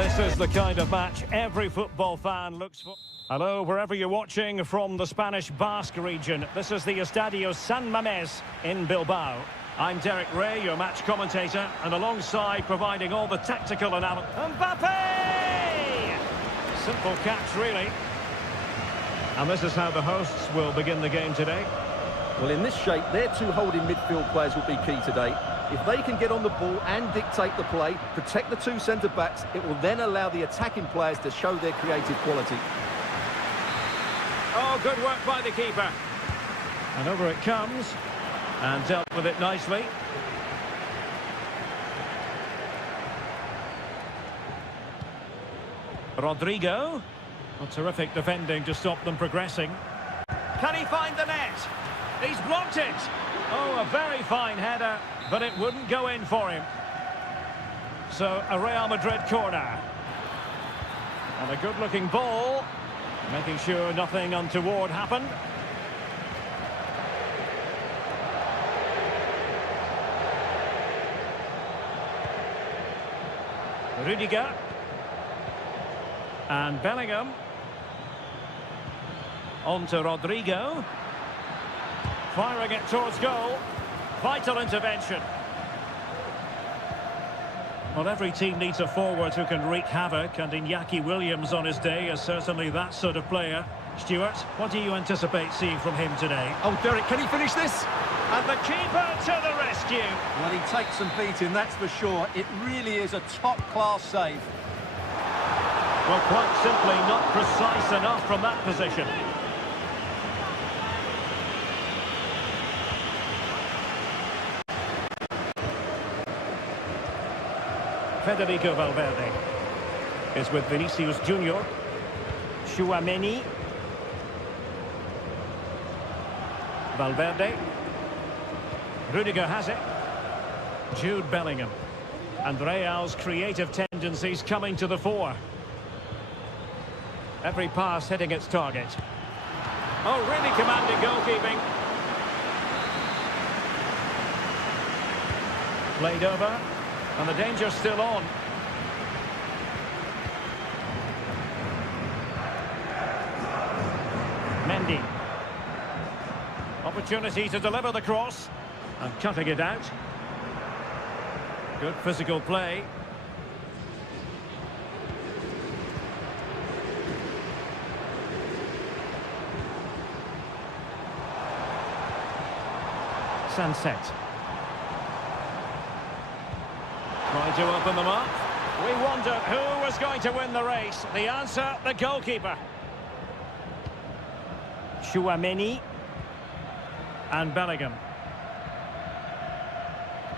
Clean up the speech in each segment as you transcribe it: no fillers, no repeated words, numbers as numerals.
This is the kind of match every football fan looks for. Hello, wherever you're watching from the Spanish Basque region. This is the Estadio San Mamés in Bilbao. I'm Derek Ray, your match commentator, and alongside providing all the tactical analysis. Mbappe! Simple catch, really. And this is how the hosts will begin the game today. Well, in this shape, their two holding midfield players will be key today. If they can get on the ball and dictate the play, protect the two centre-backs, it will then allow the attacking players to show their creative quality. Oh, good work by the keeper. And over it comes. And dealt with it nicely. Rodrigo. Well, terrific defending to stop them progressing. Can he find the net? He's blocked it. Oh, a very fine header, but it wouldn't go in for him. So, a Real Madrid corner. And a good-looking ball, making sure nothing untoward happened. Rudiger. And Bellingham. On to Rodrigo. Firing it towards goal. Vital intervention. Well, every team needs a forward who can wreak havoc, and Iñaki Williams on his day is certainly that sort of player. Stuart, what do you anticipate seeing from him today? Oh, Derek, can he finish this? And the keeper to the rescue. Well, he takes some beating, that's for sure. It really is a top-class save. Well, quite simply not precise enough from that position. Federico Valverde is with Vinicius Junior. Tchouaméni. Valverde. Rudiger has it. Jude Bellingham. And Real's creative tendencies coming to the fore. Every pass hitting its target. Oh, really commanding goalkeeping. Played over. And the danger's still on. Mendy. Opportunity to deliver the cross. And cutting it out. Good physical play. Sunset. Trying to open them up. We wondered who was going to win the race. The answer, the goalkeeper. Tchouaméni. And Bellingham.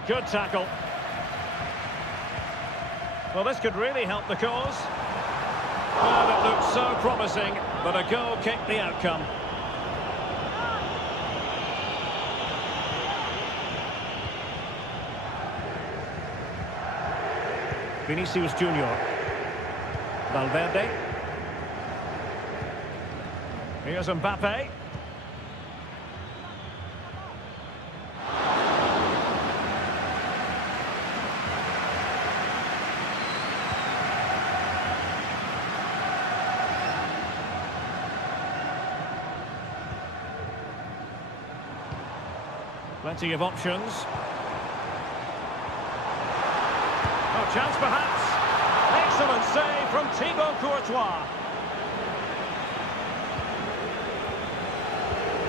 Good tackle. Well, this could really help the cause. Well, it looked so promising, but a goal kicked the outcome. Vinicius Junior. Valverde. Here's Mbappe. Plenty of options. Oh, chance perhaps. Excellent save from Thibaut Courtois.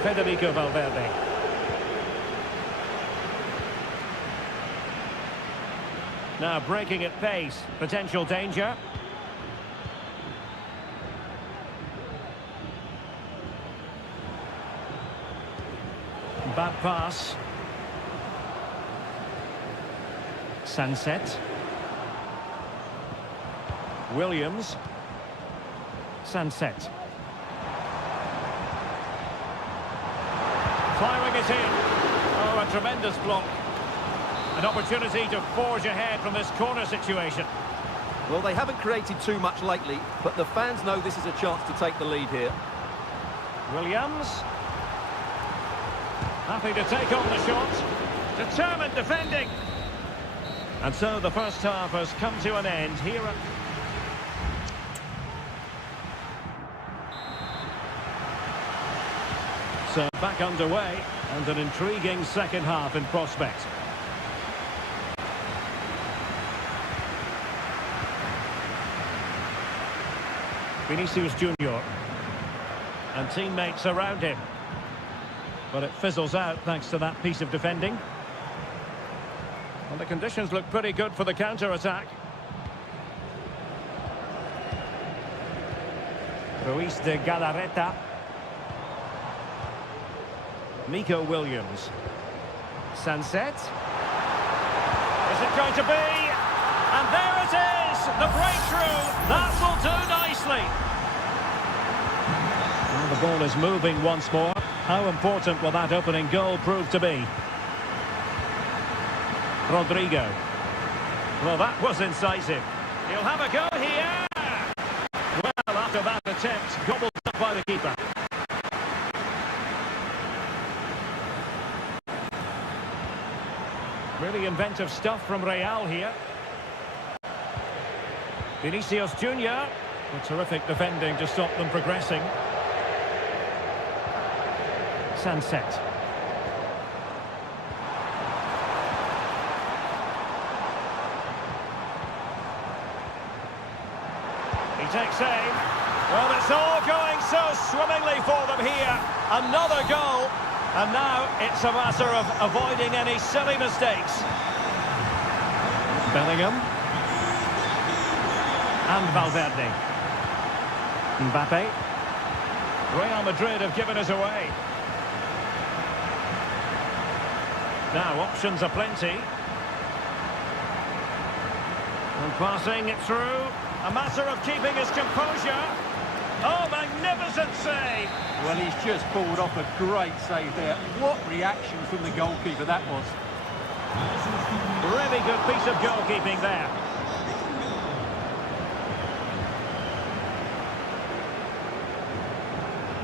Federico Valverde. Now breaking at pace. Potential danger. Bad pass. Sunset. Williams. Sunset. Firing it in. Oh, a tremendous block. An opportunity to forge ahead from this corner situation. Well, they haven't created too much lately, but the fans know this is a chance to take the lead here. Williams. Happy to take on the shot. Determined defending. And so the first half has come to an end here. So back underway and an intriguing second half in prospect. Vinicius Junior and teammates around him, but it fizzles out thanks to that piece of defending. Well, the conditions look pretty good for the counter-attack. Ruiz de Galarreta. Nico Williams. Sunset. Is it going to be? And there it is! The breakthrough! That will do nicely! Well, the ball is moving once more. How important will that opening goal prove to be? Rodrigo. Well, that was incisive. He'll have a go here! Well, after that attempt, gobbled up by the keeper. Really inventive stuff from Real here. Vinicius Junior. A terrific defending to stop them progressing. Sunset. He takes aim. Well, it's all going so swimmingly for them here. Another goal. And now it's a matter of avoiding any silly mistakes. Bellingham. And Valverde. Mbappe. Real Madrid have given us away. Now options are plenty. And passing it through. A matter of keeping his composure. Oh, magnificent save! Well, he's just pulled off a great save there. What reaction from the goalkeeper that was. Really good piece of goalkeeping there.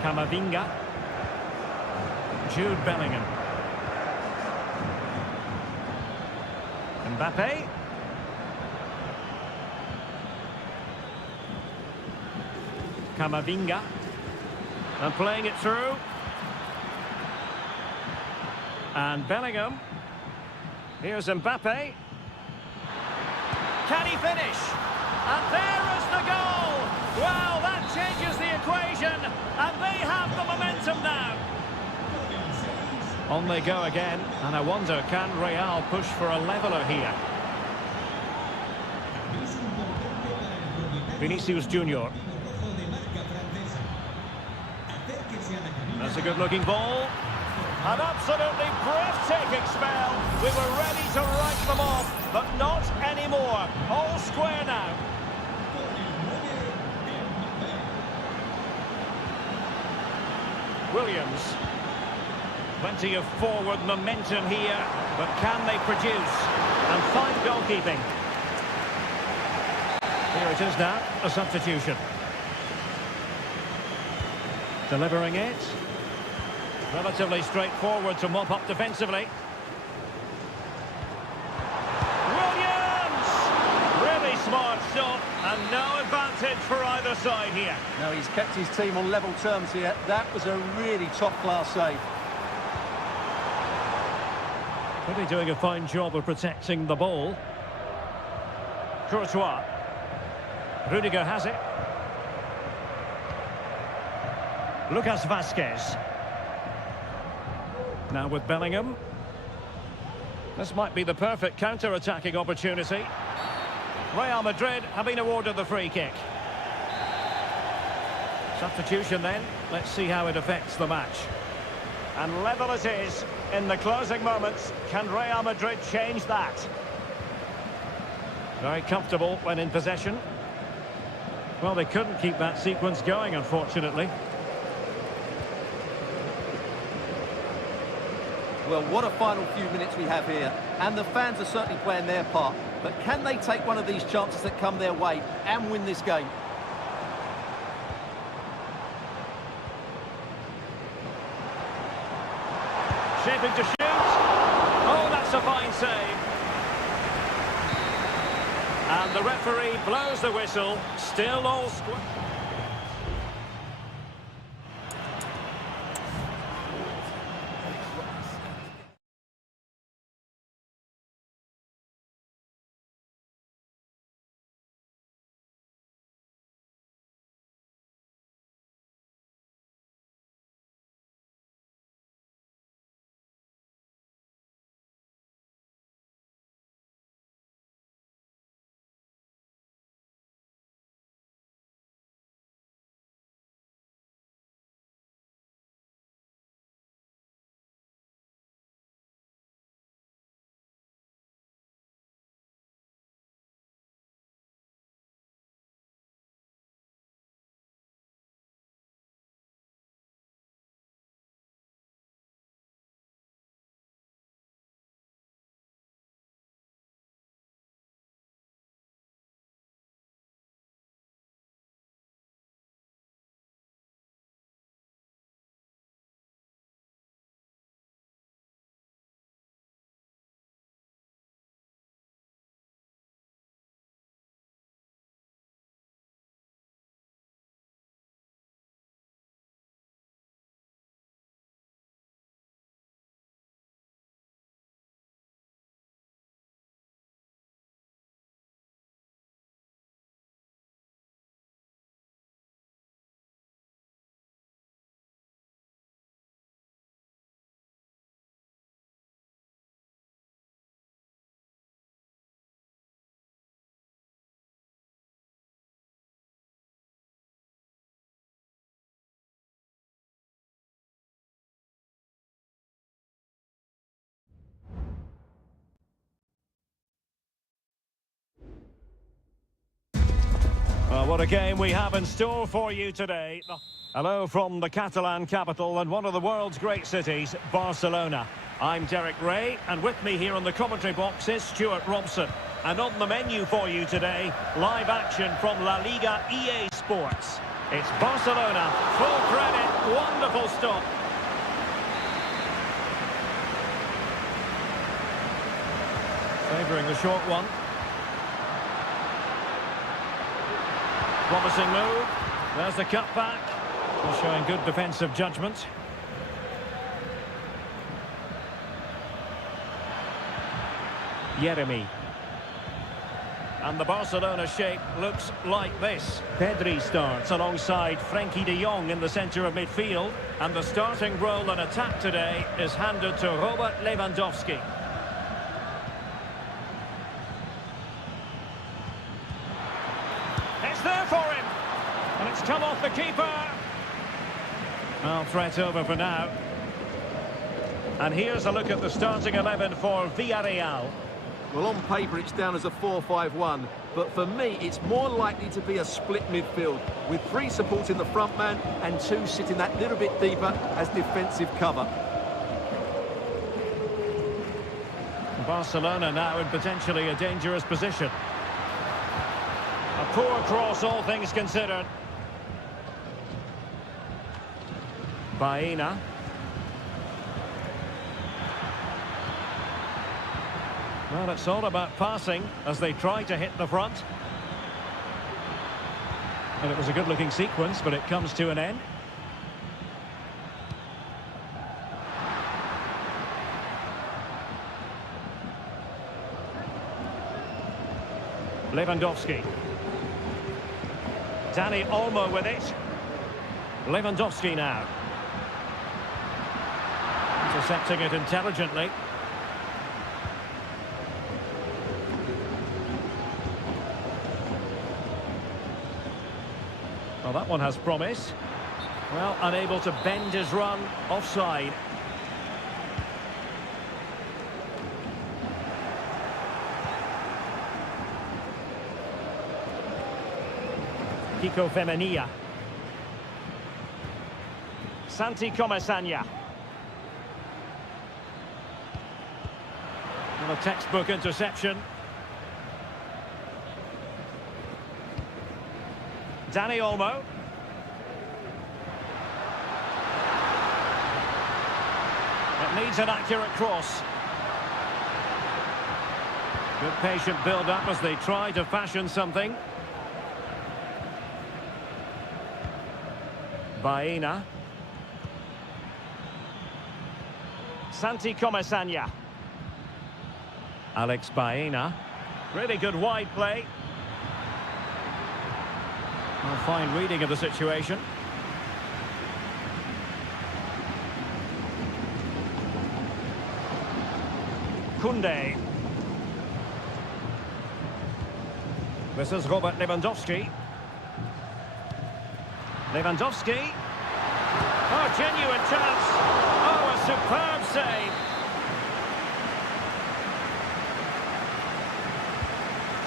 Camavinga. Jude Bellingham. Mbappe. Camavinga. And playing it through. And Bellingham. Here's Mbappe. Can he finish? And there is the goal! Well, that changes the equation. And they have the momentum now. On they go again. And I wonder, can Real push for a leveller here? Vinicius Junior. That's a good-looking ball. An absolutely breathtaking spell. We were ready to write them off, but not anymore. All square now. Williams. Plenty of forward momentum here, but can they produce? And fine goalkeeping. Here it is now, a substitution. Delivering it. Relatively straightforward to mop up defensively. Williams! Really smart stop, and no advantage for either side here. No, he's kept his team on level terms here. That was a really top-class save. Really doing a fine job of protecting the ball. Courtois. Rudiger has it. Lucas Vasquez. Now with Bellingham. This might be the perfect counter-attacking opportunity. Real Madrid have been awarded the free kick. Substitution then. Let's see how it affects the match. And level it is in the closing moments. Can Real Madrid change that? Very comfortable when in possession. Well, they couldn't keep that sequence going, unfortunately. Well, what a final few minutes we have here. And the fans are certainly playing their part. But can they take one of these chances that come their way and win this game? Shaping to shoot. Oh, that's a fine save. And the referee blows the whistle. Still all square. What a game we have in store for you today. Hello from the Catalan capital and one of the world's great cities, Barcelona. I'm Derek Ray, and with me here on the commentary box is Stuart Robson. And on the menu for you today, live action from La Liga EA Sports. It's Barcelona, full credit, wonderful stop. Favouring the short one. Promising move. There's the cutback. They're showing good defensive judgment. Jeremy. And the Barcelona shape looks like this. Pedri starts alongside Frenkie de Jong in the centre of midfield. And the starting role in attack today is handed to Robert Lewandowski. It's there for him. And it's come off the keeper. Well, threat over for now. And here's a look at the starting 11 for Villarreal. Well, on paper, it's down as a 4-5-1, but for me, it's more likely to be a split midfield, with 3 supporting the front man and 2 sitting that little bit deeper as defensive cover. Barcelona now in potentially a dangerous position. A poor cross, all things considered. Baena. Well, it's all about passing as they try to hit the front. And it was a good-looking sequence, but it comes to an end. Lewandowski. Dani Olmo with it. Lewandowski now. Intercepting it intelligently. Well, that one has promise. Well, unable to bend his run, offside. Kiko Femenia. Santi Comesaña. And a textbook interception. Dani Olmo. It needs an accurate cross. Good patient build-up as they try to fashion something. Baena. Santi Comesaña. Alex Baena. Really good wide play. A fine reading of the situation. Koundé. This is Robert Lewandowski. Lewandowski. Oh, genuine chance. Oh, a superb save.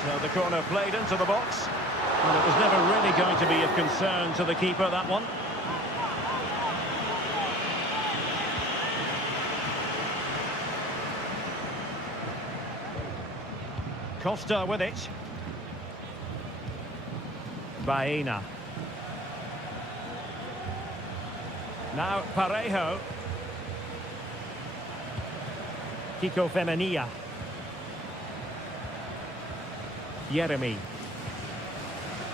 So the corner played into the box. And it was never really going to be of concern to the keeper, that one. Costa with it. Baena. Now Parejo. Kiko Femenia. Jeremy.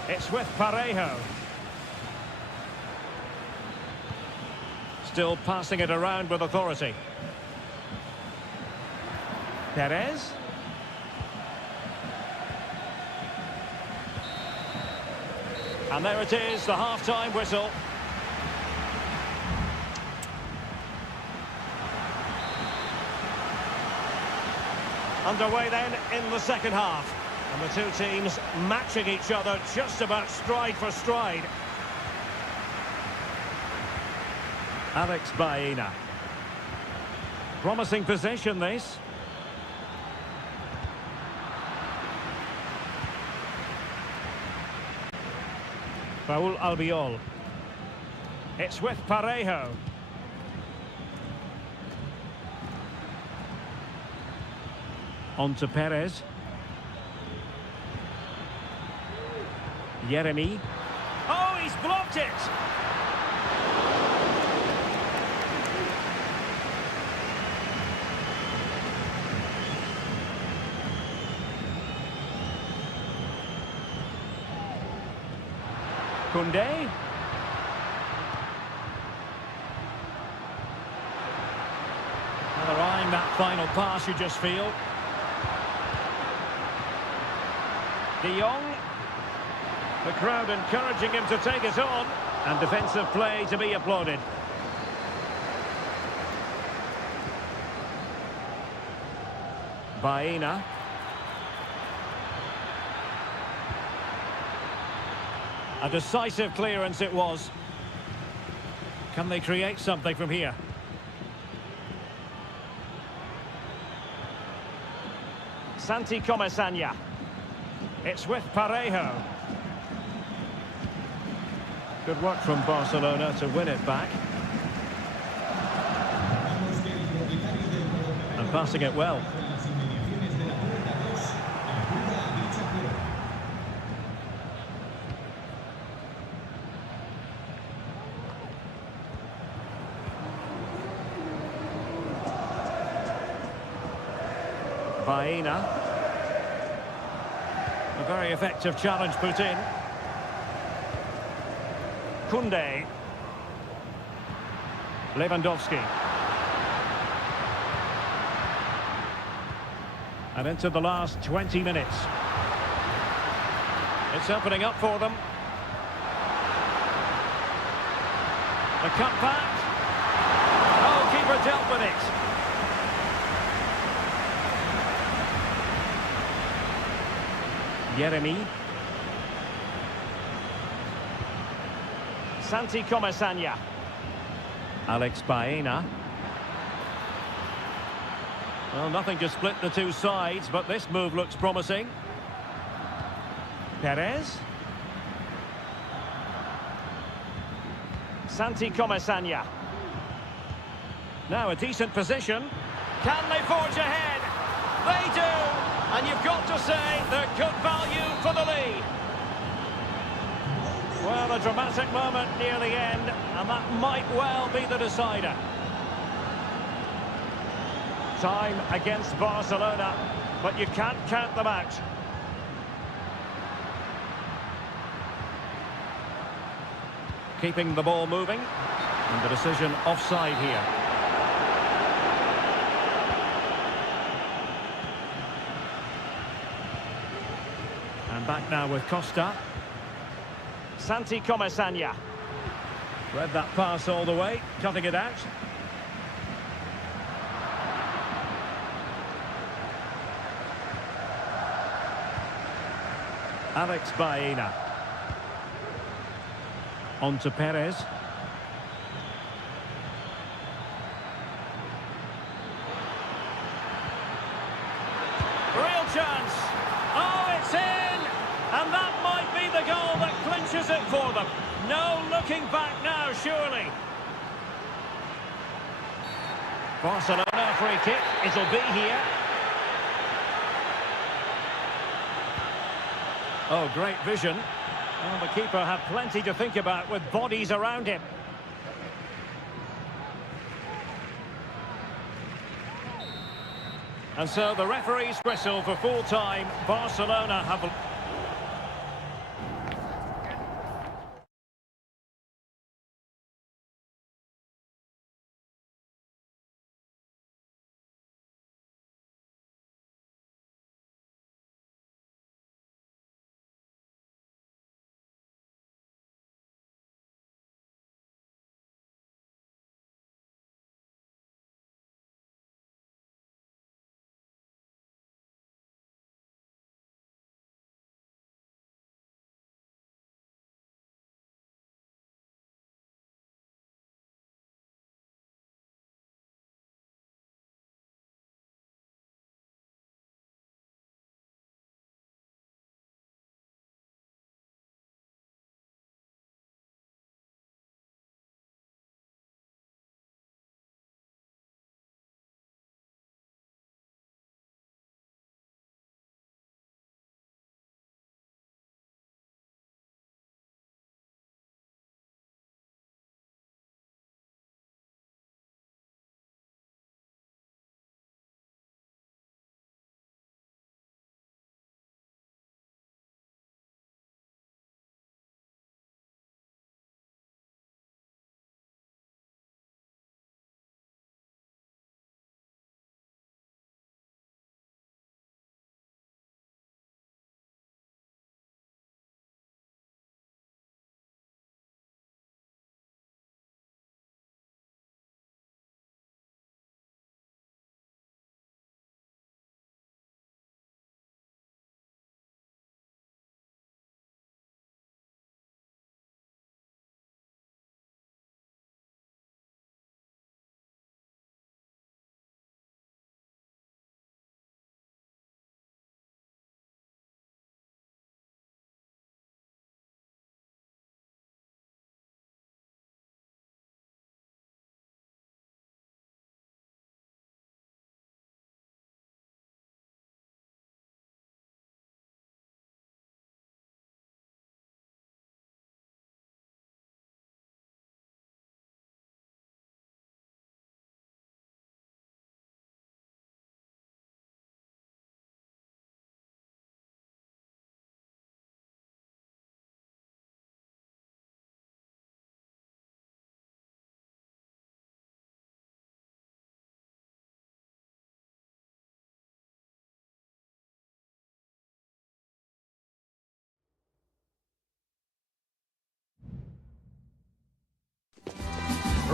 It's with Parejo. Still passing it around with authority. Perez. And there it is, the half-time whistle. Underway then in the second half. And the two teams matching each other just about stride for stride. Alex Baena. Promising possession, this. Raul Albiol. It's with Parejo. On to Perez. Yeremy. Oh, he's blocked it! Koundé. Well, eyeing that final pass, you just feel. De Jong. The crowd encouraging him to take it on. And defensive play to be applauded. Baena. A decisive clearance it was. Can they create something from here? Santi Comesaña. It's with Parejo. Good work from Barcelona to win it back. And passing it well. Baena. A very effective challenge put in. Koundé. Lewandowski. And into the last 20 minutes. It's opening up for them. The cut back. Oh, keeper dealt with it. Yeremy. Santi Comesaña. Alex Baena. Well, nothing to split the two sides, but this move looks promising. Perez. Santi Comesaña. Now a decent position. Can they forge ahead? They do! And you've got to say they're good value for the lead. Well, a dramatic moment near the end, and that might well be the decider. Time against Barcelona, but you can't count them out. Keeping the ball moving, and the decision offside here. And back now with Costa. Santi Comesaña. Read that pass all the way, cutting it out. Alex Baena. On to Perez. Real chance. Oh, it's in! And that might be the goal that clinches it for them. No looking back now, surely. Barcelona free kick. It'll be here. Oh, great vision. Well, the keeper had plenty to think about with bodies around him. And so the referee's whistle for full time. Barcelona have...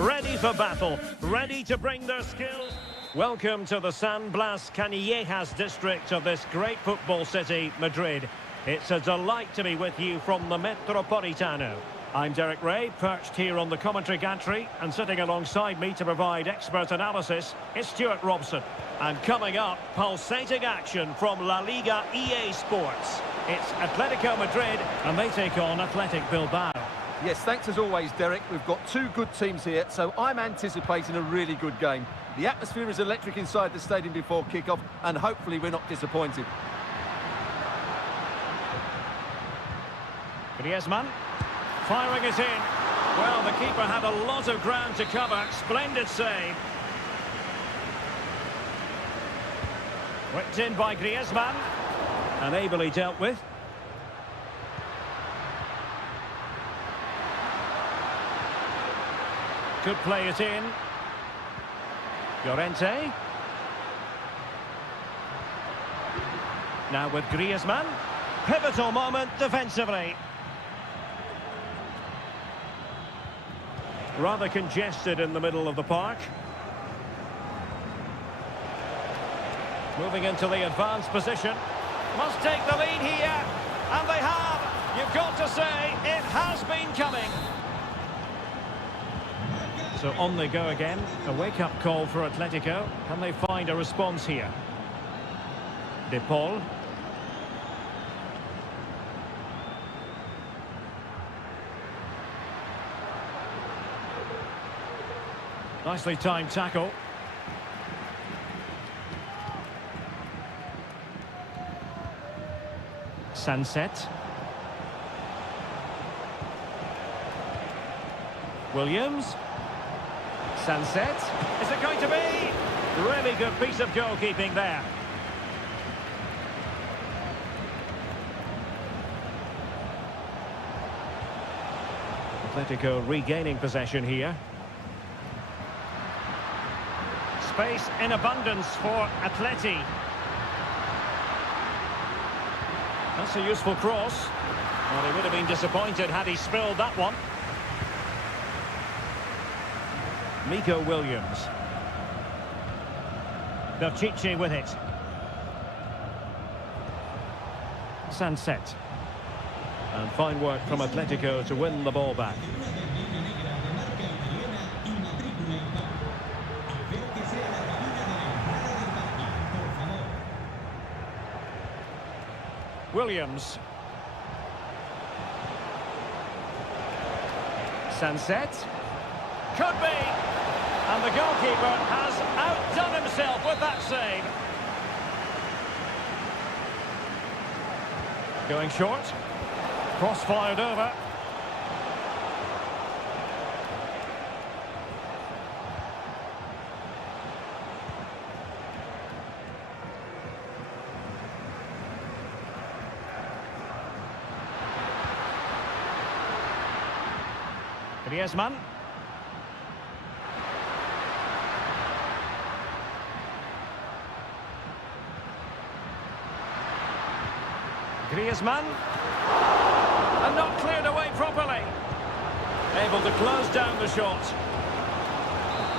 ready for battle, ready to bring their skills. Welcome to the San Blas Canillejas district of this great football city, Madrid. It's a delight to be with you from the Metropolitano. I'm Derek Ray, perched here on the commentary gantry, and sitting alongside me to provide expert analysis is Stuart Robson. And coming up, pulsating action from La Liga EA Sports. It's Atletico Madrid, and they take on Athletic Bilbao. Yes, thanks as always, Derek. We've got two good teams here, so I'm anticipating a really good game. The atmosphere is electric inside the stadium before kick-off, and hopefully we're not disappointed. Griezmann, firing it in. Well, the keeper had a lot of ground to cover. Splendid save. Whipped in by Griezmann. And ably dealt with. Could play it in. Llorente. Now with Griezmann. Pivotal moment defensively. Rather congested in the middle of the park. Moving into the advanced position. Must take the lead here. And they have. You've got to say, it has been coming. So on they go again. A wake-up call for Atletico. Can they find a response here? De Paul. Nicely timed tackle. Sunset. Williams. Sunset. Is it going to be? Really good piece of goalkeeping there. Atletico regaining possession here. Space in abundance for Atleti. That's a useful cross. Well, he would have been disappointed had he spilled that one. Nico Williams. Pishit with it. Sunset. And fine work from Atletico to win the ball back. Williams. Sunset. Could be. And the goalkeeper has outdone himself with that save. Going short. Cross fired over. Griezmann. Griezmann. And not cleared away properly. Able to close down the shot.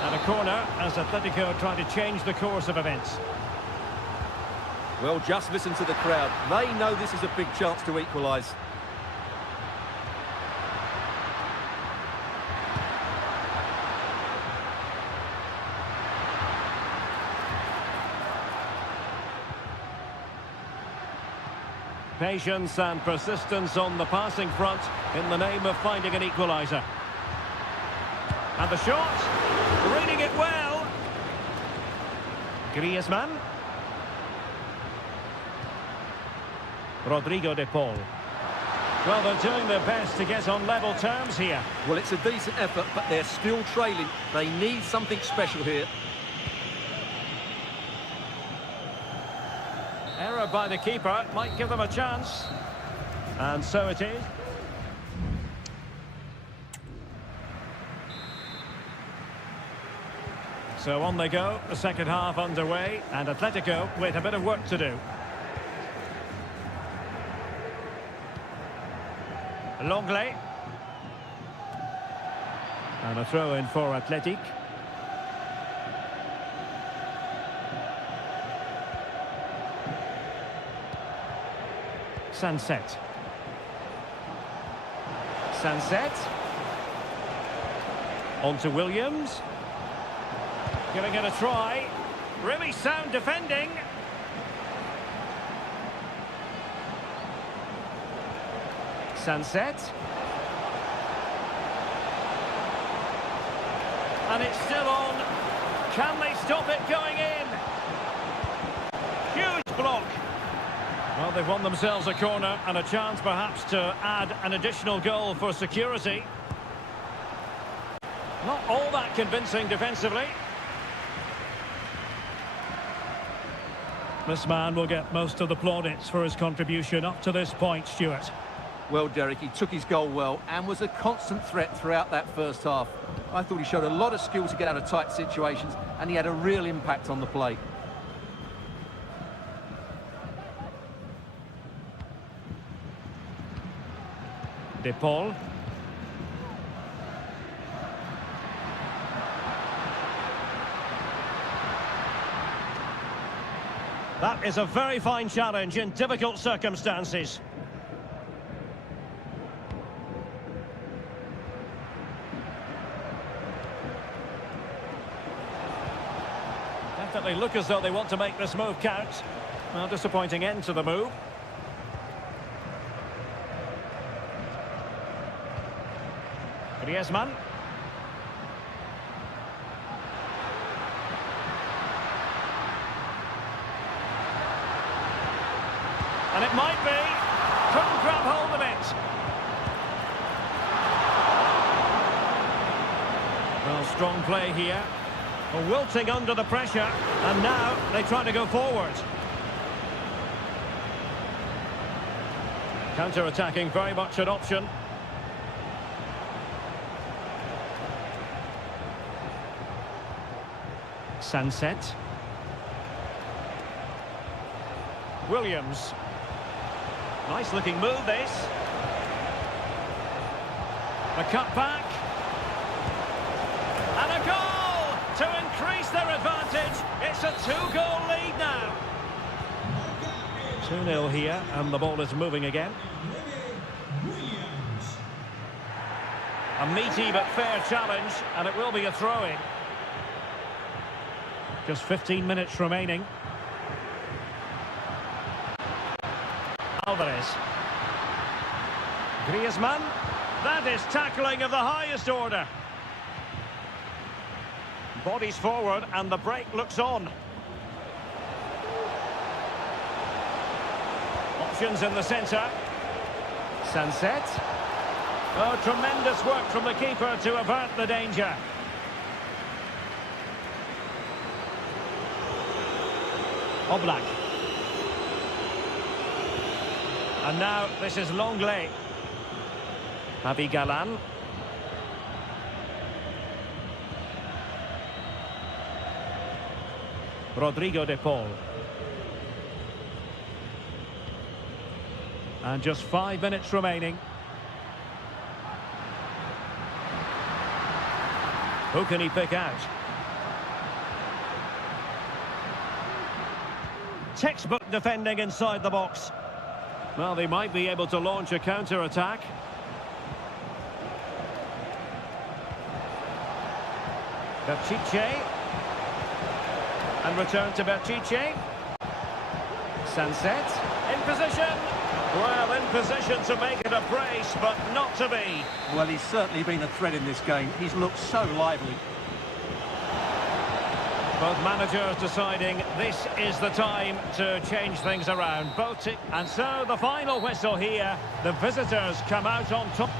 And a corner as Atletico try to change the course of events. Well, just listen to the crowd. They know this is a big chance to equalise. Patience and persistence on the passing front in the name of finding an equaliser. And the shot, reading it well. Griezmann. Rodrigo de Paul. Well, they're doing their best to get on level terms here. Well, it's a decent effort, but they're still trailing. They need something special here. Error by the keeper might give them a chance. And so it is. So on they go, the second half underway, and Atletico with a bit of work to do. Longley. And a throw in for Athletic. Sunset. Sunset. On to Williams. Giving it a try. Really sound defending. Sunset. And it's still on. Can they stop it going in? Huge block. Well, they've won themselves a corner and a chance perhaps to add an additional goal for security. Not all that convincing defensively. This man will get most of the plaudits for his contribution up to this point, Stuart. Well, Derek, he took his goal well and was a constant threat throughout that first half. I thought he showed a lot of skill to get out of tight situations, and he had a real impact on the play. De Paul. That is a very fine challenge in difficult circumstances. Definitely look as though they want to make this move count. Well, disappointing end to the move. Griezmann. And it might be. Couldn't grab hold of it. Well, strong play here. Wilting under the pressure. And now they try to go forward. Counter-attacking, very much an option. Sunset. Williams. Nice looking move this. The cut back. And a goal to increase their advantage. It's a 2-goal lead now. 2-0 here and the ball is moving again. A meaty but fair challenge and it will be a throw-in. Just 15 minutes remaining. Alvarez. Griezmann. That is tackling of the highest order. Bodies forward and the break looks on. Options in the centre. Sunset. Oh, tremendous work from the keeper to avert the danger. Oblak. And now this is Longley. Javi Galan. Rodrigo de Paul. And just 5 minutes remaining. Who can he pick out? Textbook defending inside the box. Well, they might be able to launch a counter-attack. Berchiche. And return to Berchiche. Sunset. In position. Well, in position to make it a brace, but not to be. Well, he's certainly been a threat in this game. He's looked so lively. Both managers deciding this is the time to change things around. And so the final whistle here. The visitors come out on top.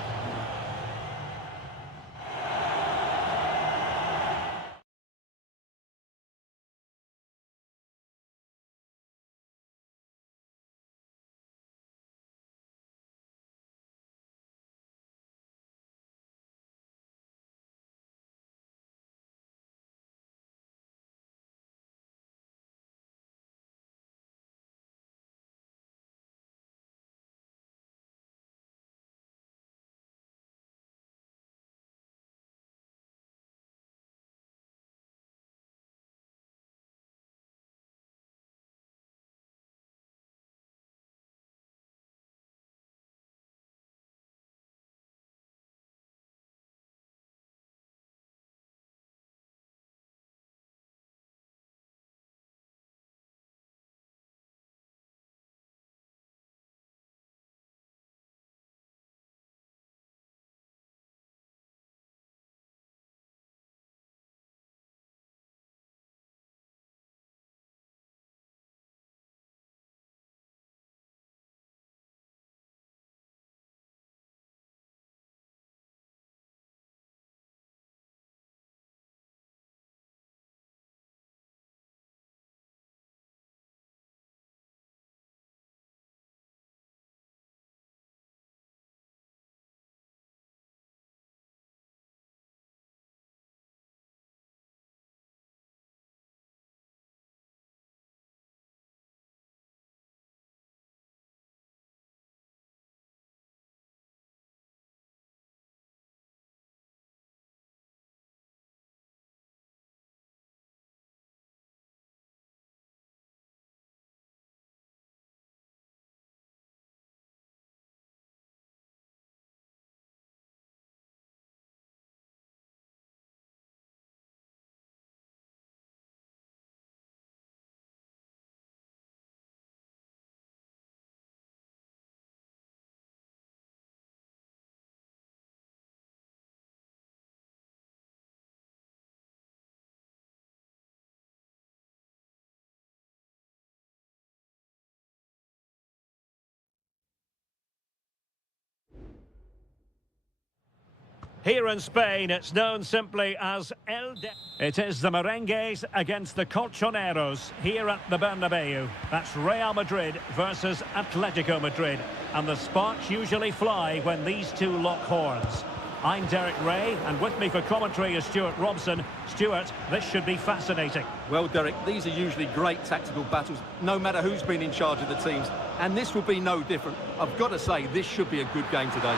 Here in Spain, it's known simply as It is the Merengues against the Colchoneros here at the Bernabeu. That's Real Madrid versus Atletico Madrid. And the sparks usually fly when these two lock horns. I'm Derek Ray, and with me for commentary is Stuart Robson. Stuart, this should be fascinating. Well, Derek, these are usually great tactical battles, no matter who's been in charge of the teams. And this will be no different. I've got to say, this should be a good game today.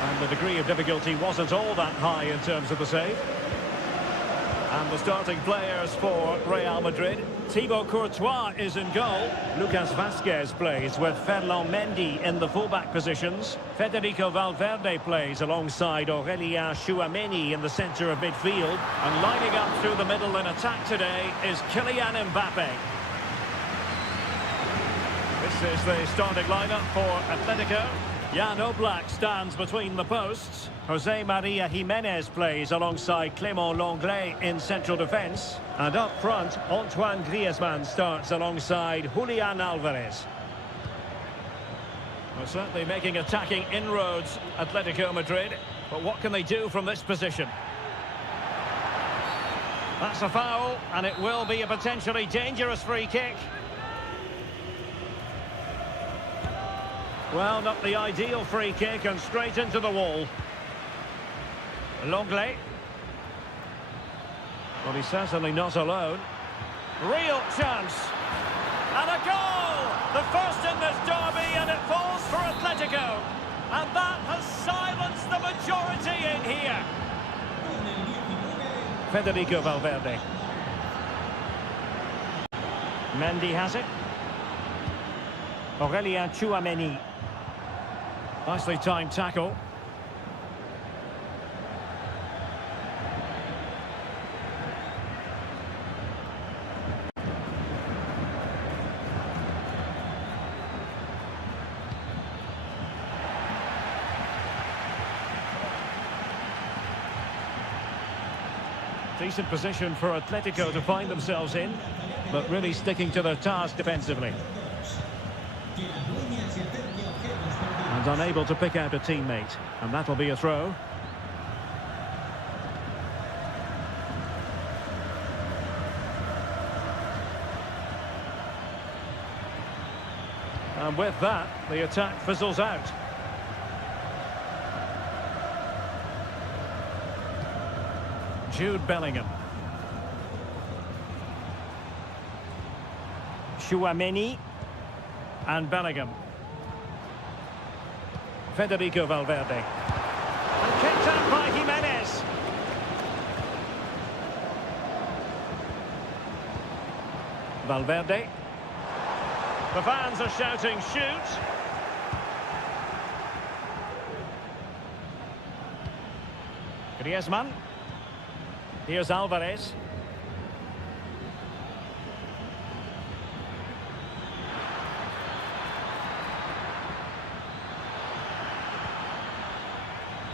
And the degree of difficulty wasn't all that high in terms of the save. And the starting players for Real Madrid. Thibaut Courtois is in goal. Lucas Vazquez plays with Ferland Mendy in the fullback positions. Federico Valverde plays alongside Aurélien Tchouameni in the centre of midfield. And lining up through the middle in attack today is Kylian Mbappe. This is the starting lineup for Atletico. Jan Oblak stands between the posts. Jose Maria Jimenez plays alongside Clément Lenglet in central defence. And up front, Antoine Griezmann starts alongside Julian Alvarez. Well, certainly making attacking inroads, Atletico Madrid. But what can they do from this position? That's a foul, and it will be a potentially dangerous free kick. Well, not the ideal free kick, and straight into the wall. Lenglet. Well, he's certainly not alone. Real chance. And a goal! The first in this derby, and it falls for Atletico. And that has silenced the majority in here. Federico Valverde. Mendy has it. Aurélien Tchouameni. Nicely timed tackle. Decent position for Atletico to find themselves in, but really sticking to their task defensively. And unable to pick out a teammate, and that'll be a throw. And with that, the attack fizzles out. Jude Bellingham. Tchouameni and Bellingham. Federico Valverde. And kicked out by Jimenez. Valverde. The fans are shouting, shoot! Griezmann. Here's Alvarez.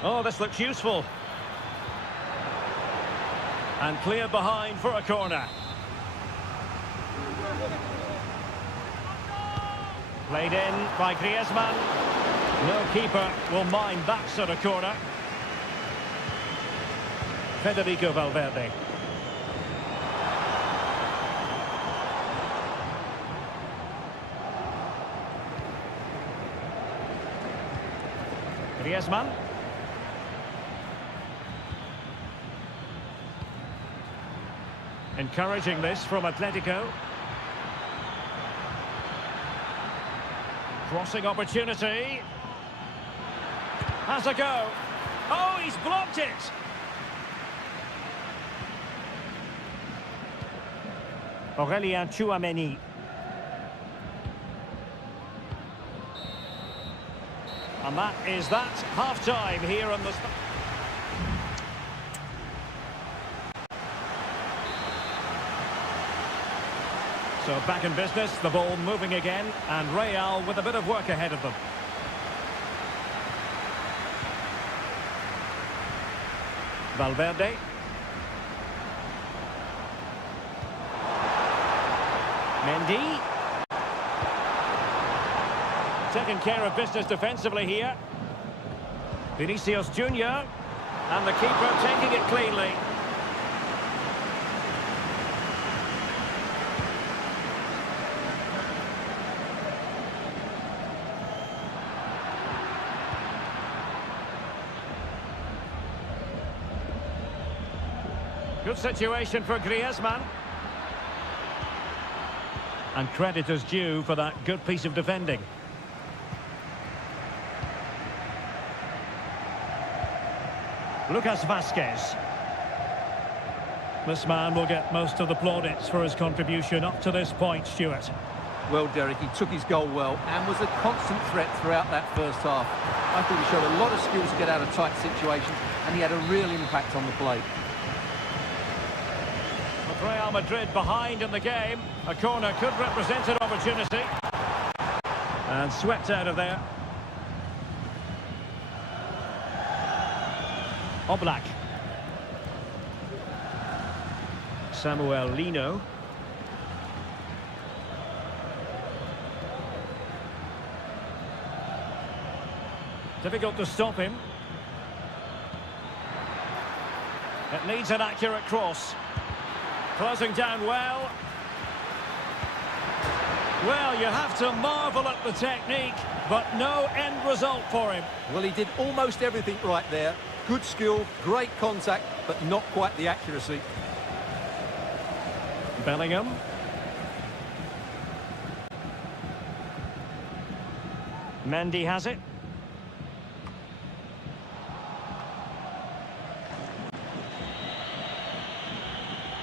Oh, this looks useful. And cleared behind for a corner. Played in by Griezmann. No keeper will mind that sort of corner. Federico Valverde. Griezmann. Encouraging this from Atletico. Crossing opportunity. Has a go. Oh, he's blocked it. Aurélien Tchouameni. And that is that. Half-time here on the... So back in business, the ball moving again, and Real with a bit of work ahead of them. Valverde. Mendy. Taking care of business defensively here. Vinicius Junior. And the keeper taking it cleanly. Good situation for Griezmann. And credit is due for that good piece of defending. Lucas Vazquez. This man will get most of the plaudits for his contribution up to this point, Stuart. Well, Derek, he took his goal well and was a constant threat throughout that first half. I thought he showed a lot of skills to get out of tight situations, and he had a real impact on the play. With Real Madrid behind in the game, a corner could represent an opportunity. And swept out of there. Oblak. Samuel Lino. Difficult to stop him. It needs an accurate cross. Closing down well. Well, you have to marvel at the technique, but no end result for him. Well, he did almost everything right there. Good skill, great contact, but not quite the accuracy. Bellingham. Mendy has it.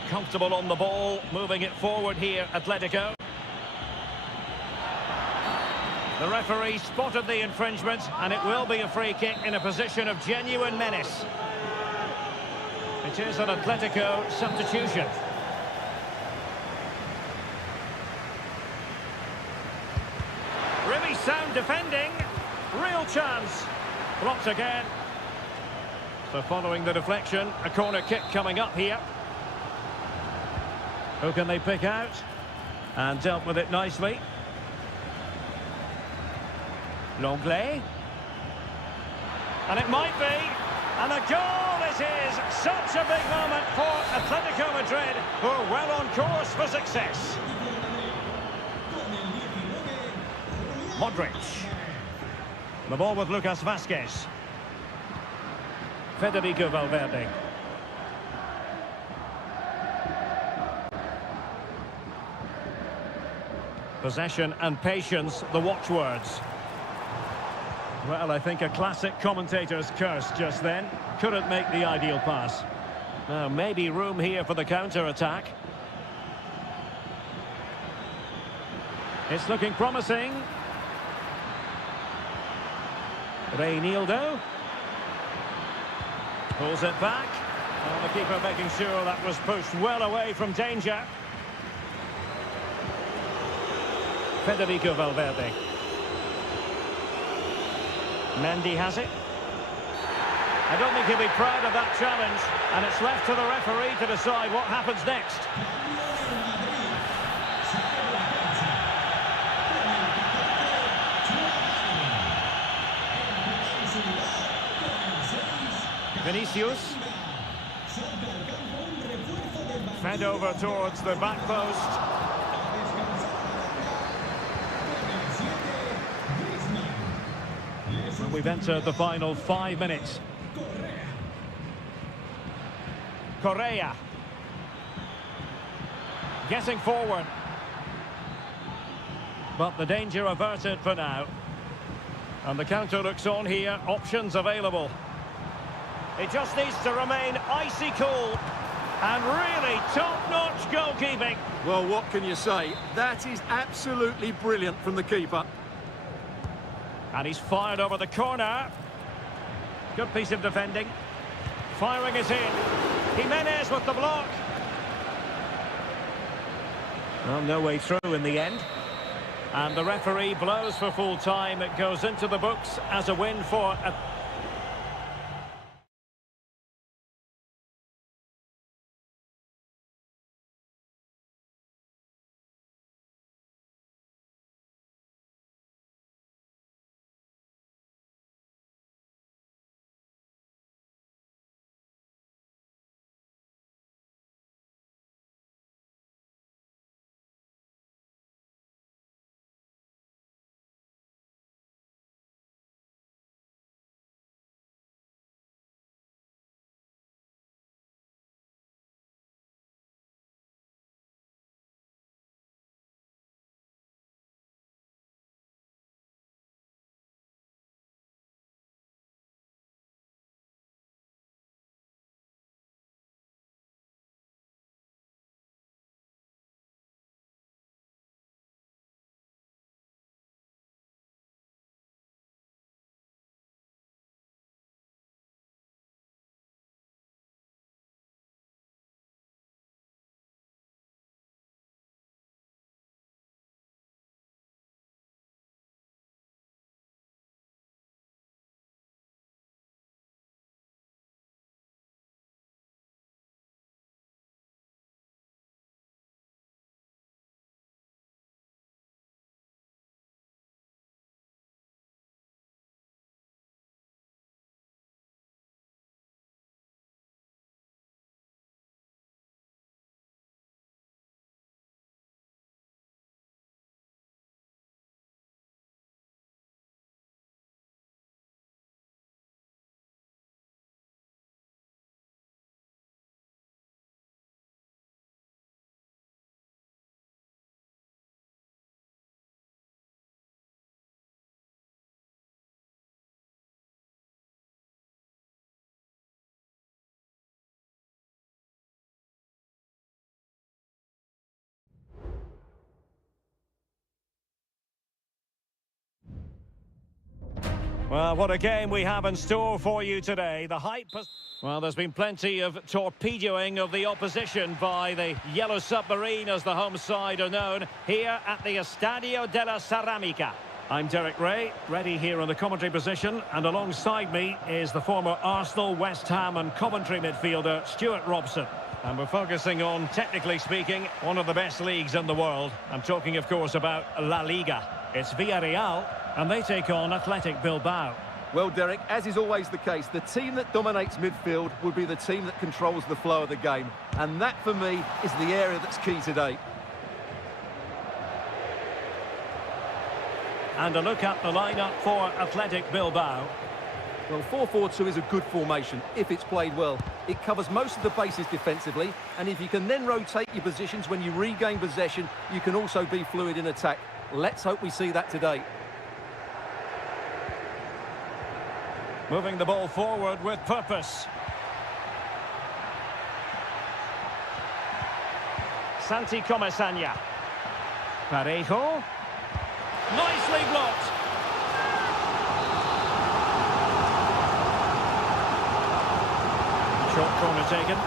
Comfortable on the ball, moving it forward here, Atletico. The referee spotted the infringement, and it will be a free kick in a position of genuine menace. It is an Atletico substitution. Really sound defending. Real chance. Blocked again. So following the deflection, a corner kick coming up here. Who can they pick out? And dealt with it nicely. Longley. And it might be. And a goal it is. Such a big moment for Atletico Madrid, who are well on course for success. Modric. The ball with Lucas Vazquez. Federico Valverde. Possession and patience, the watchwords. Well, I think a classic commentator's curse just then. Couldn't make the ideal pass. Now, maybe room here for the counter-attack. It's looking promising. Reinildo. Pulls it back. And the keeper making sure that was pushed well away from danger. Federico Valverde. Mendy has it. I don't think he'll be proud of that challenge, and it's left to the referee to decide what happens next. Vinicius. Fed over towards the back post. And we've entered the final 5 minutes. Correa. Getting forward. But the danger averted for now. And the counter looks on here. Options available. It just needs to remain icy cool. And really top-notch goalkeeping. Well, what can you say? That is absolutely brilliant from the keeper. And he's fired over the corner. Good piece of defending. Firing it in. Jimenez with the block. Well, no way through in the end. And the referee blows for full time. It goes into the books as a win for Well, what a game we have in store for you today. The hype has... Well, there's been plenty of torpedoing of the opposition by the Yellow Submarine, as the home side are known, here at the Estadio de la Ceramica. I'm Derek Ray, ready here in the commentary position, and alongside me is the former Arsenal, West Ham and Coventry midfielder, Stuart Robson. And we're focusing on, technically speaking, one of the best leagues in the world. I'm talking, of course, about La Liga. It's Villarreal, and they take on Athletic Bilbao. Well, Derek, as is always the case, the team that dominates midfield will be the team that controls the flow of the game. And that, for me, is the area that's key today. And a look at the lineup for Athletic Bilbao. Well, 4-4-2 is a good formation if it's played well. It covers most of the bases defensively, and if you can then rotate your positions when you regain possession, you can also be fluid in attack. Let's hope we see that today. Moving the ball forward with purpose. Santi Comesaña. Parejo. Nicely blocked. Short corner taken.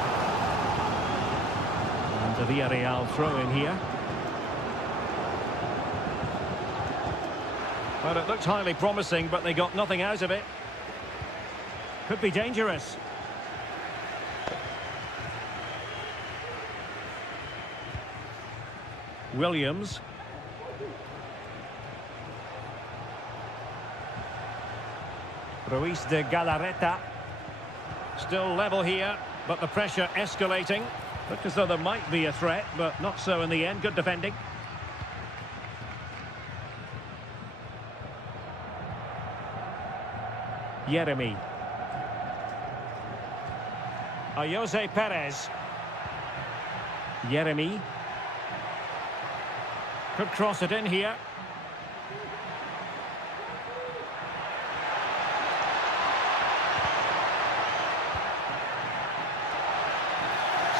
And the Villarreal throw in here. Well, it looked highly promising, but they got nothing out of it. Could be dangerous. Williams. Ruiz de Galarreta. Still level here, but the pressure escalating. Looked as though there might be a threat, but not so in the end. Good defending. Yeremy. Jose Perez. Yeremy. Could cross it in here.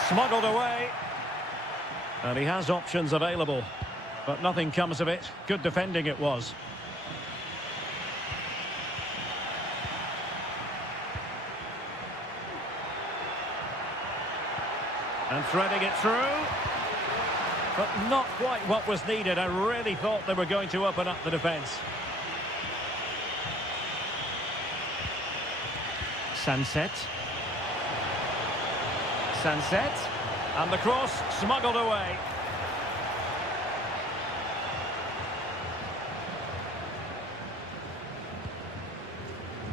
Smuggled away. And he has options available, but nothing comes of it. Good defending it was. And threading it through, but not quite what was needed. I really thought they were going to open up the defence. Sunset, and the cross smuggled away.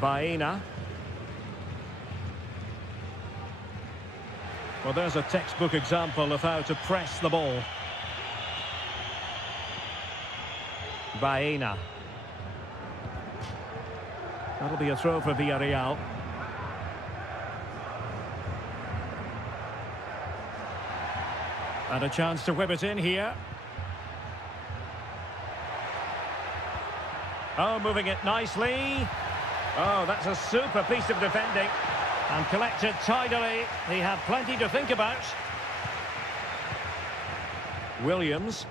Baena. Well, there's a textbook example of how to press the ball. Baena. That'll be a throw for Villarreal. And a chance to whip it in here. Oh, moving it nicely. Oh, that's a super piece of defending. And collected tidily. He had plenty to think about. Williams.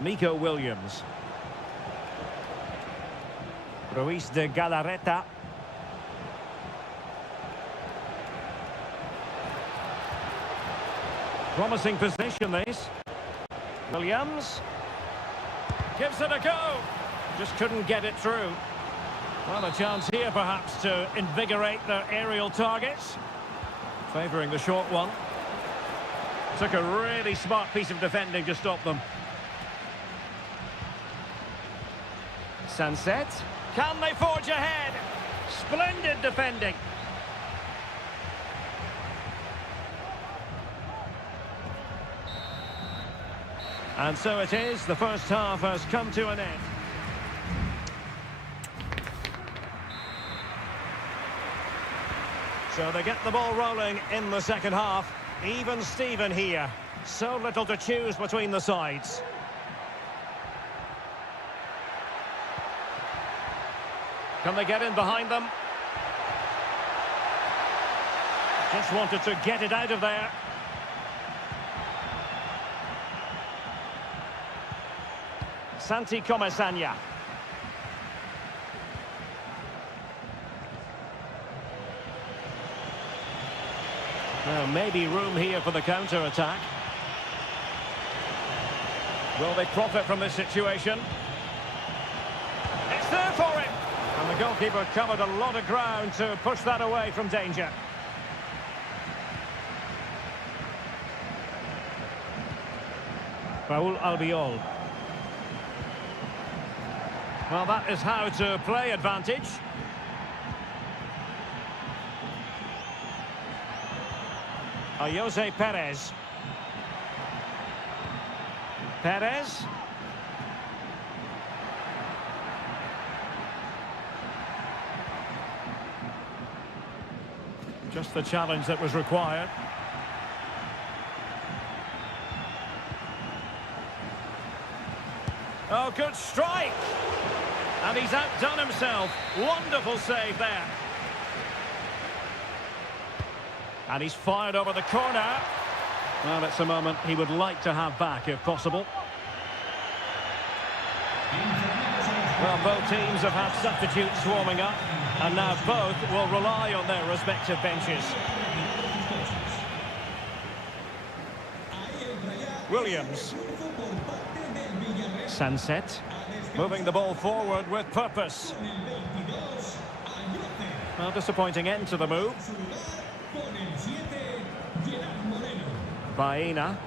Nico Williams. Ruiz de Galarreta. Promising position, this. Williams. Gives it a go. Just couldn't get it through. Well, a chance here, perhaps, to invigorate their aerial targets. Favouring the short one. Took a really smart piece of defending to stop them. Sunset. Can they forge ahead? Splendid defending. And so it is. The first half has come to an end. So they get the ball rolling in the second half. Even Steven here. So little to choose between the sides. Can they get in behind them? Just wanted to get it out of there. Santi Comesaña. Well, maybe room here for the counter-attack. Will they profit from this situation? It's there for him! And the goalkeeper covered a lot of ground to push that away from danger. Raúl Albiol. Well, that is how to play advantage. Jose Perez. Perez. Just the challenge that was required. Oh, good strike! And he's outdone himself. Wonderful save there. And he's fired over the corner. Well, it's a moment he would like to have back, if possible. Well, both teams have had substitutes warming up, and now both will rely on their respective benches. Williams. Sunset. Moving the ball forward with purpose. Well, disappointing end to the move. Baena.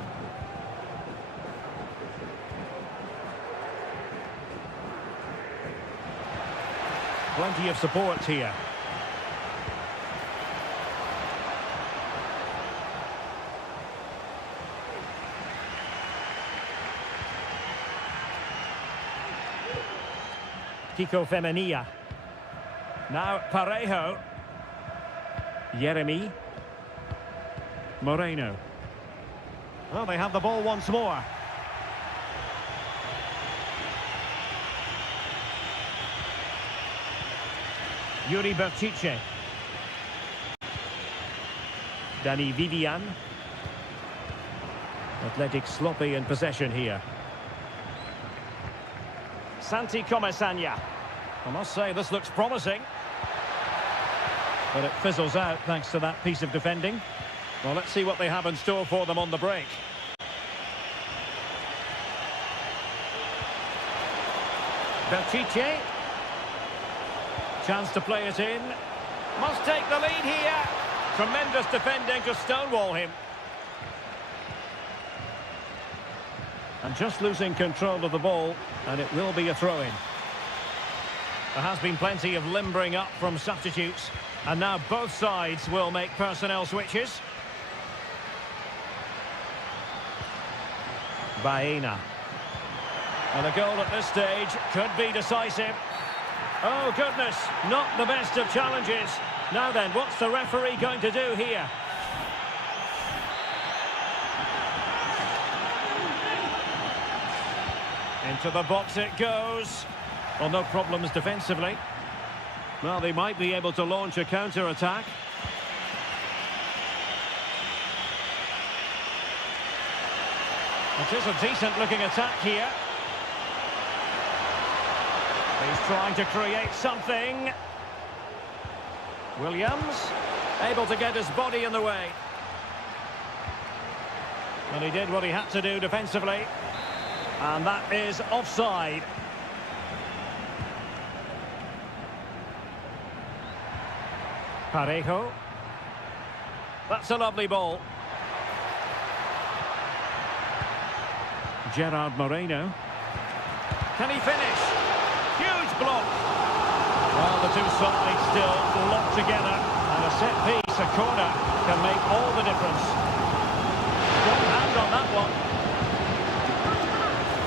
Plenty of support here. Kiko Femenia. Now Parejo. Jeremy. Moreno. Well, they have the ball once more. Yuri Berchiche. Danny Vivian. Athletic sloppy in possession here. Santi Comesaña. I must say, this looks promising. But it fizzles out thanks to that piece of defending. Well, let's see what they have in store for them on the break. Berchiche. Chance to play it in. Must take the lead here. Tremendous defending to stonewall him. And just losing control of the ball, and it will be a throw-in. There has been plenty of limbering up from substitutes, and now both sides will make personnel switches. Baena. And a goal at this stage could be decisive. Oh, goodness, not the best of challenges. Now then, what's the referee going to do here? Into the box it goes. Well, no problems defensively. Well, they might be able to launch a counter-attack. It is a decent-looking attack here. He's trying to create something. Williams, able to get his body in the way. And he did what he had to do defensively. And that is offside. Parejo. That's a lovely ball. Gerard Moreno. Can he finish? Huge block. Well, the two sides still locked together. And a set piece, a corner, can make all the difference. Strong hand on that one.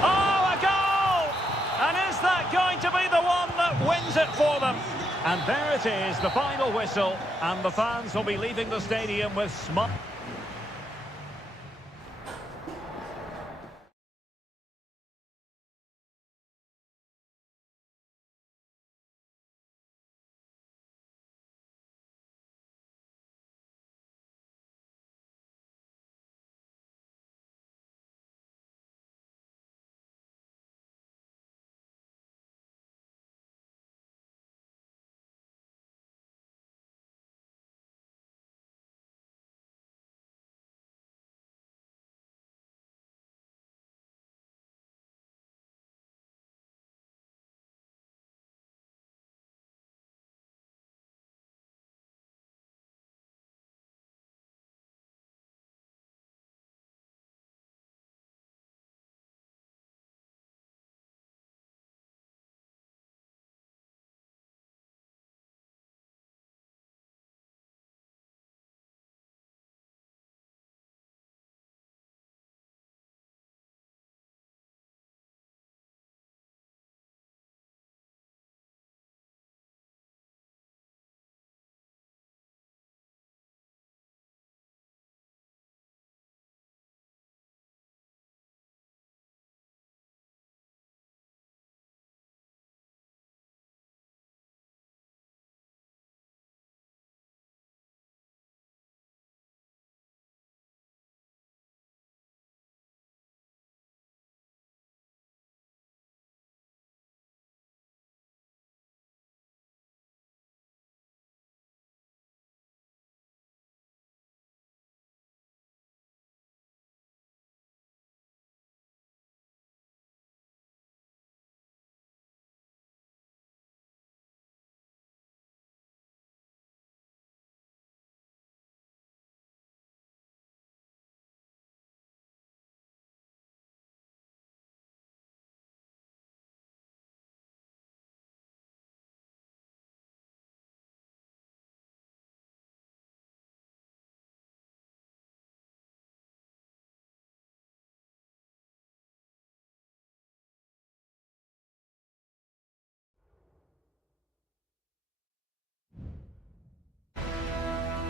Oh, a goal! And is that going to be the one that wins it for them? And there it is, the final whistle. And the fans will be leaving the stadium with smile.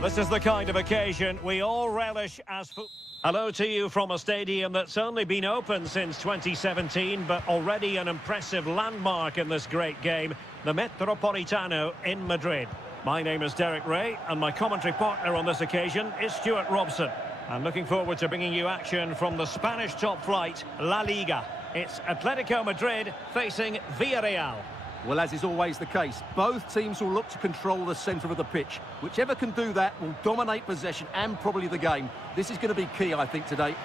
This is the kind of occasion we all relish as football. Hello to you from a stadium that's only been open since 2017, but already an impressive landmark in this great game, the Metropolitano in Madrid. My name is Derek Ray, and my commentary partner on this occasion is Stuart Robson. I'm looking forward to bringing you action from the Spanish top flight, La Liga. It's Atletico Madrid facing Villarreal. Well, as is always the case, both teams will look to control the centre of the pitch. Whichever can do that will dominate possession and probably the game. This is going to be key, I think, today.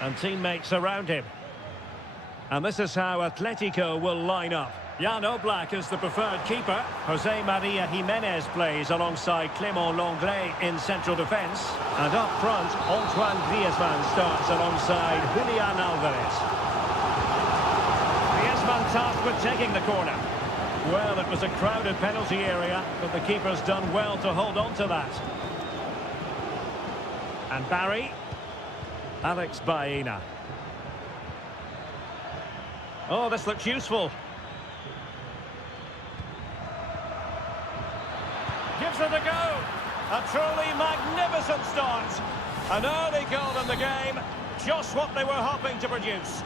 And teammates around him. And this is how Atletico will line up. Jan Oblak is the preferred keeper. Jose Maria Jimenez plays alongside Clément Lenglet in central defence. And up front, Antoine Griezmann starts alongside Julian Alvarez. Griezmann tasked with taking the corner. Well, it was a crowded penalty area, but the keeper's done well to hold on to that. And Barry. Alex Baena. Oh, this looks useful. Gives it a go. A truly magnificent start. An early goal in the game. Just what they were hoping to produce.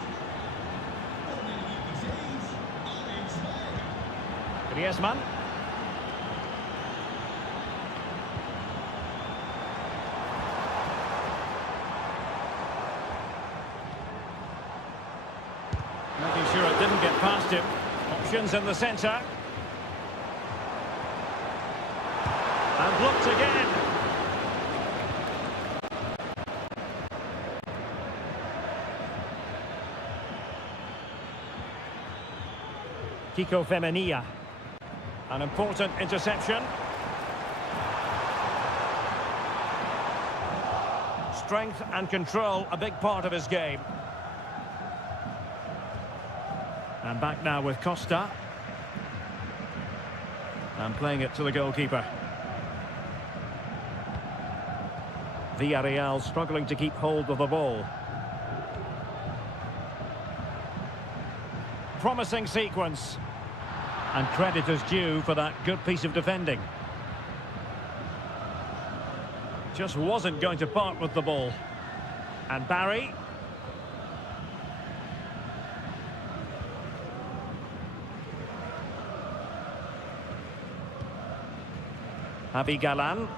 Griezmann. Making sure it didn't get past him. Options in the centre. And blocked again. Kiko Femenia. An important interception. Strength and control, a big part of his game. And back now with Costa. And playing it to the goalkeeper. Villarreal struggling to keep hold of the ball. Promising sequence. And credit is due for that good piece of defending. Just wasn't going to part with the ball. And Barry. Javi Galan.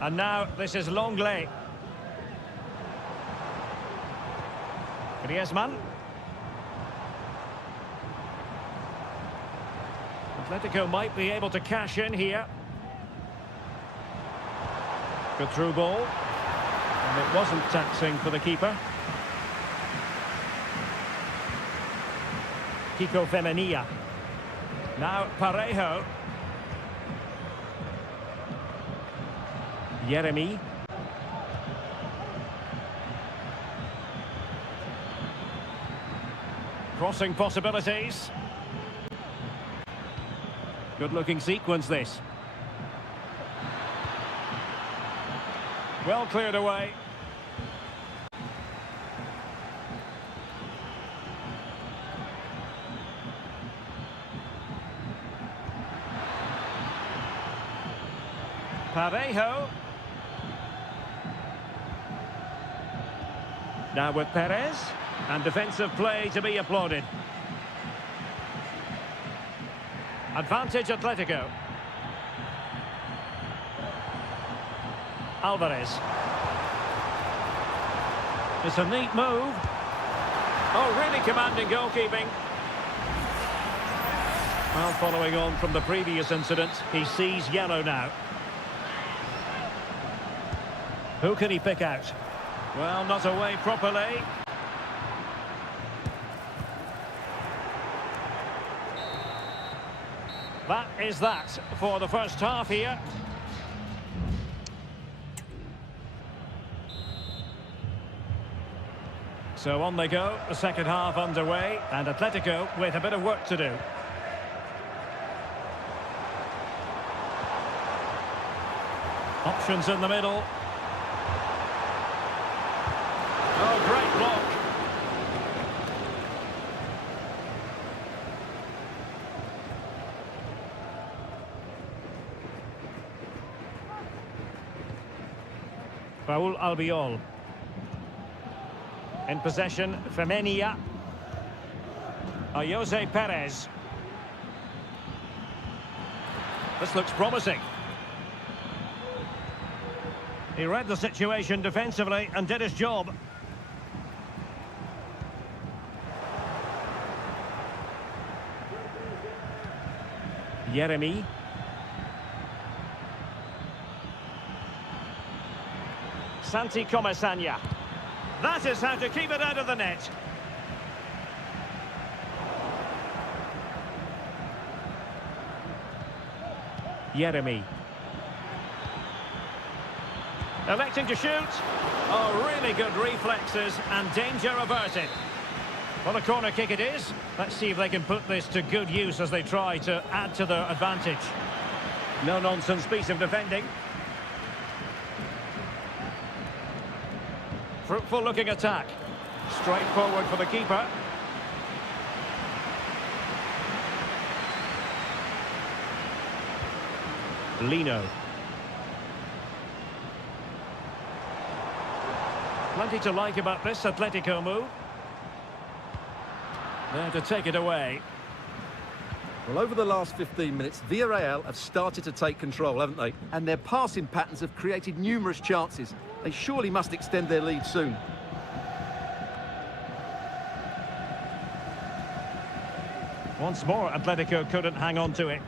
And now this is Lenglet. Griezmann. Atletico might be able to cash in here. Good through ball. And it wasn't taxing for the keeper. Kiko Femenia. Now Parejo. Jeremy. Crossing possibilities. Good-looking sequence, this. Well cleared away. Parejo. Now with Perez. And defensive play to be applauded. Advantage Atletico. Alvarez. It's a neat move. Oh, really commanding goalkeeping. Well, following on from the previous incident, he sees yellow now. Who can he pick out? Well, not away properly. That is that for the first half here. So on they go, the second half underway, and Atletico with a bit of work to do. Options in the middle. Oh, great block. Raul Albiol. In possession, Femenia. Jose Perez. This looks promising. He read the situation defensively and did his job. Jeremy. Santi Comesaña. That is how to keep it out of the net. Jeremy. Electing to shoot. Oh, really good reflexes and danger averted. Well, a corner kick it is. Let's see if they can put this to good use as they try to add to their advantage. No-nonsense piece of defending. Fruitful-looking attack. Straight forward for the keeper. Lino. Plenty to like about this Atletico move. There to take it away. Well, over the last 15 minutes, Villarreal have started to take control, haven't they? And their passing patterns have created numerous chances. They surely must extend their lead soon. Once more, Atletico couldn't hang on to it.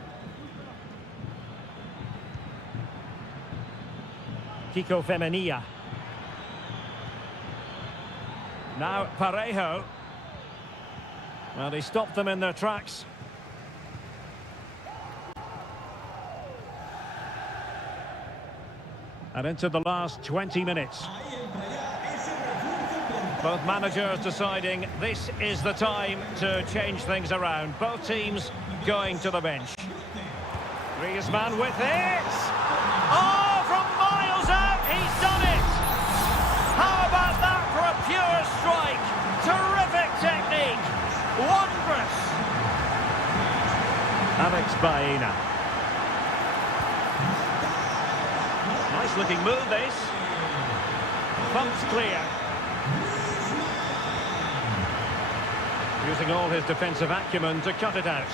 Kiko Femenia. Now Parejo. Well, he stopped them in their tracks. And into the last 20 minutes. Both managers deciding this is the time to change things around. Both teams going to the bench. Griezmann with it. Oh, from miles out, he's done it. How about that for a pure strike? Terrific technique. Wondrous. Alex Baena. Nice looking move this. Bumps clear. Using all his defensive acumen to cut it out.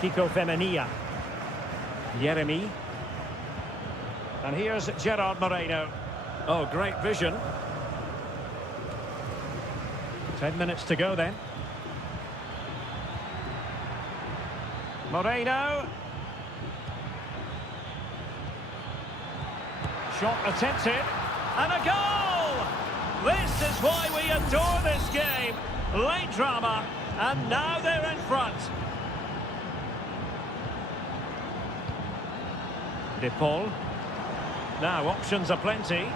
Kiko Femenia. Jeremy. And here's Gerard Moreno. Oh, great vision. 10 minutes to go then. Moreno. Shot attempted. And a goal! This is why we adore this game. Late drama. And now they're in front. De Paul. Now options are plenty.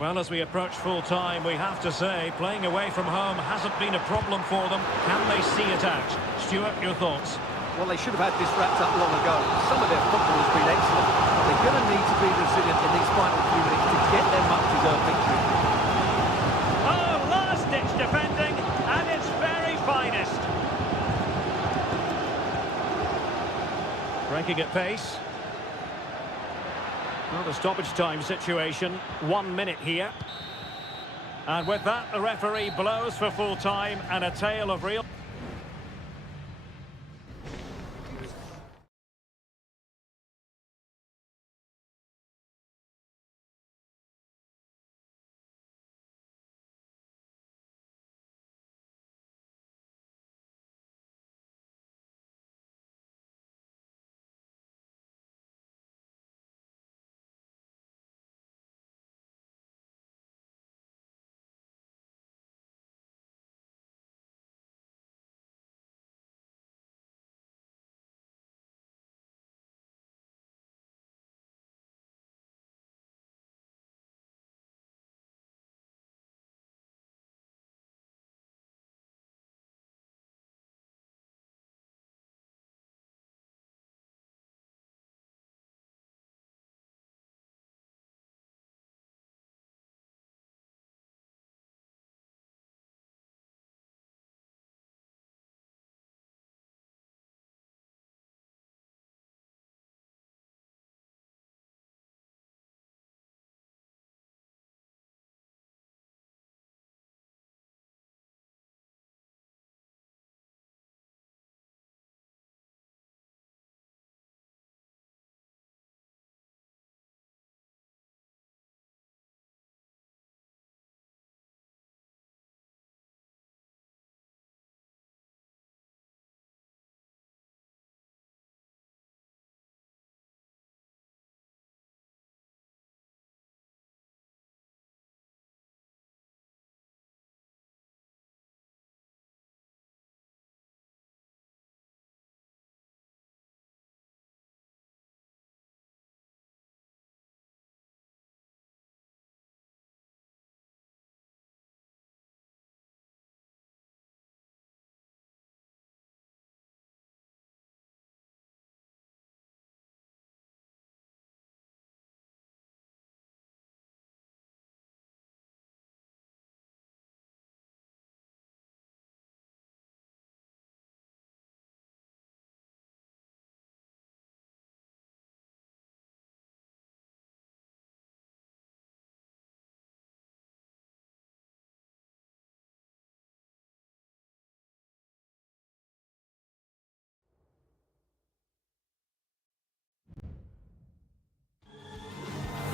Well, as we approach full time, we have to say playing away from home hasn't been a problem for them. Can they see it out? Stuart, your thoughts? Well, they should have had this wrapped up long ago. Some of their football has been excellent, but they're going to need to be resilient in these final few minutes to get their much-deserved victory. Oh, last-ditch defending at its very finest. Breaking at pace. Well, the stoppage time situation, 1 minute here. And with that, the referee blows for full time and a tale of real...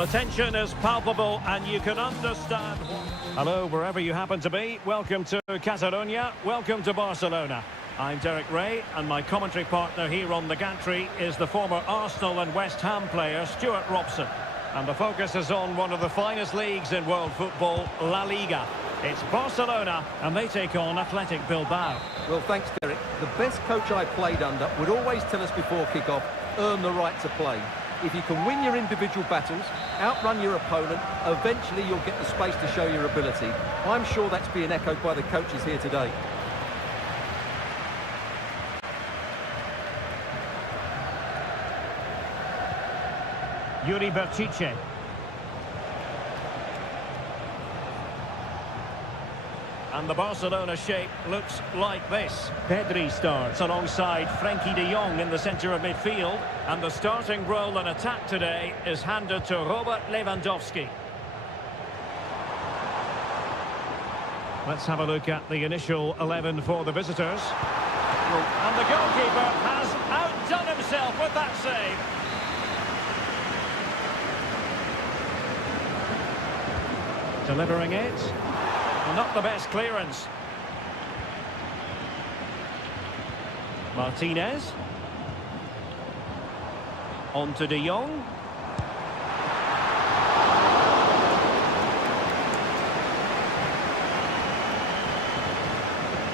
The tension is palpable and you can understand. Hello, wherever you happen to be. Welcome to Catalonia. Welcome to Barcelona. I'm Derek Ray, and my commentary partner here on the gantry is the former Arsenal and West Ham player Stuart Robson. And the focus is on one of the finest leagues in world football, La Liga. It's Barcelona, and they take on Athletic Bilbao. Well, thanks, Derek. The best coach I played under would always tell us before kick-off, earn the right to play. If you can win your individual battles, outrun your opponent, eventually you'll get the space to show your ability. I'm sure that's being echoed by the coaches here today. Yuri Berchiche. And the Barcelona shape looks like this. Pedri starts alongside Frenkie de Jong in the centre of midfield. And the starting role in attack today is handed to Robert Lewandowski. Let's have a look at the initial 11 for the visitors. And the goalkeeper has outdone himself with that save. Delivering it. Not the best clearance. Martinez. On to De Jong.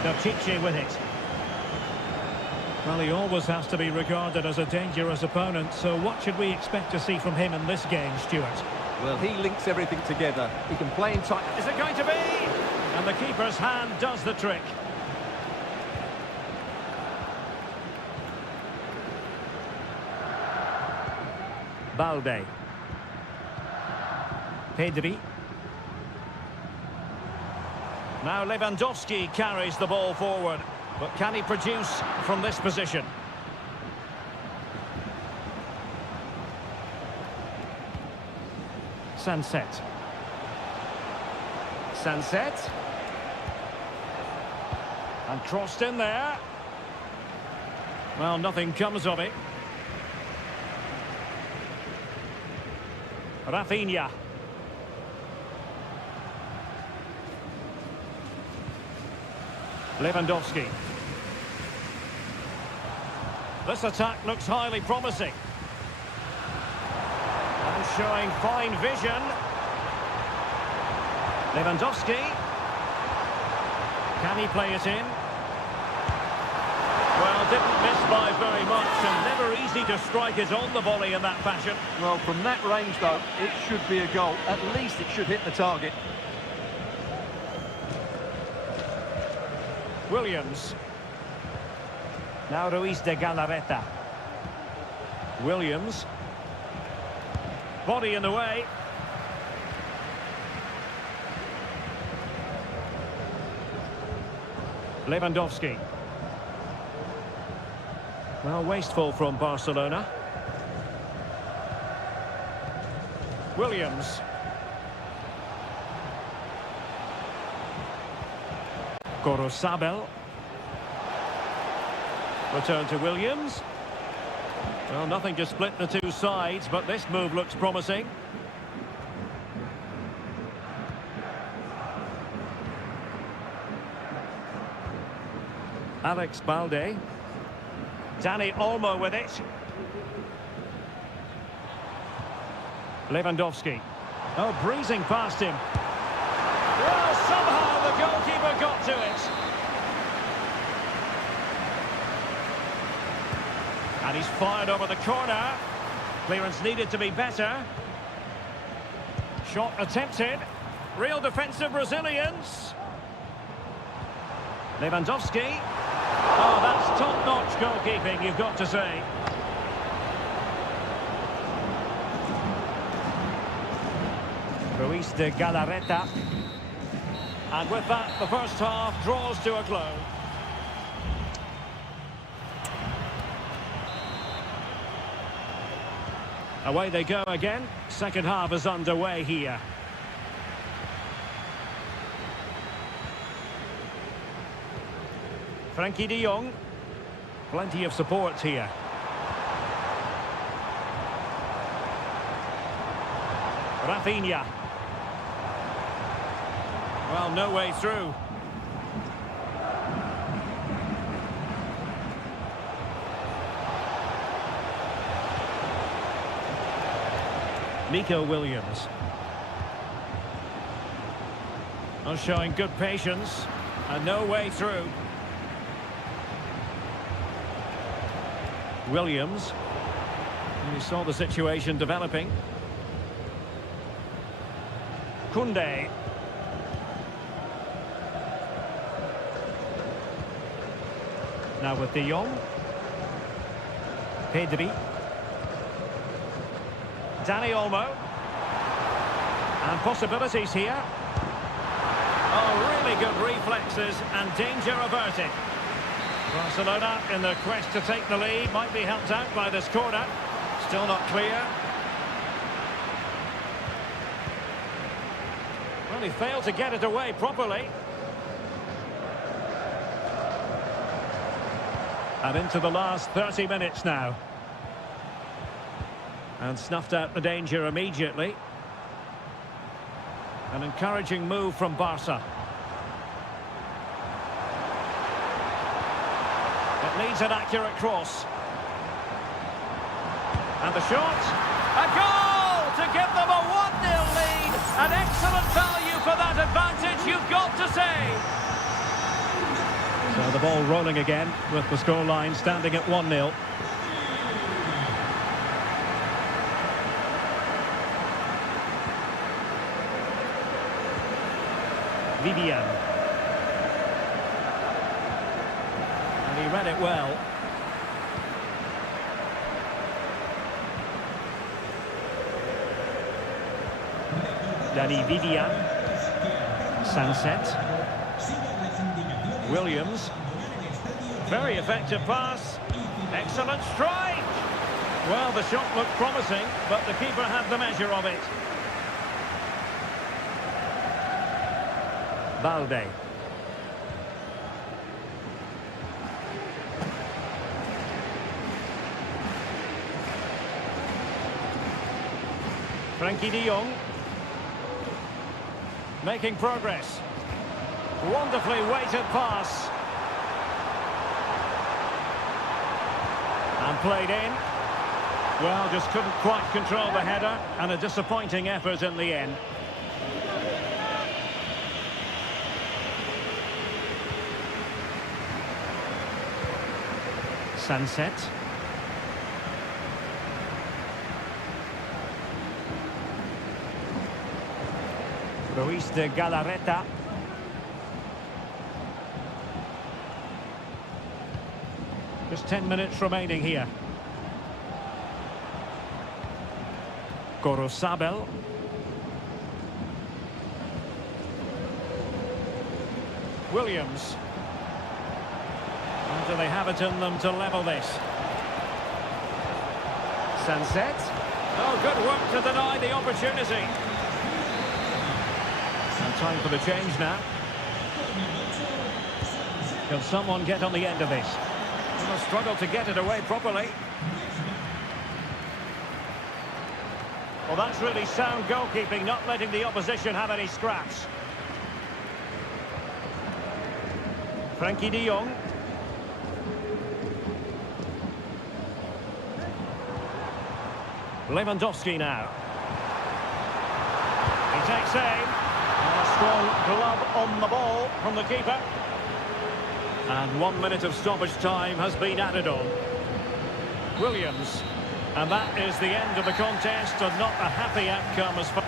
Berchiche with it. Well, he always has to be regarded as a dangerous opponent, so what should we expect to see from him in this game, Stuart? Well, he links everything together. He can play in tight. Is it going to be? And the keeper's hand does the trick. Balde. Pedri. Now Lewandowski carries the ball forward. But can he produce from this position? Sunset. Sunset. And crossed in there. Well, nothing comes of it. Rafinha. Lewandowski. This attack looks highly promising. And showing fine vision. Lewandowski. Can he play it in? Well, didn't miss by very much, and never easy to strike it on the volley in that fashion. Well, from that range, though, it should be a goal. At least it should hit the target. Williams. Now Ruiz de Galarreta. Williams. Body in the way. Lewandowski. Well, wasteful from Barcelona. Williams. Gorosabel. Return to Williams. Well, nothing to split the two sides, but this move looks promising. Alex Balde. Dani Olmo with it. Lewandowski. Oh, breezing past him. Well, somehow the goalkeeper got to it. And he's fired over the corner. Clearance needed to be better. Shot attempted. Real defensive resilience. Lewandowski. Oh, that's top-notch goalkeeping, you've got to say. Ruiz de Galarreta. And with that, the first half draws to a close. Away they go again. Second half is underway here. Frenkie de Jong. Plenty of support here. Rafinha. Well, no way through. Nico Williams. Oh, showing good patience and no way through. Williams. You saw the situation developing. Koundé. Now with De Jong. Pedri. Dani Olmo. And possibilities here. Oh, really good reflexes and danger averted. Barcelona in their quest to take the lead might be helped out by this corner. Still not clear. Well, he failed to get it away properly. And into the last 30 minutes now. And snuffed out the danger immediately. An encouraging move from Barca. It needs an accurate cross. And the shot. A goal to give them a 1-0 lead. An excellent value for that advantage, you've got to say. So the ball rolling again with the scoreline standing at 1-0. Vivian. And he read it well. Dani Vivian. Sunset. Williams. Very effective pass. Excellent strike. Well, the shot looked promising, but the keeper had the measure of it. Balde. Frankie de Jong. Making progress. Wonderfully weighted pass. And played in. Well, just couldn't quite control the header, and a disappointing effort in the end. Sunset. Ruiz de Galarreta. Just 10 minutes remaining here. Gorosabel. Williams. Or do they have it in them to level this? Sunset. Oh, good work to deny the opportunity. And time for the change now. Can someone get on the end of this? They'll struggle to get it away properly. Well, that's really sound goalkeeping, not letting the opposition have any scraps. Frankie de Jong. Lewandowski now. He takes aim. And a strong glove on the ball from the keeper. And 1 minute of stoppage time has been added on. Williams. And that is the end of the contest, and not a happy outcome as far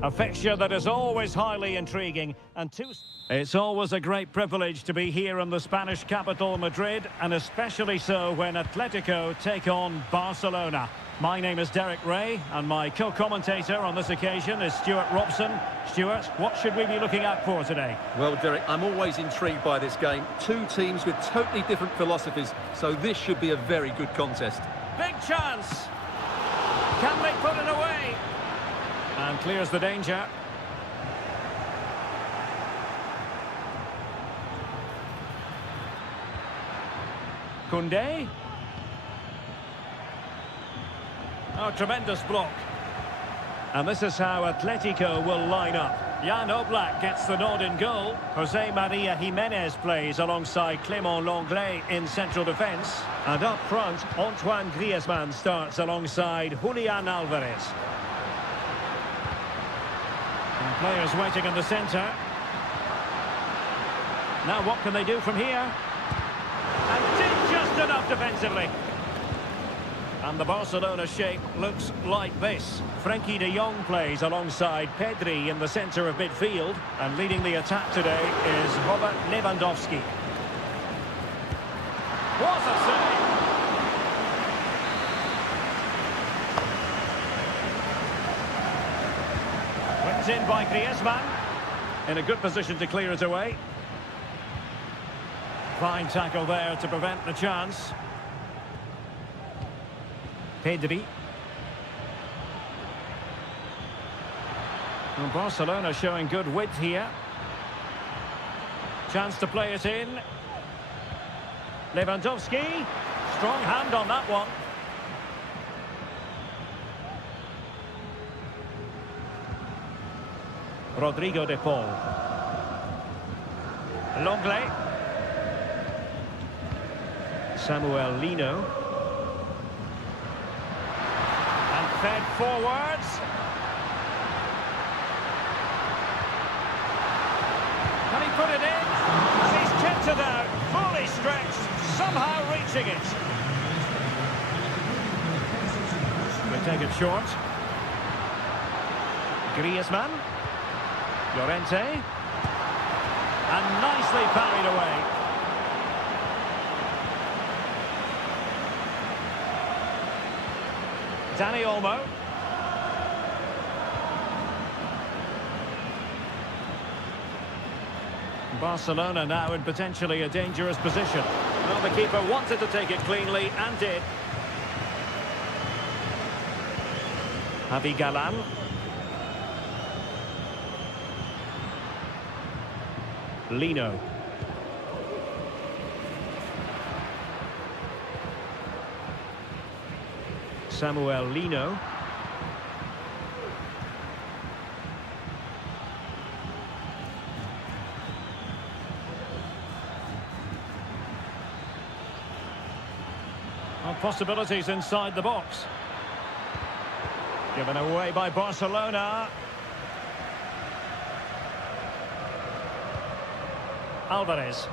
A fixture that is always highly intriguing and two... It's always a great privilege to be here in the Spanish capital, Madrid, and especially so when Atletico take on Barcelona. My name is Derek Ray, and my co-commentator on this occasion is Stuart Robson. Stuart, what should we be looking out for today? Well, Derek, I'm always intrigued by this game. Two teams with totally different philosophies, so this should be a very good contest. Big chance! Can they put it away? And clears the danger. Koundé. Oh, tremendous block. And this is how Atletico will line up. Jan Oblak gets the nod in goal. Jose Maria Jimenez plays alongside Clément Lenglet in central defence. And up front, Antoine Griezmann starts alongside Julian Alvarez. And players waiting in the centre. Now what can they do from here? And did just enough defensively. And the Barcelona shape looks like this. Frenkie de Jong plays alongside Pedri in the centre of midfield. And leading the attack today is Robert Lewandowski. What a save! Whipped in by Griezmann. In a good position to clear it away. Fine tackle there to prevent the chance. Pedri. And Barcelona showing good width here. Chance to play it in. Lewandowski. Strong hand on that one. Rodrigo de Paul. Lenglet. Samuel Lino. Fed forwards. Can he put it in? And he's kept it out, fully stretched, somehow reaching it. We take it short. Griezmann. Llorente. And nicely parried away. Dani Olmo. Barcelona now in potentially a dangerous position. Well, the keeper wanted to take it cleanly and did. Javi Galán. Lino. Samuel Lino. Possibilities inside the box. Given away by Barcelona. Alvarez.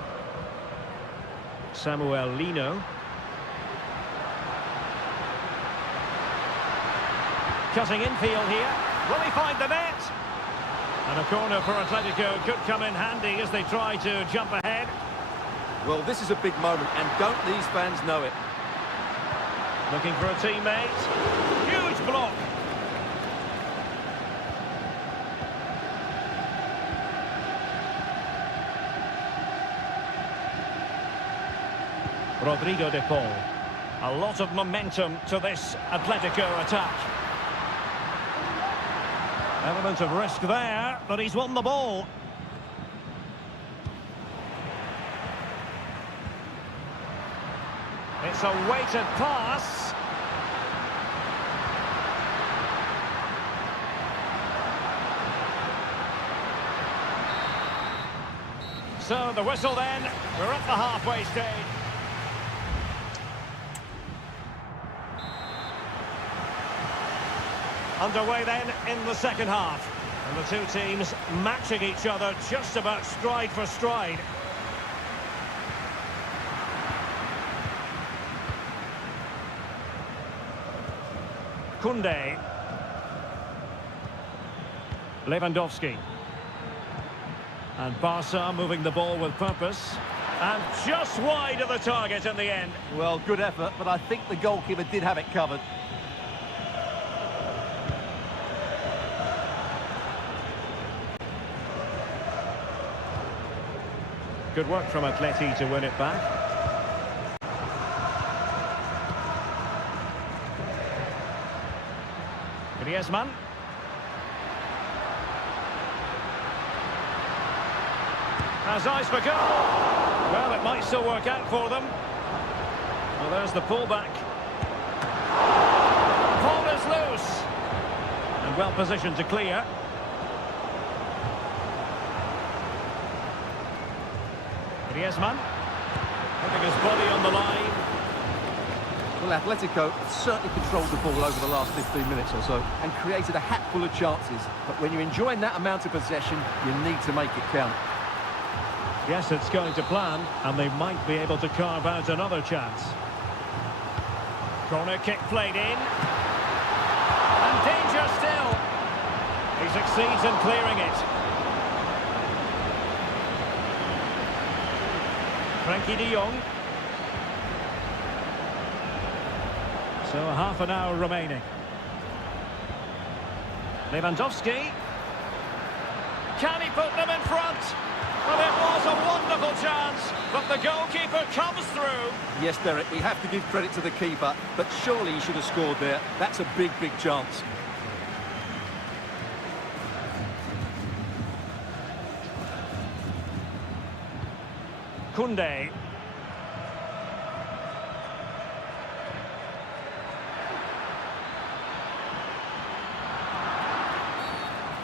Samuel Lino. Cutting infield here. Will he find the net? And a corner for Atletico could come in handy as they try to jump ahead. Well, this is a big moment, and don't these fans know it? Looking for a teammate. Huge block. Rodrigo de Paul. A lot of momentum to this Atletico attack. Element of risk there, but he's won the ball. It's a weighted pass. So the whistle then, we're at the halfway stage. Underway then in the second half. And the two teams matching each other just about stride for stride. Koundé. Lewandowski. And Barca moving the ball with purpose. And just wide of the target in the end. Well, good effort, but I think the goalkeeper did have it covered. Good work from Atleti to win it back. Griezmann. Has eyes for goal. Well, it might still work out for them. Well, there's the pullback. Ball is loose. And well positioned to clear. Griezmann. Putting his body on the line. Well, Atletico certainly controlled the ball over the last 15 minutes or so and created a hatful of chances. But when you're enjoying that amount of possession, you need to make it count. Yes, it's going to plan, and they might be able to carve out another chance. Corner kick played in. And danger still. He succeeds in clearing it. Frankie de Jong. So half an hour remaining. Lewandowski. Can he put them in front? Well, it was a wonderful chance, but the goalkeeper comes through. Yes, Derek, we have to give credit to the keeper, but surely he should have scored there. That's a big, big chance. Koundé.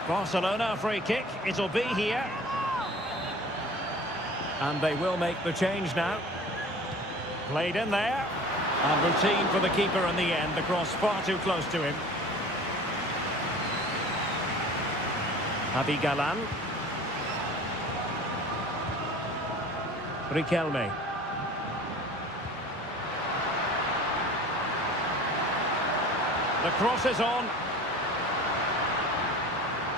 Barcelona free kick. It'll be here. And they will make the change now. Played in there. And routine for the keeper in the end. The cross far too close to him. Javi Galan. Riquelme. The cross is on.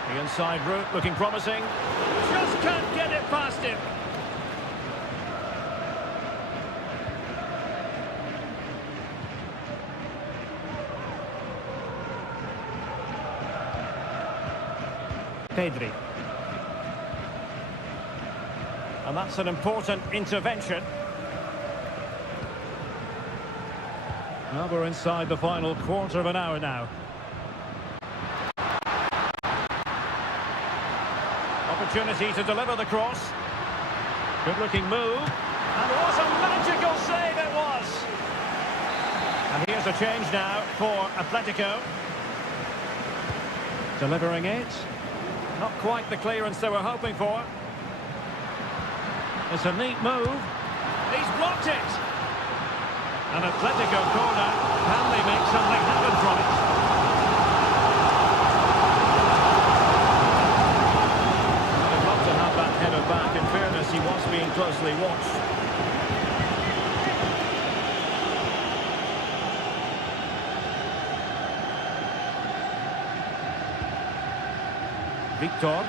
The inside route looking promising. Just can't get it past him. Pedri. And that's an important intervention. Well, we're inside the final quarter of an hour now. Opportunity to deliver the cross. Good-looking move. And what a magical save it was! And here's a change now for Atletico. Delivering it. Not quite the clearance they were hoping for. It's a neat move. He's blocked it. An Atletico corner. Can they make something happen from it? I'd love to have that header back. In fairness, he was being closely watched. Victor.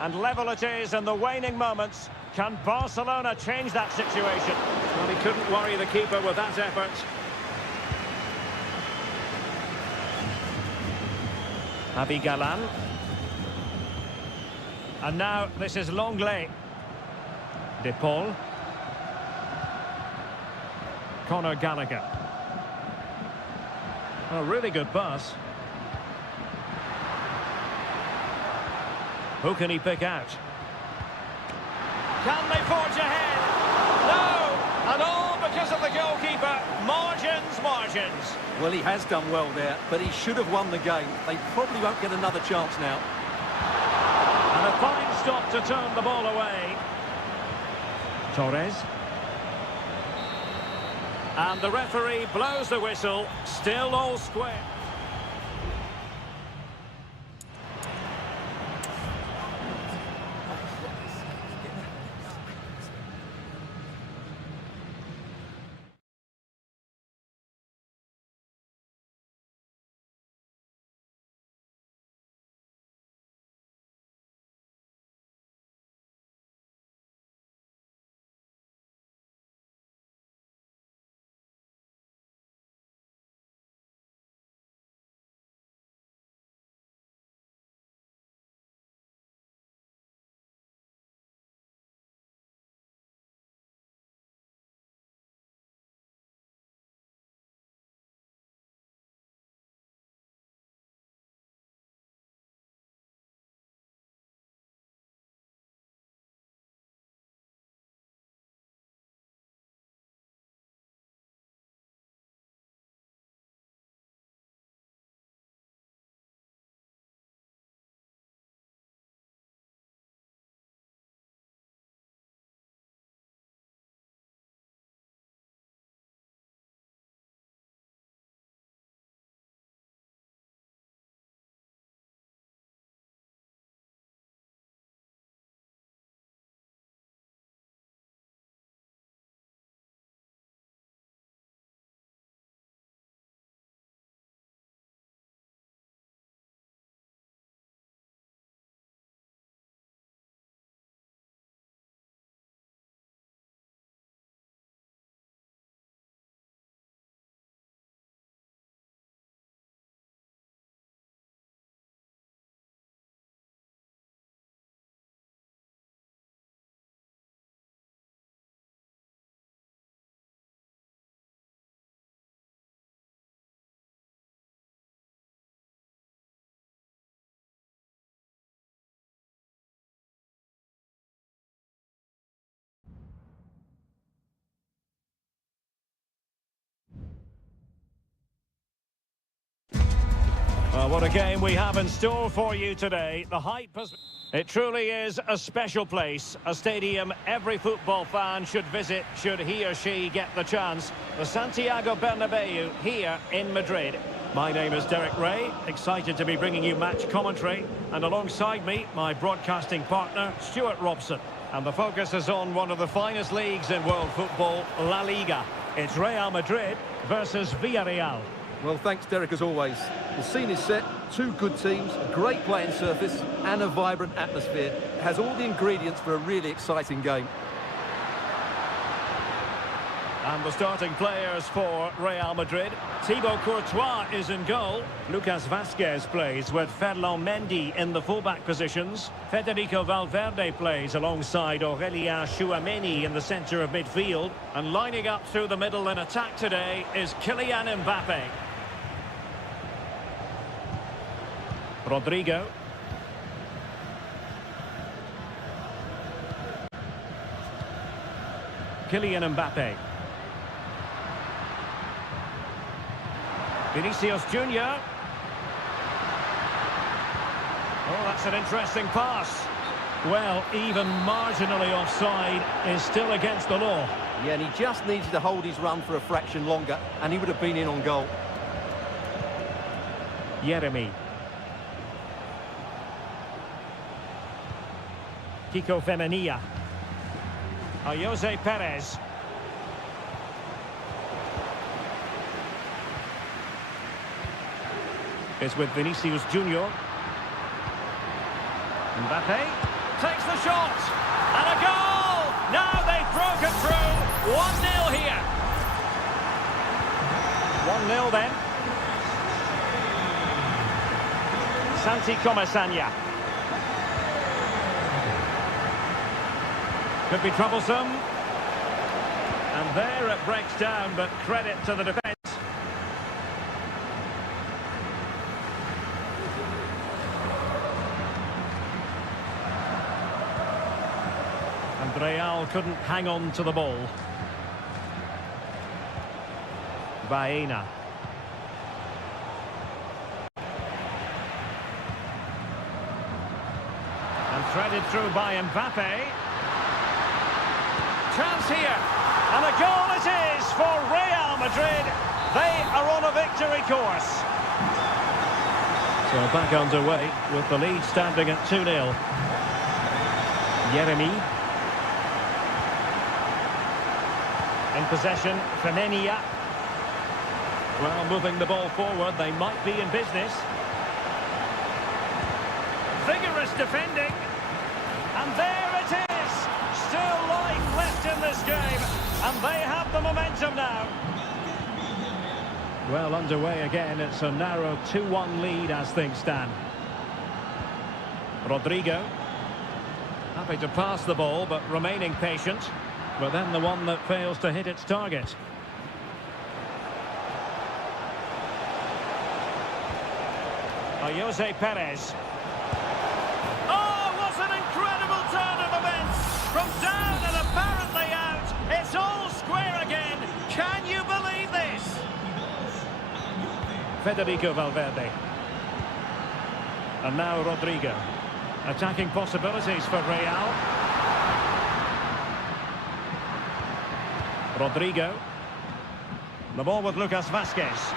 And level it is in the waning moments. Can Barcelona change that situation? Well, he couldn't worry the keeper with that effort. Javi Galan. And now this is Longley. De Paul. Conor Gallagher. A really good pass. Who can he pick out? Can they forge ahead? No! And all because of the goalkeeper. Margins, margins. Well, he has done well there, but he should have won the game. They probably won't get another chance now. And a fine stop to turn the ball away. Torres. And the referee blows the whistle. Still all square. Well, what a game we have in store for you today. The hype has... It truly is a special place, a stadium every football fan should visit should he or she get the chance. The Santiago Bernabeu here in Madrid. My name is Derek Ray, excited to be bringing you match commentary, and alongside me, my broadcasting partner, Stuart Robson. And the focus is on one of the finest leagues in world football, La Liga. It's Real Madrid versus Villarreal. Well, thanks, Derek, as always. The scene is set, two good teams, a great playing surface and a vibrant atmosphere. It has all the ingredients for a really exciting game. And the starting players for Real Madrid. Thibaut Courtois is in goal. Lucas Vazquez plays with Ferland Mendy in the fullback positions. Federico Valverde plays alongside Aurélien Tchouameni in the centre of midfield. And lining up through the middle in attack today is Kylian Mbappe. Rodrigo. Kylian Mbappe. Vinicius Junior. Oh, that's an interesting pass. Well, even marginally offside is still against the law. Yeah, and he just needed to hold his run for a fraction longer, and he would have been in on goal. Yeremi. Kiko Femenia. Jose Perez. Is with Vinicius Junior. Mbappe takes the shot and a goal. Now they've broken through. 1-0 here. 1-0 then. Santi Comasagna. Could be troublesome. And there it breaks down, but credit to the defence. And Real couldn't hang on to the ball. Baena. And threaded through by Mbappe. Chance here, and a goal it is for Real Madrid. They are on a victory course. So back underway with the lead standing at 2-0. Yeremi. In possession, Femenia. Well, moving the ball forward, they might be in business. Vigorous defending, and there it is. Still life left in this game, and they have the momentum now. Well, underway again. It's a narrow 2-1 lead as things stand. Rodrigo. Happy to pass the ball, but remaining patient. But then the one that fails to hit its target. Jose Perez. From down and apparently out, it's all square again. Can you believe this? Federico Valverde. And now Rodrigo. Attacking possibilities for Real. Rodrigo. The ball with Lucas Vazquez.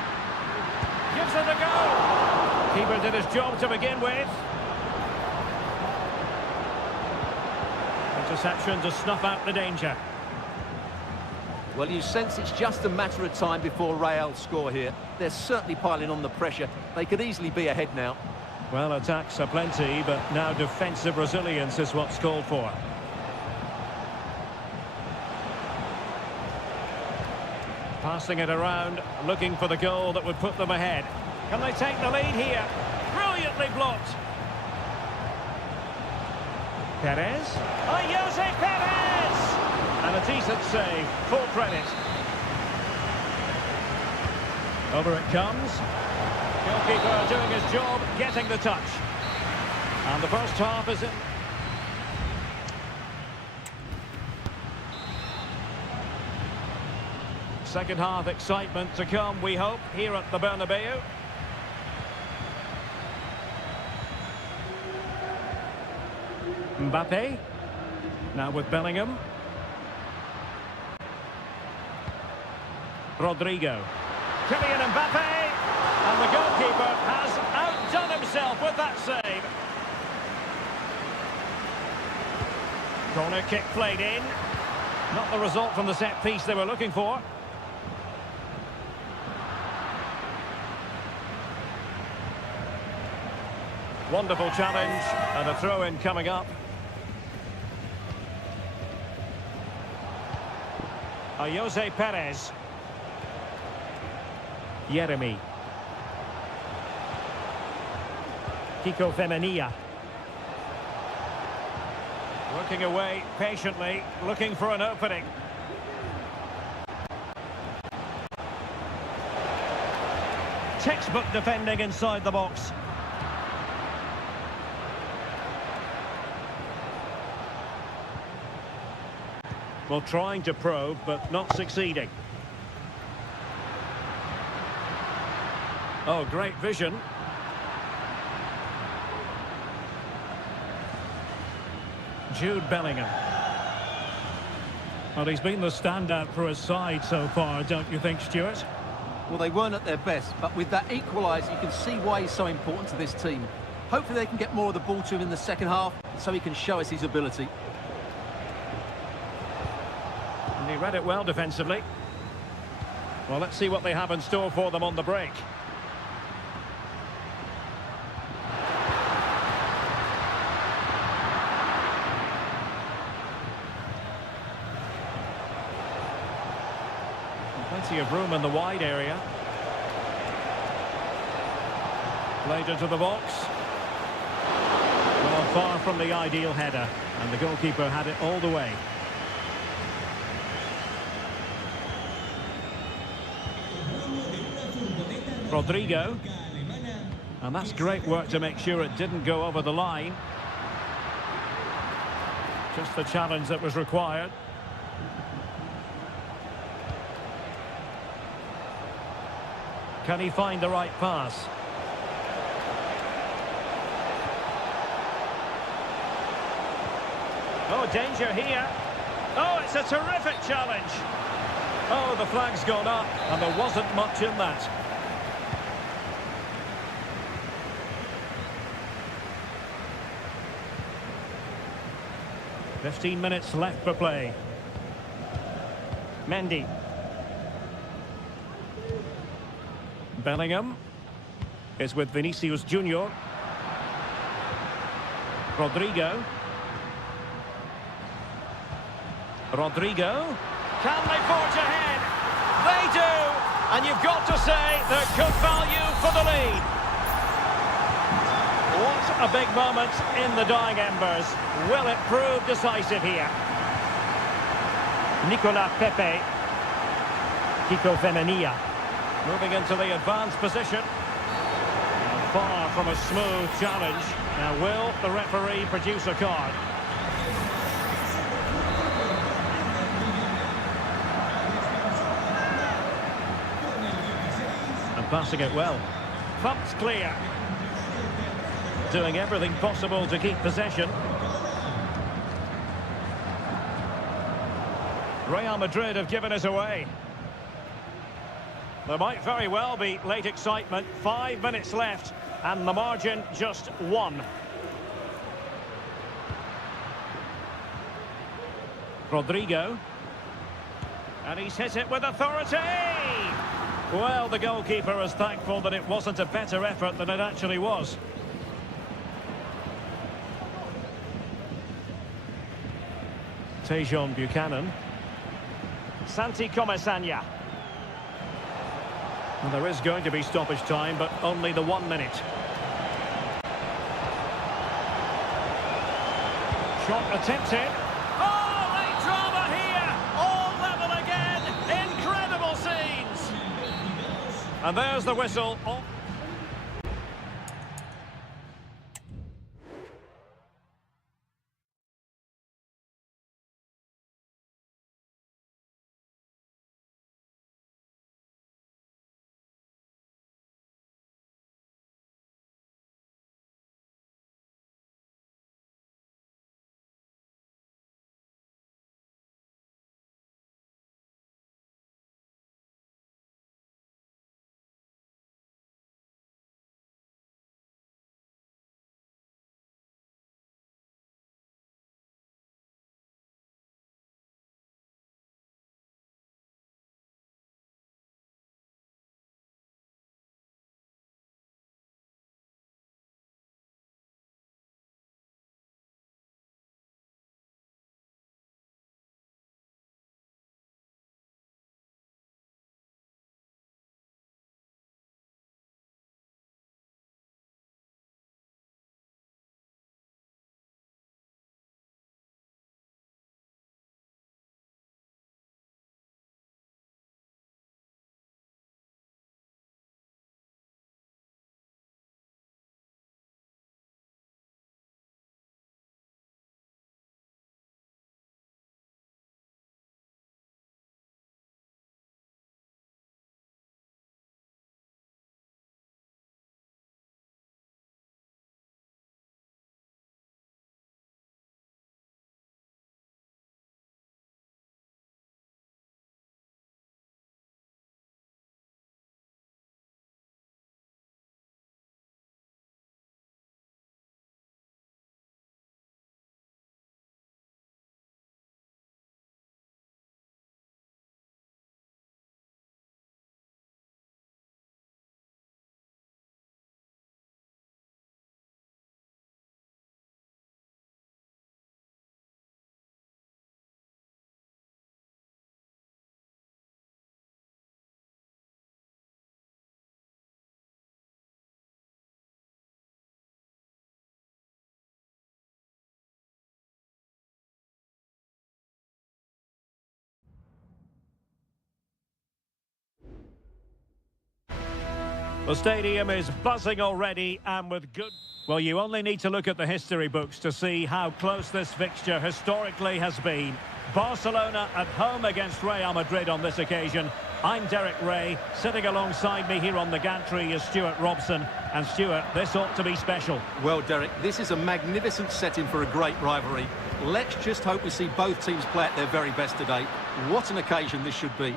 Gives it a go. Keeper did his job to begin with. Interception to snuff out the danger. Well, you sense it's just a matter of time before Real score here. They're certainly piling on the pressure. They could easily be ahead now. Well, attacks are plenty, but now defensive resilience is what's called for. Passing it around, looking for the goal that would put them ahead. Can they take the lead here? Brilliantly blocked. Perez. Jose Perez! And a decent save, full credit. Over it comes. Goalkeeper doing his job, getting the touch. And the first half is in. Second half excitement to come, we hope, here at the Bernabeu. Mbappe. Now with Bellingham. Rodrigo. Kylian Mbappe. And the goalkeeper has outdone himself with that save. Corner kick played in. Not the result from the set piece they were looking for. Wonderful challenge and a throw-in coming up. Jose Perez. Yeremy. Kiko Femenia. Working away patiently, looking for an opening. Textbook defending inside the box. Well, trying to probe, but not succeeding. Oh, great vision. Jude Bellingham. Well, he's been the standout for his side so far, don't you think, Stuart? Well, they weren't at their best, but with that equaliser, you can see why he's so important to this team. Hopefully they can get more of the ball to him in the second half, so he can show us his ability. And he read it well defensively. Well, let's see what they have in store for them on the break. Plenty of room in the wide area. Played into the box. Well, far from the ideal header, and the goalkeeper had it all the way. Rodrigo. And that's great work to make sure it didn't go over the line. Just the challenge that was required. Can he find the right pass? Oh, danger here. Oh, it's a terrific challenge. Oh, the flag's gone up, and there wasn't much in that. "15 minutes left for play." Mendy. Bellingham is with Vinicius Junior. Rodrigo. Rodrigo. Can they forge ahead? They do! And you've got to say they're good value for the lead. What a big moment in the dying embers. Will it prove decisive here? Nicolas Pepe. Kiko Femenia. Moving into the advanced position. Far from a smooth challenge. Now, will the referee produce a card? And passing it well. Pumped clear. Doing everything possible to keep possession. Real Madrid have given us away. There might very well be late excitement. 5 minutes left, and the margin just 1. Rodrigo. And he's hit it with authority! Well, the goalkeeper is thankful that it wasn't a better effort than it actually was. Tejon Buchanan. Santi Comesaña. Well, there is going to be stoppage time, but only the 1 minute. Shot attempted. Oh, late drama here! All level again! Incredible scenes! And there's the whistle. The stadium is buzzing already and with good... Well, you only need to look at the history books to see how close this fixture historically has been. Barcelona at home against Real Madrid on this occasion. I'm Derek Ray. Sitting alongside me here on the gantry is Stuart Robson. And Stuart, this ought to be special. Well, Derek, this is a magnificent setting for a great rivalry. Let's just hope we see both teams play at their very best today. What an occasion this should be.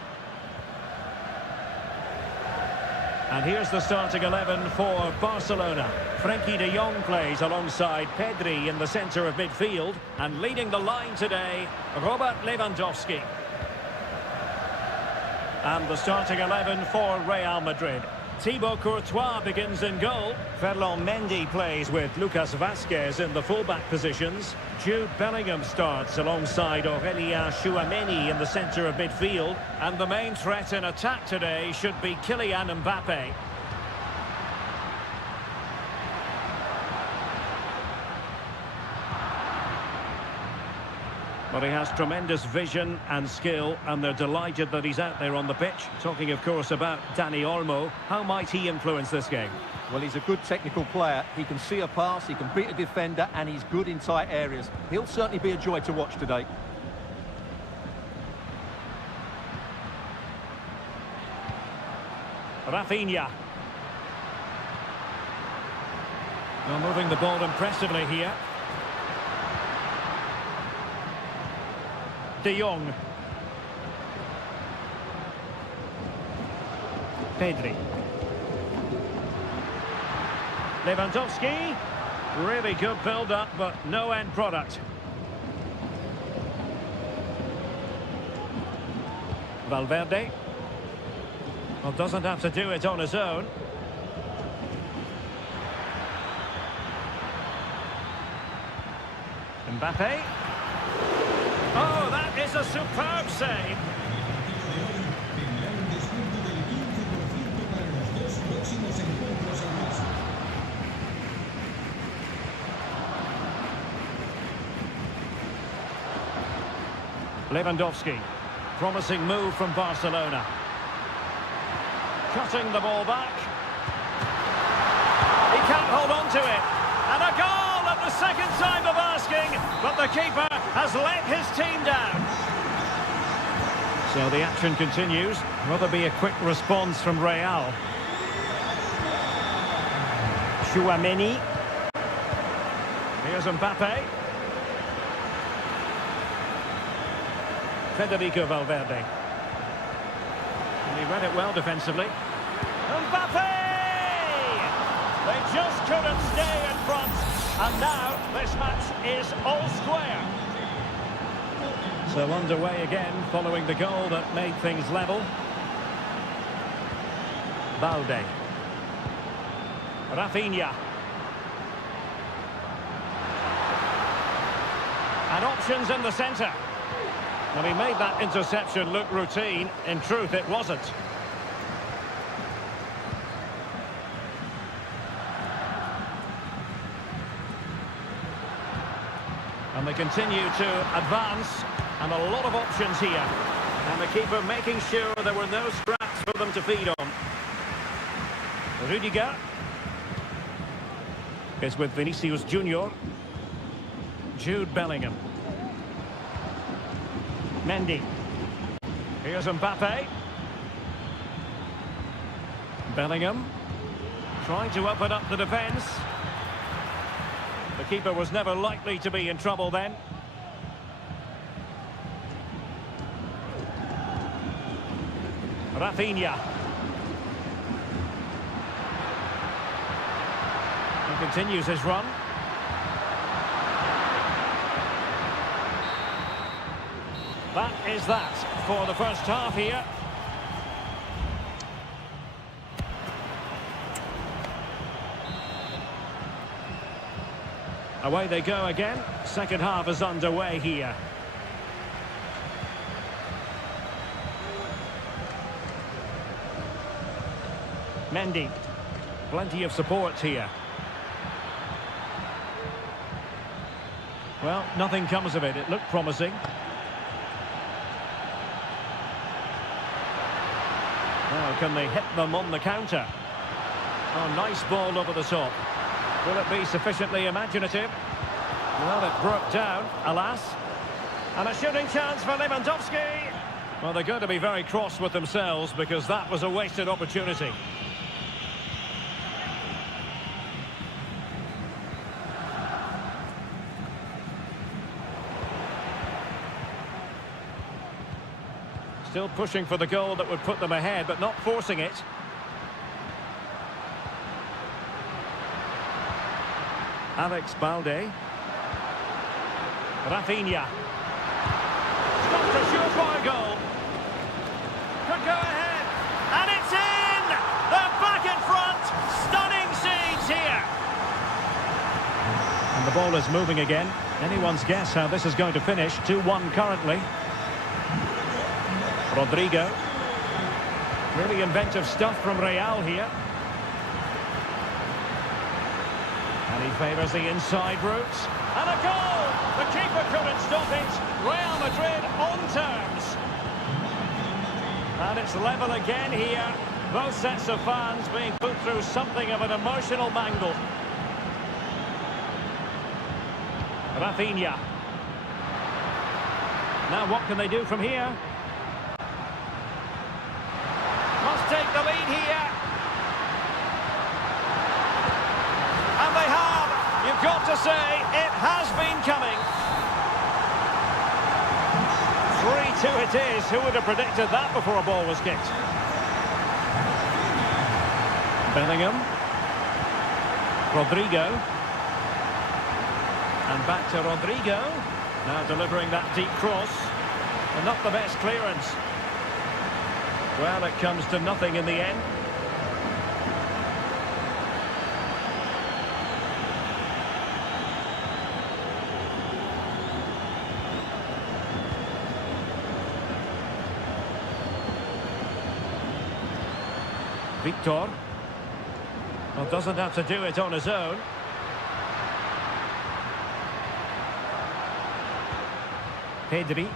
And here's the starting 11 for Barcelona. Frenkie de Jong plays alongside Pedri in the centre of midfield. And leading the line today, Robert Lewandowski. And the starting 11 for Real Madrid. Thibaut Courtois begins in goal. Ferland Mendy plays with Lucas Vazquez in the fullback positions. Jude Bellingham starts alongside Aurélien Tchouameni in the centre of midfield. And the main threat in attack today should be Kylian Mbappe. But he has tremendous vision and skill, and they're delighted that he's out there on the pitch. Talking, of course, about Dani Olmo. How might he influence this game? Well, he's a good technical player. He can see a pass, he can beat a defender, and he's good in tight areas. He'll certainly be a joy to watch today. Rafinha. Well, moving the ball impressively here. De Jong. Pedri. Lewandowski. Really good build-up, but no end product. Valverde. Well, doesn't have to do it on his own. Mbappe. Oh, that is a superb save. Lewandowski. Promising move from Barcelona. Cutting the ball back. He can't hold on to it. And a goal at the second time of asking, but the keeper has let his team down. So the action continues. Will there be a quick response from Real? Tchouameni. Here's Mbappe. Federico Valverde. And he read it well defensively. Mbappe! They just couldn't stay in front. And now this match is all square. So underway again following the goal that made things level. Balde. Rafinha. And options in the centre. Well, he made that interception look routine. In truth, it wasn't. And they continue to advance, and a lot of options here. And the keeper making sure there were no scraps for them to feed on. Rudiger is with Vinicius Junior. Jude Bellingham. Mendy. Here's Mbappe. Bellingham trying to open up the defence. The keeper was never likely to be in trouble then. Rafinha. He continues his run. That is that for the first half here. Away they go again. Second half is underway here. Mendy. Plenty of support here. Well, nothing comes of it. It looked promising. Now, can they hit them on the counter? Oh, nice ball over the top. Will it be sufficiently imaginative? Well, it broke down, alas. And a shooting chance for Lewandowski. Well, they're going to be very cross with themselves because that was a wasted opportunity. Still pushing for the goal that would put them ahead, but not forcing it. Alex Balde. Rafinha. Stopped a surefire goal. Could go ahead. And it's in! They're back in front. Stunning scenes here. And the ball is moving again. Anyone's guess how this is going to finish. 2-1 currently. Rodrigo. Really inventive stuff from Real here. And he favours the inside route. And a goal! The keeper couldn't stop it. Real Madrid on terms. And it's level again here. Both sets of fans being put through something of an emotional mangle. Rafinha. Now what can they do from here? Must take the lead here. And they have. You've got to say, it has been coming. 3-2 it is. Who would have predicted that before a ball was kicked? Bellingham. Rodrigo. And back to Rodrigo. Now delivering that deep cross. And not the best clearance. Well, it comes to nothing in the end. Victor. Well, doesn't have to do it on his own. Pedri.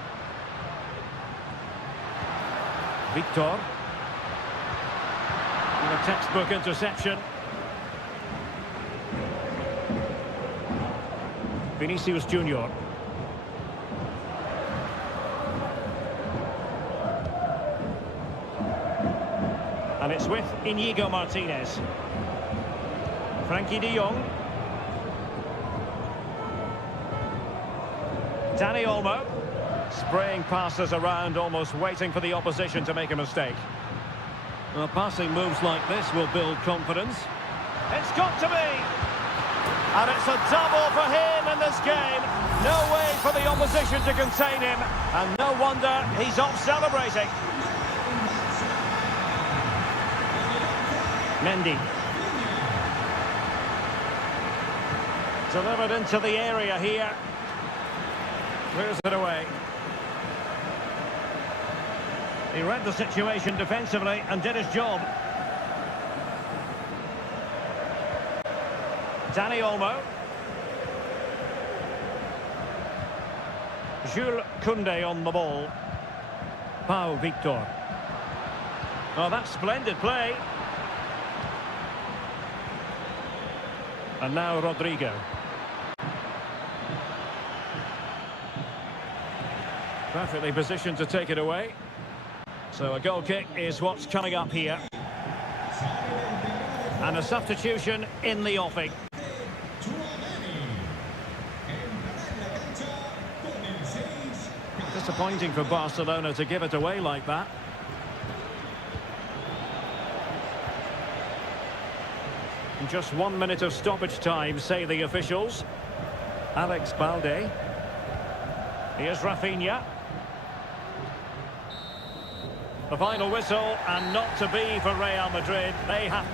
Victor. And a textbook interception. Vinicius Junior. And it's with Inigo Martinez. Frankie de Jong. Dani Olmo. Spraying passes around, almost waiting for the opposition to make a mistake. Well, passing moves like this will build confidence. It's got to be! And it's a double for him in this game. No way for the opposition to contain him. And no wonder he's off celebrating. Mendy. Delivered into the area here. Clears it away. He read the situation defensively and did his job. Dani Olmo. Jules Koundé on the ball. Pau Victor. Oh, that's splendid play. And now Rodrigo. Perfectly positioned to take it away. So a goal kick is what's coming up here. And a substitution in the offing. Disappointing for Barcelona to give it away like that. In just 1 minute of stoppage time, say the officials. Alex Balde. Here's Rafinha. The final whistle, and not to be for Real Madrid. They have...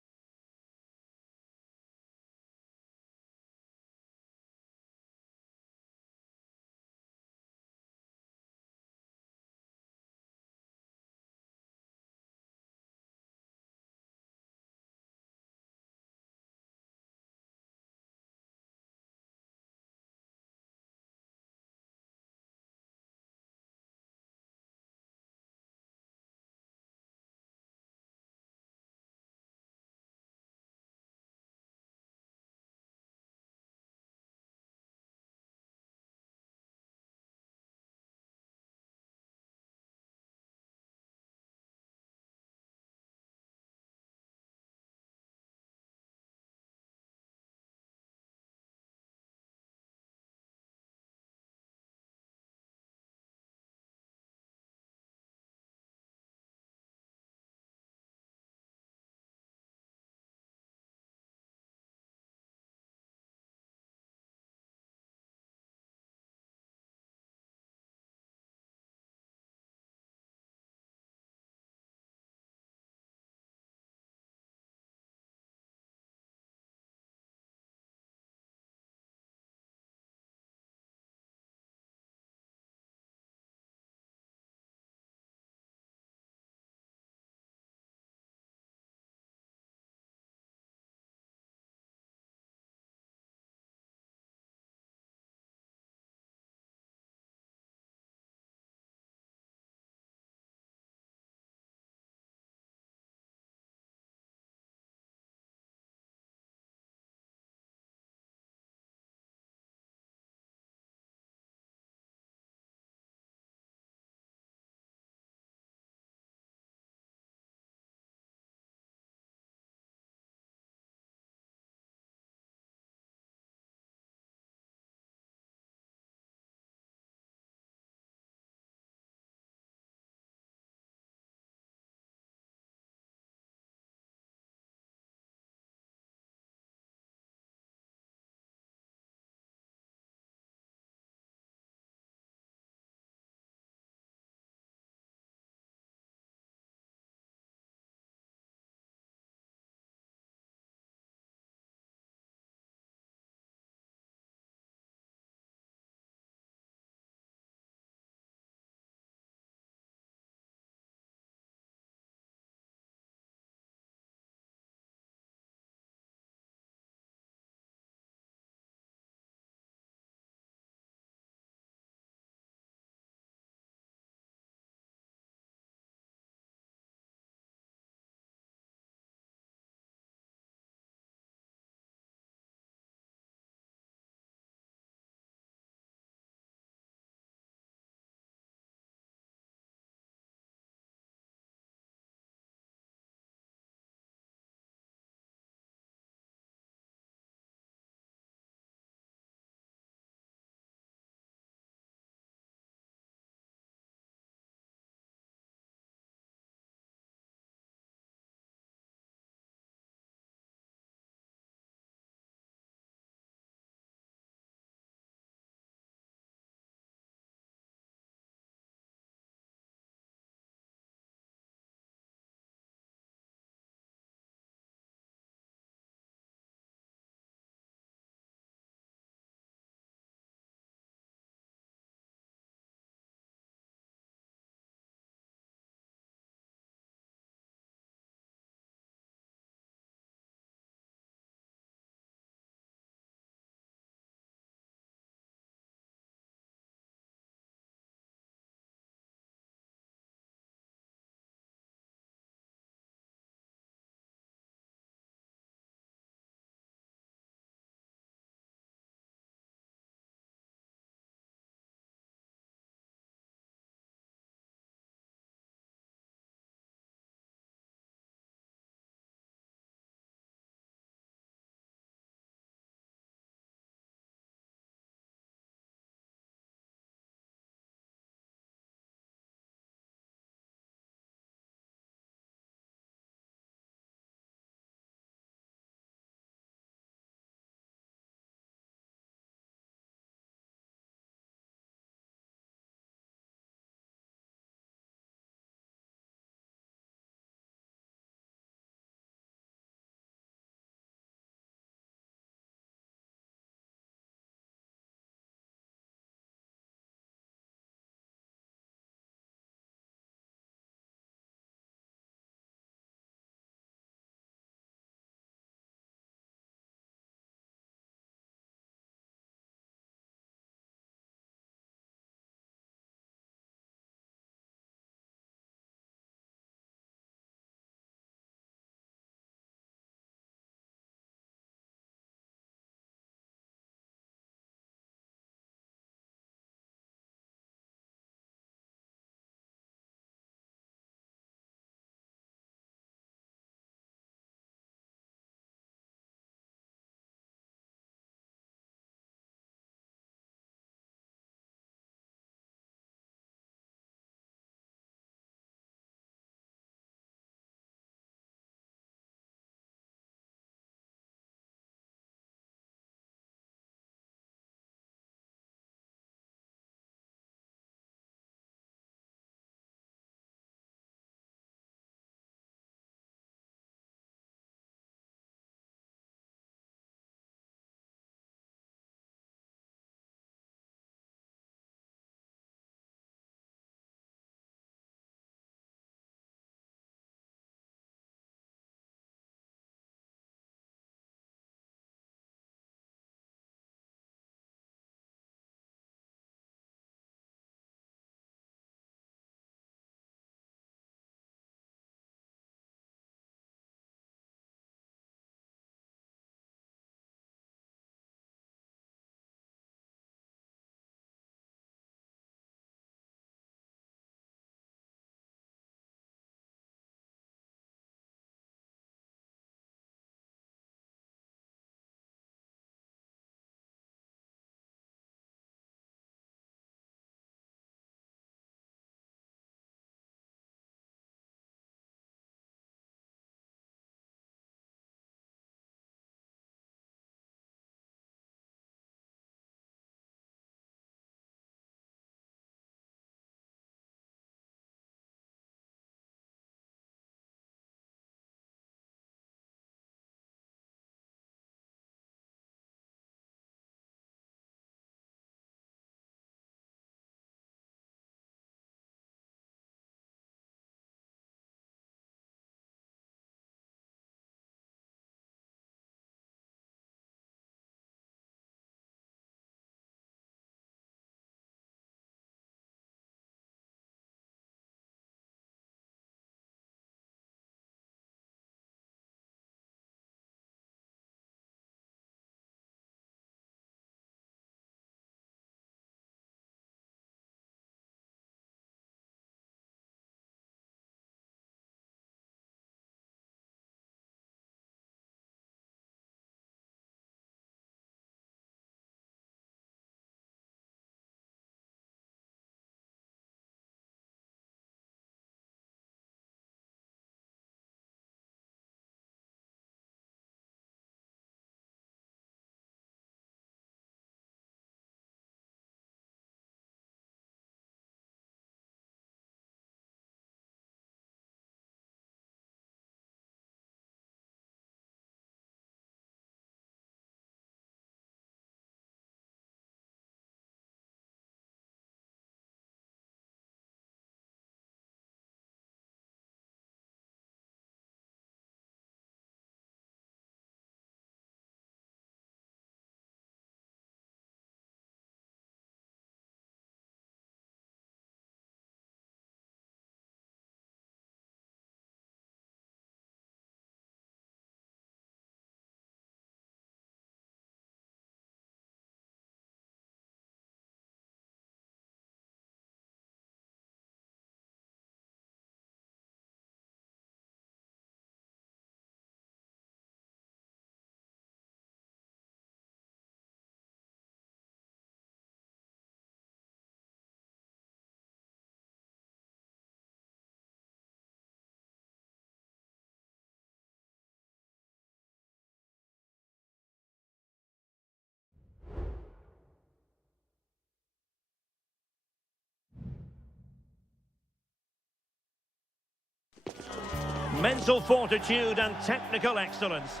mental fortitude and technical excellence.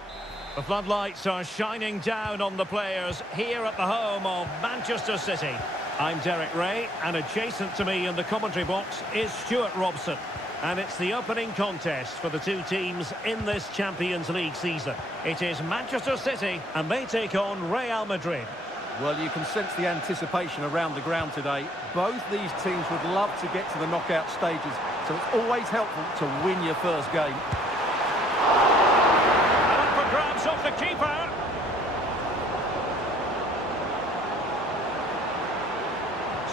The floodlights are shining down on the players here at the home of Manchester City. I'm Derek Ray, and adjacent to me in the commentary box is Stuart Robson. And it's the opening contest for the two teams in this Champions League season. It is Manchester City, and they take on Real Madrid. Well, you can sense the anticipation around the ground today. Both these teams would love to get to the knockout stages, so it's always helpful to win your first game. And up for grabs off the keeper.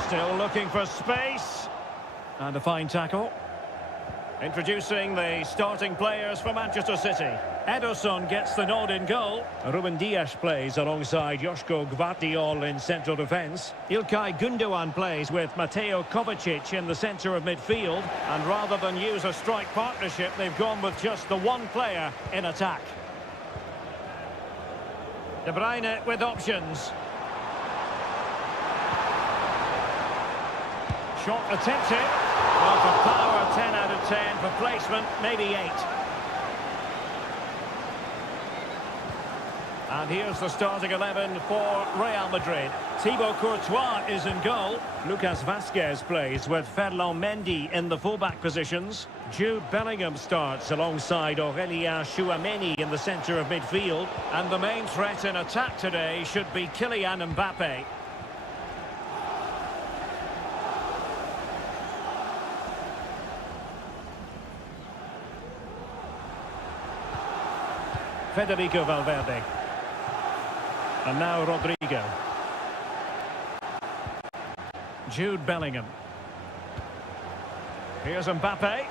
Still looking for space. And a fine tackle. Introducing the starting players for Manchester City. Ederson gets the nod in goal. Ruben Dias plays alongside Joško Gvardiol in central defence. İlkay Gündoğan plays with Mateo Kovacic in the centre of midfield. And rather than use a strike partnership, they've gone with just the one player in attack. De Bruyne with options. Shot attempted. Well, for power, 10 out of 10. For placement, maybe 8. And here's the starting 11 for Real Madrid. Thibaut Courtois is in goal. Lucas Vazquez plays with Ferland Mendy in the fullback positions. Jude Bellingham starts alongside Aurélien Tchouaméni in the centre of midfield. And the main threat in attack today should be Kylian Mbappé. Federico Valverde. And now Rodrigo. Jude Bellingham. Here's Mbappé.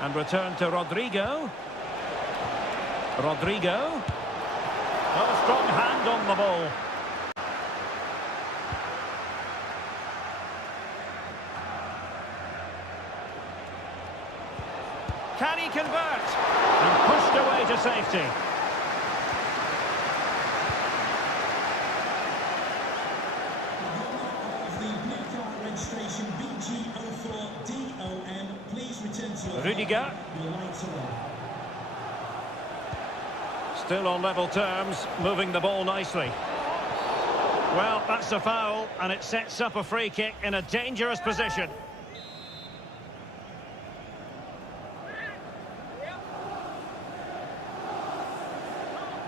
And return to Rodrigo. Rodrigo. Oh, a strong hand on the ball. Can he convert? And pushed away to safety. Rudiger. Still on level terms, moving the ball nicely. Well, that's a foul, and it sets up a free kick in a dangerous position.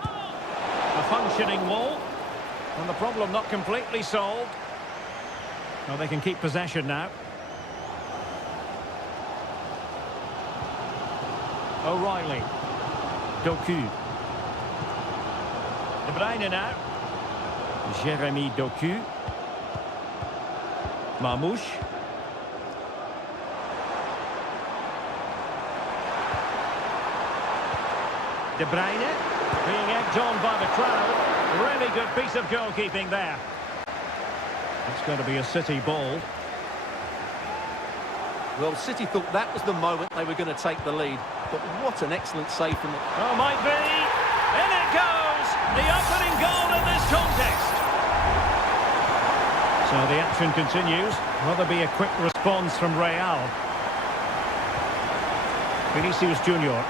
A functioning wall, and the problem not completely solved. Well, they can keep possession now. O'Reilly. Doku. De Bruyne now. Jeremy Doku. Marmoush. De Bruyne being egged on by the crowd. Really good piece of goalkeeping there. It's going to be a City ball. Well, City thought that was the moment they were going to take the lead. But what an excellent save from them. Oh, might be. In it goes! The opening goal in this contest. So the action continues. Will there be a quick response from Real? Vinicius Junior.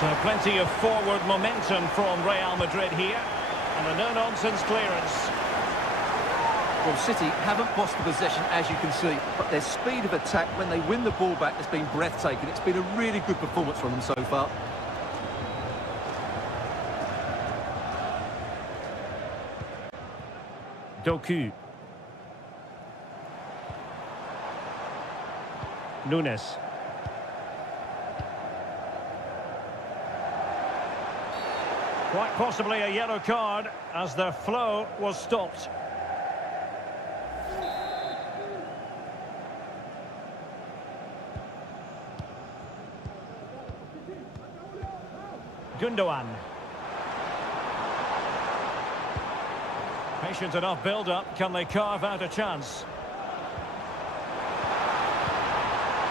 So plenty of forward momentum from Real Madrid here. And a no-nonsense clearance. Well, City haven't lost the possession, as you can see, but their speed of attack when they win the ball back has been breathtaking. It's been a really good performance from them so far. Doku. Nunes. Quite possibly a yellow card as their flow was stopped. Gündoğan. Patient enough build-up. Can they carve out a chance?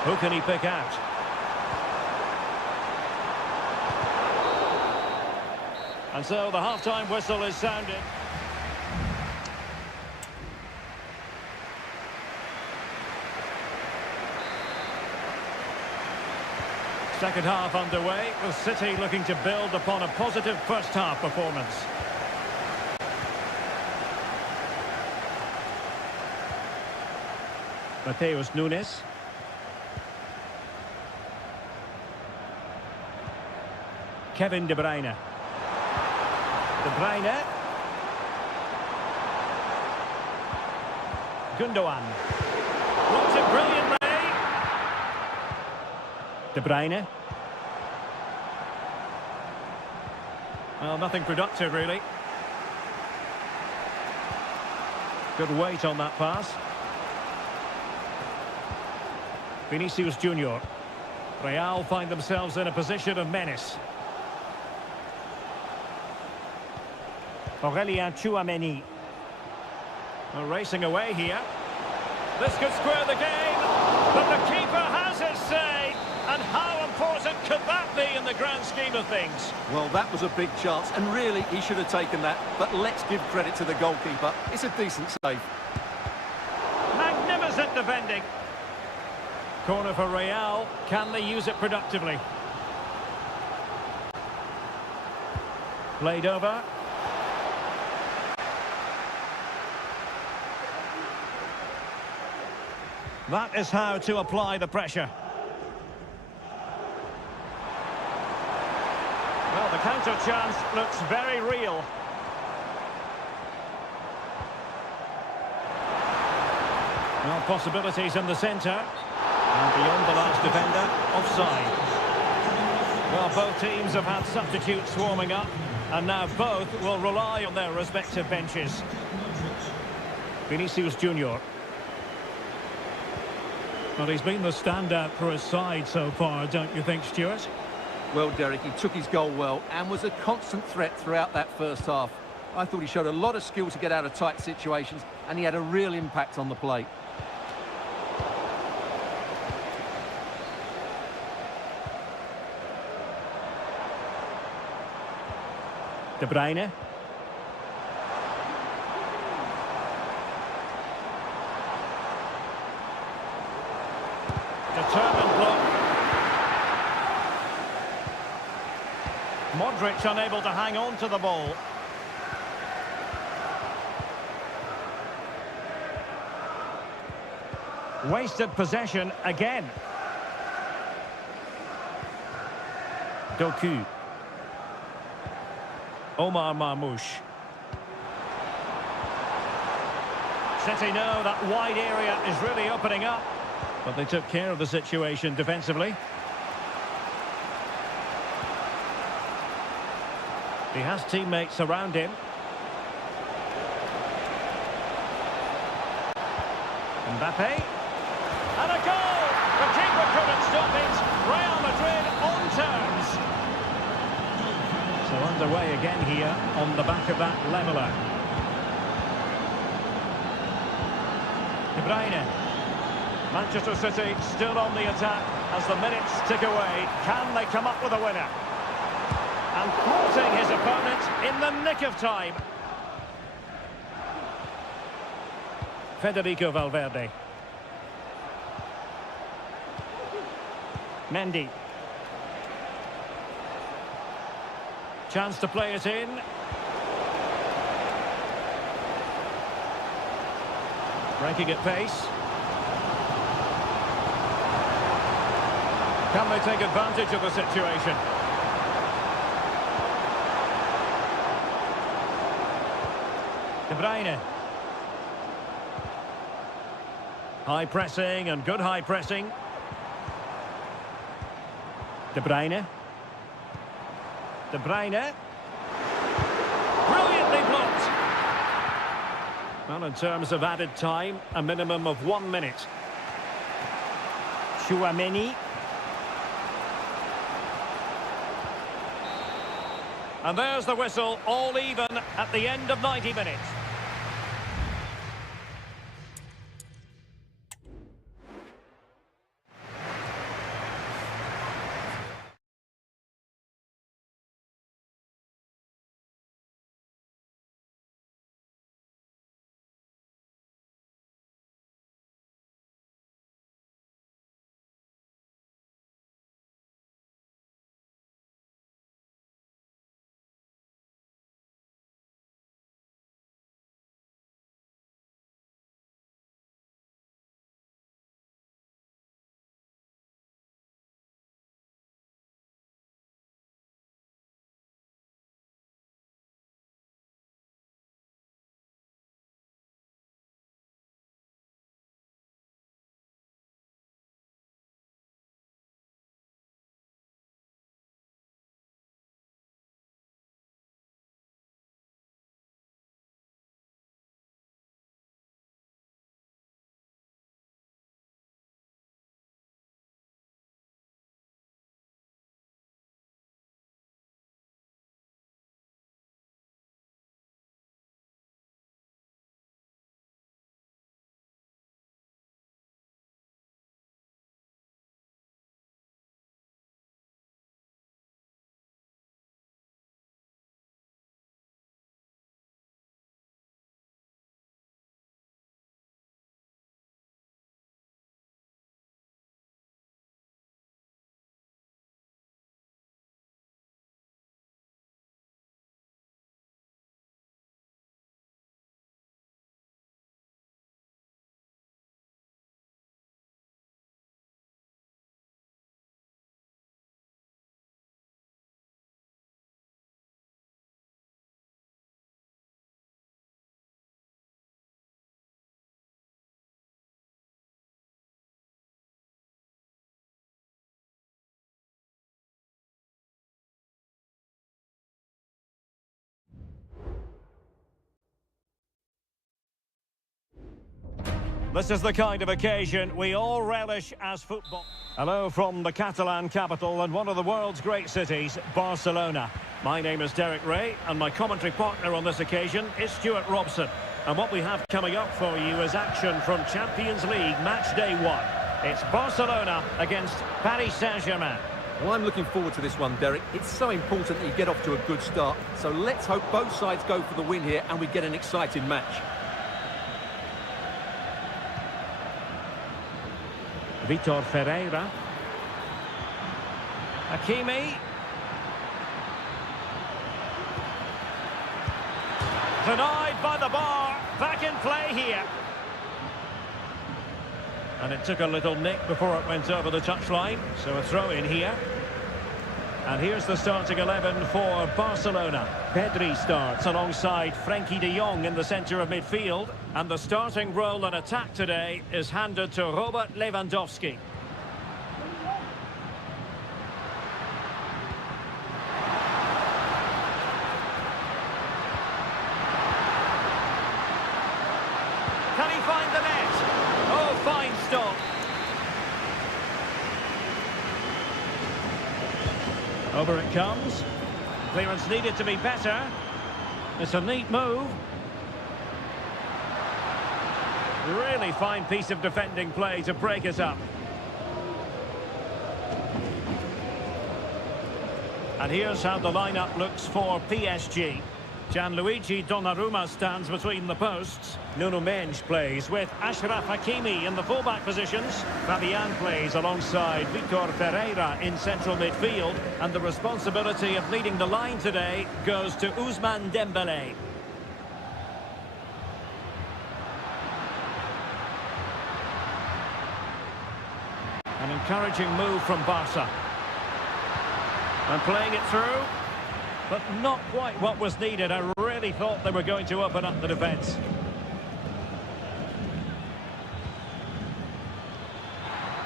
Who can he pick out? And so the half-time whistle is sounded. Second half underway, with City looking to build upon a positive first half performance. Mateus Nunes. Kevin De Bruyne. De Bruyne. Gundogan. Blocks it brilliantly. De Bruyne. Well, nothing productive, really. Good weight on that pass. Vinicius Junior. Real find themselves in a position of menace. Aurelien Tchouameni. Well, racing away here. This could square the game, but the keeper has his say. And how important could that be in the grand scheme of things? Well, that was a big chance, and really, he should have taken that. But let's give credit to the goalkeeper. It's a decent save. Magnificent defending. Corner for Real. Can they use it productively? Played over. That is how to apply the pressure. Well, the counter chance looks very real. Well, possibilities in the centre. And beyond the last defender, offside. Well, both teams have had substitutes warming up, and now both will rely on their respective benches. Vinicius Junior. Well, he's been the standout for his side so far, don't you think, Stuart? Well, Derek, he took his goal well and was a constant threat throughout that first half. I thought he showed a lot of skill to get out of tight situations, and he had a real impact on the plate. De Bruyne. Determined block. Modric unable to hang on to the ball. Wasted possession again. Doku. Omar Marmoush. City know that wide area is really opening up. But they took care of the situation defensively. He has teammates around him. Mbappe. And a goal! The keeper couldn't stop it. Real Madrid on terms. So underway again here on the back of that leveller. De Bruyne. Manchester City still on the attack as the minutes tick away. Can they come up with a winner? And thwarting his opponent in the nick of time. Federico Valverde. Mendy. Chance to play it in. Breaking at pace. Can they take advantage of the situation? De Bruyne. High pressing and good high pressing. De Bruyne. De Bruyne. Brilliantly blocked. Well, in terms of added time, a minimum of 1 minute. Tchouameni. And there's the whistle, all even at the end of 90 minutes. This is the kind of occasion we all relish as football. Hello from the Catalan capital and one of the world's great cities, Barcelona. My name is Derek Ray, and my commentary partner on this occasion is Stuart Robson. And what we have coming up for you is action from Champions League match day 1. It's Barcelona against Paris Saint-Germain. Well, I'm looking forward to this one, Derek. It's so important that you get off to a good start. So let's hope both sides go for the win here and we get an exciting match. Vitor Ferreira. Hakimi. Denied by the bar. Back in play here. And it took a little nick before it went over the touchline. So a throw in here. And here's the starting 11 for Barcelona. Pedri starts alongside Frenkie de Jong in the centre of midfield. And the starting role in attack today is handed to Robert Lewandowski. Can he find the net? Oh, fine stop. Over it comes. Clearance needed to be better. It's a neat move. Really fine piece of defending play to break it up. And here's how the lineup looks for PSG. Gianluigi Donnarumma stands between the posts. Nuno Mendes plays with Achraf Hakimi in the fullback positions. Fabian plays alongside Vitor Ferreira in central midfield. And the responsibility of leading the line today goes to Ousmane Dembélé. An encouraging move from Barca. And playing it through. But not quite what was needed. I really thought they were going to open up the defence.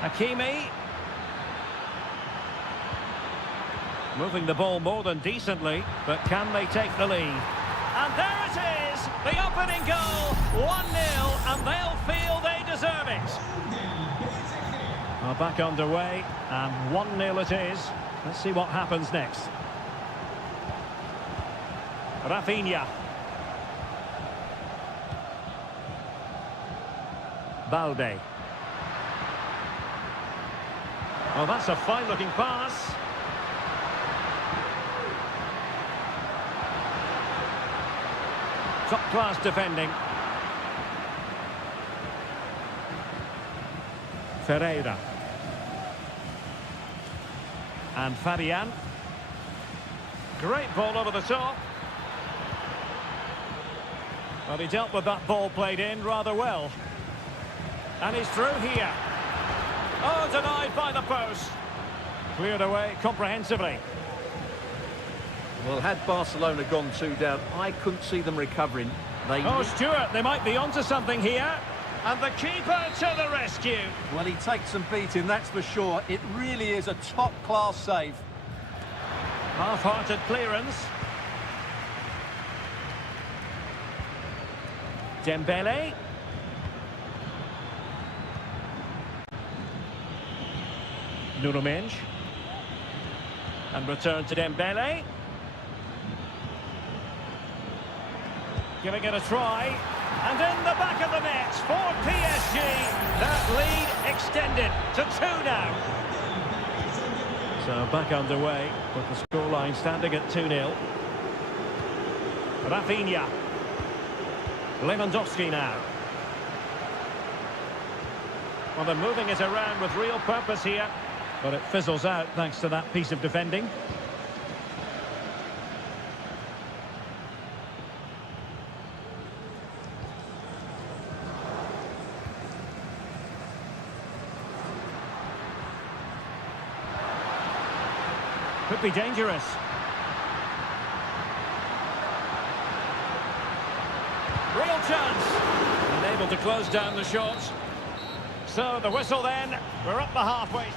Hakimi. Moving the ball more than decently, but can they take the lead? And there it is! The opening goal! 1-0, and they'll feel they deserve it. Well, back underway, and 1-0 it is. Let's see what happens next. Rafinha. Balde. Oh, that's a fine-looking pass. Top-class defending. Ferreira. And Fabian. Great ball over the top. But he dealt with that ball played in rather well. And he's through here. Oh, denied by the post. Cleared away comprehensively. Well, had Barcelona gone 2 down, I couldn't see them recovering. Oh, Stuart, they might be onto something here. And the keeper to the rescue. Well, he takes some beating, that's for sure. It really is a top-class save. Half-hearted clearance. Dembélé. Nuno Mendes. And return to Dembélé. Giving it a try. And in the back of the net for PSG. That lead extended to 2 now. So back underway with the scoreline standing at 2-0. Rafinha. Lewandowski now. Well, they're moving it around with real purpose here. But it fizzles out thanks to that piece of defending. Could be dangerous. Real chance. Unable to close down the shots. So the whistle then. We're up the halfway.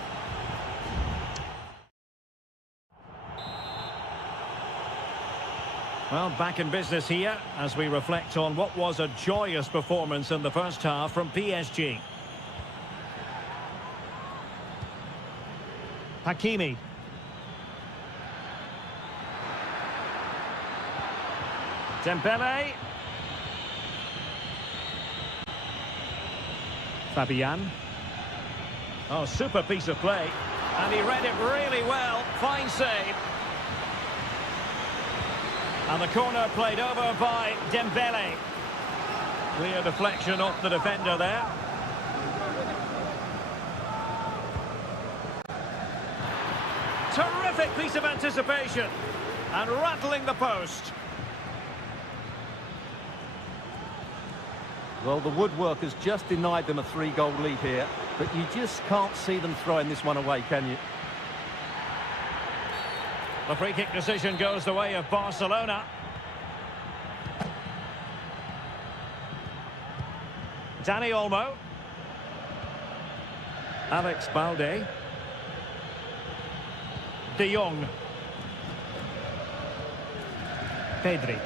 Well, back in business here as we reflect on what was a joyous performance in the first half from PSG. Hakimi. Dembele. Fabian. Oh, super piece of play. And he read it really well. Fine save. And the corner played over by Dembele. Clear deflection off the defender there. Terrific piece of anticipation. And rattling the post. Well, the woodworkers just denied them a 3-goal lead here, but you just can't see them throwing this one away, can you? The free kick decision goes the way of Barcelona. Dani Olmo. Alex Balde. De Jong. Pedri.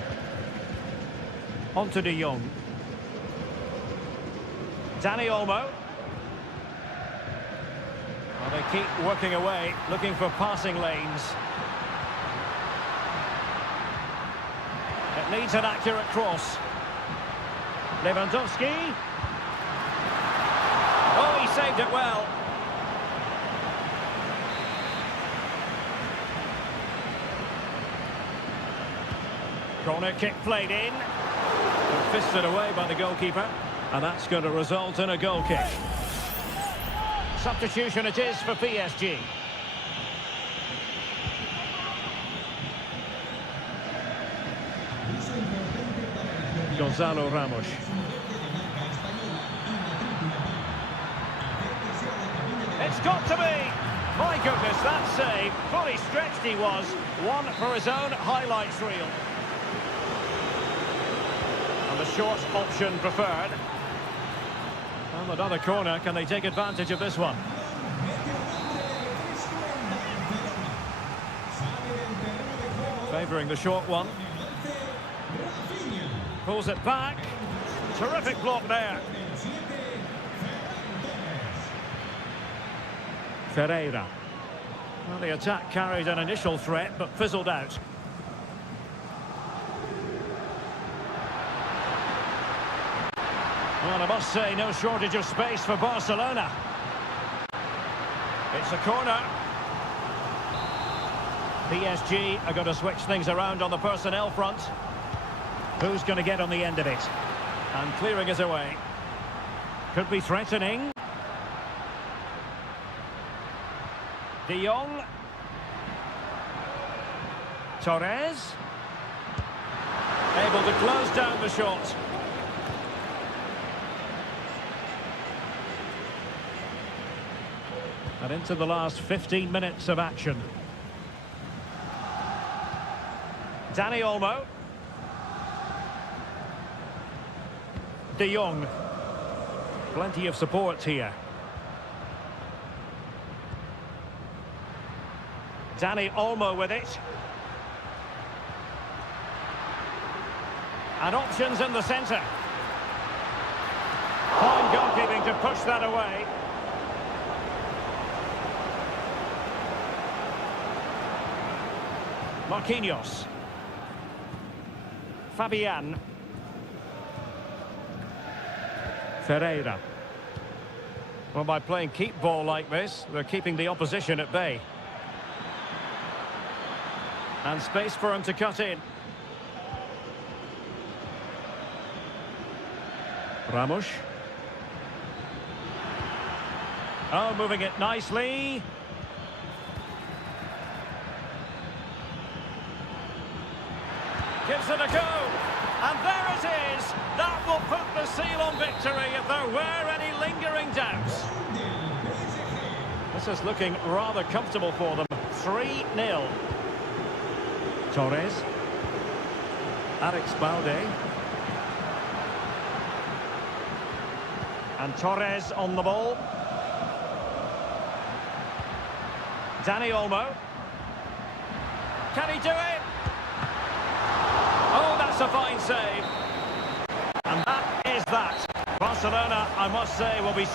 On to De Jong. Dani Olmo. Well, they keep working away, looking for passing lanes. It needs an accurate cross. Lewandowski. Oh, he saved it well. Corner kick played in. Fisted away by the goalkeeper. And that's going to result in a goal kick. Substitution it is for PSG. Gonzalo Ramos. It's got to be! My goodness, that save. Fully stretched he was. One for his own highlights reel. And the short option preferred. Well, another corner. Can they take advantage of this one? Favouring the short one. Pulls it back. Terrific block there. Ferreira. Well, the attack carried an initial threat, but fizzled out. Well, I must say, no shortage of space for Barcelona. It's a corner. PSG are going to switch things around on the personnel front. Who's going to get on the end of it? And clearing is away. Could be threatening. De Jong. Torres. Able to close down the shot. And into the last 15 minutes of action. Dani Olmo. De Jong. Plenty of support here. Dani Olmo with it. And options in the centre. Fine goalkeeping to push that away. Marquinhos. Fabian. Ferreira. Well, by playing keep ball like this, they're keeping the opposition at bay. And space for him to cut in. Ramos. Oh, moving it nicely. Gives it a go. And there it is. That will put the seal on victory if there were any lingering doubts. This is looking rather comfortable for them. 3-0. Torres. Alex Balde. And Torres on the ball. Dani Olmo. Can he do it? That's a fine save. And that is that. Barcelona, I must say, will be...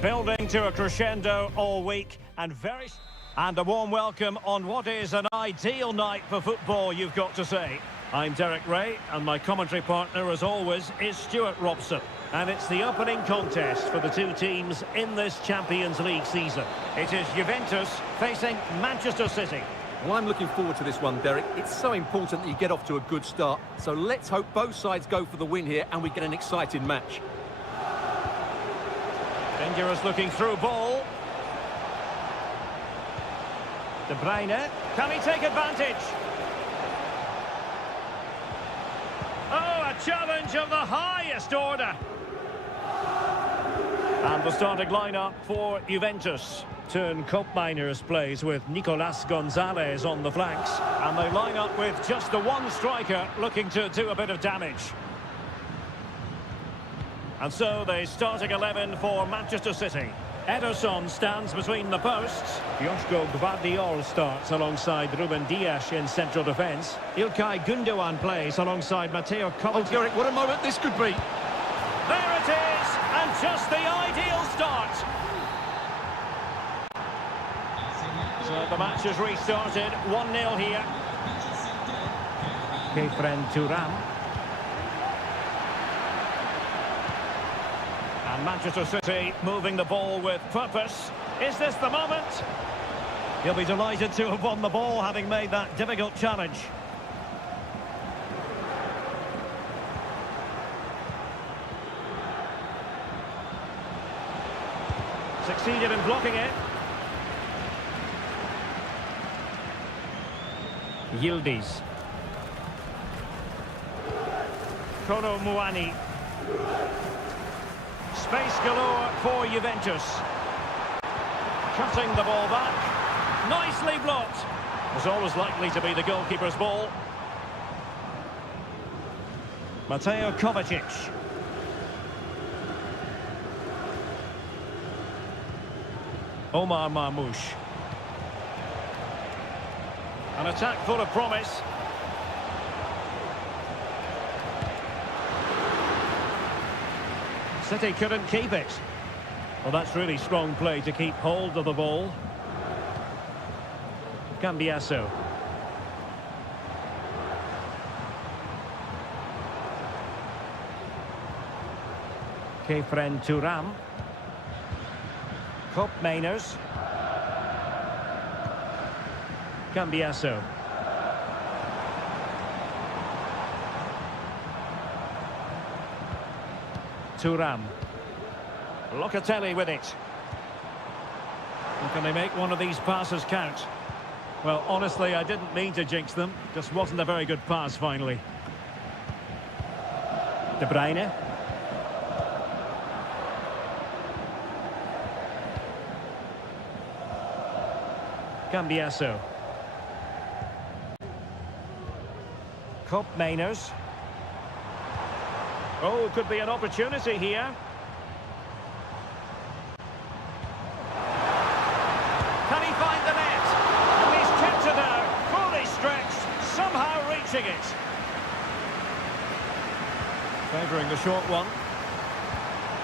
Building to a crescendo all week and a warm welcome on what is an ideal night for football, you've got to say. I'm Derek Ray and my commentary partner as always is Stuart Robson. And it's the opening contest for the two teams in this Champions League season. It is Juventus facing Manchester City. Well, I'm looking forward to this one, Derek. It's so important that you get off to a good start. So let's hope both sides go for the win here and we get an exciting match. Dangerous looking through ball. De Bruyne. Can he take advantage? Oh, a challenge of the highest order. And the starting lineup for Juventus. Turn Koopmeiners plays with Nicolas Gonzalez on the flanks. And they line up with just the one striker looking to do a bit of damage. And so the starting 11 for Manchester City. Ederson stands between the posts. Joško Gvardiol starts alongside Ruben Dias in central defence. Ilkay Gundogan plays alongside Mateo Kovacic. Oh, Derek, what a moment this could be. There it is, and just the ideal start. So the match has restarted, 1-0 here. Kefren Turam. And Manchester City moving the ball with purpose. Is this the moment? He'll be delighted to have won the ball, having made that difficult challenge. Succeeded in blocking it. Yildiz. Kolo Muani. Space galore for Juventus. Cutting the ball back. Nicely blocked. Was always likely to be the goalkeeper's ball. Mateo Kovacic. Omar Marmoush. An attack full of promise. City couldn't keep it. Well, that's really strong play to keep hold of the ball. Cambiasso. Kefren Turam. Koopmeiners. Thuram. Locatelli with it. Can they make one of these passes count? Well, honestly, I didn't mean to jinx them. Just wasn't a very good pass, finally. De Bruyne. Cambiasso. Kopp Mainers. Oh, could be an opportunity here. Can he find the net? And he's kept it out, fully stretched, somehow reaching it. Favouring the short one.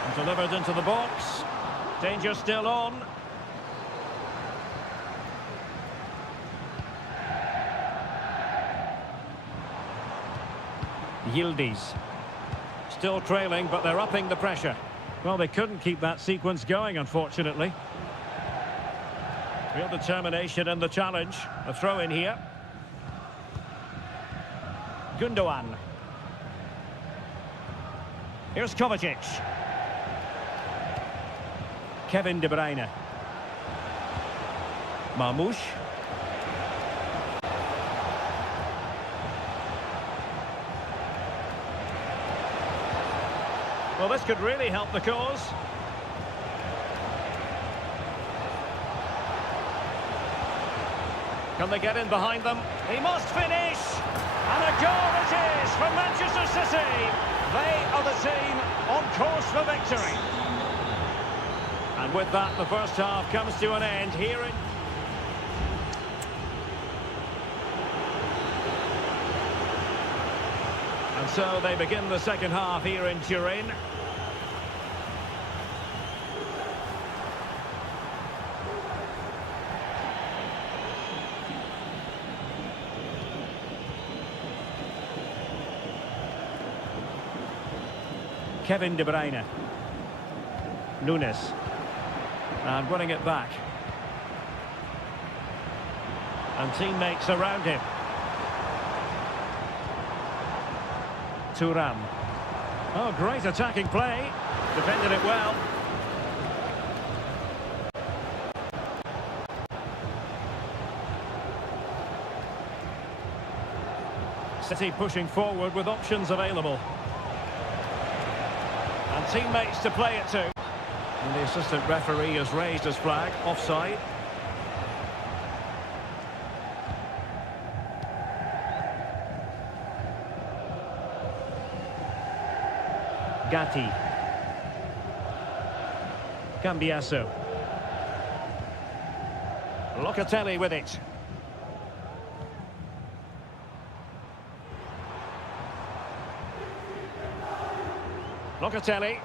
And delivered into the box. Danger still on. Yildiz. Still trailing, but they're upping the pressure. Well, they couldn't keep that sequence going, unfortunately. Real determination in the challenge. A throw in here. Gundogan. Here's Kovacic. Kevin De Bruyne. Marmoush. Well, this could really help the cause. Can they get in behind them? He must finish! And a goal it is for Manchester City! They are the team on course for victory. And with that, the first half comes to an end here in... And so they begin the second half here in Turin. Kevin De Bruyne. Nunes. And winning it back. And teammates around him. Thuram. Oh, great attacking play. Defended it well. City pushing forward with options available. And teammates to play it to. And the assistant referee has raised his flag. Offside. Gatti. Cambiasso. Locatelli with it. Locatelli.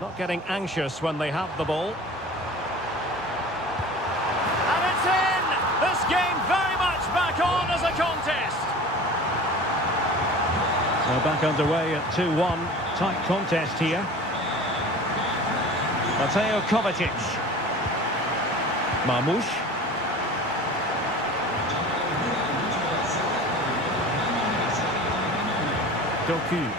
Not getting anxious when they have the ball. And it's in! This game very much back on as a contest. So back underway at 2-1. Tight contest here. Mateo Kovacic. Marmoush. Doku.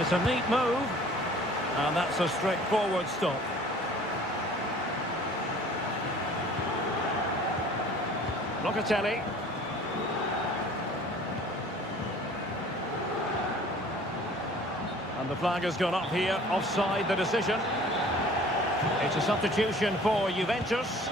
It's a neat move. And that's a straightforward stop. Locatelli. And the flag has gone up here, offside the decision. It's a substitution for Juventus.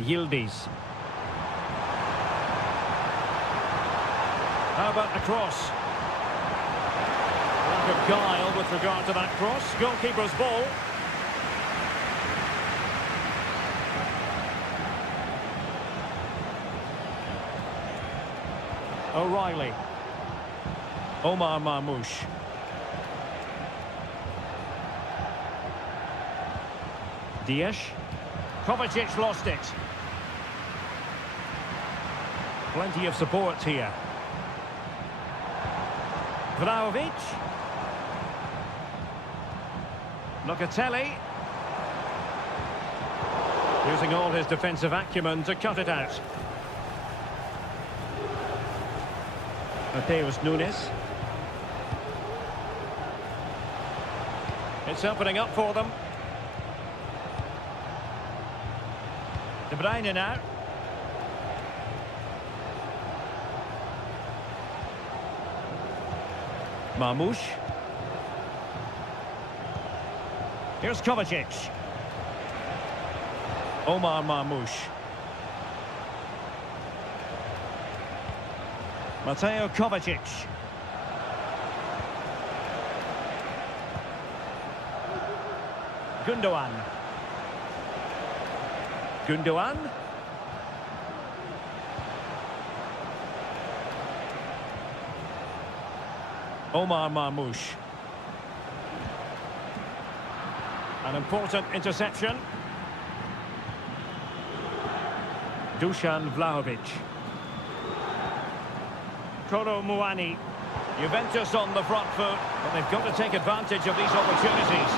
Yildiz. How about the cross? Lack of guile with regard to that cross. Goalkeeper's ball. O'Reilly. Omar Marmoush. Diaz. Kovacic lost it. Plenty of support here. Vlahovic. Locatelli. Using all his defensive acumen to cut it out. Mateus Nunes. It's opening up for them. De Bruyne now. Marmoush. Here's Kovacic. Omar Marmoush. Mateo Kovacic. Gundogan. Gundogan. Omar Marmoush. An important interception. Dusan Vlahovic. Kolo Muani. Juventus on the front foot, but they've got to take advantage of these opportunities.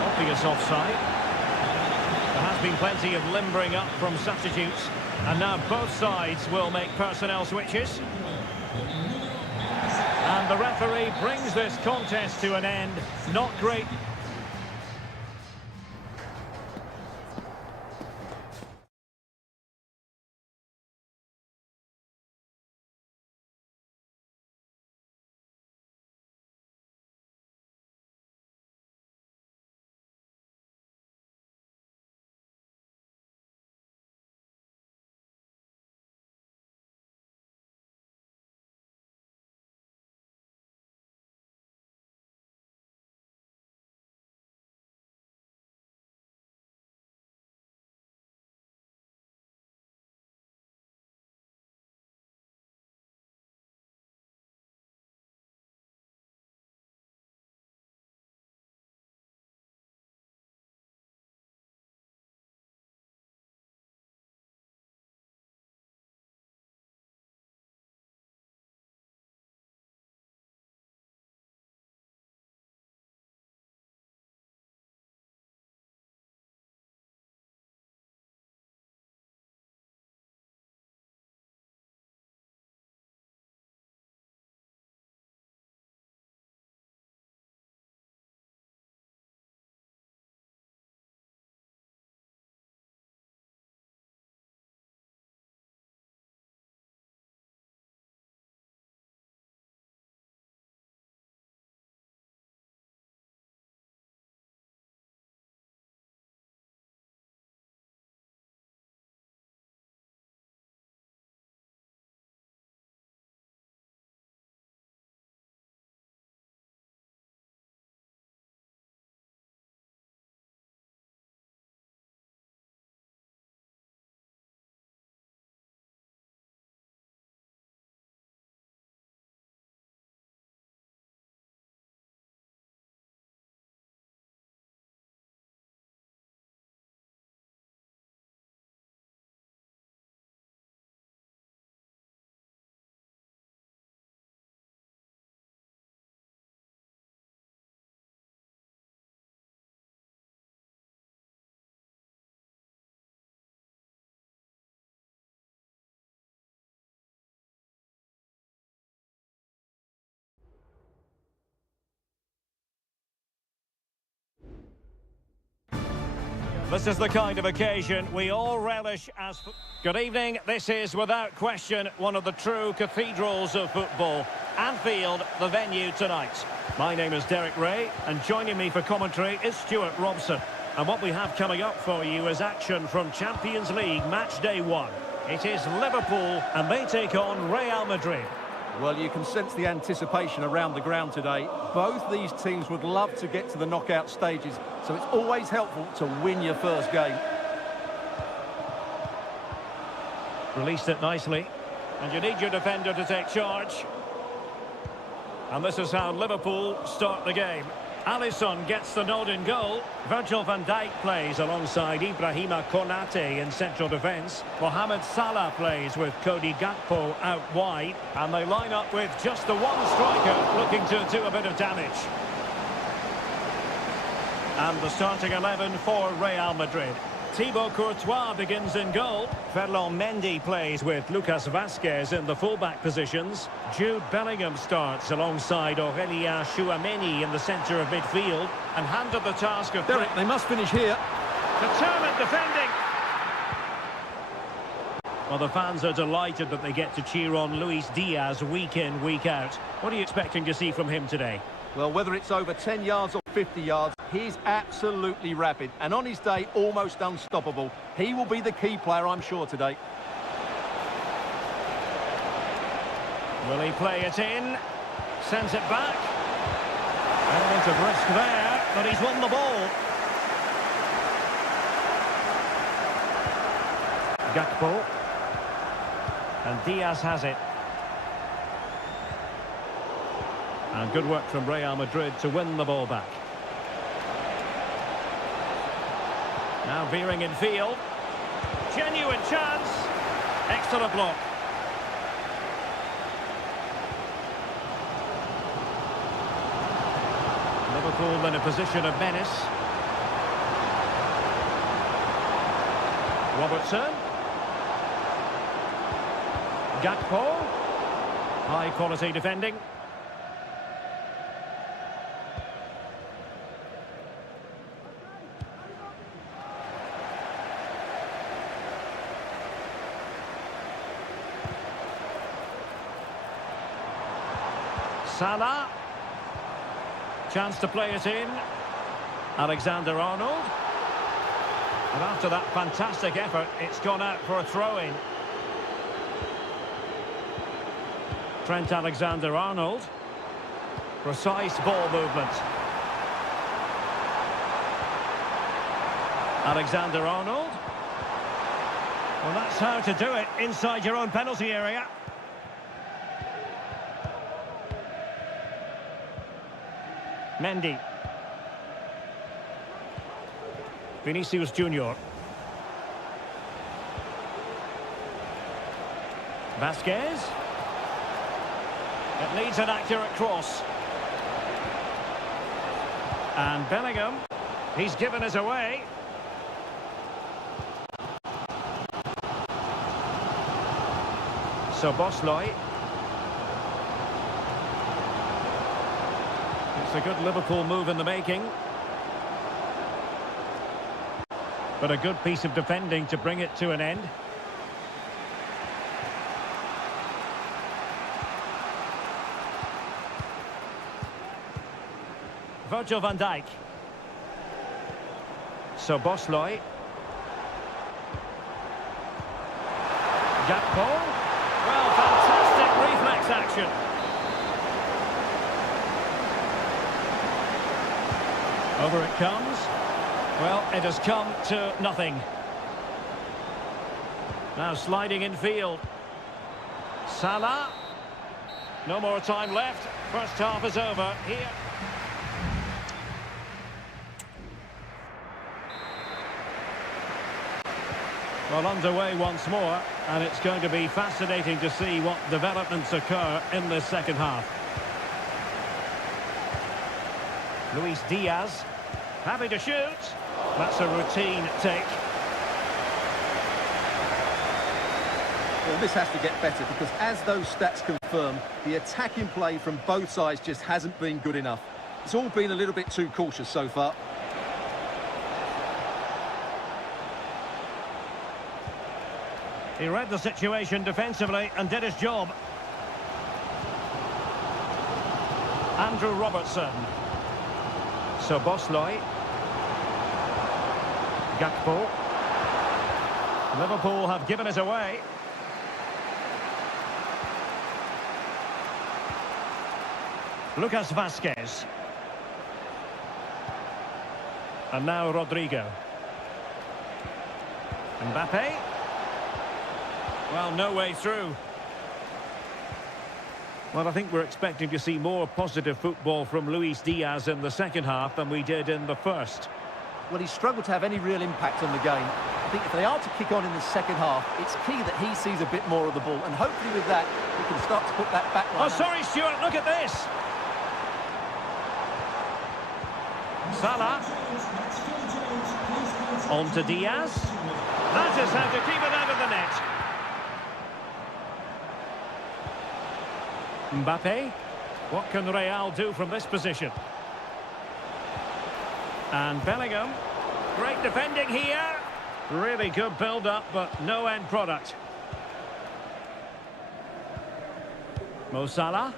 Obvious offside. There has been plenty of limbering up from substitutes, and now both sides will make personnel switches. And the referee brings this contest to an end. Not great. This is the kind of occasion we all relish as... Good evening. This is, without question, one of the true cathedrals of football. Anfield, the venue tonight. My name is Derek Ray, and joining me for commentary is Stuart Robson. And what we have coming up for you is action from Champions League Match Day 1. It is Liverpool, and they take on Real Madrid. Well, you can sense the anticipation around the ground today. Both these teams would love to get to the knockout stages, so it's always helpful to win your first game. Released it nicely, and you need your defender to take charge. And this is how Liverpool start the game. Alisson gets the nod in goal. Virgil van Dijk plays alongside Ibrahima Konate in central defence. Mohamed Salah plays with Cody Gakpo out wide. And they line up with just the one striker looking to do a bit of damage. And the starting 11 for Real Madrid. Thibaut Courtois begins in goal. Ferland Mendy plays with Lucas Vazquez in the fullback positions. Jude Bellingham starts alongside Aurélien Tchouaméni in the centre of midfield and handed the task of... Derek, they must finish here. Determined defending. Well, the fans are delighted that they get to cheer on Luis Diaz week in, week out. What are you expecting to see from him today? Well, whether it's over 10 yards or 50 yards, he's absolutely rapid. And on his day, almost unstoppable. He will be the key player, I'm sure, today. Will he play it in? Sends it back. Element of risk there, but he's won the ball. Gakpo. And Diaz has it. And good work from Real Madrid to win the ball back. Now veering in field. Genuine chance. Excellent block. Liverpool in a position of menace. Robertson. Gakpo. High quality defending. Salah. Chance to play it in. Alexander-Arnold. And after that fantastic effort, it's gone out for a throw-in. Trent Alexander-Arnold. Precise ball movement. Alexander-Arnold. Well, that's how to do it inside your own penalty area. Mendy. Vinicius Junior. Vazquez. It needs an accurate cross. And Bellingham. He's given us away. So Bosley. It's a good Liverpool move in the making. But a good piece of defending to bring it to an end. Virgil van Dijk. So Bosley. Gakpo. Well, fantastic reflex action. Over it comes. Well, it has come to nothing. Now sliding in field. Salah. No more time left. First half is over here. Well, underway once more, and it's going to be fascinating to see what developments occur in this second half. Luis Diaz, happy to shoot. That's a routine take. Well, this has to get better because as those stats confirm, the attacking play from both sides just hasn't been good enough. It's all been a little bit too cautious so far. He read the situation defensively and did his job. Andrew Robertson. So Bosley. Gakpo. Liverpool have given us away. Lucas Vazquez. And now Rodrigo. Mbappe. Well, no way through. Well, I think we're expecting to see more positive football from Luis Diaz in the second half than we did in the first. Well, he's struggled to have any real impact on the game. I think if they are to kick on in the second half, it's key that he sees a bit more of the ball. And hopefully with that, we can start to put that back line. Oh, sorry, Stuart, look at this. Salah. On to Diaz. That is how to keep it out of the net. Mbappe. What can Real do from this position? And Bellingham. Great defending here. Really good build-up, but no end product. Mo Salah.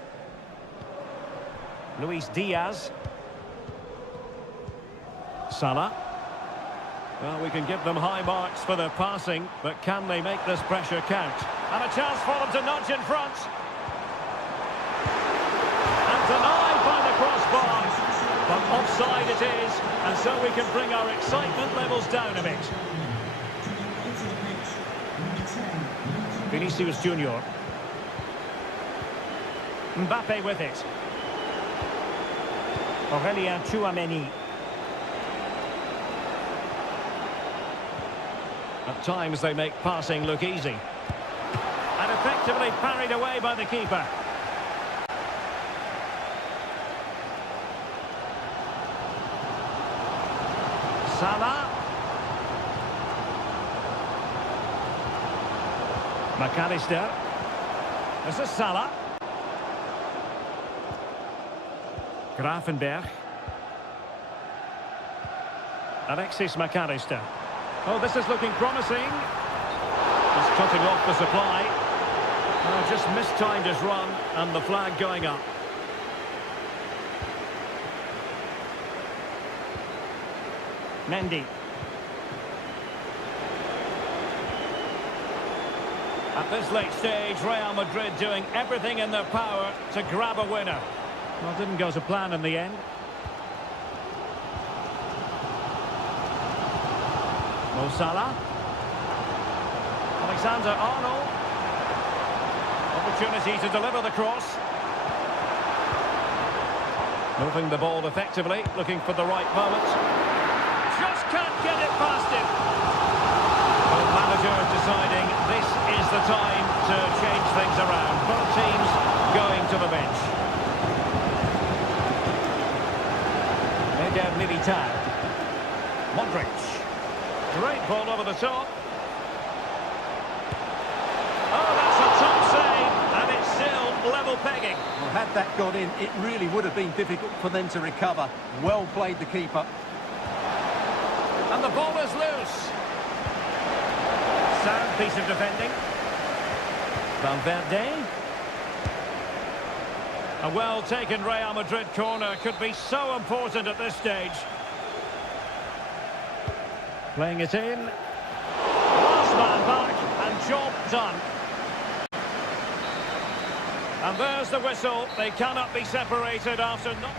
Luis Diaz. Salah. Well, we can give them high marks for their passing, but can they make this pressure count? And a chance for them to nudge in front. And denied by the crossbar. But offside it is, and so we can bring our excitement levels down a bit. Vinicius Junior. Mbappe with it. Aurelien Tchouameni. At times they make passing look easy. And effectively parried away by the keeper. Salah. McAllister. This is Salah. Grafenberg. Alexis McAllister. Oh, this is looking promising. He's cutting off the supply. Oh, just mistimed his run, and the flag going up. Mendy. At this late stage, Real Madrid doing everything in their power to grab a winner. Well, didn't go to plan in the end. Mo Salah. Alexander-Arnold. Opportunity to deliver the cross. Moving the ball effectively, looking for the right moment. Just can't get it past him. Both managers deciding this is the time to change things around. Both teams going to the bench. Eder Militao. Modric. Great ball over the top. Oh, that's a top save, and it's still level pegging. Well, had that gone in, it really would have been difficult for them to recover. Well played, the keeper. And the ball is loose. Sound piece of defending. Valverde. A well-taken Real Madrid corner could be so important at this stage. Playing it in. Last man back, and job done. And there's the whistle. They cannot be separated after not...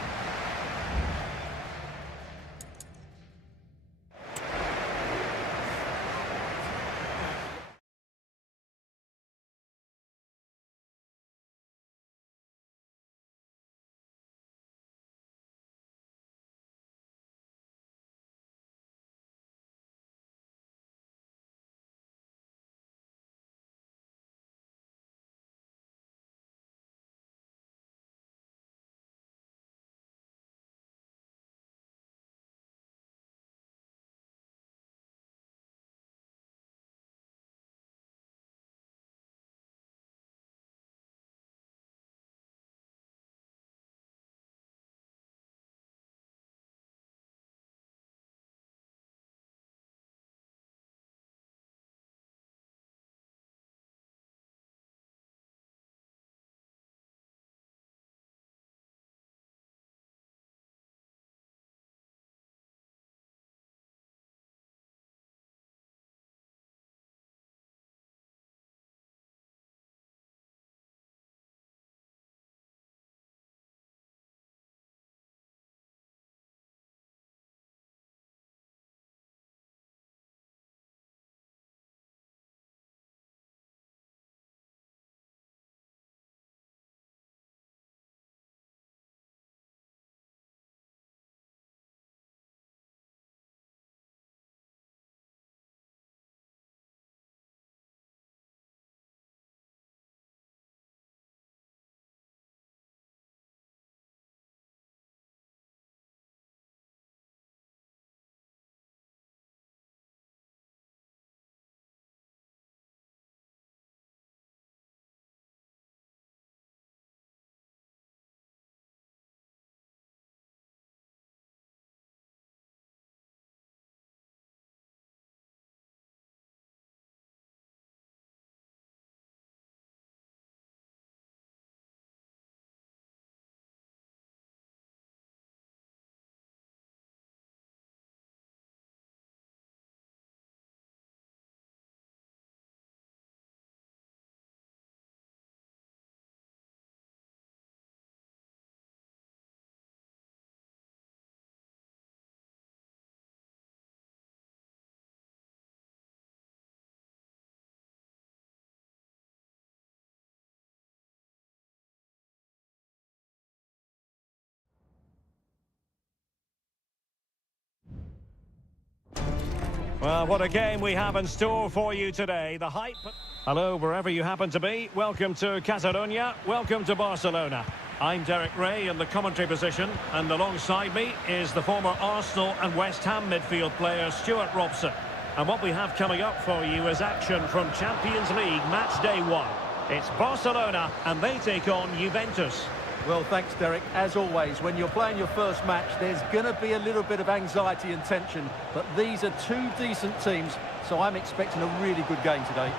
Well, what a game we have in store for you today. The hype. Hello, wherever you happen to be. Welcome to Catalonia. Welcome to Barcelona. I'm Derek Ray in the commentary position, and alongside me is the former Arsenal and West Ham midfield player Stuart Robson. And what we have coming up for you is action from Champions League match day 1. It's Barcelona, and they take on Juventus. Well, thanks, Derek. As always, when you're playing your first match, there's going to be a little bit of anxiety and tension. But these are two decent teams, so I'm expecting a really good game today.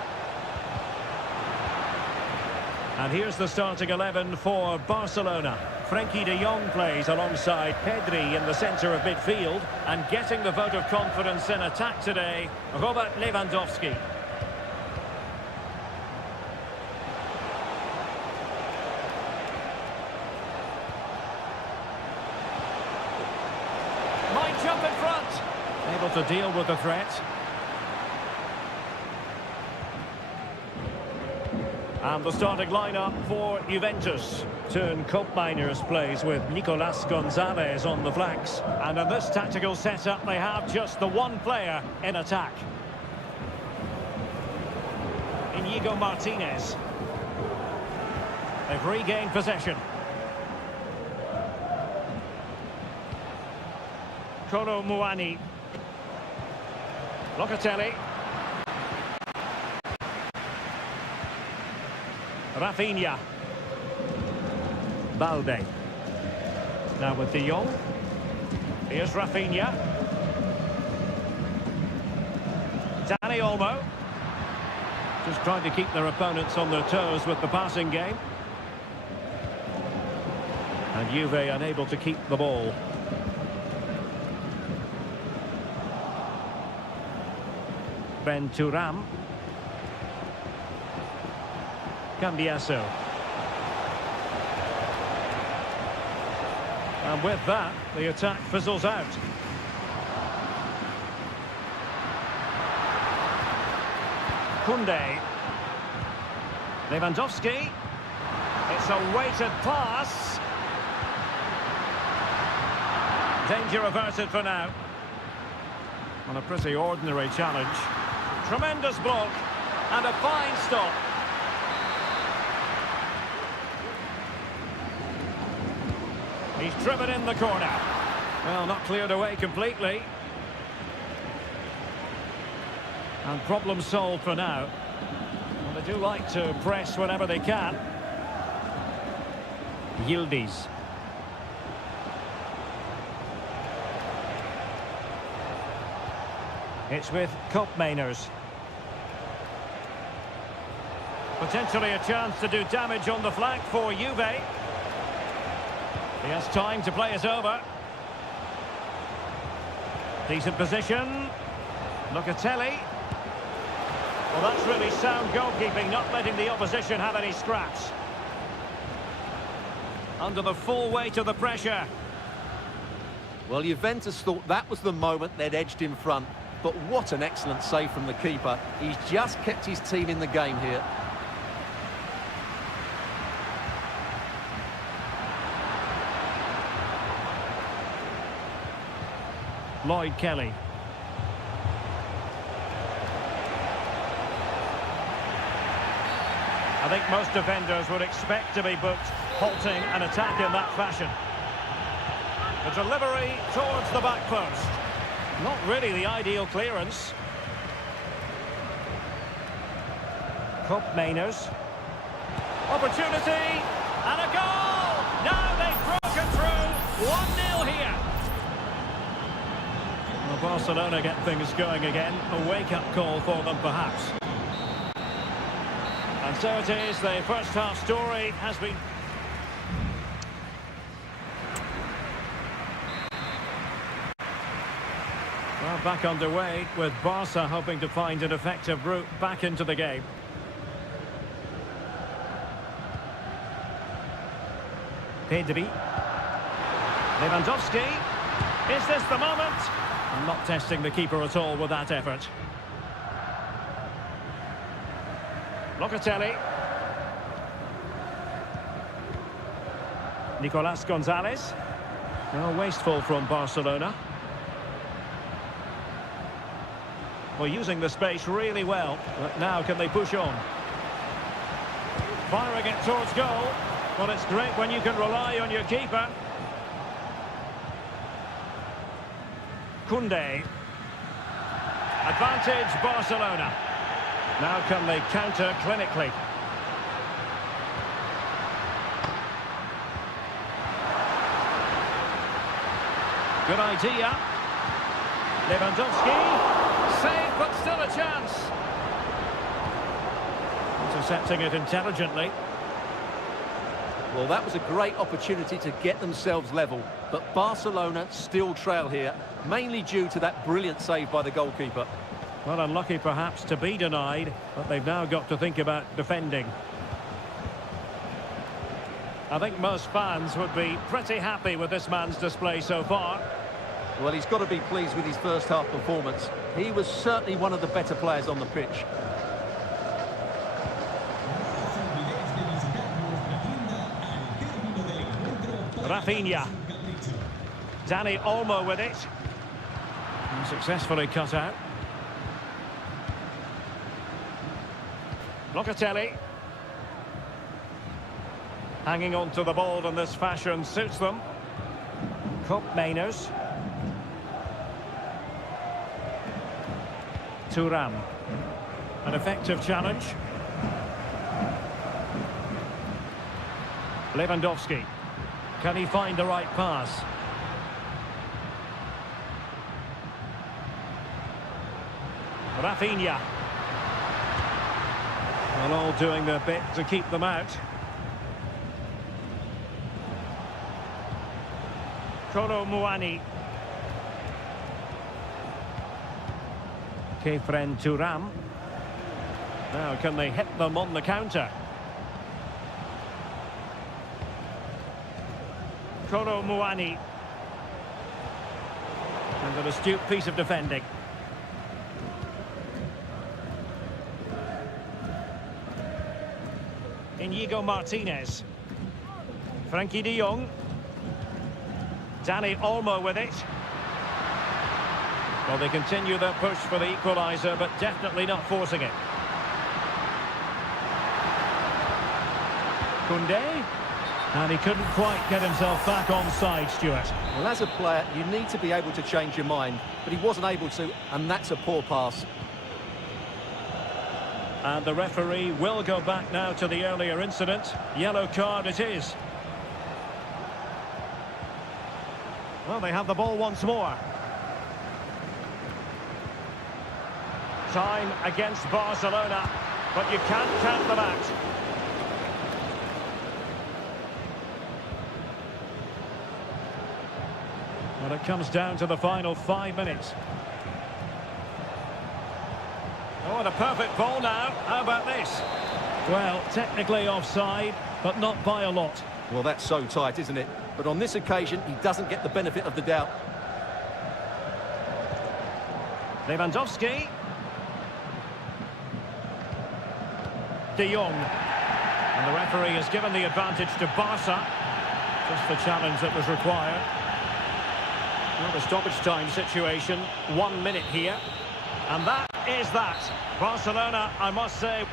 And here's the starting 11 for Barcelona. Frenkie de Jong plays alongside Pedri in the centre of midfield. And getting the vote of confidence in attack today, Robert Lewandowski. Might jump in front. Able to deal with the threat. And the starting lineup for Juventus. Turn Miners plays with Nicolas Gonzalez on the flanks. And in this tactical setup, they have just the one player in attack. Inigo Martinez. They've regained possession. Kolo Muani. Locatelli. Rafinha. Balde. Now with de Jong. Here's Rafinha. Dani Olmo. Just trying to keep their opponents on their toes with the passing game. And Juve unable to keep the ball. Ben Thuram. Cambiaso. And with that, the attack fizzles out. Koundé. Lewandowski. It's a weighted pass. Danger averted for now. On a pretty ordinary challenge. Tremendous block. And a fine stop. He's driven in the corner. Well, not cleared away completely. And problem solved for now. Well, they do like to press whenever they can. Yildiz. It's with Miners. Potentially a chance to do damage on the flank for Juve. He has time to play it over. Decent position. Locatelli. Well, that's really sound goalkeeping, not letting the opposition have any scraps. Under the full weight of the pressure. Well, Juventus thought that was the moment they'd edged in front. But what an excellent save from the keeper. He's just kept his team in the game here. Lloyd Kelly. I think most defenders would expect to be booked halting an attack in that fashion. The delivery towards the back post. Not really the ideal clearance. Miners. Opportunity and a goal! Now they've broken through. 1-0 here. Well, Barcelona get things going again. A wake-up call for them, perhaps. And so it is. The first half story has been... Well, back underway with Barca hoping to find an effective route back into the game. Pedri. Lewandowski. Is this the moment? Not testing the keeper at all with that effort. Locatelli. Nicolas Gonzalez. Well, wasteful from Barcelona. Well, using the space really well. But now can they push on? Firing it towards goal. Well, it's great when you can rely on your keeper. Koundé. Advantage Barcelona. Now can they counter clinically? Good idea. Lewandowski. Save, but still a chance. Intercepting it intelligently. Well, that was a great opportunity to get themselves level, but Barcelona still trail here, mainly due to that brilliant save by the goalkeeper. Well, unlucky perhaps to be denied, but they've now got to think about defending. I think most fans would be pretty happy with this man's display so far. Well, he's got to be pleased with his first half performance. He was certainly one of the better players on the pitch. Rafinha. Dani Olmo with it. And successfully cut out. Locatelli. Hanging on to the ball in this fashion suits them. Koopmeiners. Thuram. An effective challenge. Lewandowski. Can he find the right pass? Rafinha. Well, all doing their bit to keep them out. Kolo Muani. Kefren Thuram. Now, can they hit them on the counter? Kolo Muani. And an astute piece of defending. Inigo Martinez. Frankie de Jong. Dani Olmo with it. Well, they continue their push for the equaliser, but definitely not forcing it. Koundé. And he couldn't quite get himself back on side, Stuart. Well, as a player, you need to be able to change your mind, but he wasn't able to, and that's a poor pass. And the referee will go back now to the earlier incident. Yellow card it is. Well, they have the ball once more. Time against Barcelona, but you can't count them out. Well, it comes down to the final 5 minutes. Oh, and a perfect ball now. How about this? Well, technically offside, but not by a lot. Well, that's so tight, isn't it? But on this occasion, he doesn't get the benefit of the doubt. Lewandowski. De Jong. And the referee has given the advantage to Barca. Just the challenge that was required. Well, the stoppage time situation, 1 minute here. And that is that. Barcelona, I must say...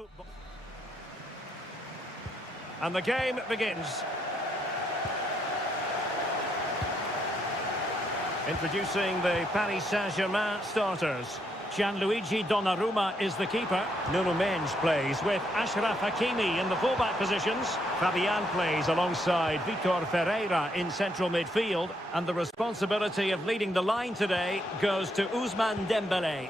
football. And the game begins. Introducing the Paris Saint-Germain starters. Gianluigi Donnarumma is the keeper. Nuno Mendes plays with Achraf Hakimi in the fullback positions. Fabian plays alongside Vitor Ferreira in central midfield. And the responsibility of leading the line today goes to Ousmane Dembélé.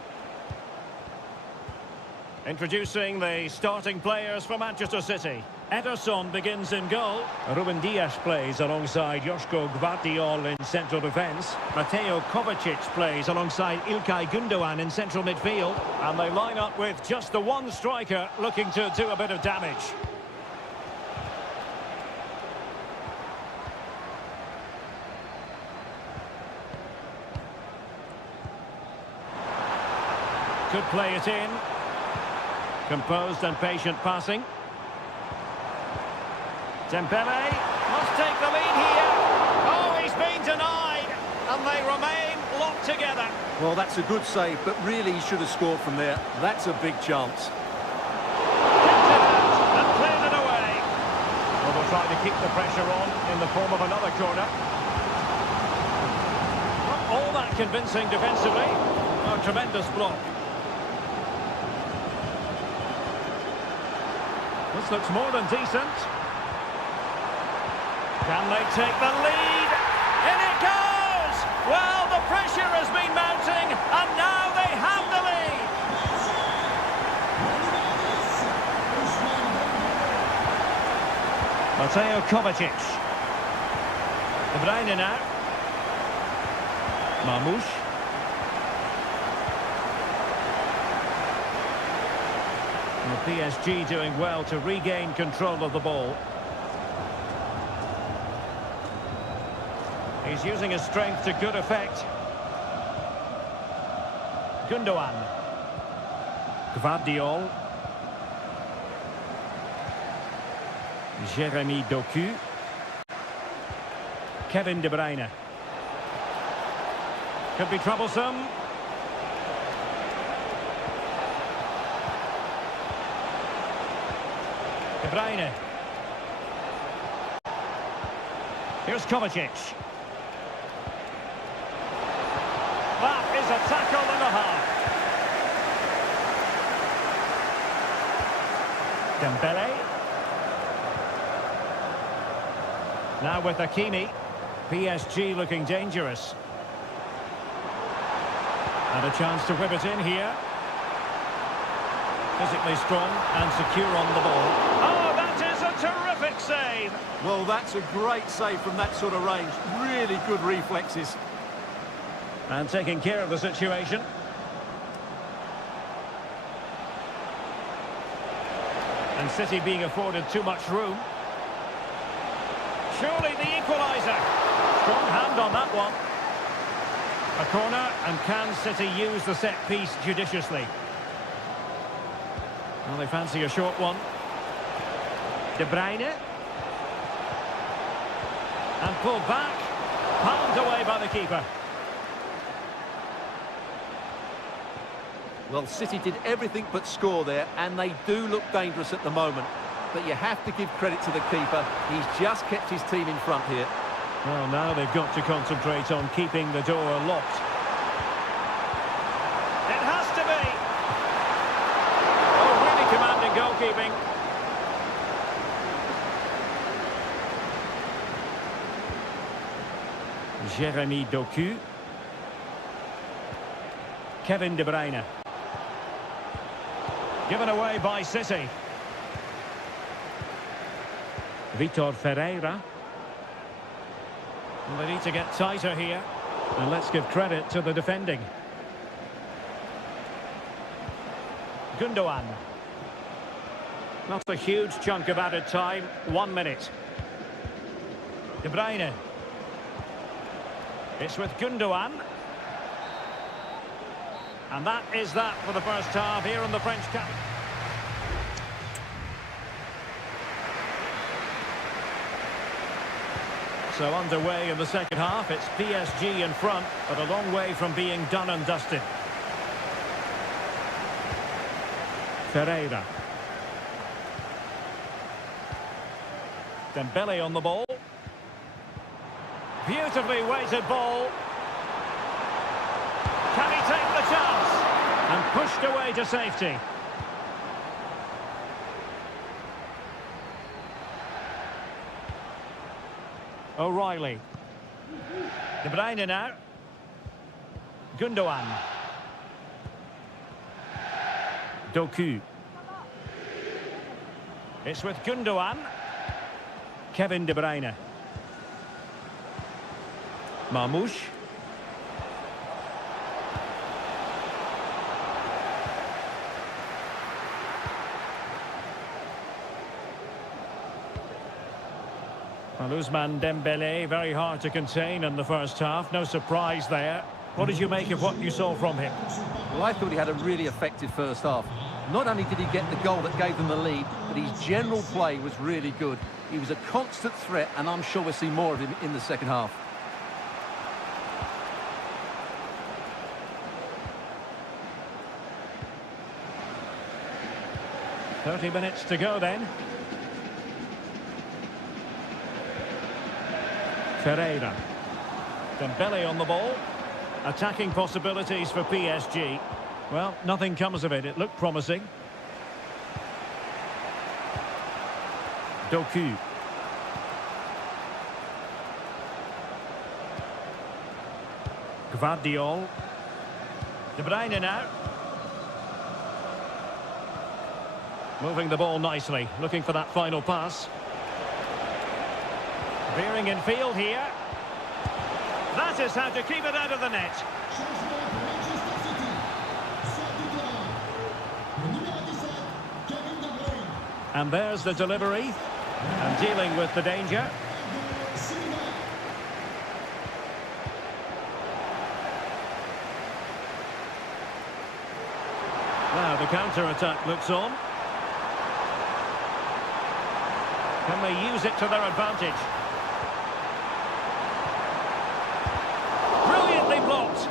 Introducing the starting players for Manchester City. Ederson begins in goal. Ruben Dias plays alongside Joško Gvardiol in central defence. Mateo Kovacic plays alongside İlkay Gündoğan in central midfield. And they line up with just the one striker looking to do a bit of damage. Could play it in. Composed and patient passing. Dembélé must take the lead here. Oh, he's been denied. And they remain locked together. Well, that's a good save, but really he should have scored from there. That's a big chance. Kept it out and cleared it away. Well, they'll try to keep the pressure on in the form of another corner. Not all that convincing defensively. A tremendous block. This looks more than decent. Can they take the lead? In it goes! Well, the pressure has been mounting, and now they have the lead. Mateo Kovacic. De Bruyne now. Marmoush. The PSG doing well to regain control of the ball. He's using his strength to good effect. Gündoğan. Gvardiol. Jérémy Doku. Kevin De Bruyne. Could be troublesome. De Bruyne. Here's Kovacic. That is a tackle and a half. Dembélé. Now with Hakimi. PSG looking dangerous. And a chance to whip it in here. Physically strong and secure on the ball. Oh, that is a terrific save. Well, that's a great save from that sort of range. Really good reflexes. And taking care of the situation. And City being afforded too much room. Surely the equaliser. Strong hand on that one. A corner, and can City use the set piece judiciously? Well, they fancy a short one. De Bruyne. And pulled back. Palmed away by the keeper. Well, City did everything but score there, and they do look dangerous at the moment. But you have to give credit to the keeper. He's just kept his team in front here. Well, now they've got to concentrate on keeping the door locked. It has to be. Oh, really commanding goalkeeping. Jérémy Doku. Kevin De Bruyne. Given away by City. Vitor Ferreira. Well, they need to get tighter here. And let's give credit to the defending. Gündoğan. Not a huge chunk of added time. 1 minute. De Bruyne. It's with Gündoğan. And that is that for the first half here in the French camp. So underway in the second half, it's PSG in front, but a long way from being done and dusted. Ferreira. Dembele on the ball. Beautifully weighted ball. Can he take the chance? And pushed away to safety. O'Reilly. De Bruyne now. Gundogan. Doku. It's with Gundogan. Kevin De Bruyne. Marmoush. Well, Ousmane Dembele, very hard to contain in the first half. No surprise there. What did you make of what you saw from him? Well, I thought he had a really effective first half. Not only did he get the goal that gave them the lead, but his general play was really good. He was a constant threat, and I'm sure we'll see more of him in the second half. "30 minutes to go then. Ferreira. Dembele on the ball. Attacking possibilities for PSG. Well, nothing comes of it. It looked promising. Doku. Gvardiol. De Bruyne now. Moving the ball nicely, looking for that final pass. Veering in field here. That is how to keep it out of the net. And there's the delivery. And dealing with the danger. Now the counter-attack looks on. Can they use it to their advantage? Brilliantly blocked.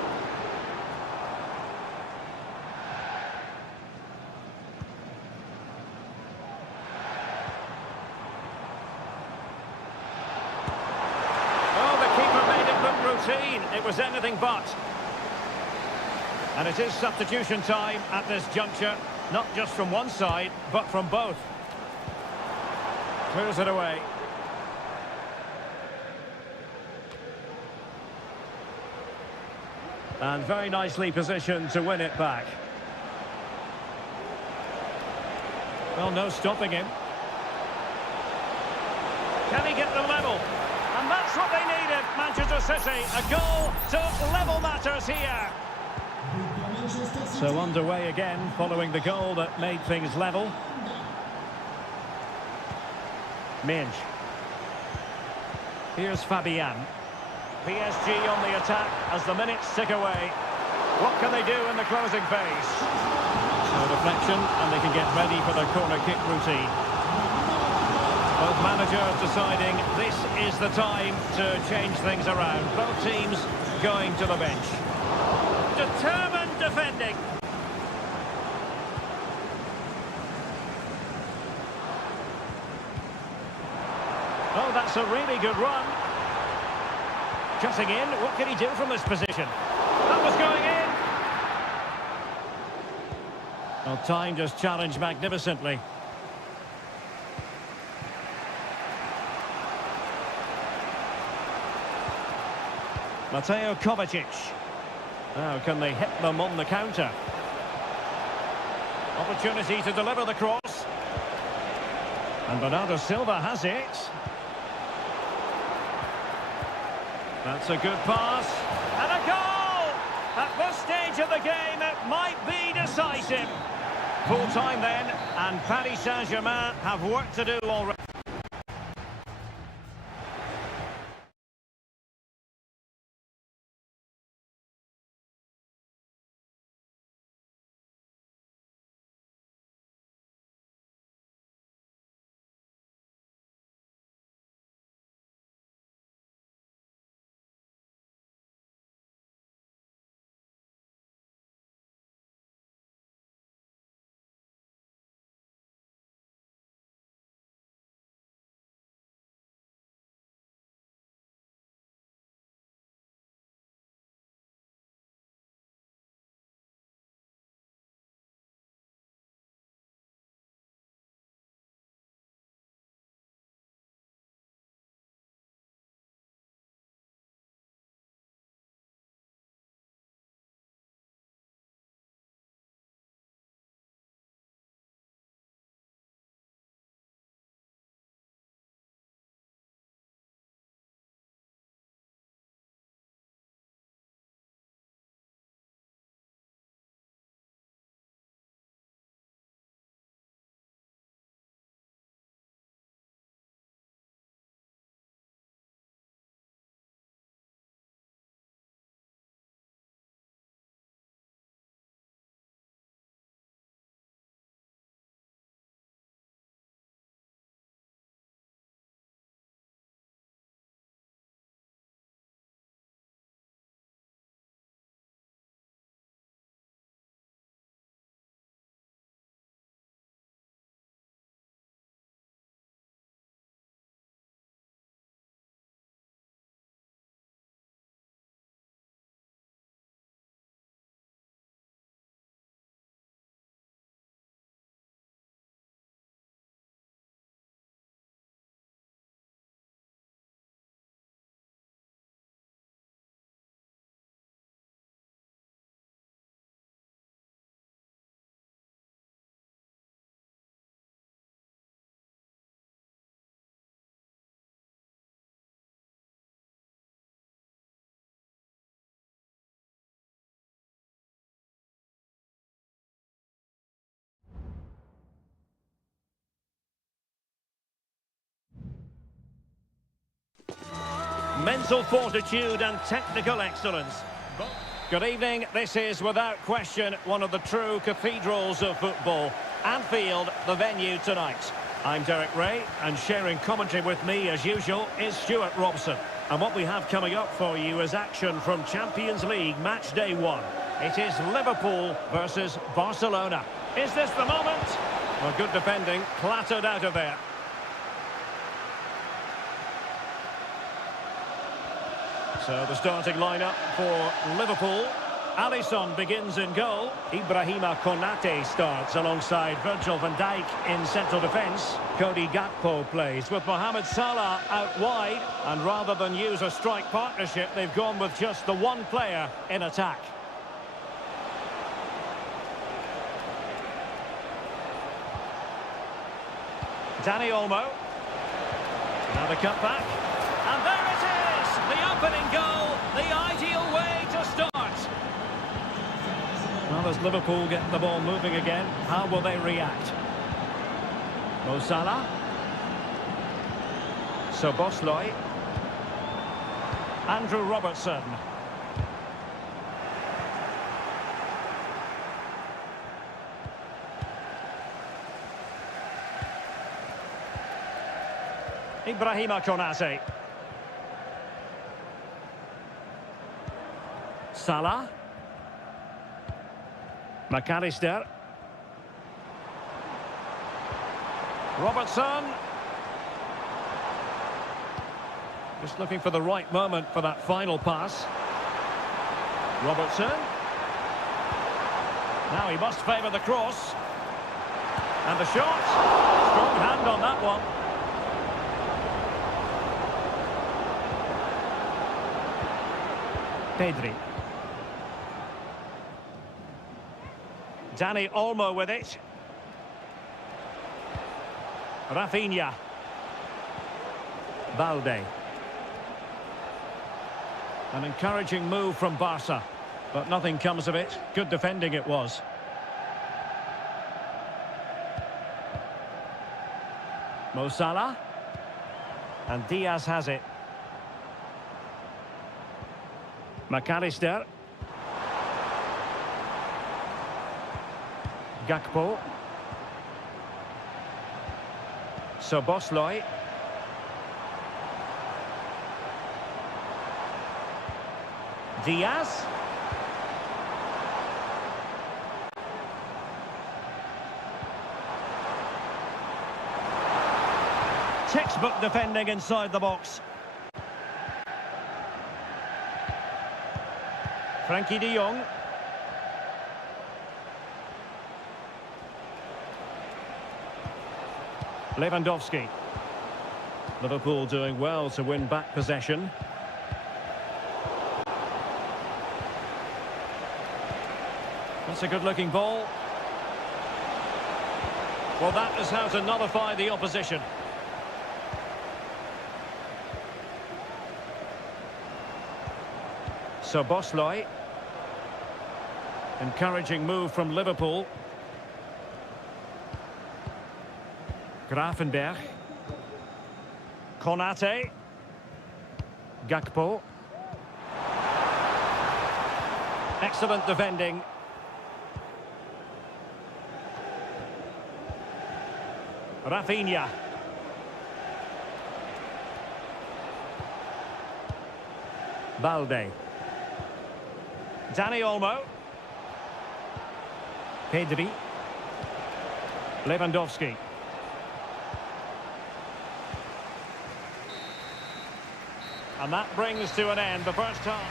Oh, the keeper made it look routine. It was anything but. And it is substitution time at this juncture, not just from one side, but from both. Clears it away. And very nicely positioned to win it back. Well, no stopping him. Can he get the level? And that's what they needed, Manchester City. A goal to level matters here. So underway again, following the goal that made things level. Minge. Here's Fabian. PSG on the attack as the minutes tick away. What can they do in the closing phase? No deflection, and they can get ready for their corner kick routine. Both managers deciding this is the time to change things around. Both teams going to the bench. Determined defending. Oh, that's a really good run. Cutting in, what can he do from this position? That was going in. Well, time just challenged magnificently. Mateo Kovacic. Now, can they hit them on the counter? Opportunity to deliver the cross. And Bernardo Silva has it. That's a good pass. And a goal! At this stage of the game, it might be decisive. Full time then, and Paris Saint-Germain have work to do already. mental fortitude and technical excellence. Good evening. This is, without question, one of the true cathedrals of football. Anfield, the venue tonight. I'm Derek Ray, and sharing commentary with me, as usual, is Stuart Robson. And what we have coming up for you is action from Champions League match day 1. It is Liverpool versus Barcelona. Is this the moment? Well, good defending, clattered out of there. So the starting lineup for Liverpool. Alisson begins in goal. Ibrahima Konate starts alongside Virgil van Dijk in central defence. Cody Gakpo plays with Mohamed Salah out wide. And rather than use a strike partnership, they've gone with just the one player in attack. Dani Olmo. Now the cutback. And there it is! The opening goal, the ideal way to start. Well, as Liverpool get the ball moving again, how will they react? Mo Salah. Szoboszlai. Andrew Robertson. Ibrahima Konate. Salah. McAllister. Robertson. Just looking for the right moment for that final pass. Robertson. Now he must favour the cross. And the shot. Strong hand on that one. Pedri. Dani Olmo with it. Rafinha. Balde. An encouraging move from Barca, but nothing comes of it. Good defending it was. Mo Salah. And Diaz has it. McAllister. Gakpo. Szoboszlai. Diaz. Textbook defending inside the box. Frankie de Jong. Lewandowski. Liverpool doing well to win back possession. That's a good-looking ball. Well, that is how to nullify the opposition. Szoboszlai. Encouraging move from Liverpool. Gravenberg. Konate. Gakpo. Excellent defending. Rafinha. Balde. Dani Olmo. Pedri. Lewandowski. And that brings to an end the first half.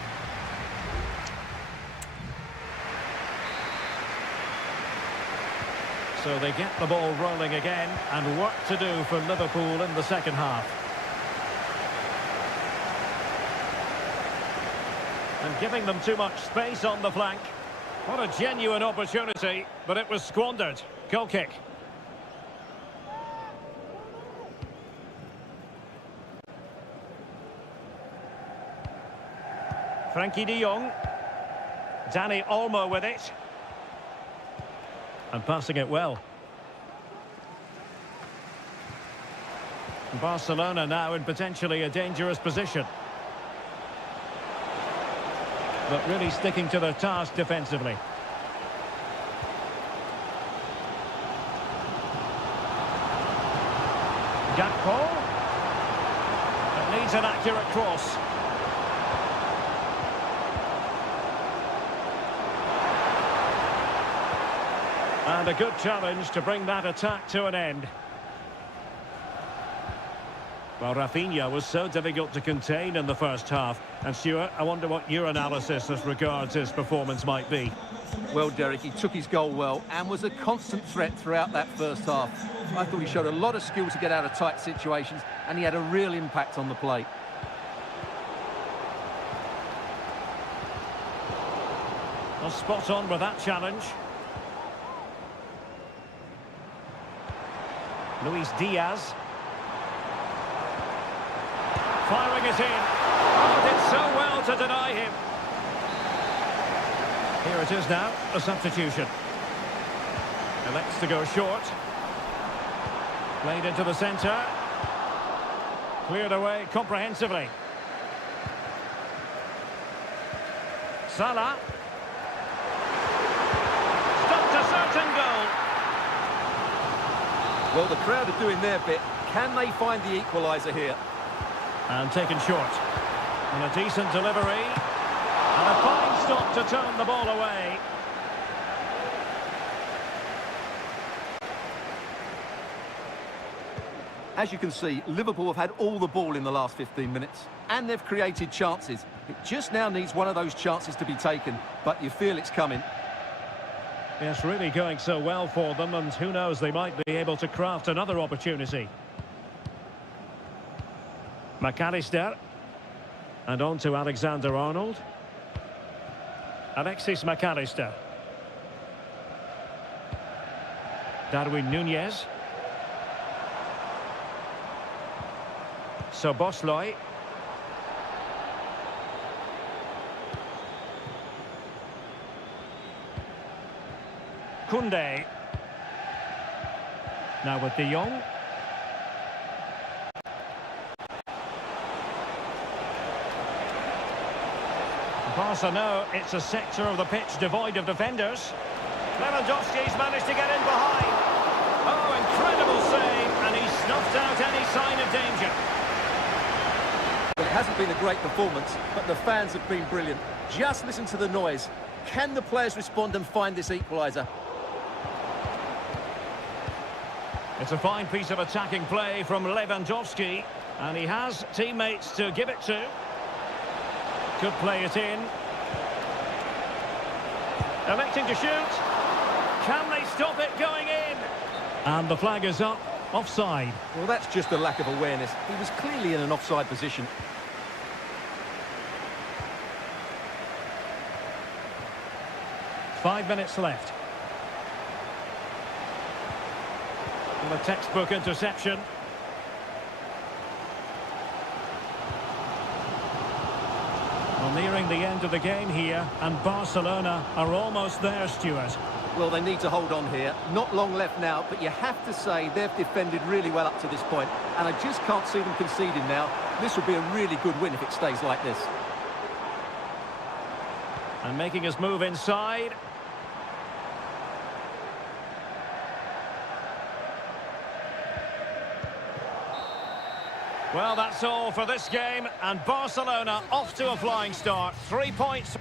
So they get the ball rolling again, and work to do for Liverpool in the second half. And giving them too much space on the flank. What a genuine opportunity, but it was squandered. Goal kick. Frankie de Jong. Dani Olmo with it. And passing it well. Barcelona now in potentially a dangerous position. but really sticking to their task defensively. Gakpo. It needs an accurate cross. And a good challenge to bring that attack to an end. Well, Rafinha was so difficult to contain in the first half. And Stuart, I wonder what your analysis as regards his performance might be. Well, Derek, he took his goal well and was a constant threat throughout that first half. I thought he showed a lot of skill to get out of tight situations, and he had a real impact on the play. Well, spot on with that challenge. Luis Diaz. Firing it in. Oh, did so well to deny him. Here it is now, a substitution. Elects to go short. Played into the centre. Cleared away comprehensively. Salah. Stopped a certain goal. Well, the crowd are doing their bit. Can they find the equaliser here? And taken short. And a decent delivery. And a fine stop to turn the ball away. As you can see, Liverpool have had all the ball in the last 15 minutes. And they've created chances. It just now needs one of those chances to be taken. But you feel it's coming. Yes, really going so well for them. And who knows, they might be able to craft another opportunity. McAllister. And on to Alexander-Arnold. Alexis McAllister. Darwin Núñez. Szoboszlai. Koundé. Now with De Jong. Barca know it's a sector of the pitch devoid of defenders. Lewandowski's managed to get in behind. Oh, incredible save, and he snuffed out any sign of danger. It hasn't been a great performance, but the fans have been brilliant. Just listen to the noise. Can the players respond and find this equaliser? It's a fine piece of attacking play from Lewandowski, and he has teammates to give it to. Could play it in. Electing to shoot. Can they stop it going in? And the flag is up. Offside. Well, that's just a lack of awareness. He was clearly in an offside position. Five minutes left. And a textbook interception. Well, nearing the end of the game here, and Barcelona are almost there, Stuart. Well, they need to hold on here. Not long left now, but you have to say they've defended really well up to this point, and I just can't see them conceding now. This will be a really good win if it stays like this. And making his move inside. Well, that's all for this game, and Barcelona off to a flying start. 3 points.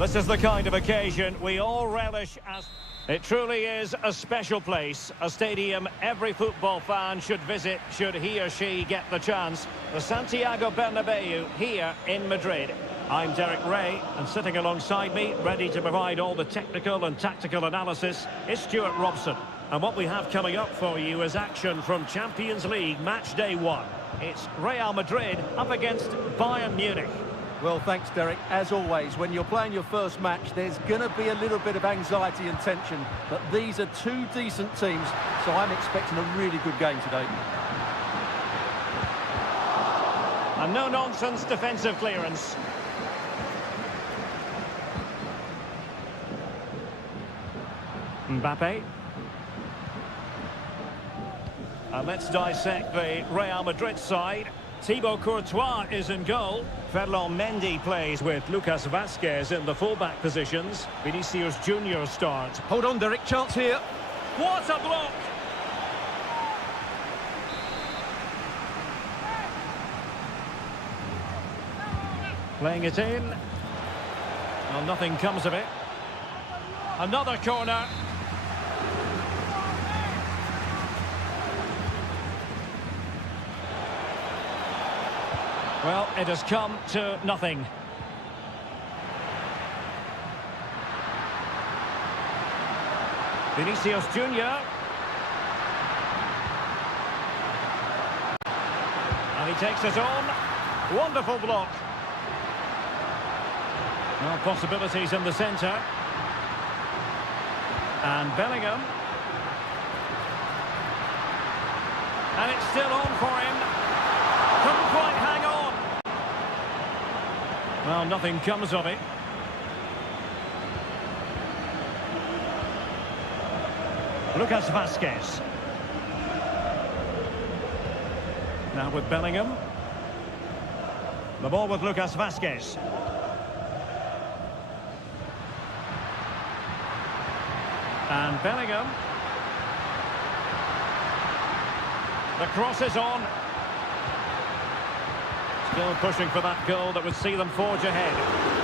This is the kind of occasion we all relish as... It truly is a special place, a stadium every football fan should visit should he or she get the chance. The Santiago Bernabeu here in Madrid. I'm Derek Ray, and sitting alongside me, ready to provide all the technical and tactical analysis, is Stuart Robson. And what we have coming up for you is action from Champions League match day 1. It's Real Madrid up against Bayern Munich. Well, thanks, Derek. As always, when you're playing your first match, there's going to be a little bit of anxiety and tension. But these are two decent teams, so I'm expecting a really good game today. A no-nonsense defensive clearance. Mbappe. And let's dissect the Real Madrid side. Thibaut Courtois is in goal. Ferland Mendy plays with Lucas Vazquez in the full-back positions. Vinicius Junior starts. Hold on, Derek. Chance here. What a block! Playing it in. Well, nothing comes of it. Another corner. Well, it has come to nothing. Vinicius Junior. And he takes it on. Wonderful block. Well, possibilities in the centre. And Bellingham. And it's still on for him. Couldn't quite hang on. Well, nothing comes of it. Lucas Vazquez. Now with Bellingham. The ball with Lucas Vazquez. And Bellingham. The cross is on. Still pushing for that goal that would see them forge ahead.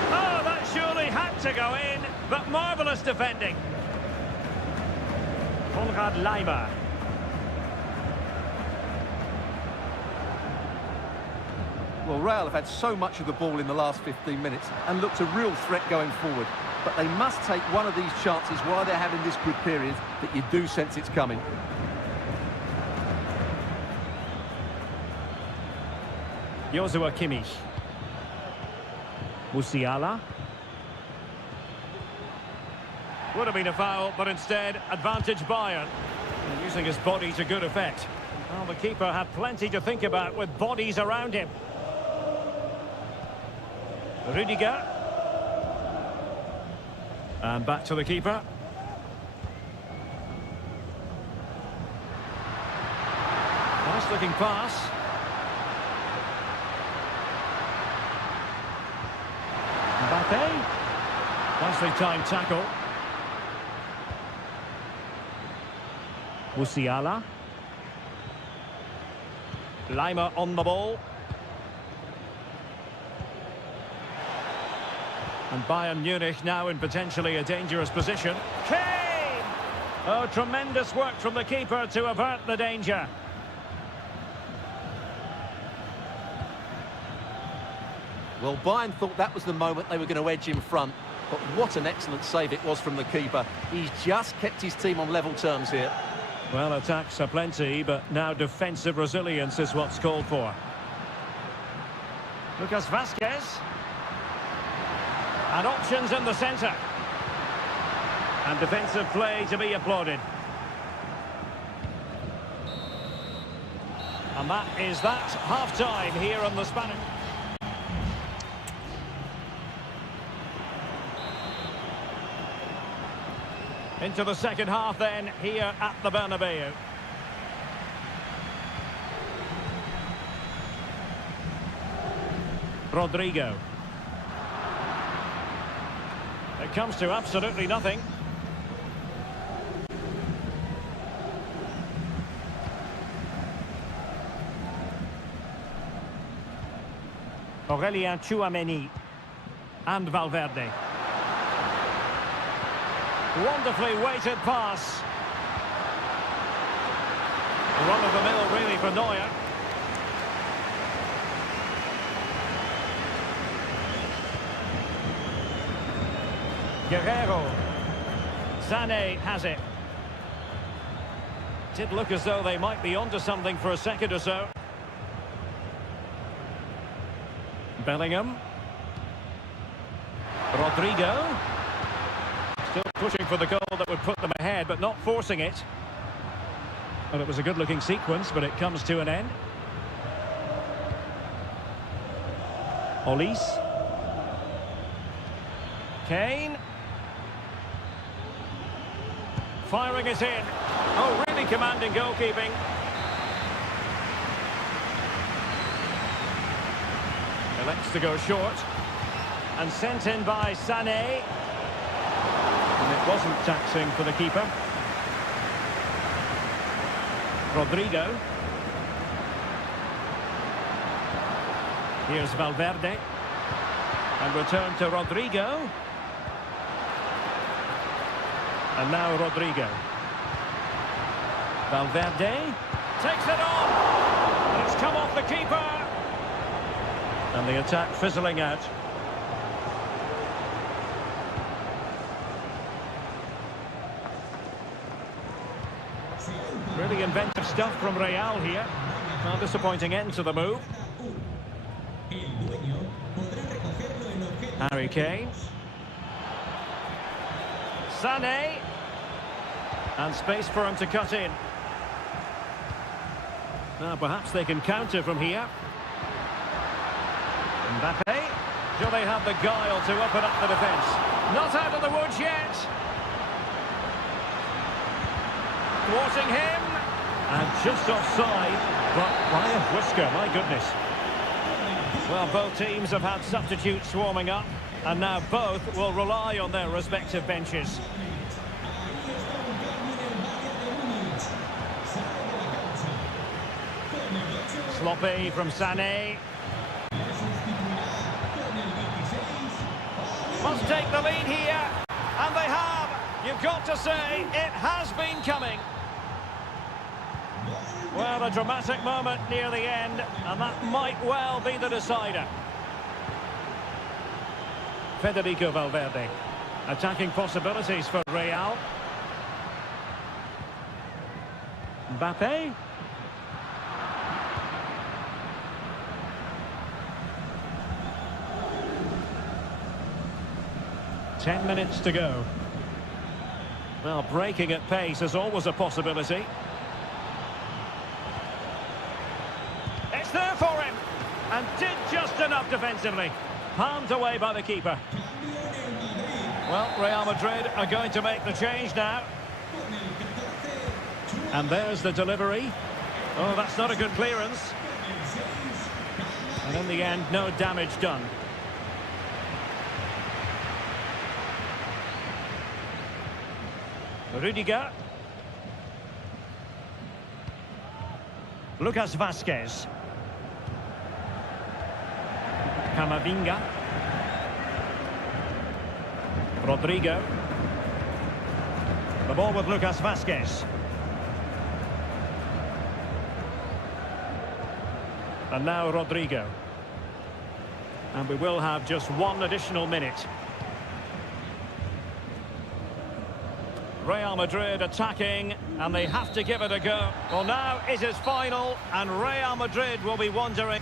Oh, that surely had to go in, but marvellous defending. Konrad Leimer. Well, Real have had so much of the ball in the last 15 minutes and looked a real threat going forward. But they must take one of these chances while they're having this good period that you do sense it's coming. Joshua Kimmich. Musiala. Would have been a foul, but instead, advantage Bayern. And using his body to good effect. Well, the keeper had plenty to think about with bodies around him. Rüdiger. And back to the keeper. Nice looking pass. Mbappe. Nicely timed tackle. Musiala. Leimer on the ball. And Bayern Munich now in potentially a dangerous position. Kane! Oh, tremendous work from the keeper to avert the danger. Well, Bayern thought that was the moment they were going to edge in front. But what an excellent save it was from the keeper. He's just kept his team on level terms here. Well, attacks are plenty, but now defensive resilience is what's called for. Lucas Vazquez. And options in the centre. And defensive play to be applauded. And that is that. Half-time here on the Spanish. Into the second half then, here at the Bernabeu. Rodrigo. It comes to absolutely nothing. Aurélien Tchouaméni. And Valverde. Wonderfully weighted pass. Run of the mill really for Neuer. Guerrero. Sané has it. Did look as though they might be onto something for a second or so. Bellingham. Rodrigo. Still pushing for the goal that would put them ahead, but not forcing it. Well, it was a good-looking sequence, but it comes to an end. Olise. Kane. Firing it in. Oh, really commanding goalkeeping. Elects to go short. And sent in by Sané. And it wasn't taxing for the keeper. Rodrigo. Here's Valverde. And return to Rodrigo. And now Rodrigo. Valverde takes it on. And it's come off the keeper. And the attack fizzling out. Really inventive stuff from Real here. Well, disappointing end to the move. Harry Kane. Sané. And space for him to cut in. Now perhaps they can counter from here. Mbappe. Do they have the guile to open up the defence? Not out of the woods yet. Thwarting him. And just offside, but by a whisker, my goodness. Well, both teams have had substitutes swarming up, and now both will rely on their respective benches. Sloppy from Sané. Must take the lead here, and they have. You've got to say, it has been coming. Well, a dramatic moment near the end, and that might well be the decider. Federico Valverde. Attacking possibilities for Real. Mbappe. Ten minutes to go. Well, breaking at pace is always a possibility. It's there for him, and did just enough defensively. Palmed away by the keeper. Well, Real Madrid are going to make the change now. And there's the delivery. Oh, that's not a good clearance. And in the end, no damage done. Rudiger. Lucas Vazquez. Camavinga. Rodrigo. The ball with Lucas Vazquez. And now Rodrigo. And we will have just one additional minute. Real Madrid attacking, and they have to give it a go. Well, now it is final, and Real Madrid will be wondering...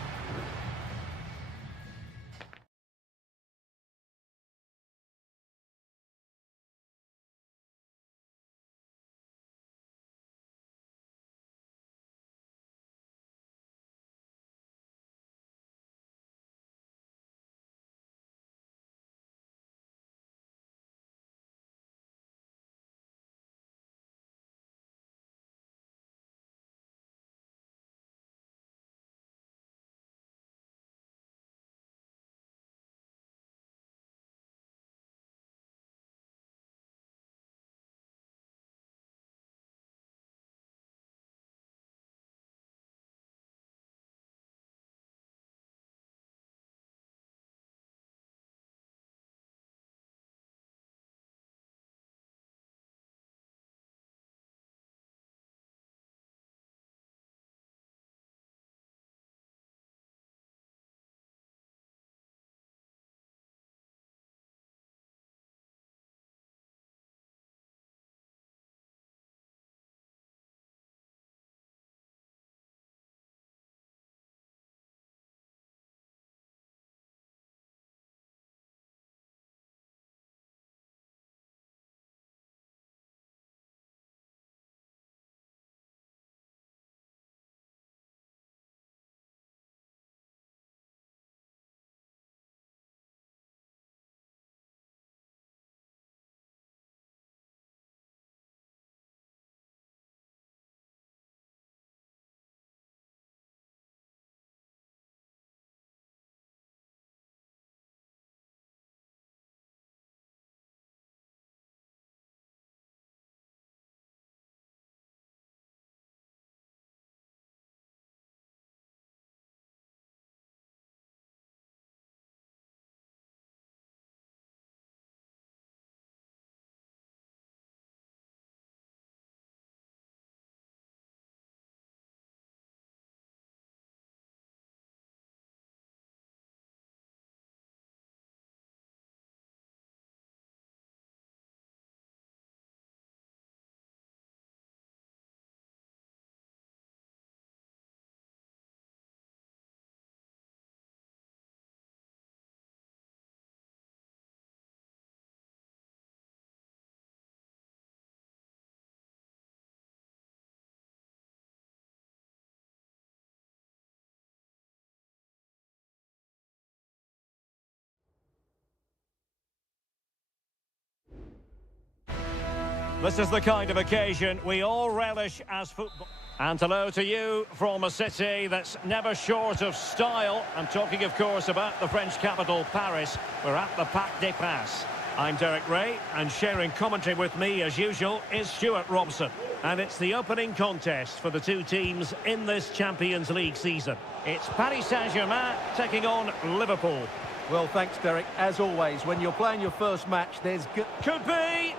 This is the kind of occasion we all relish as football. And hello to you from a city that's never short of style. I'm talking, of course, about the French capital, Paris. We're at the Parc des Princes. I'm Derek Ray, and sharing commentary with me, as usual, is Stuart Robson. And it's the opening contest for the two teams in this Champions League season. It's Paris Saint-Germain taking on Liverpool. Well, thanks, Derek. As always, when you're playing your first match, there's Could be!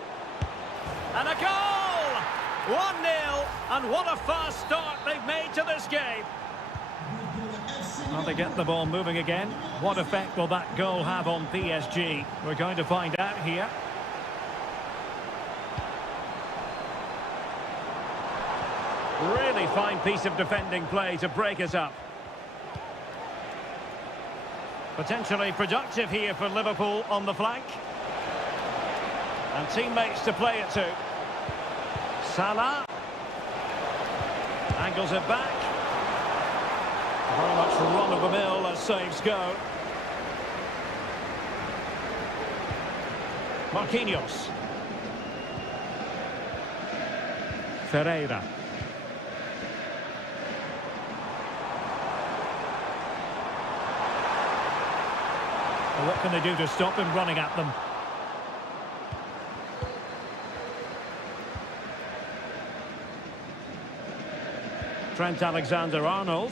And a goal! 1-0, and what a fast start they've made to this game. Well, they get the ball moving again. What effect will that goal have on PSG? We're going to find out here. Really fine piece of defending play to break us up. Potentially productive here for Liverpool on the flank. And teammates to play it to. Salah. Angles it back. Very much run-of-the-mill as saves go. Marquinhos. Ferreira. Well, what can they do to stop him running at them? Trent Alexander-Arnold.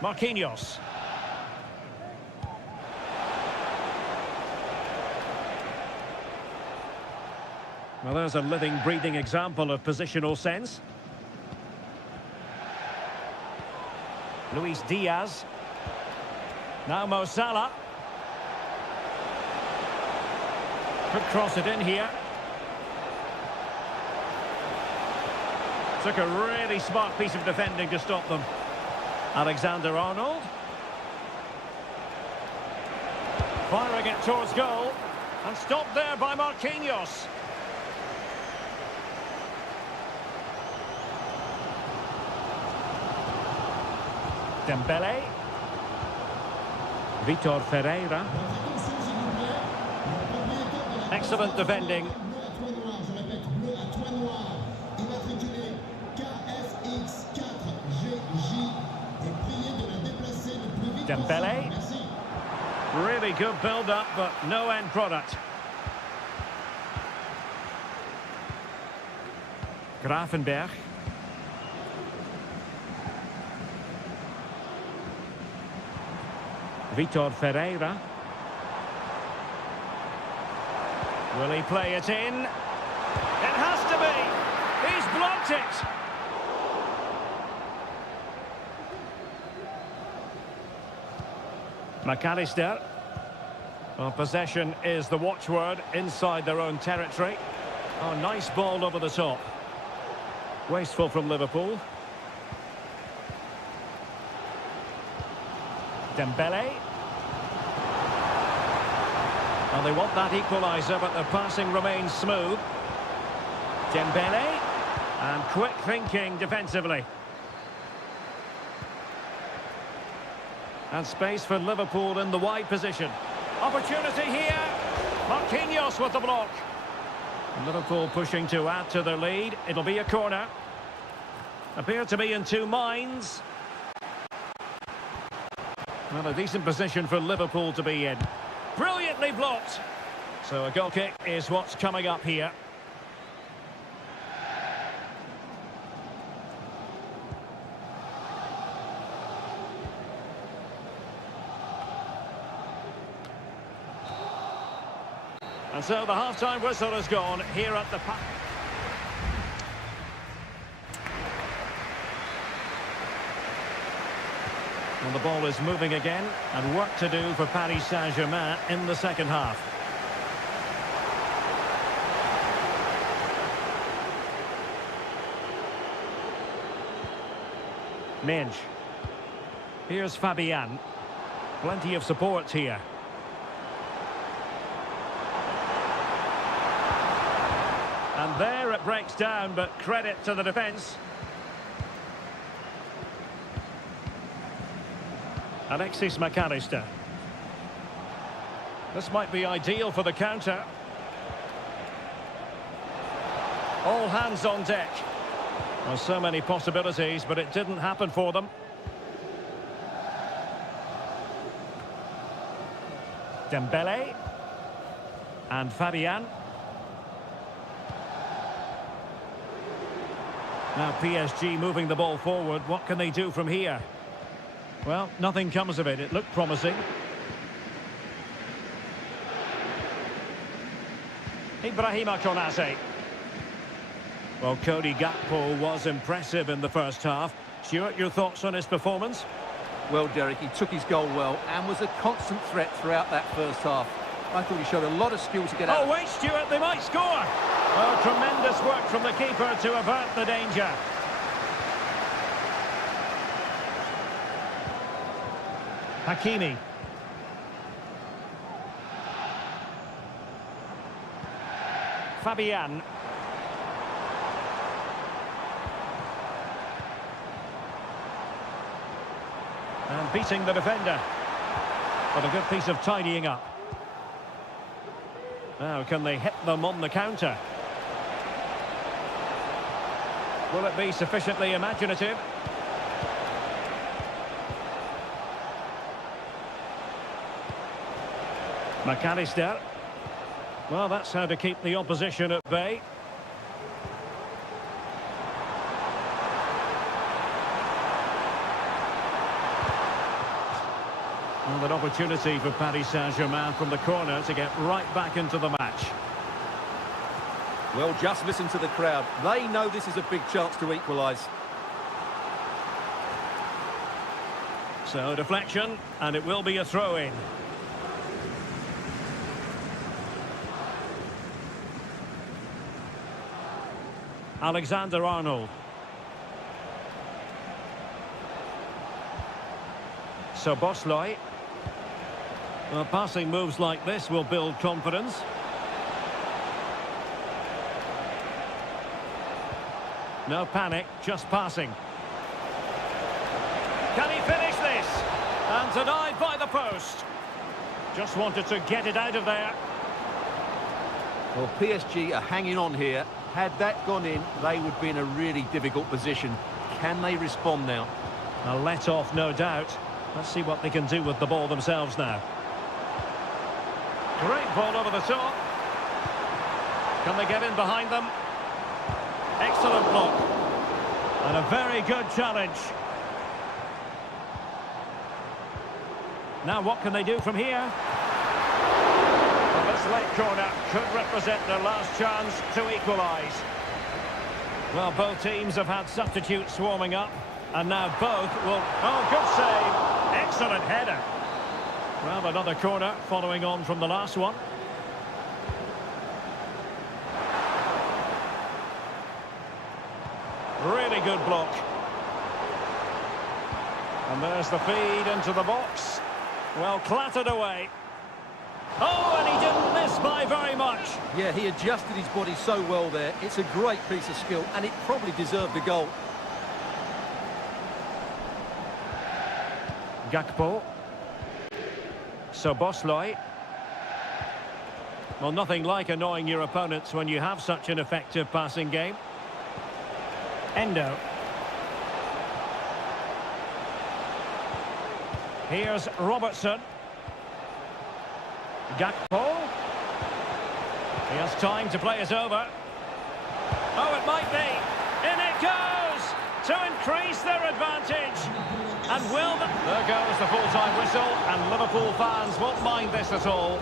Marquinhos. Well, there's a living, breathing example of positional sense. Luis Diaz. Now Mo Salah. Could cross it in here. Took a really smart piece of defending to stop them. Alexander-Arnold. Firing it towards goal. And stopped there by Marquinhos. Dembele. Vitor Ferreira. Excellent defending. Dembele. Really good build-up, but no end product. Gravenberch. Vitor Ferreira. Will he play it in? It has to be! He's blocked it! McAllister. Well, possession is the watchword inside their own territory. Oh, nice ball over the top. Wasteful from Liverpool. Dembele. Well, they want that equaliser, but their passing remains smooth. Dembele. And quick thinking defensively. And space for Liverpool in the wide position. Opportunity here. Marquinhos with the block. Liverpool pushing to add to their lead. It'll be a corner. Appear to be in two minds. Well, a decent position for Liverpool to be in. Brilliantly blocked. So a goal kick is what's coming up here. And so the half-time whistle has gone here at the park. And the ball is moving again, and work to do for Paris Saint-Germain in the second half. Minge. Here's Fabian. Plenty of support here. And there it breaks down, but credit to the defence. Alexis McAllister. This might be ideal for the counter. All hands on deck. Well, so many possibilities, but it didn't happen for them. Dembele. And Fabian. Now PSG moving the ball forward. What can they do from here? Well, nothing comes of it. It looked promising. Ibrahima Konate. Well, Cody Gakpo was impressive in the first half. Stuart, your thoughts on his performance? Well, Derek, he took his goal well and was a constant threat throughout that first half. I thought he showed a lot of skill to get out. Oh, wait, Stuart, they might score! Oh, tremendous work from the keeper to avert the danger. Hakimi. Fabian. And beating the defender. But a good piece of tidying up. Now, can they hit them on the counter? Will it be sufficiently imaginative? McAllister. Well, that's how to keep the opposition at bay. Well, an opportunity for Paris Saint-Germain from the corner to get right back into the match. Well, just listen to the crowd. They know this is a big chance to equalise. So, deflection, and it will be a throw-in. Alexander-Arnold. Szoboszlai. Well, passing moves like this will build confidence. No panic, just passing. Can he finish this? And denied by the post. Just wanted to get it out of there. Well, PSG are hanging on here. Had that gone in, they would be in a really difficult position. Can they respond now? A let-off, no doubt. Let's see what they can do with the ball themselves now. Great ball over the top. Can they get in behind them? Excellent block. And a very good challenge. Now what can they do from here? Well, this late corner could represent their last chance to equalise. Well, both teams have had substitutes warming up. And now both will... Oh, good save. Excellent header. Well, another corner following on from the last one. Really good block. And there's the feed into the box. Well, clattered away. Oh, and he didn't miss by very much. Yeah, he adjusted his body so well there. It's a great piece of skill, and it probably deserved the goal. Gakpo. Szoboszlai. Well, nothing like annoying your opponents when you have such an effective passing game. Endo. Here's Robertson. Gakpo. He has time to play it over. Oh, it might be. In it goes! To increase their advantage. And will the... There goes the full-time whistle, and Liverpool fans won't mind this at all.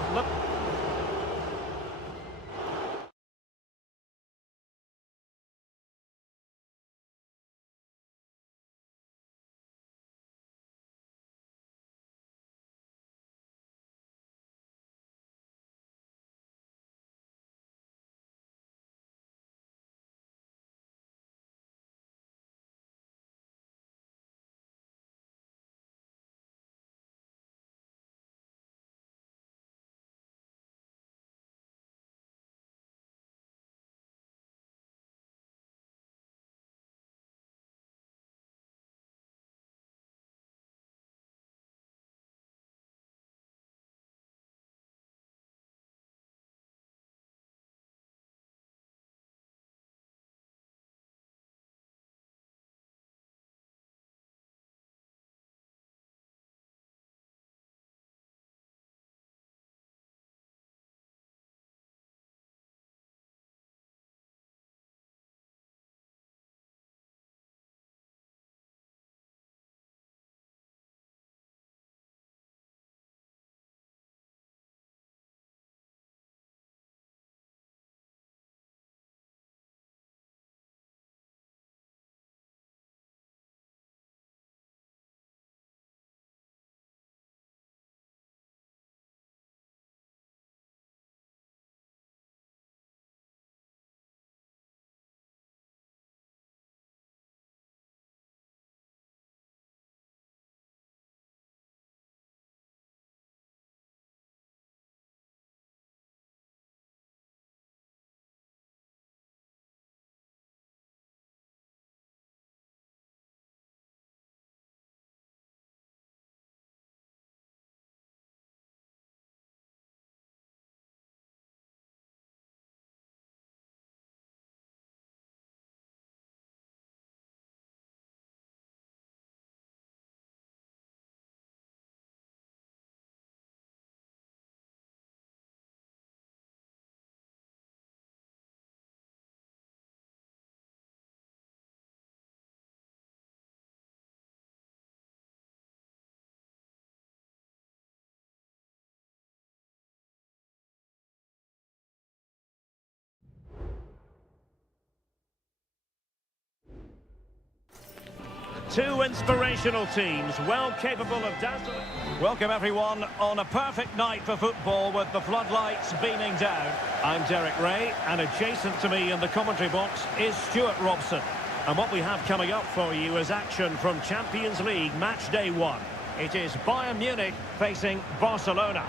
Two inspirational teams, well capable of dazzling. Welcome everyone on a perfect night for football with the floodlights beaming down. I'm Derek Ray, and adjacent to me in the commentary box is Stuart Robson. And what we have coming up for you is action from Champions League match day 1. It is Bayern Munich facing Barcelona.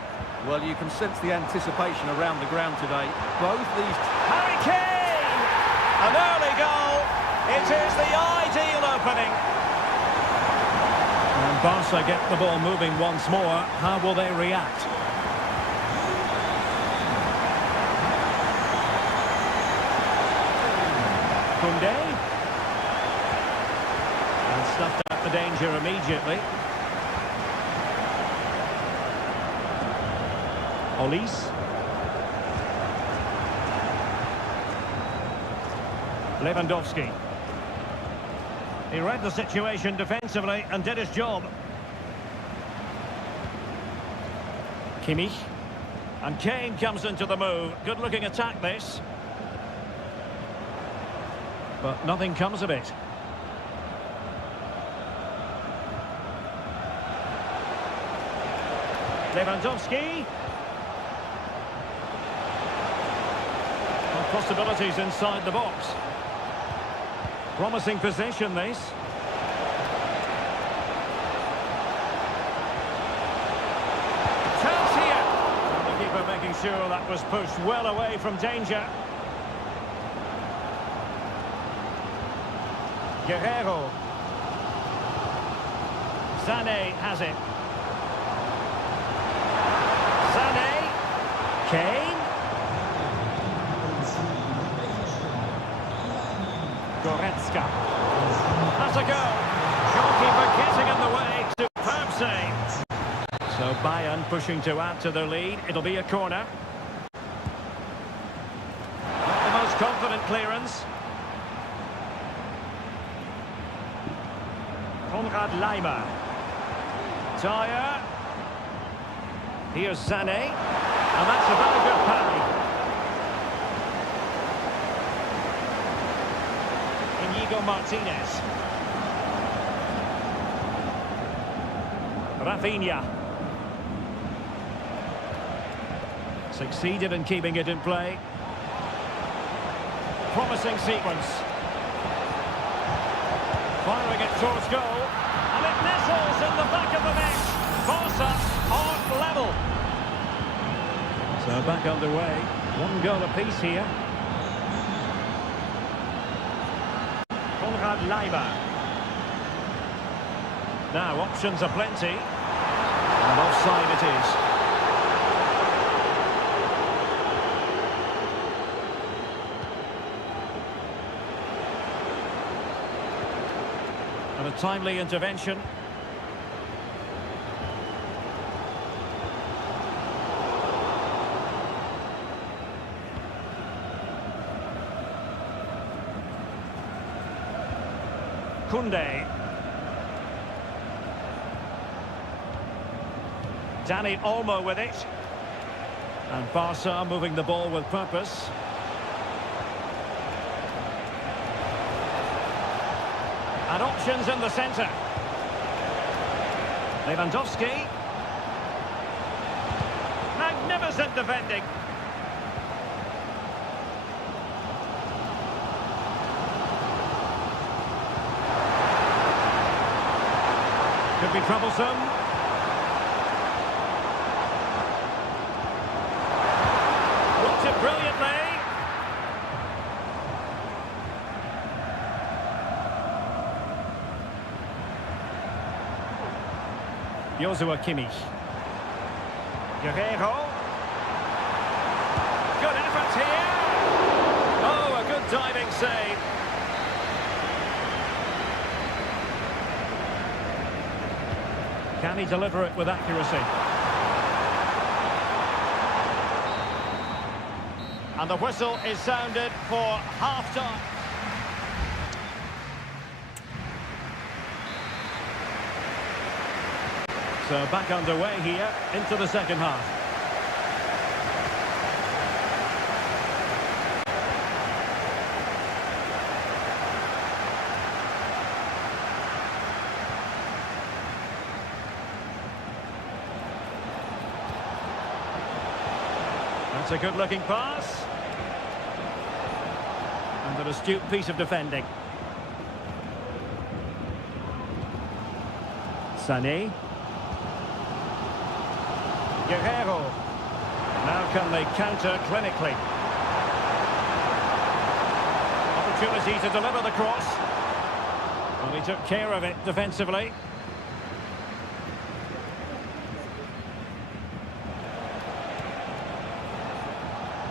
Well, you can sense the anticipation around the ground today. Both these... Harry Kane! An early goal. It is the ideal opening. And Barca get the ball moving once more. How will they react? Koundé. And snuffed out the danger immediately. Olise. Lewandowski. He read the situation defensively and did his job. Kimmich. And Kane comes into the move. Good-looking attack, this. But nothing comes of it. Lewandowski. Possibilities inside the box. Promising possession, this. Chance here. And the keeper making sure that was pushed well away from danger. Guerrero. Sané has it. Sané. Kane. Goretzka. Has a go. Goalkeeper getting in the way. Superb save. So Bayern pushing to add to their lead. It'll be a corner. Not the most confident clearance. Konrad Laimer. Dyer. Here's Sané. And that's a very good parry. Martinez. Rafinha. Succeeded in keeping it in play. Promising sequence. Firing it towards goal. And it nestles in the back of the net. Barca on level. So back underway. One goal apiece here. Laimer. Now options are plenty. And offside it is. And a timely intervention. Koundé. Dani Olmo with it. And Barca moving the ball with purpose. And options in the centre. Lewandowski. Magnificent defending. Could be troublesome. Blocked it brilliantly. Joshua Kimmich. Guerrero. Good effort here. Oh, a good diving save. Can he deliver it with accuracy? And the whistle is sounded for half-time. So back underway here into the second half. That's a good-looking pass. And an astute piece of defending. Sané. Guerrero. Now can they counter clinically? Opportunity to deliver the cross. Well, he took care of it defensively.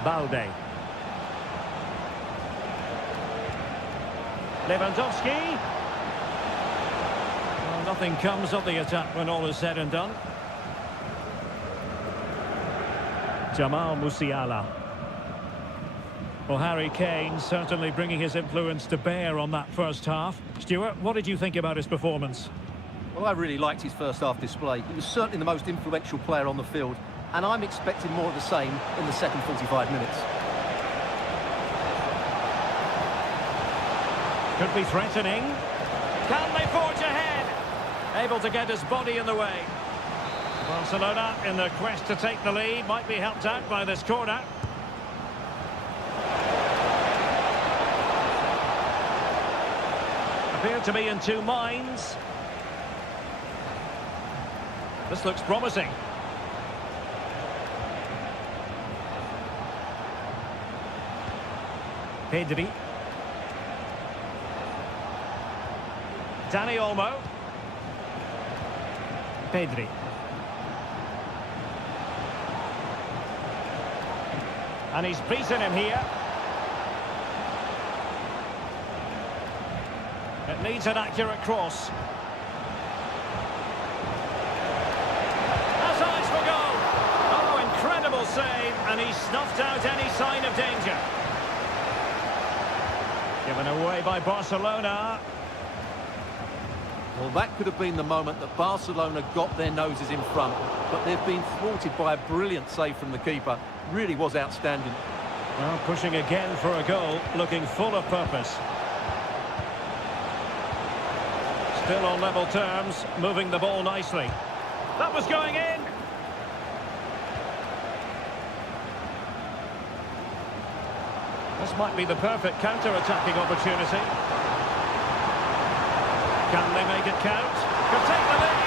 Balde. Lewandowski. Well, nothing comes of the attack when all is said and done. Jamal Musiala. Well, Harry Kane certainly bringing his influence to bear on that first half. Stuart, what did you think about his performance? Well, I really liked his first half display. He was certainly the most influential player on the field, and I'm expecting more of the same in the second 45 minutes. Could be threatening. Can they forge ahead? Able to get his body in the way. Barcelona, in their quest to take the lead, might be helped out by this corner. Appear to be in two minds. This looks promising. Pedri. Dani Olmo. Pedri. And he's beaten him here. It needs an accurate cross. That's eyes for goal. Oh, incredible save, and he snuffed out any sign of danger. Given away by Barcelona. Well, that could have been the moment that Barcelona got their noses in front, but they've been thwarted by a brilliant save from the keeper. Really was outstanding. Well, pushing again for a goal, looking full of purpose. Still on level terms, moving the ball nicely. That was going in! This might be the perfect counter-attacking opportunity. Can they make it count? Could take the lead!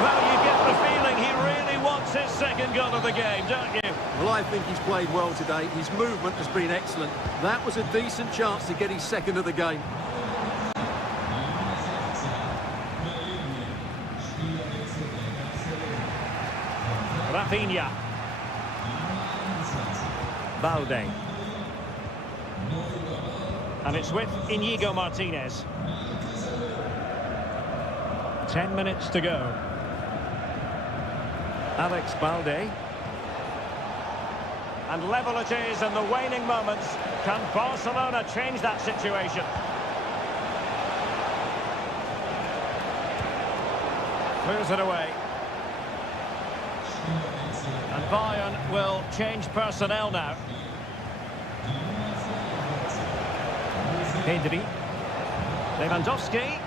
Well, you get the feeling he really wants his second goal of the game, don't you? Well, I think he's played well today. His movement has been excellent. That was a decent chance to get his second of the game. Rafinha. Balde. And it's with Inigo Martinez. 10 minutes to go. Alex Balde. And level it is in the waning moments. Can Barcelona change that situation? Clears it away. And Bayern will change personnel now. Pedri. Lewandowski.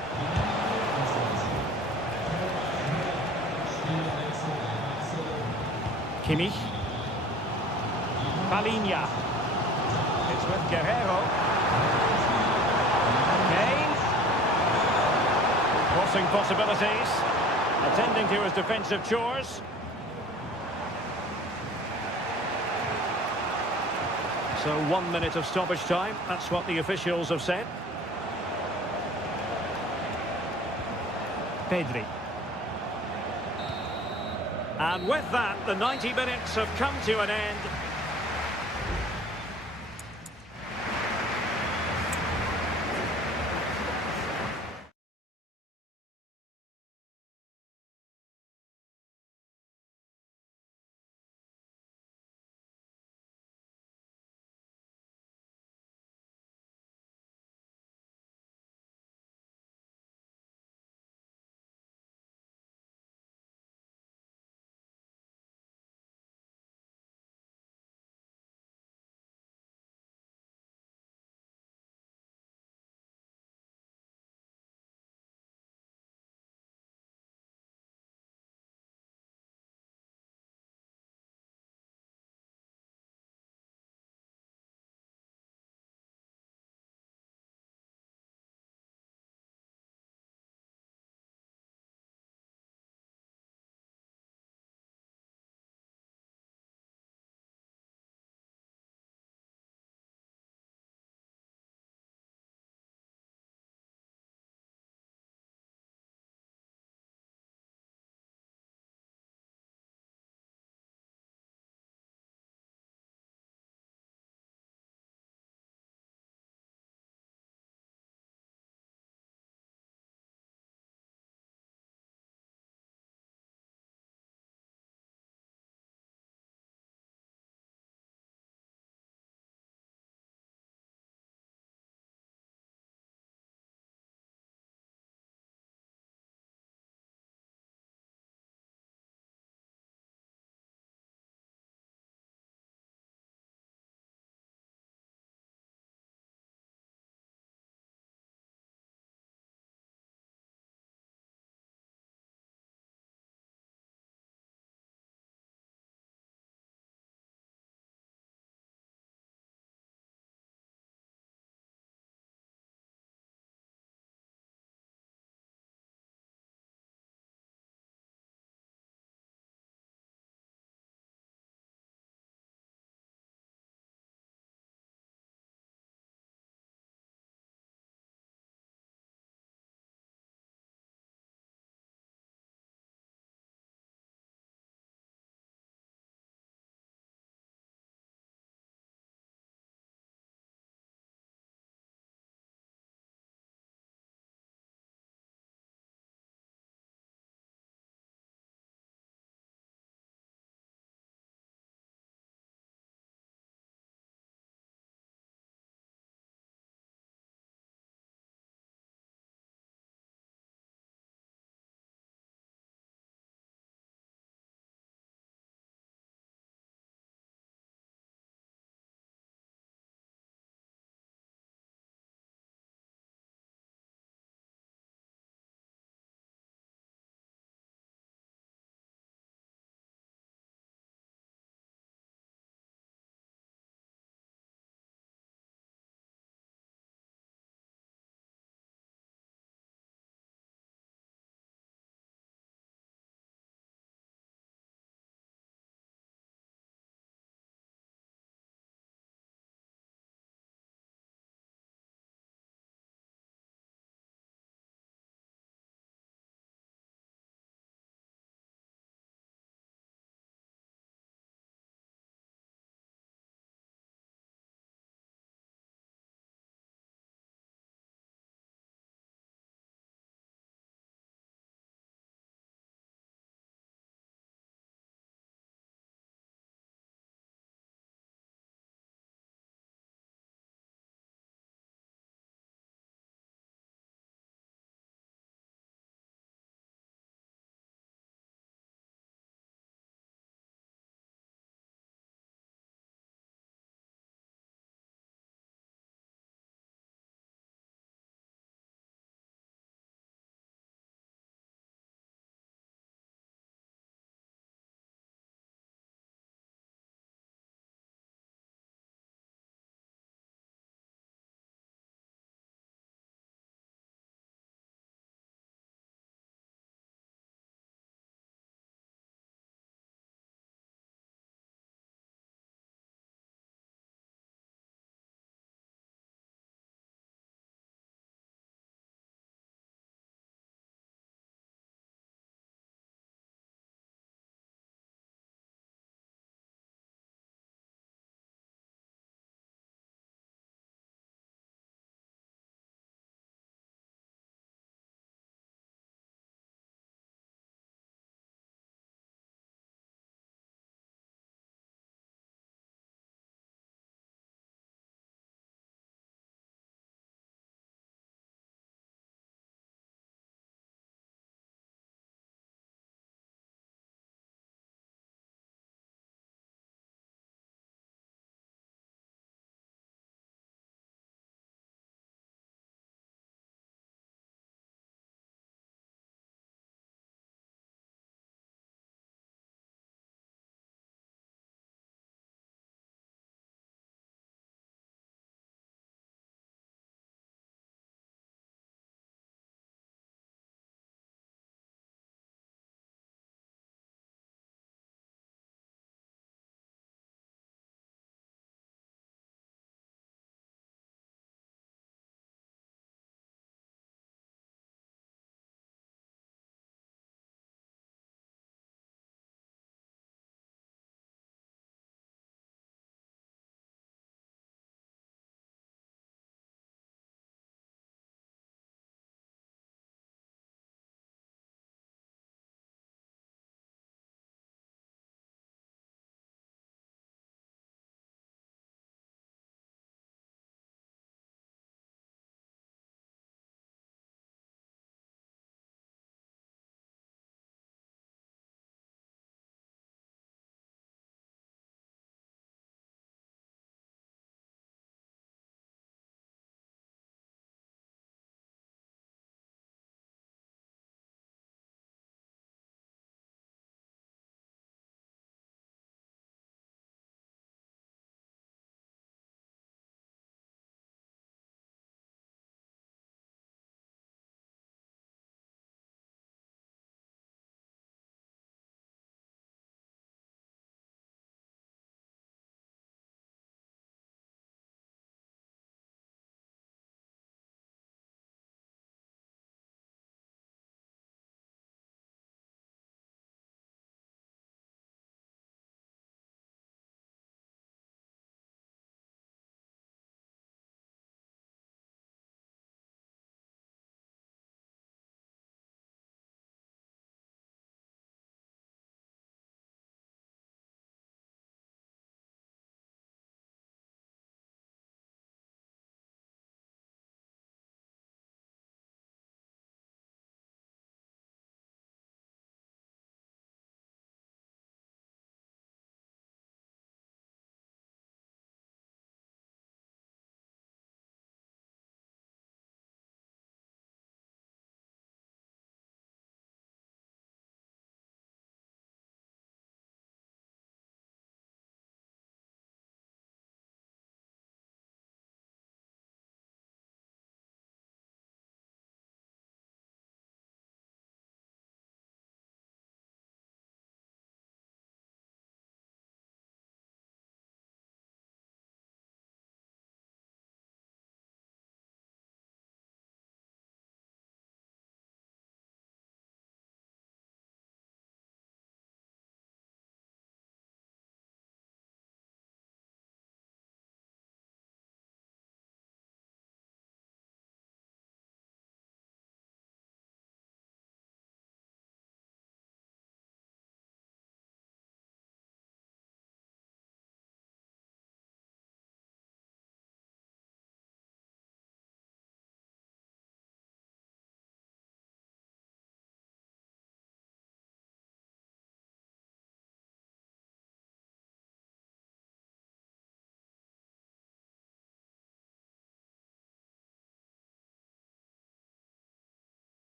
Kimmich. Palinha. It's with Guerrero. Kane. Crossing possibilities. Attending to his defensive chores. So 1 minute of stoppage time. That's what the officials have said. Pedri. And with that, the 90 minutes have come to an end.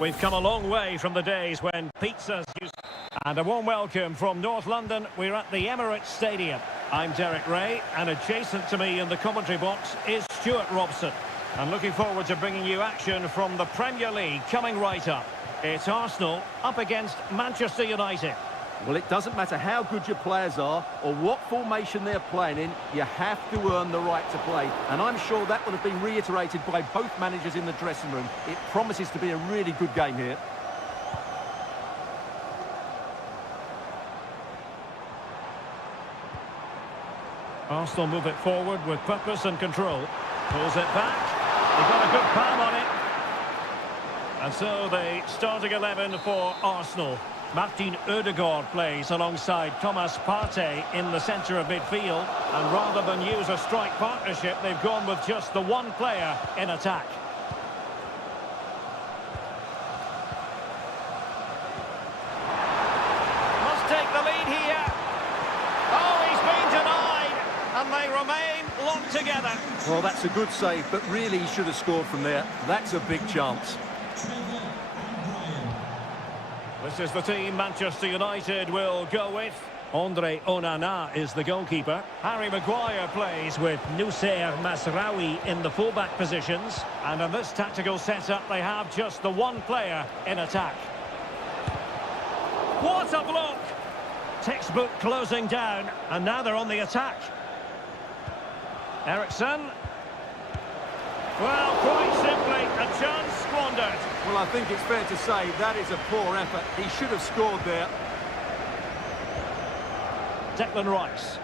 We've come a long way from the days when pizzas used... And a warm welcome from North London. We're at the Emirates Stadium. I'm Derek Ray, and adjacent to me in the commentary box is Stuart Robson. I'm looking forward to bringing you action from the Premier League coming right up. It's Arsenal up against Manchester United. Well, it doesn't matter how good your players are or what formation they're playing in, you have to earn the right to play. And I'm sure that will have been reiterated by both managers in the dressing room. It promises to be a really good game here. Arsenal move it forward with purpose and control. Pulls it back. He got a good palm on it. And so the starting 11 for Arsenal. Martin Ødegaard plays alongside Thomas Partey in the centre of midfield. And rather than use a strike partnership, they've gone with just the one player in attack. Must take the lead here. Oh, he's been denied. And they remain locked together. Well, that's a good save, but really he should have scored from there. That's a big chance. This is the team Manchester United will go with. Andre Onana is the goalkeeper. Harry Maguire plays with Nusser Masraoui in the fullback positions. And in this tactical setup, they have just the one player in attack. What a block! Textbook closing down, and now they're on the attack. Ericsson. Well, quite simply, a chance squandered. Well, I think it's fair to say that is a poor effort. He should have scored there. Declan Rice.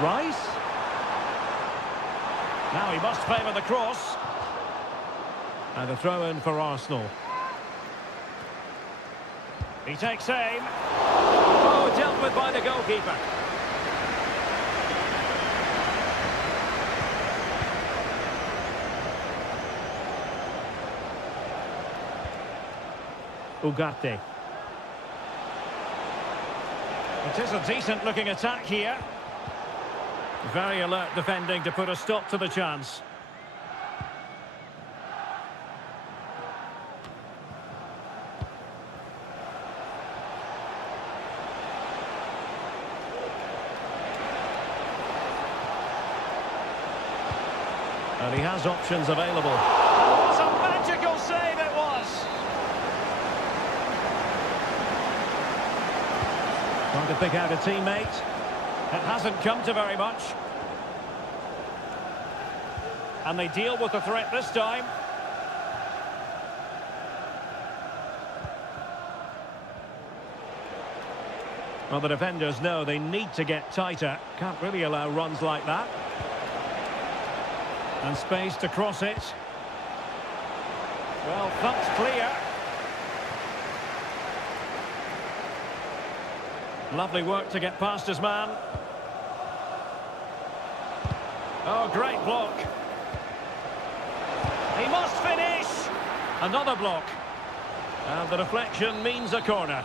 Rice. Now he must favour the cross. And a throw-in for Arsenal. He takes aim. Oh, dealt with by the goalkeeper. Ugarte. It is a decent-looking attack here. Very alert defending to put a stop to the chance. And he has options available. What a magical save it was! Trying to pick out a teammate. It hasn't come to very much. And they deal with the threat this time. Well, the defenders know they need to get tighter. Can't really allow runs like that. And space to cross it. Well, thumped clear. Lovely work to get past his man. Oh, great block. He must finish. Another block. And the deflection means a corner.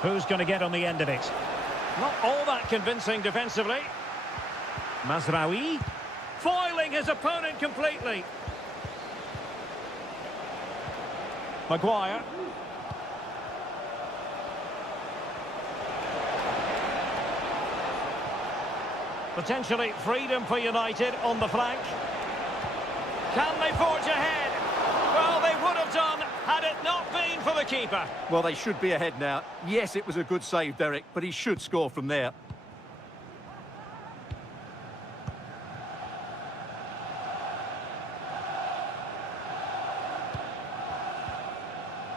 Who's going to get on the end of it? Not all that convincing defensively. Masraoui. Foiling his opponent completely. Maguire. Potentially freedom for United on the flank. Can they forge ahead? Well, they would have done had it not been for the keeper. Well, they should be ahead now. Yes, it was a good save, Derek, but he should score from there.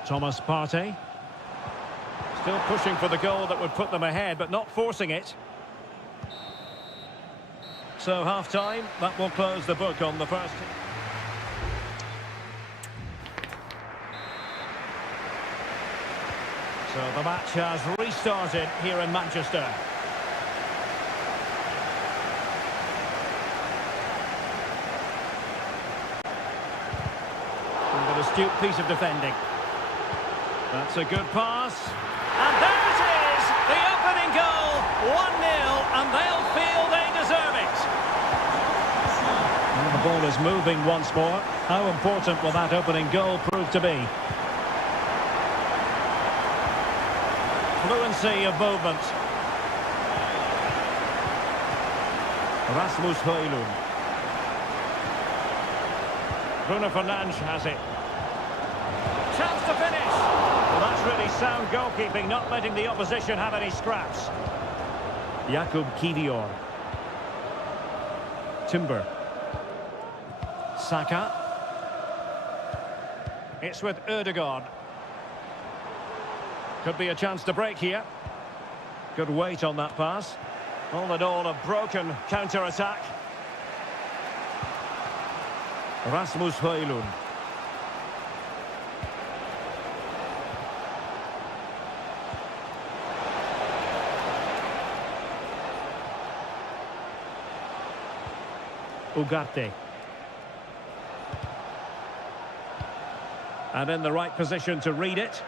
Thomas Partey. Still pushing for the goal that would put them ahead, but not forcing it. So half-time, that will close the book on the first. So the match has restarted here in Manchester. And an astute piece of defending. That's a good pass. And there it is! The opening goal! 1-0, and they'll feel ball is moving once more. How important will that opening goal prove to be? Fluency of movement. Rasmus Højlund. Bruno Fernandes has it. Chance to finish. Well, that's really sound goalkeeping, not letting the opposition have any scraps. Jakub Kivior. Timber. Saka. It's with Ødegaard. Could be a chance to break here. Good weight on that pass. All in all, a broken counter-attack. Rasmus Højlund. Ugarte. And in the right position to read it.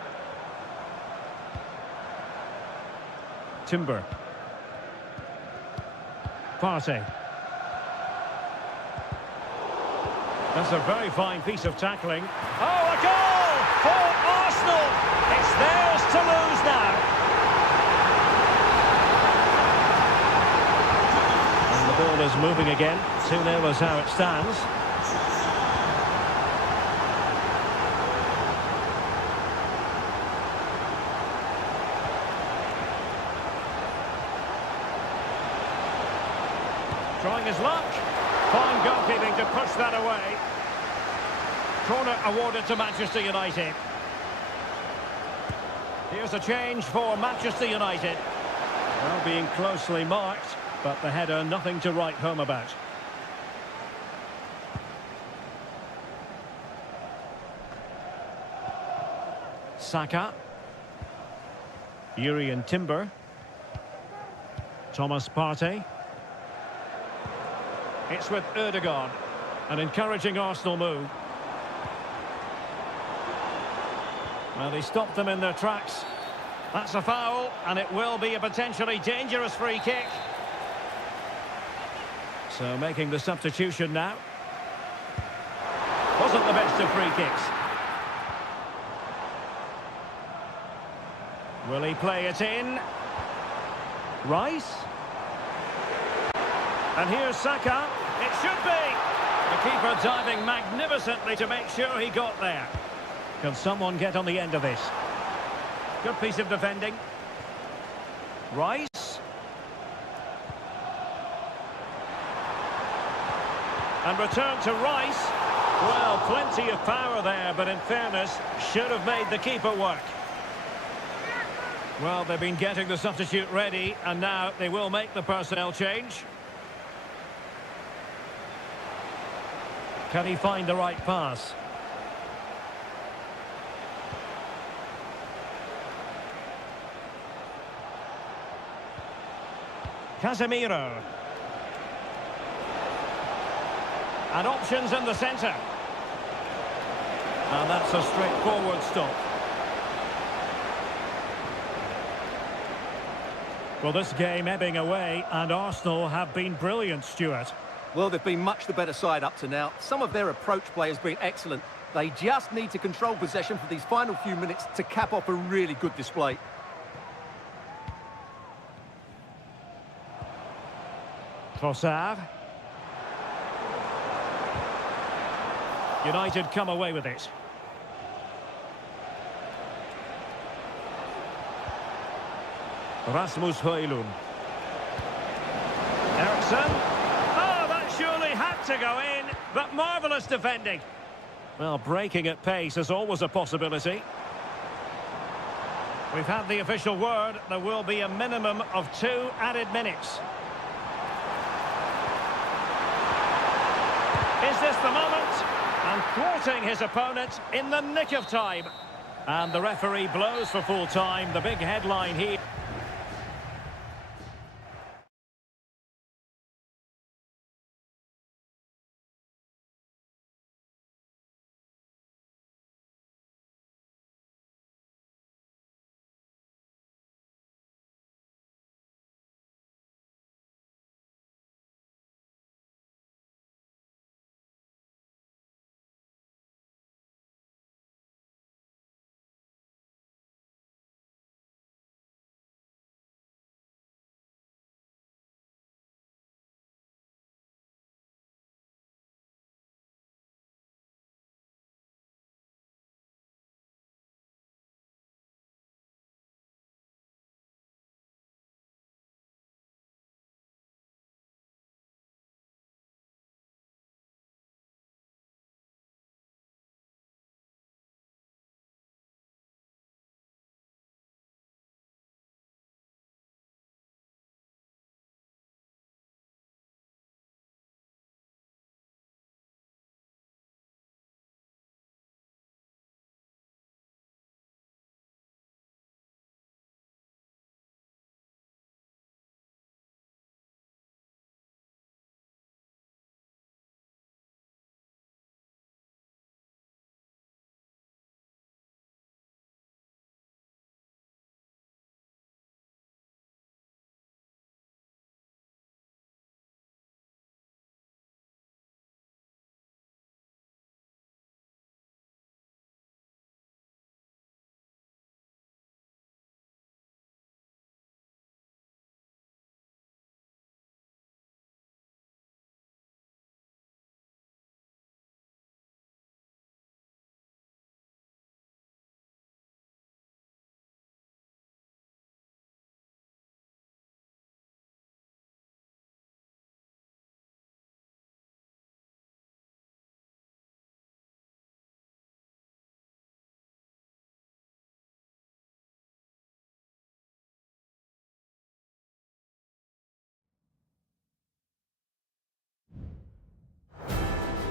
Timber. Partey. That's a very fine piece of tackling. Oh, a goal for Arsenal! It's theirs to lose now. And the ball is moving again. 2-0 is how it stands. Trying his luck. Fine goalkeeping to push that away. Corner awarded to Manchester United. Here's a change for Manchester United. Well, being closely marked, but the header nothing to write home about. Saka. Urian Timber. Thomas Partey. It's with Ødegaard. An encouraging Arsenal move. Well, he stopped them in their tracks. That's a foul, and it will be a potentially dangerous free kick. So making the substitution now. Wasn't the best of free kicks. Will he play it in? Rice? And here's Saka. It should be. The keeper diving magnificently to make sure he got there. Can someone get on the end of this? Good piece of defending. Rice. And return to Rice. Well, plenty of power there, but in fairness, should have made the keeper work. Well, they've been getting the substitute ready, and now they will make the personnel change. Can he find the right pass? Casemiro. And options in the centre. And that's a straightforward stop. Well, this game ebbing away, and Arsenal have been brilliant, Stuart. Well, they've been much the better side up to now. Some of their approach play has been excellent. They just need to control possession for these final few minutes to cap off a really good display. Trossard. United come away with it. Rasmus Højlund. Eriksson. Oh, that surely had to go in, but marvellous defending. Well, breaking at pace is always a possibility. We've had the official word. There will be a minimum of 2 added minutes. Is this the moment? And thwarting his opponent in the nick of time. And the referee blows for full time. The big headline here.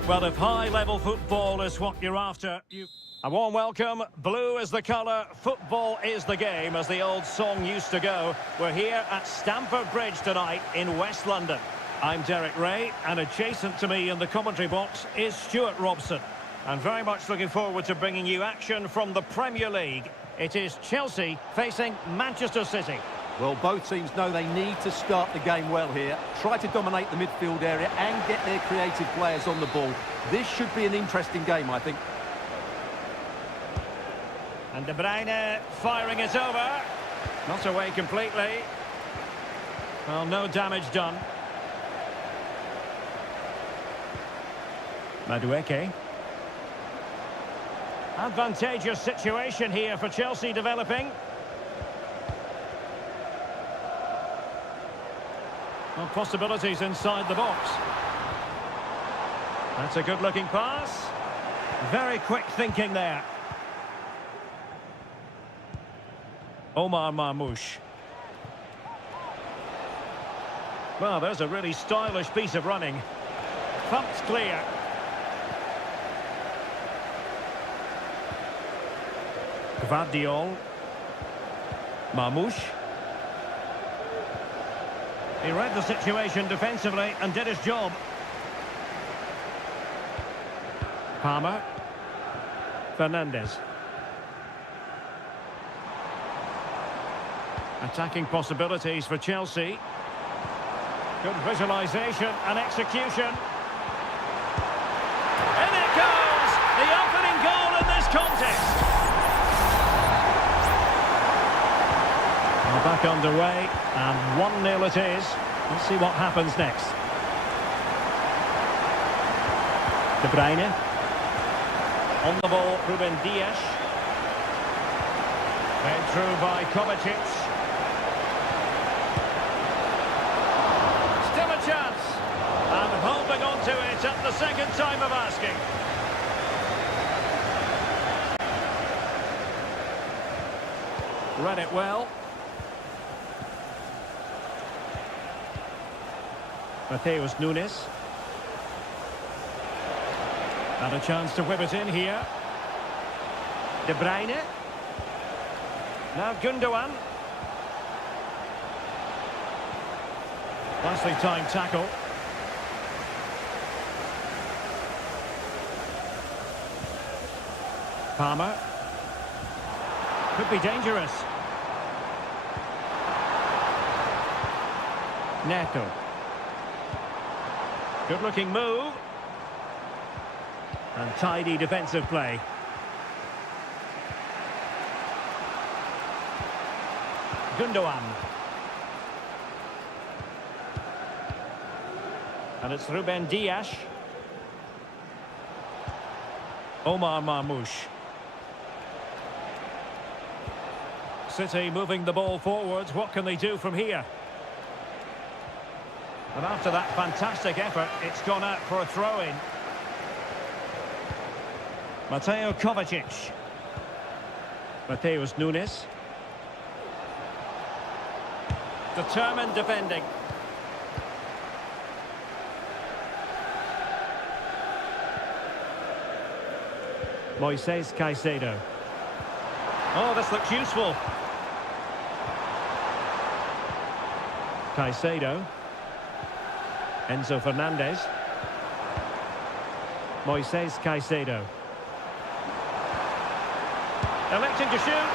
Well, if high-level football is what you're after, A warm welcome. Blue is the colour, football is the game, as the old song used to go. We're here at Stamford Bridge tonight in West London. I'm Derek Ray, and adjacent to me in the commentary box is Stuart Robson. I'm very much looking forward to bringing you action from the Premier League. It is Chelsea facing Manchester City. Well, both teams know they need to start the game well here. Try to dominate the midfield area and get their creative players on the ball. This should be an interesting game, I think. And De Bruyne firing it over. Not away completely. Well, no damage done. Madueke. Advantageous situation here for Chelsea developing. Well, possibilities inside the box. That's a good-looking pass. Very quick thinking there. Omar Marmoush. Well, there's a really stylish piece of running. Thumped clear. Gvardiol. Marmoush. He read the situation defensively and did his job. Palmer. Fernandes. Attacking possibilities for Chelsea. Good visualisation and execution. In it goes! The opening goal in this contest. We're back underway, and 1-0 it is. Let's see what happens next. De Bruyne. On the ball, Ruben Dias. Fed through by Kovacic. Still a chance. And holding on to it at the second time of asking. Read it well. Mateus Nunes. And a chance to whip it in here. De Bruyne. Now Gundogan. Nicely timed tackle. Palmer. Could be dangerous. Neto. Good looking move. And tidy defensive play. Gundogan. And it's Ruben Dias. Omar Marmoush. City moving the ball forwards. What can they do from here? And after that fantastic effort, it's gone out for a throw-in. Mateo Kovacic. Mateus Nunes. Determined defending. Moises Caicedo. Oh, this looks useful. Caicedo. Enzo Fernandez. Moises Caicedo. Electing to shoot.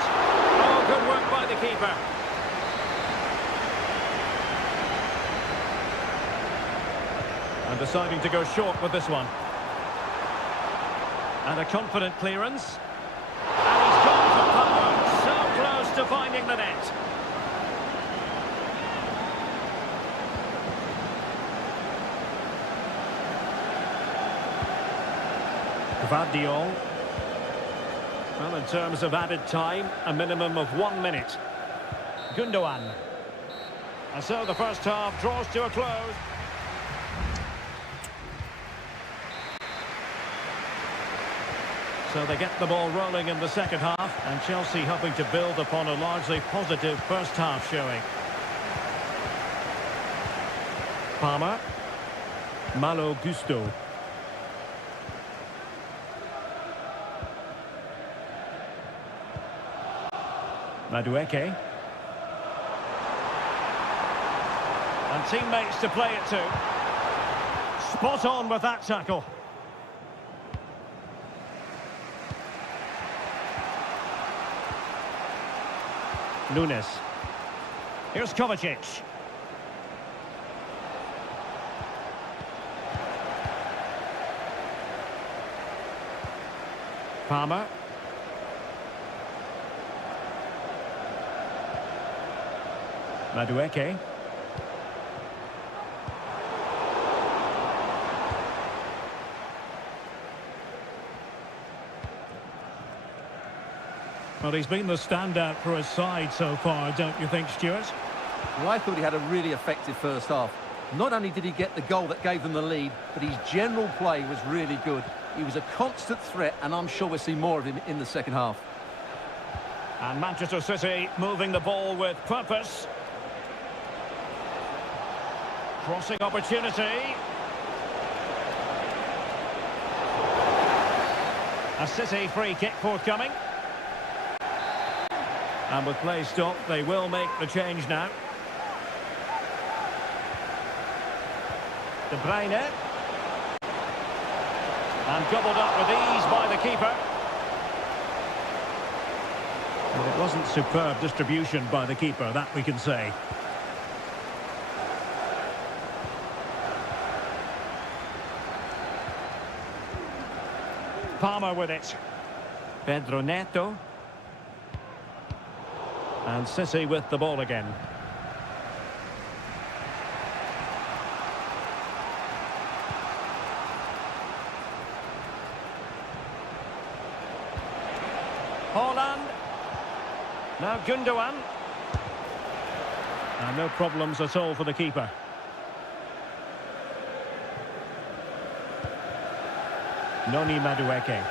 Oh, good work by the keeper. And deciding to go short with this one. And a confident clearance. And he's gone for power. So close to finding the net. Gvardiol. Well, in terms of added time, a minimum of 1 minute. Gundogan. And so the first half draws to a close. So they get the ball rolling in the second half, and Chelsea hoping to build upon a largely positive first half showing. Palmer. Malo Gusto. Madueke. And teammates to play it to. Spot on with that tackle. Nunes. Here's Kovacic. Palmer. Madueke. Well, he's been the standout for his side so far, don't you think, Stuart? Well, I thought he had a really effective first half. Not only did he get the goal that gave them the lead, but his general play was really good. He was a constant threat, and I'm sure we'll see more of him in the second half. And Manchester City moving the ball with purpose. Crossing opportunity. A City free kick forthcoming. And with play stopped, they will make the change now. De Bruyne. And gobbled up with ease by the keeper. And it wasn't superb distribution by the keeper, that we can say. Palmer with it. Pedro Neto. And City with the ball again. Holland. Now Gundogan. And no problems at all for the keeper. Noni Madueke.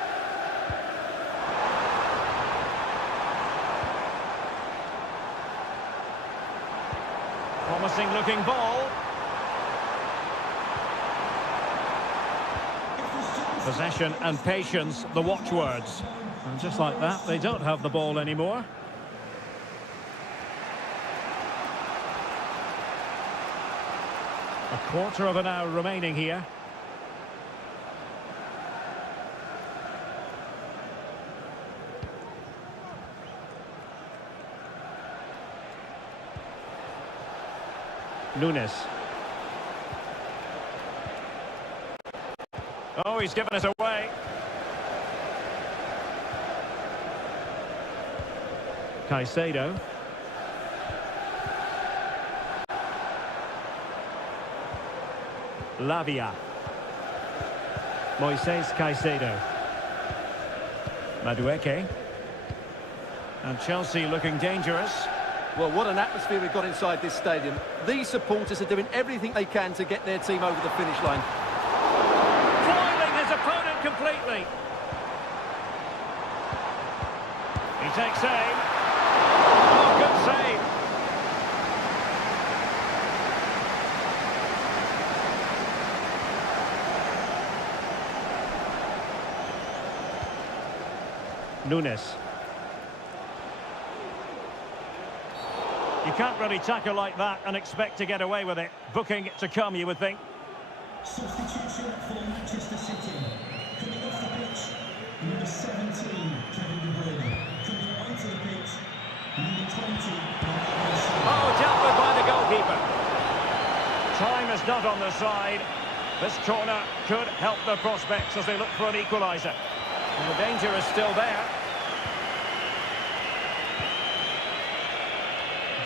Promising looking ball. Possession and patience, the watchwords. And just like that, they don't have the ball anymore. A quarter of an hour remaining here. Nunes. Oh, he's given it away. Caicedo. Lavia. Moises Caicedo. Madueke. And Chelsea looking dangerous. Well, what an atmosphere we've got inside this stadium. These supporters are doing everything they can to get their team over the finish line. Foiling his opponent completely. He takes aim. Oh, good save. Nunes. You can't really tackle like that and expect to get away with it. Booking to come, you would think. Substitution for Manchester City. Coming off the pitch, number 17, Kevin De Bruyne. Coming onto the pitch, number 20, Oh, dealt with by the goalkeeper. Time is not on their side. This corner could help their prospects as they look for an equaliser. And the danger is still there.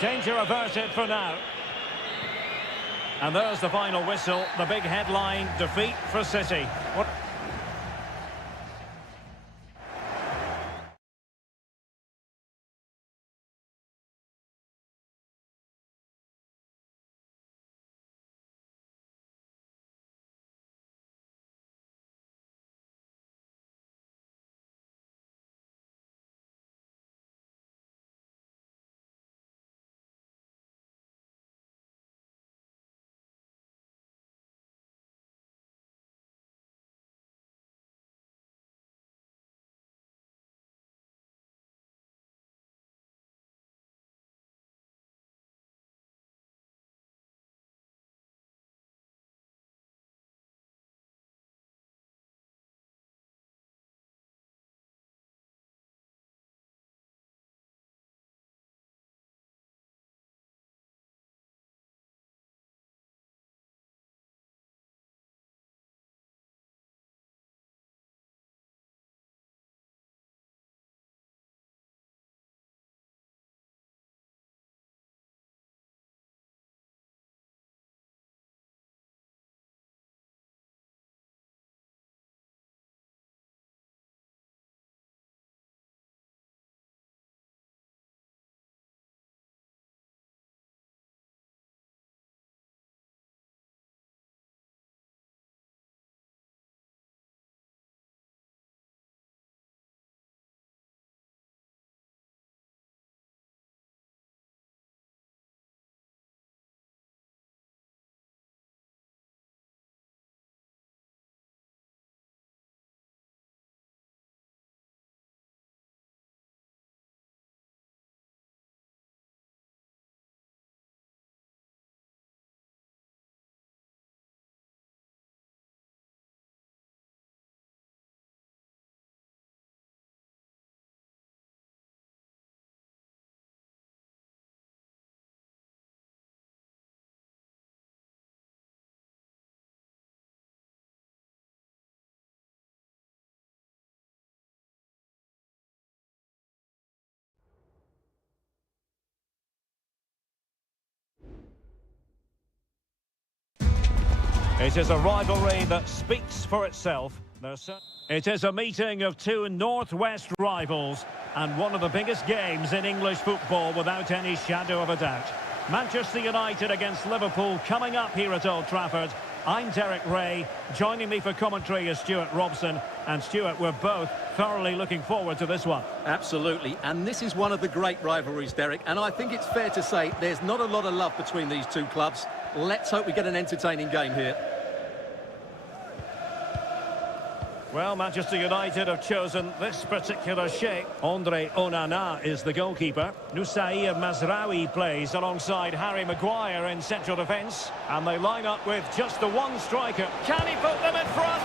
Danger averted for now. And there's the final whistle, the big headline, defeat for City. What It is a rivalry that speaks for itself. It is a meeting of two northwest rivals and one of the biggest games in English football without any shadow of a doubt. Manchester United against Liverpool coming up here at Old Trafford. I'm Derek Ray. Joining me for commentary is Stuart Robson. And Stuart, we're both thoroughly looking forward to this one. Absolutely, and this is one of the great rivalries, Derek, and I think it's fair to say there's not a lot of love between these two clubs. Let's hope we get an entertaining game here. Well, Manchester United have chosen this particular shape. Andre Onana is the goalkeeper. Nusair Mazraoui plays alongside Harry Maguire in central defence. And they line up with just the one striker. Can he put them in front?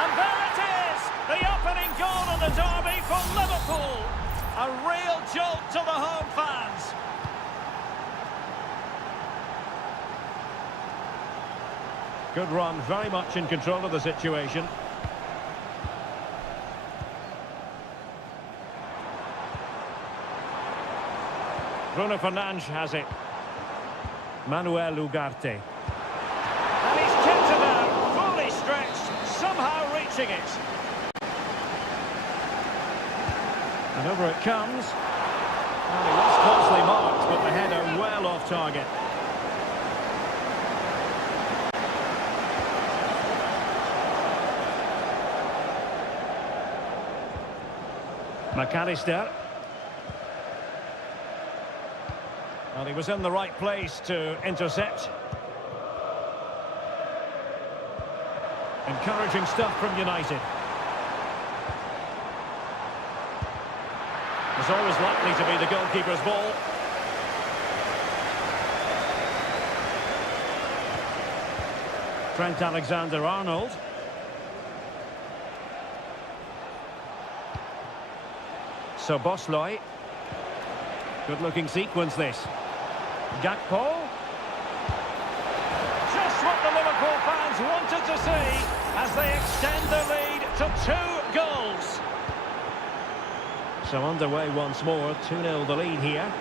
And there it is! The opening goal of the derby for Liverpool. A real jolt to the home fans. Good run, very much in control of the situation. Bruno Fernandes has it. Manuel Ugarte. And he's kicked it out, fully stretched, somehow reaching it. And over it comes. Well, he was closely marked, but the header well off target. McAllister. Well, he was in the right place to intercept. Encouraging stuff from United. It's always likely to be the goalkeeper's ball. Trent Alexander-Arnold. Szoboszlai. Good-looking sequence, this. Gakpo. Just what the Liverpool fans wanted to see as they extend the lead to 2 goals. So underway once more, 2-0 the lead here.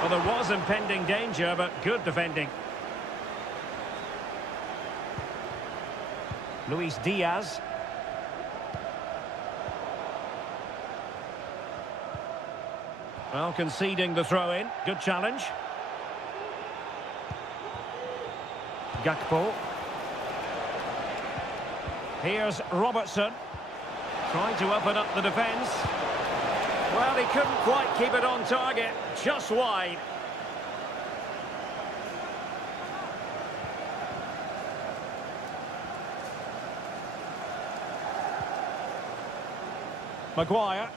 Well, there was impending danger, but good defending. Luis Diaz. Well, conceding the throw-in. Good challenge. Gakpo. Here's Robertson. Trying to open up the defence. Well, he couldn't quite keep it on target. Just wide. Maguire.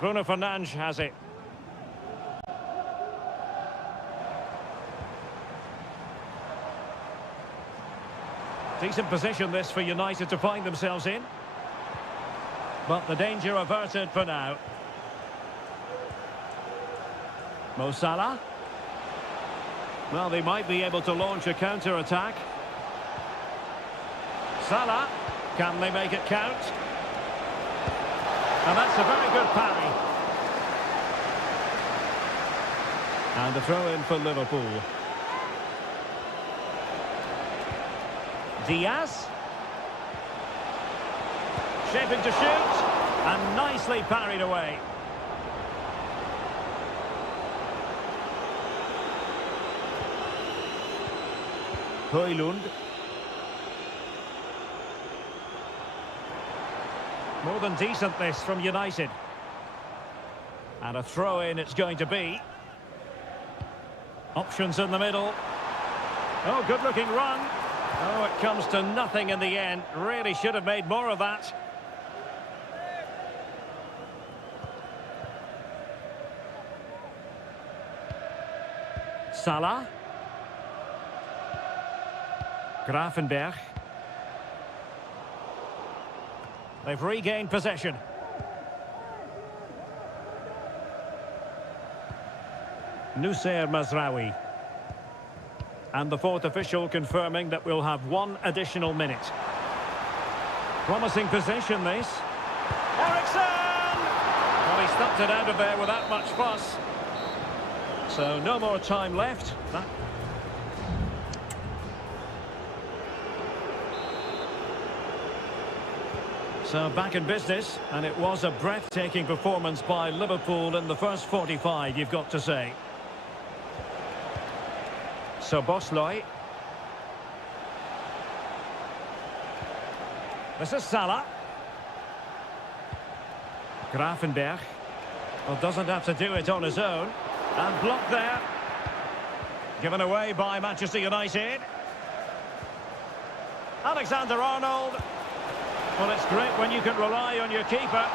Bruno Fernandes has it. Decent position this for United to find themselves in. But the danger averted for now. Mo Salah. Well, they might be able to launch a counter-attack. Salah. Can they make it count? And that's a very good parry. And the throw-in for Liverpool. Diaz. Shaping to shoot. And nicely parried away. Højlund. More than decent this from United. And a throw-in it's going to be. Options in the middle. Oh, good-looking run. Oh, it comes to nothing in the end. Really should have made more of that. Salah. Gravenberch. They've regained possession. Nusair Mazraoui. And the fourth official confirming that we'll have 1 additional minute. Promising possession, this. Eriksen! But he stumped it out of there without much fuss. So no more time left. So back in business, and it was a breathtaking performance by Liverpool in the first 45, you've got to say. So Bosley. This is Salah. Grafenberg. Well, doesn't have to do it on his own. And blocked there. Given away by Manchester United. Alexander-Arnold. Well, it's great when you can rely on your keeper.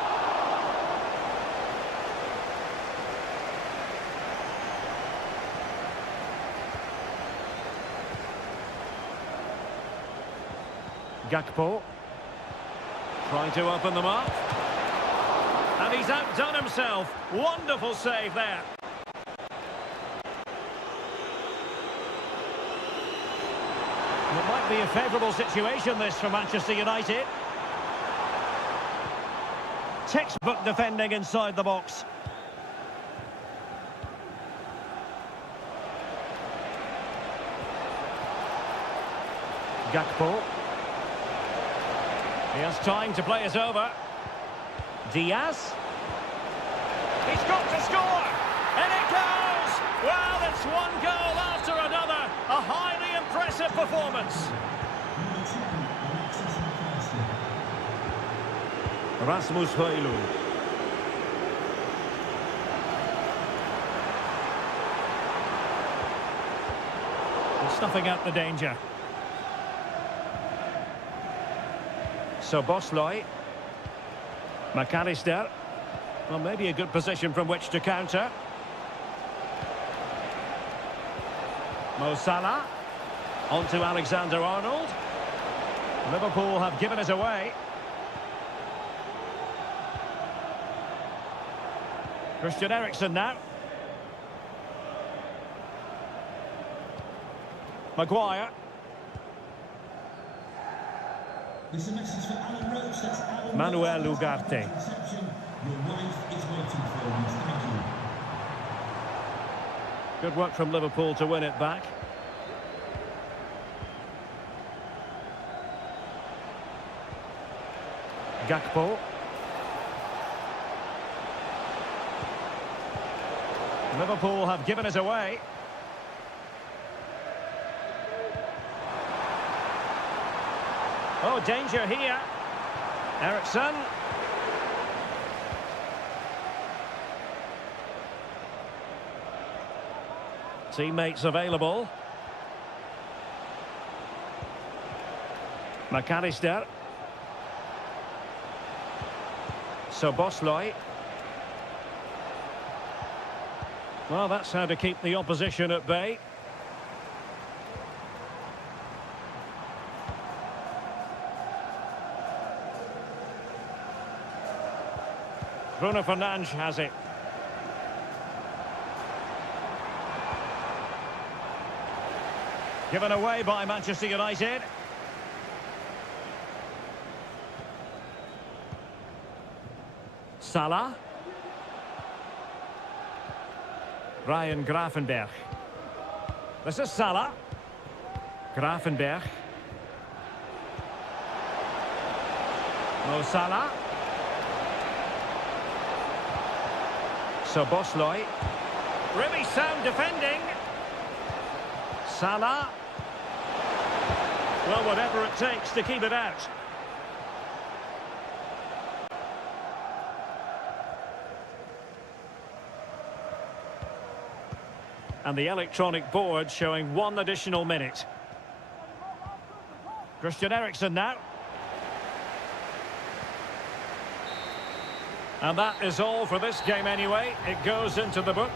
Gakpo. Trying to open them up. And he's outdone himself. Wonderful save there. It might be a favourable situation, this, for Manchester United. Textbook defending inside the box. Gakpo. He has time to play it over. Diaz. He's got to score! And it goes! Well, it's one goal after another. A highly impressive performance. Rasmus Højlund. Snuffing out the danger. So Bosley. McAllister. Well, maybe a good position from which to counter. Mo Salah. On to Alexander-Arnold. Liverpool have given it away. Christian Eriksen now. Maguire. There's a message for Alan Roach. That's Alan Manuel Roach. Ugarte. Your wife is waiting for you. Thank you. Good work from Liverpool to win it back. Gakpo. Liverpool have given it away. Oh, danger here. Eriksen. Teammates available. McAllister. So Bosley. Well, that's how to keep the opposition at bay. Bruno Fernandes has it. Given away by Manchester United. Salah. Ryan Grafenberg. This is Salah. Grafenberg. Mo Salah. So Bosley. Really sound defending. Salah. Well, whatever it takes to keep it out. And the electronic board showing 1 additional minute. Christian Eriksen now. And that is all for this game anyway. It goes into the book.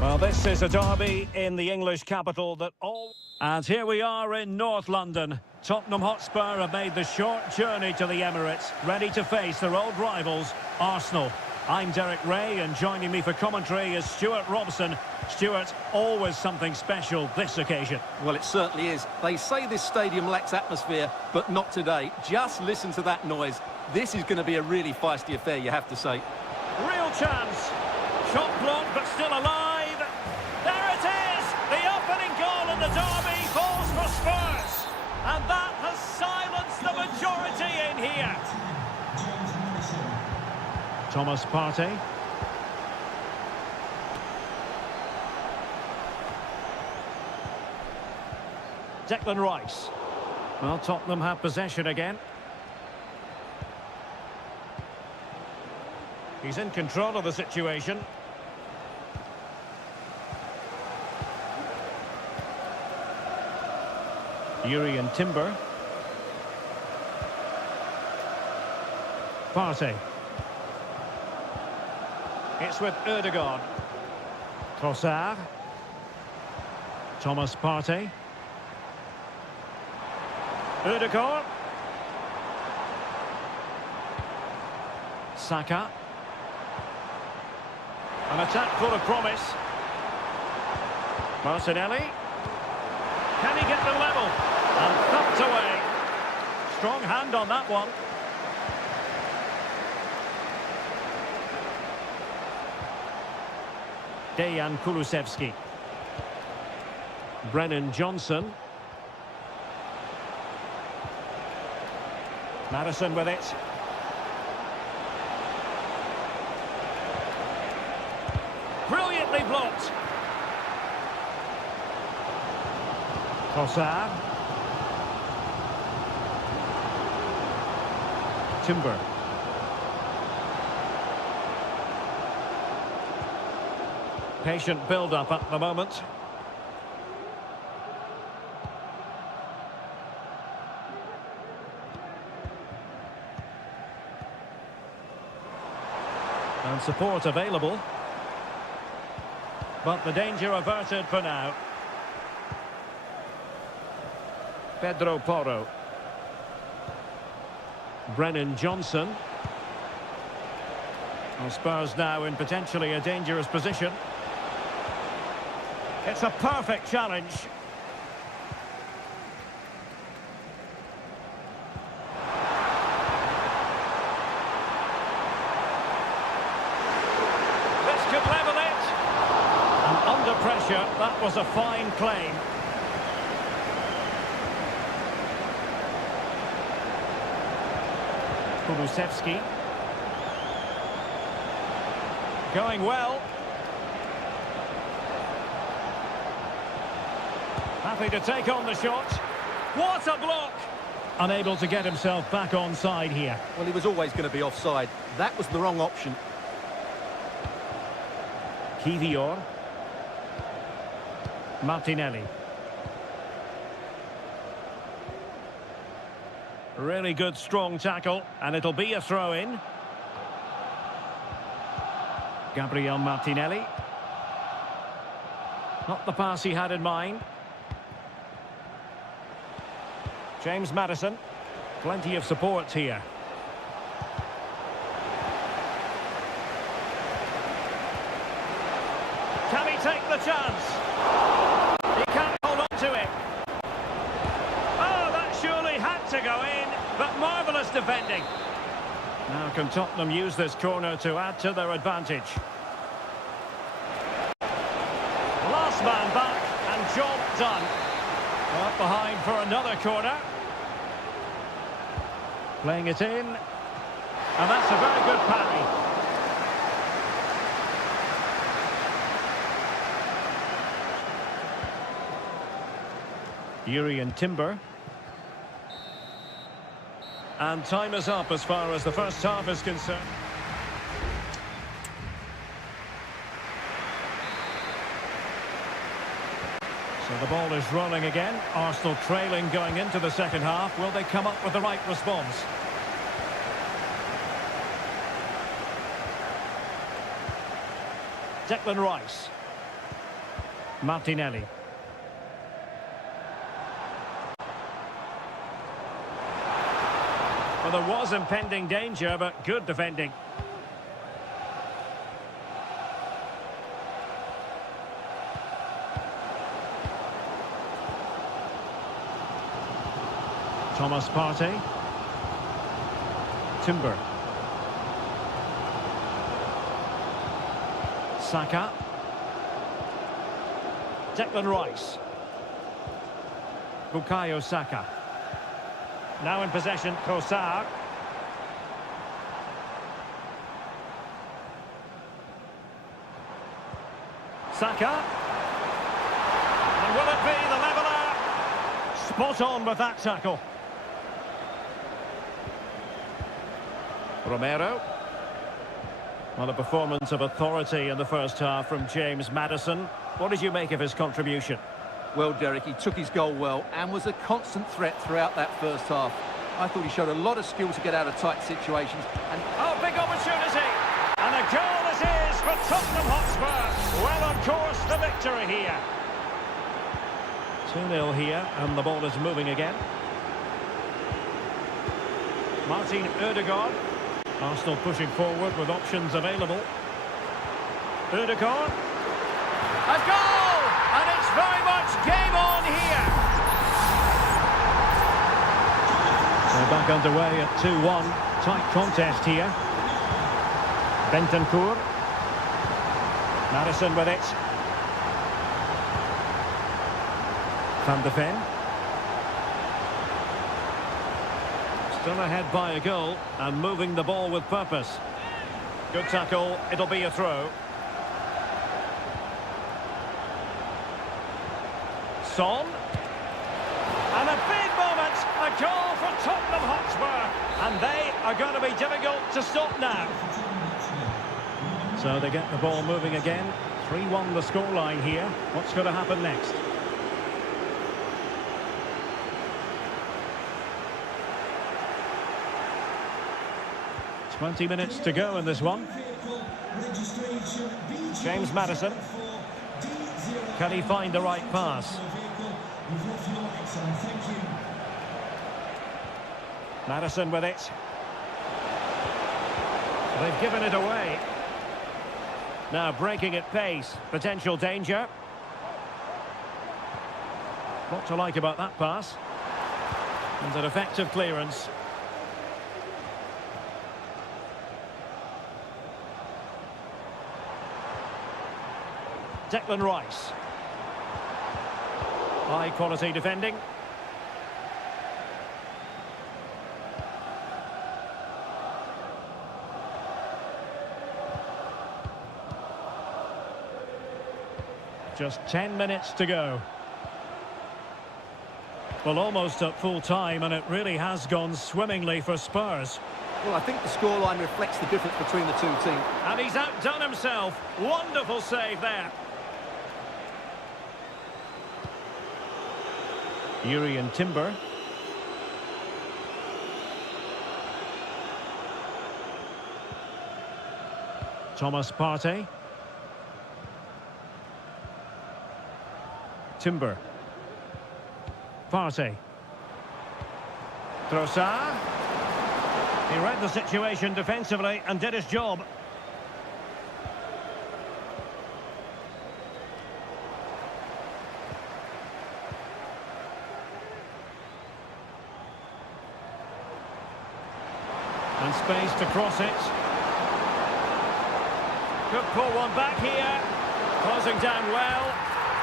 Well, this is a derby in the English capital that all... And here we are in North London. Tottenham Hotspur have made the short journey to the Emirates, ready to face their old rivals, Arsenal. I'm Derek Ray, and joining me for commentary is Stuart Robson. Stuart, always something special this occasion. Well, it certainly is. They say this stadium lacks atmosphere, but not today. Just listen to that noise. This is going to be a really feisty affair, you have to say. Real chance. Shot blocked, but still alive. There it is! The opening goal in the derby falls for Spurs. And that has silenced the majority in here. Thomas Partey. Declan Rice. Well, Tottenham have possession again. He's in control of the situation. Urian Timber. Partey. It's with Ødegaard. Trossard. Thomas Partey. Ødegaard. Saka. An attack full of promise. Martinelli. Can he get the level? And thumped away. Strong hand on that one. Dejan Kulusevski. Brennan Johnson. Madison with it. Brilliantly blocked. Trossard. Timber. Patient build-up at the moment. And support available. But the danger averted for now. Pedro Porro. Brennan Johnson. Well, Spurs now in potentially a dangerous position. It's a perfect challenge. This could level it. And under pressure, that was a fine claim. Kulusevski. Going well. Happy to take on the shot. What a block! Unable to get himself back on side here. Well, he was always going to be offside. That was the wrong option. Kivior. Martinelli. Really good strong tackle, and it'll be a throw-in. Gabriel Martinelli. Not the pass he had in mind. James Maddison. Plenty of support here. Can he take the chance? He can't hold on to it. Oh, that surely had to go in, but marvellous defending. Now can Tottenham use this corner to add to their advantage? Last man back and job done. Up behind for another corner. Playing it in. And that's a very good parry. Urian Timber. And time is up as far as the first half is concerned. So the ball is rolling again. Arsenal trailing going into the second half. Will they come up with the right response? Declan Rice. Martinelli. Well, there was impending danger, but good defending. Thomas Partey. Timber. Saka. Declan Rice. Bukayo Saka. Now in possession, Trossard. Saka. And will it be the leveller? Spot on with that tackle. Romero. Well, a performance of authority in the first half from James Maddison. What did you make of his contribution? Well, Derek, he took his goal well and was a constant threat throughout that first half. I thought he showed a lot of skill to get out of tight situations. And oh, big opportunity! And a goal it is for Tottenham Hotspur. Well on course for victory here. 2-0 here, and the ball is moving again. Martin Ødegaard. Arsenal pushing forward with options available. Ødegaard. A goal! And it's very much game on here. So back underway at 2-1. Tight contest here. Bentancur. Maddison with it. Van de Ven. Still ahead by a goal and moving the ball with purpose. Good tackle, it'll be a throw. Son. And a big moment, a goal for Tottenham Hotspur. And they are going to be difficult to stop now. So they get the ball moving again. 3-1 the scoreline here. What's going to happen next? Twenty minutes to go in this one. James Maddison. Can he find the right pass? Maddison with it. They've given it away. Now breaking at pace. Potential danger. What to like about that pass. And an effective clearance. Declan Rice. High quality defending. Just 10 minutes to go. Well, almost at full time, and it really has gone swimmingly for Spurs. well, I think the scoreline reflects the difference between the two teams. And he's outdone himself. Wonderful save there. Yuri and Timber. Thomas Partey. Timber. Partey. Trossard. He read the situation defensively and did his job. And space to cross it. Could pull one back here. Closing down well.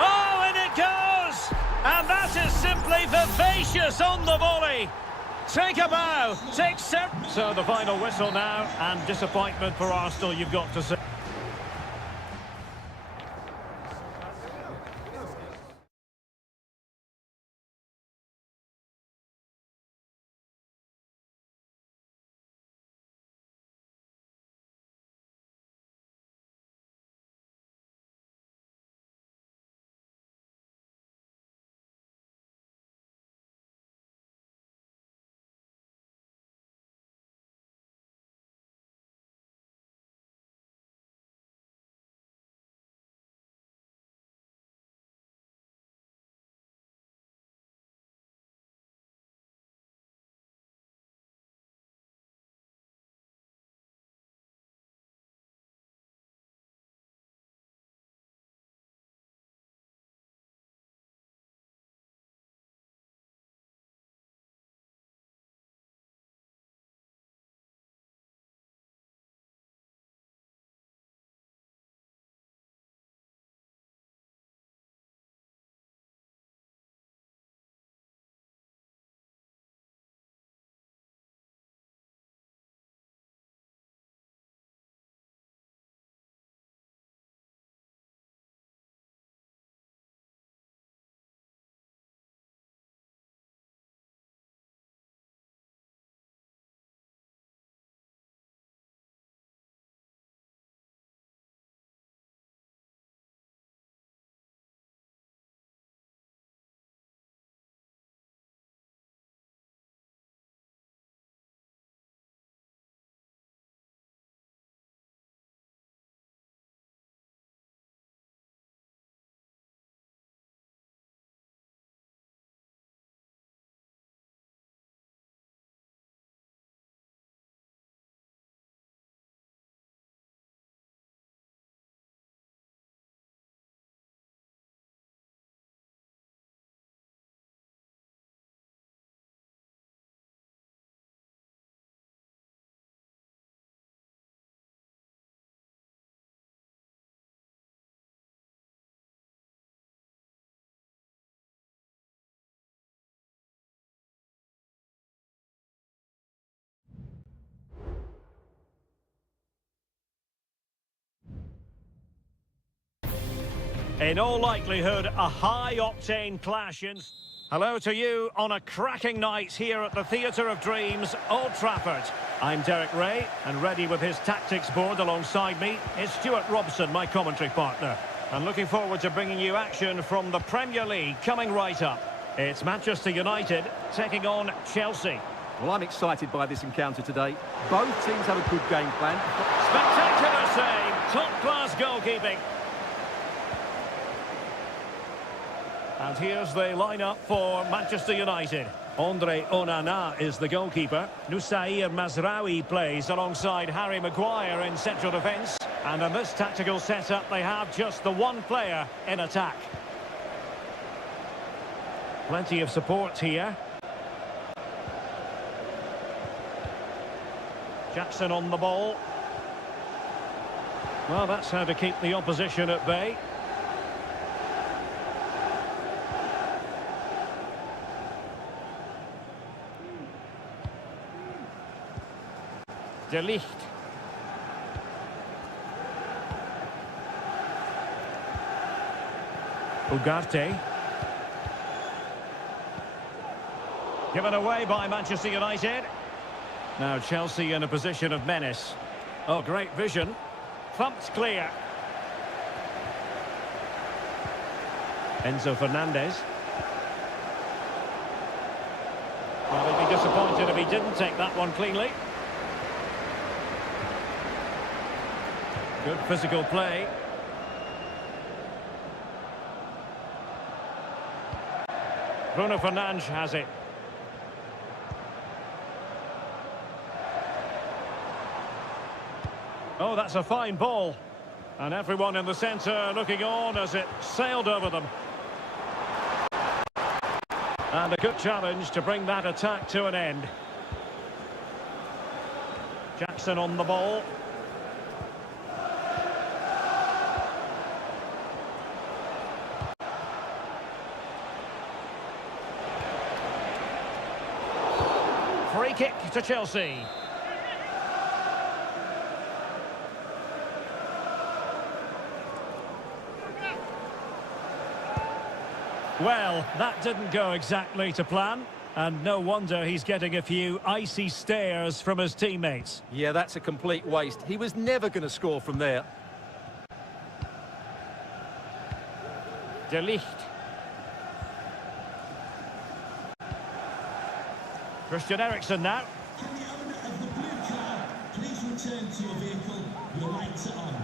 Oh, and it goes! And that is simply vivacious on the volley. Take a bow. Take seven. So the final whistle now, and disappointment for Arsenal, you've got to say. In all likelihood, a high-octane clash in... Hello to you on a cracking night here at the Theatre of Dreams, Old Trafford. I'm Derek Ray, and ready with his tactics board alongside me is Stuart Robson, my commentary partner. And looking forward to bringing you action from the Premier League coming right up. It's Manchester United taking on Chelsea. Well, I'm excited by this encounter today. Both teams have a good game plan. Spectacular save, top-class goalkeeping. And here's the lineup for Manchester United. Andre Onana is the goalkeeper. Nusair Mazraoui plays alongside Harry Maguire in central defence. And in this tactical setup, they have just the one player in attack. Plenty of support here. Jackson on the ball. Well, that's how to keep the opposition at bay. De Ligt. Ugarte. Given away by Manchester United. Now Chelsea in a position of menace. Oh, great vision. Thumped clear. Enzo Fernandez. Well, he'd be disappointed if he didn't take that one cleanly. Good physical play. Bruno Fernandes has it. Oh, that's a fine ball. And everyone in the centre looking on as it sailed over them. And a good challenge to bring that attack to an end. Jackson on the ball. Free kick to Chelsea. Well, that didn't go exactly to plan, and no wonder he's getting a few icy stares from his teammates. Yeah, that's a complete waste. He was never going to score from there. De Ligt. Christian Eriksen now. Can the owner of the blue car please return to your vehicle? Your lights are on.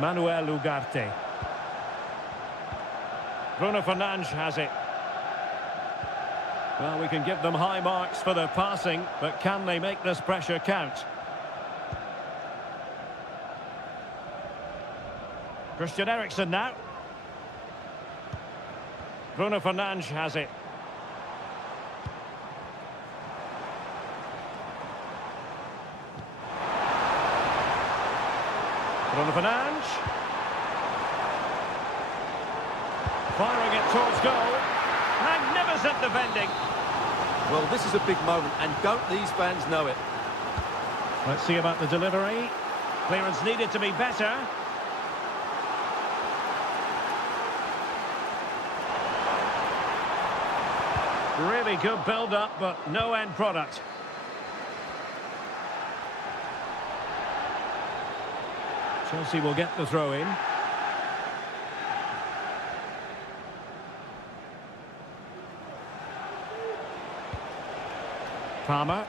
Manuel Ugarte. Bruno Fernandes has it. Well, we can give them high marks for their passing, but can they make this pressure count? Christian Eriksen now. Bruno Fernandes has it. Bruno Fernandes. Firing it towards goal. Magnificent defending. Well, this is a big moment, and don't these fans know it? Let's see about the delivery. Clearance needed to be better. Really good build-up, but no end product. Chelsea will get the throw-in. Palmer.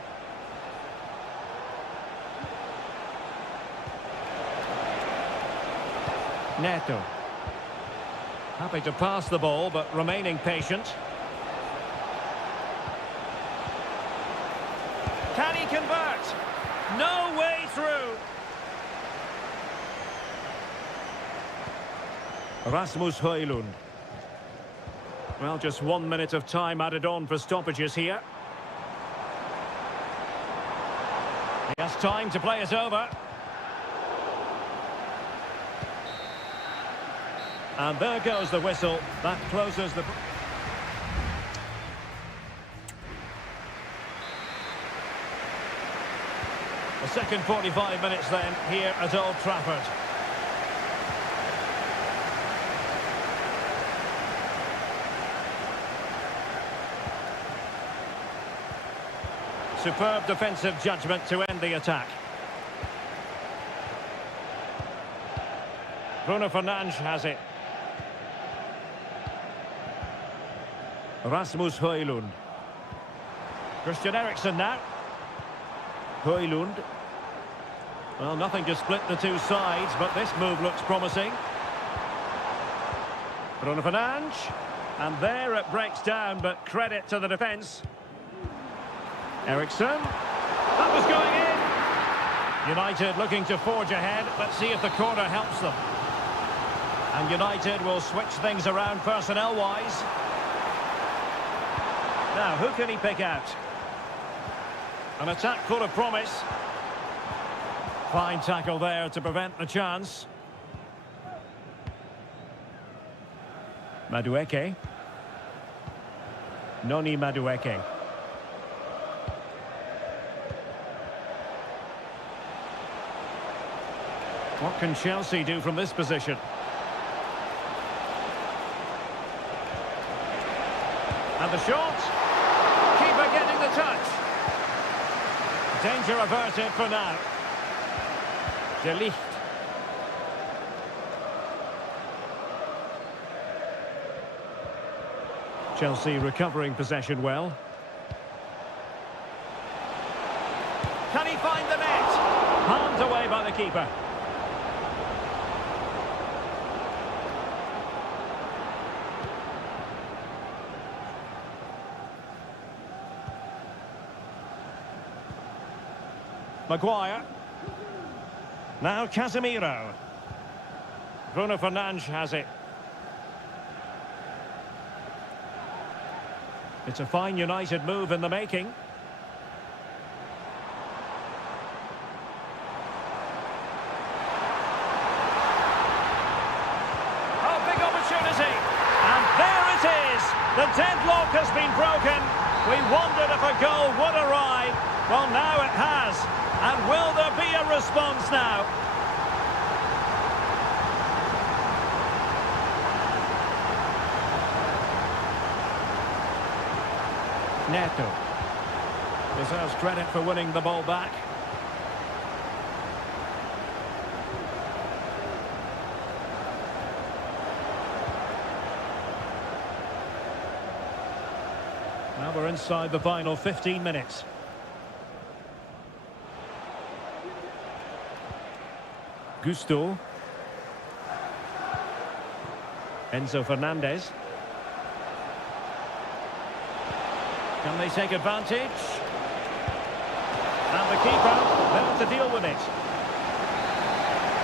Neto. Happy to pass the ball, but remaining patient. Can he convert? No way through. Rasmus Højlund. Well, just 1 minute of time added on for stoppages here. He has time to play it over. And there goes the whistle. That closes the... The second 45 minutes then here at Old Trafford. Superb defensive judgment to end the attack. Bruno Fernandes has it. Rasmus Højlund. Christian Eriksen now. Højlund. Well, nothing to split the two sides, but this move looks promising. Bruno Fernandes. And there it breaks down, but credit to the defence. Eriksen. That was going in. United looking to forge ahead. Let's see if the corner helps them. And United will switch things around personnel-wise. Now, who can he pick out? An attack full of promise. Fine tackle there to prevent the chance. Madueke. Noni Madueke. What can Chelsea do from this position? And the shot. Keeper getting the touch. Danger averted for now. De Ligt. Chelsea recovering possession well. Can he find the net? Palmed away by the keeper. Maguire. Now Casemiro. Bruno Fernandes has it. It's a fine United move in the making. Oh, big opportunity. And there it is. The deadlock has been broken. We wondered if a goal would arrive. Well, now it has. And will there be a response now? Neto deserves credit for winning the ball back. Now we're inside the final 15 minutes. Gusto. Enzo Fernandez. Can they take advantage? And the keeper there to deal with it.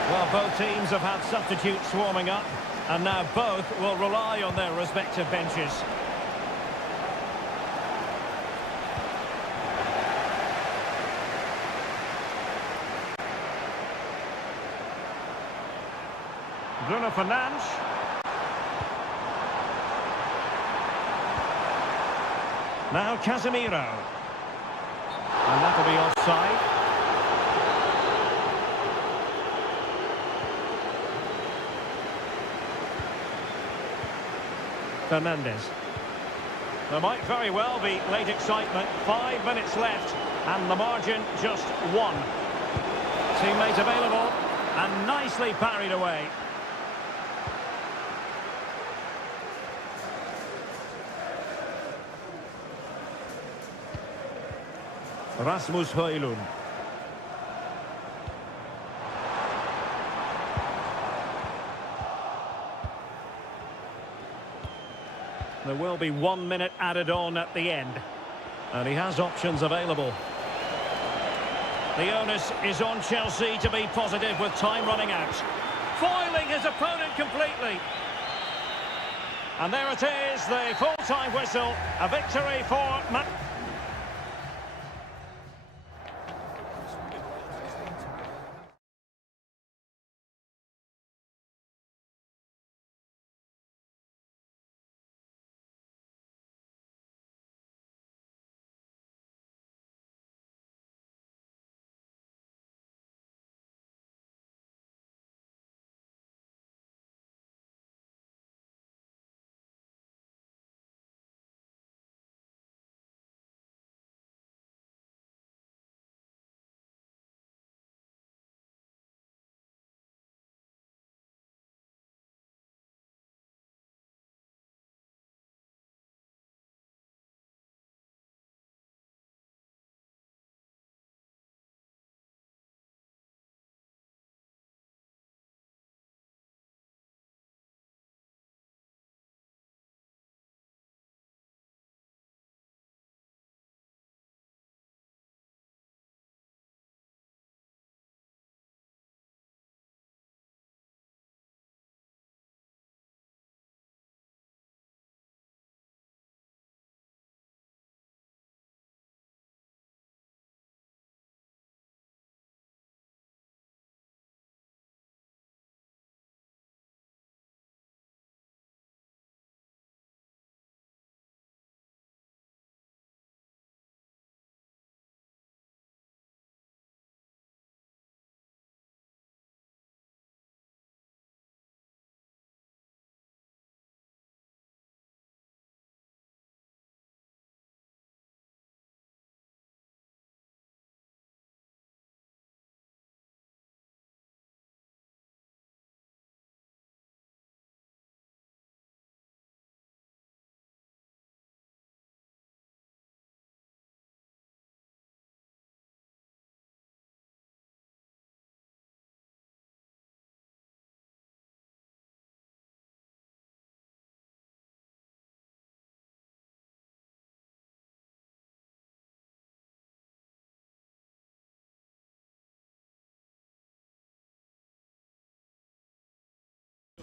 Well, both teams have had substitutes warming up, and now both will rely on their respective benches. Bruno Fernandes. Now Casemiro. And that'll be offside. Fernandez. There might very well be late excitement. 5 minutes left. And the margin just 1. Teammate available. And nicely parried away. Rasmus Højlund. There will be 1 minute added on at the end. And he has options available. The onus is on Chelsea to be positive with time running out. Foiling his opponent completely. And there it is, the full-time whistle. A victory for...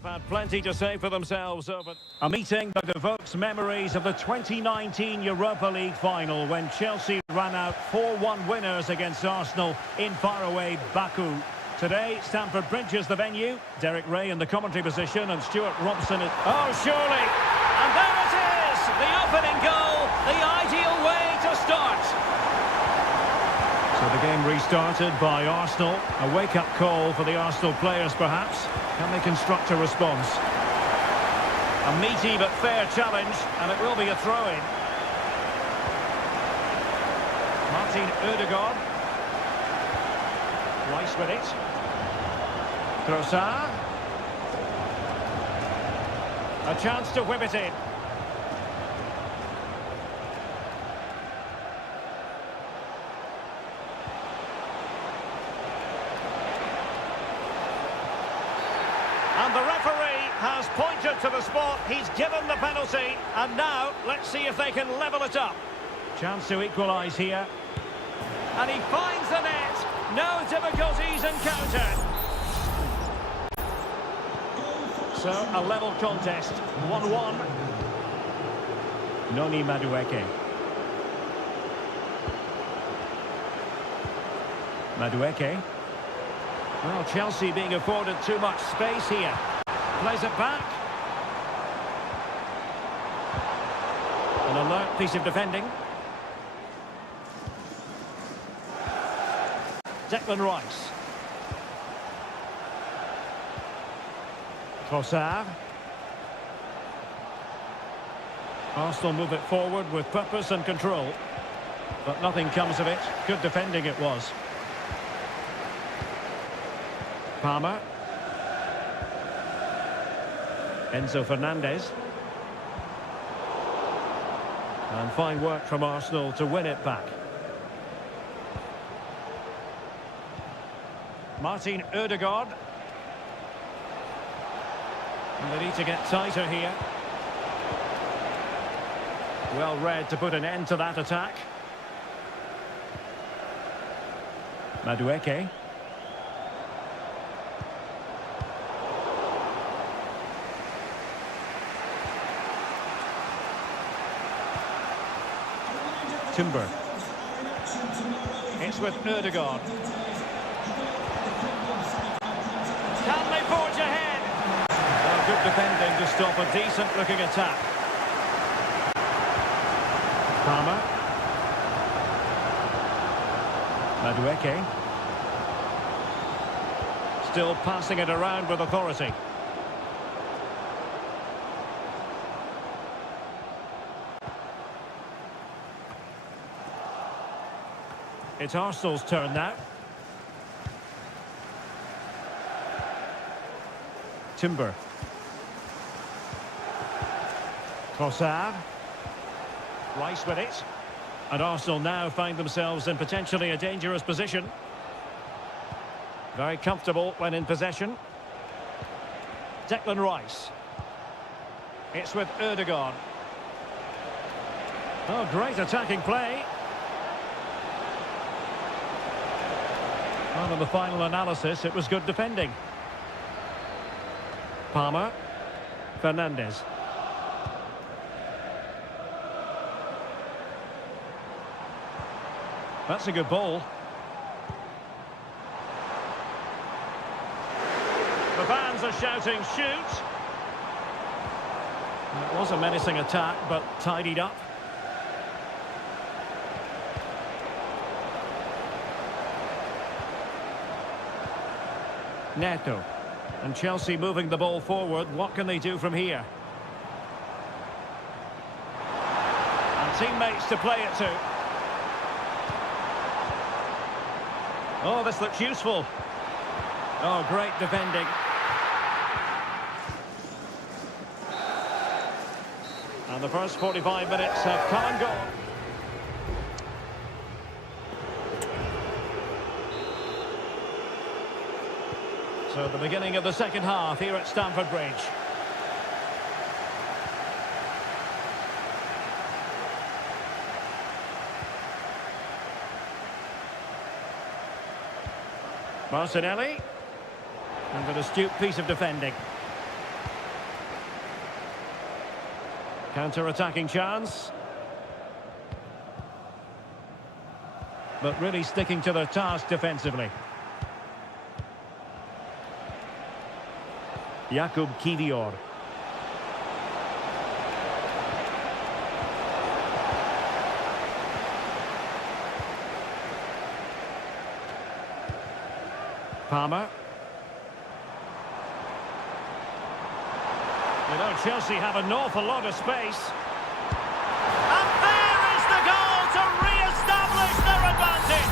They've had plenty to say for themselves over a meeting that evokes memories of the 2019 Europa League final when Chelsea ran out 4-1 winners against Arsenal in faraway Baku. Today, Stamford Bridge is the venue. Derek Ray in the commentary position and Stuart Robson is... Oh, surely! And there it is! The opening goal, the ideal way to start. So the game restarted by Arsenal. A wake-up call for the Arsenal players, perhaps. Can they construct a response? A meaty but fair challenge, and it will be a throw-in. Martin Ødegaard. Rice with it. Trossard. A chance to whip it in. And the referee has pointed to the spot. He's given the penalty. And now, let's see if they can level it up. Chance to equalise here. And he finds the net. No difficulties encountered. So, a level contest. 1-1. Noni Madueke. Madueke. Well, Chelsea being afforded too much space here. Plays it back. An alert piece of defending. Declan Rice. Trossard. Arsenal move it forward with purpose and control. But nothing comes of it. Good defending it was. Palmer. Enzo Fernandez. And fine work from Arsenal to win it back. Martin Ødegaard. And they need to get tighter here. Well read to put an end to that attack. Madueke. Timber. It's with Ødegaard. Can they forge ahead? Well, good defending to stop a decent-looking attack. Palmer. Madueke. Still passing it around with authority. It's Arsenal's turn now. Timber. Trossard. Rice with it. And Arsenal now find themselves in potentially a dangerous position. Very comfortable when in possession. Declan Rice. It's with Ødegaard. Oh, great attacking play. Well, in the final analysis, it was good defending. Palmer. Fernandez. That's a good ball. The fans are shouting, shoot! And it was a menacing attack, but tidied up. Neto. And Chelsea moving the ball forward. What can they do from here? And teammates to play it to. Oh, this looks useful. Oh, great defending. And the first 45 minutes have come and gone. So the beginning of the second half here at Stamford Bridge. Martinelli. And an astute piece of defending. Counter-attacking chance. But really sticking to their task defensively. Jakub Kivior. Palmer. You know, Chelsea have an awful lot of space. And there is the goal to re-establish their advantage.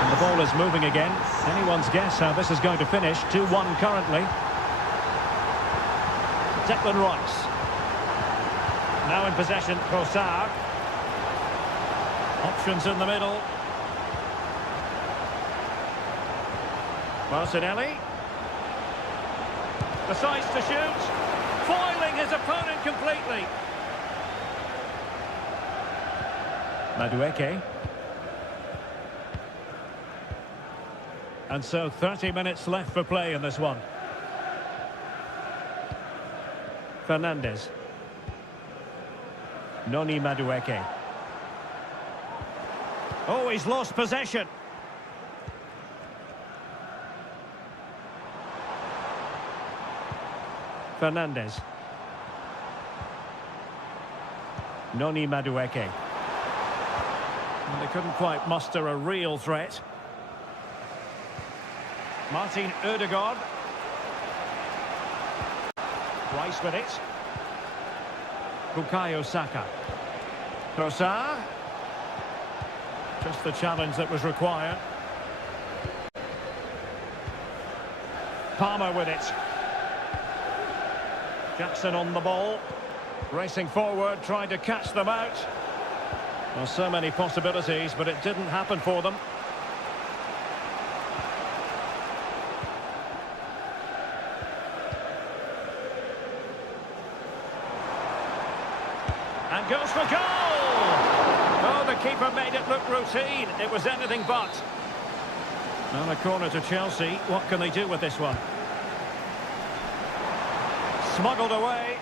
And the ball is moving again. Anyone's guess how this is going to finish. 2-1 currently. Declan Rice. Now in possession, Trossard. Options in the middle. Martinelli. Decides to shoot. Foiling his opponent completely. Madueke. And so 30 minutes left for play in this one. Fernandez. Noni Madueke. Oh, he's lost possession. Fernandez. Noni Madueke. And they couldn't quite muster a real threat. Martin Ødegaard. Rice with it. Bukayo Saka. Trossard. Just the challenge that was required. Palmer with it. Jackson on the ball. Racing forward, trying to catch them out. Well, so many possibilities, but it didn't happen for them. And goes for goal! Oh, the keeper made it look routine. It was anything but. Now a corner to Chelsea. What can they do with this one? Smuggled away.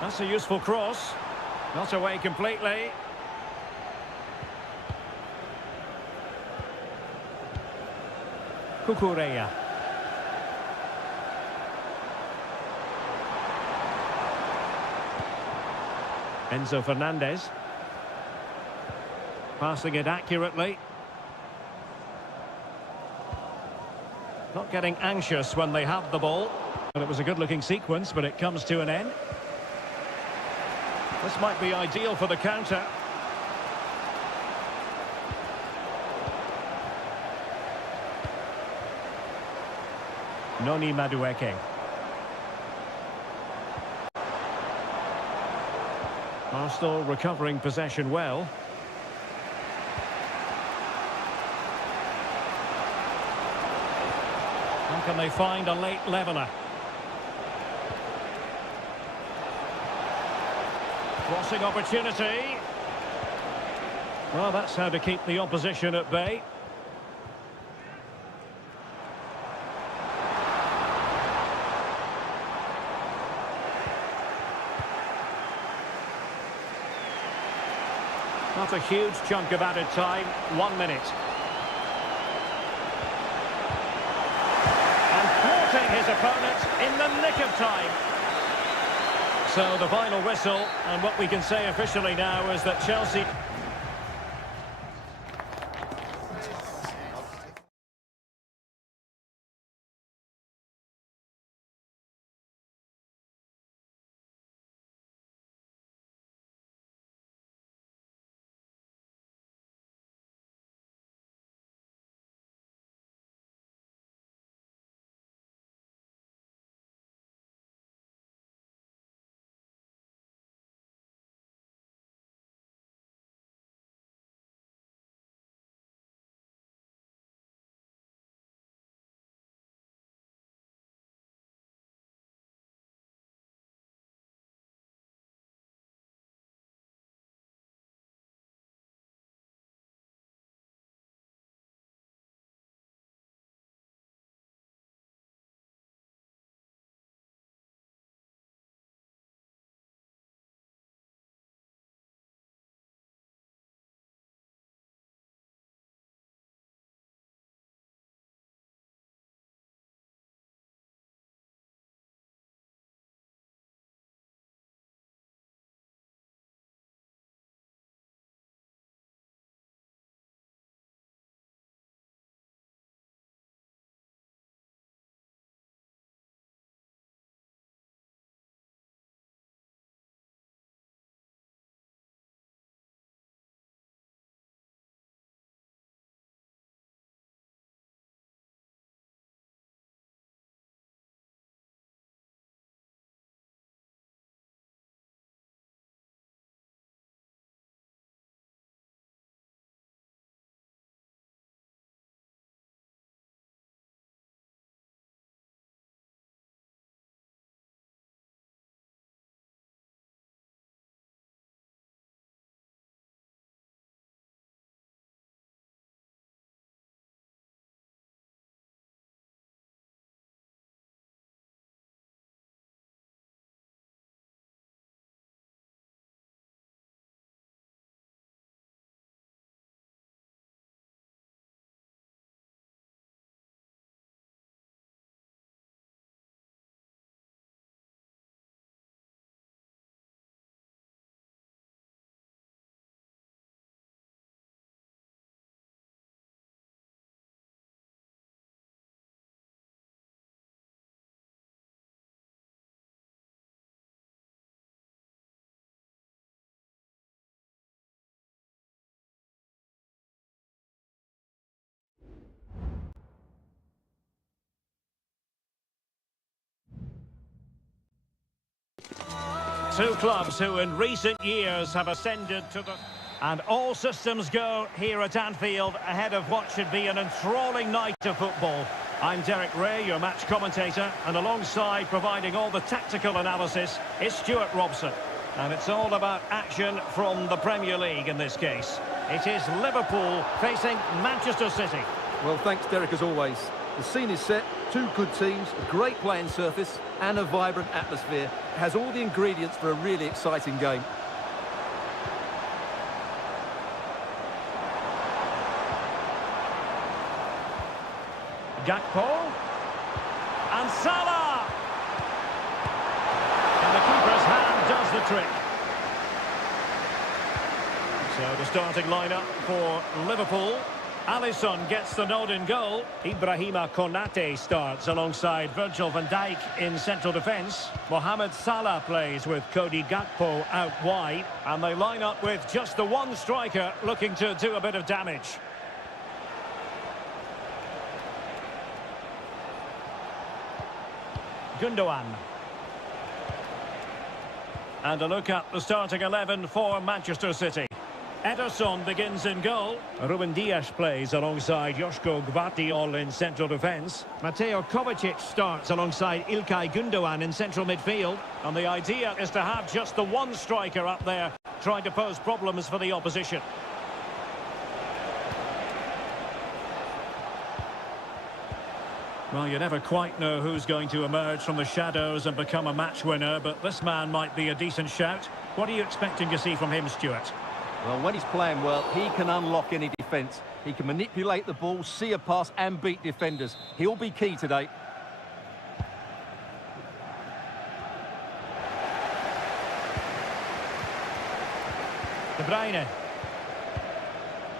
That's a useful cross. Not away completely. Kukureya. Enzo Fernandez. Passing it accurately. Not getting anxious when they have the ball. Well, it was a good-looking sequence, but it comes to an end. This might be ideal for the counter. Noni Madueke. Arsenal recovering possession well. How can they find a late leveller? Crossing opportunity. Well, that's how to keep the opposition at bay. Not a huge chunk of added time. 1 minute. And thwarting his opponent in the nick of time. So the final whistle, and what we can say officially now is that Chelsea... Two clubs who in recent years have ascended to the... And all systems go here at Anfield ahead of what should be an enthralling night of football. I'm Derek Ray, your match commentator, and alongside providing all the tactical analysis is Stuart Robson. And it's all about action from the Premier League in this case. It is Liverpool facing Manchester City. Well, thanks, Derek, as always. The scene is set, two good teams, a great playing surface, and a vibrant atmosphere. It has all the ingredients for a really exciting game. Gakpo. And Salah! And the keeper's hand does the trick. So the starting lineup for Liverpool. Alisson gets the nod in goal. Ibrahima Konate starts alongside Virgil van Dijk in central defence. Mohamed Salah plays with Cody Gakpo out wide. And they line up with just the one striker looking to do a bit of damage. Gundogan. And a look at the starting 11 for Manchester City. Ederson begins in goal. Ruben Dias plays alongside Joško Gvardiol in central defence. Mateo Kovacic starts alongside Ilkay Gundogan in central midfield. And the idea is to have just the one striker up there trying to pose problems for the opposition. Well, you never quite know who's going to emerge from the shadows and become a match winner, but this man might be a decent shout. What are you expecting to see from him, Stuart? Well, when he's playing well, he can unlock any defence. He can manipulate the ball, see a pass and beat defenders. He'll be key today. De Bruyne.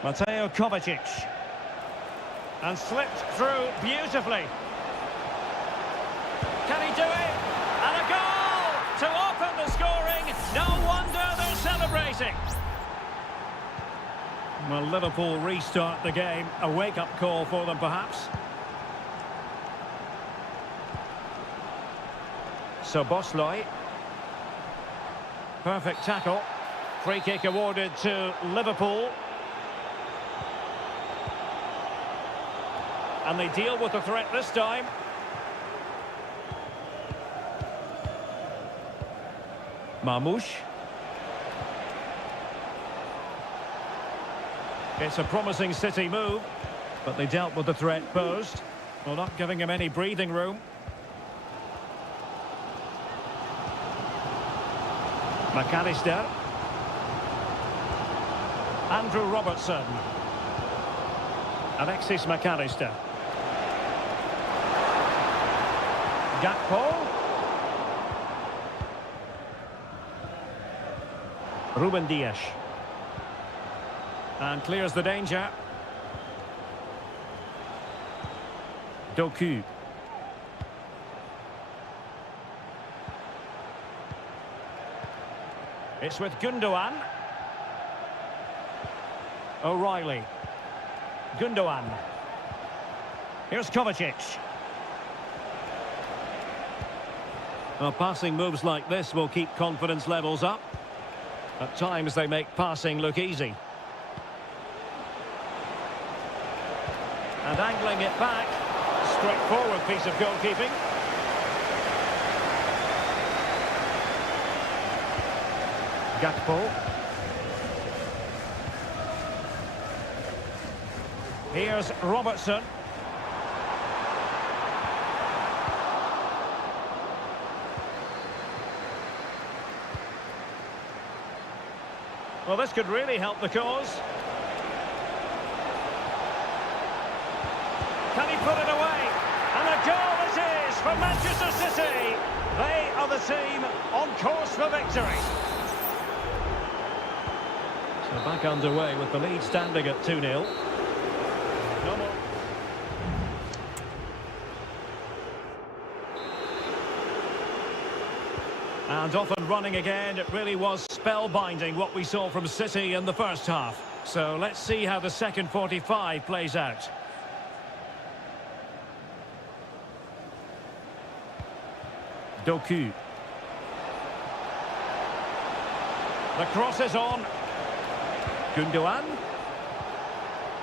Mateo Kovacic. And slipped through beautifully. Can he do it? And a goal to open the scoring. No wonder they're celebrating. Well, Liverpool restart the game. A wake-up call for them, perhaps. So Bosley. Perfect tackle. Free kick awarded to Liverpool. And they deal with the threat this time. Marmoush. It's a promising City move, but they dealt with the threat posed. Well, not giving him any breathing room. McAllister. Andrew Robertson. Alexis McAllister. Gakpo. Ruben Dias. And clears the danger. Doku. It's with Gundogan. O'Reilly. Gundogan. Here's Kovacic. Well, passing moves like this will keep confidence levels up. At times they make passing look easy. And angling it back. Straightforward piece of goalkeeping. Gakpo. Here's Robertson. Well, this could really help the cause. Can he put it away? And a goal it is for Manchester City. They are the team on course for victory. So back underway with the lead standing at 2-0. No more. And off and running again. It really was spellbinding what we saw from City in the first half. So let's see how the second 45 plays out. Doku. The cross is on. Gundogan.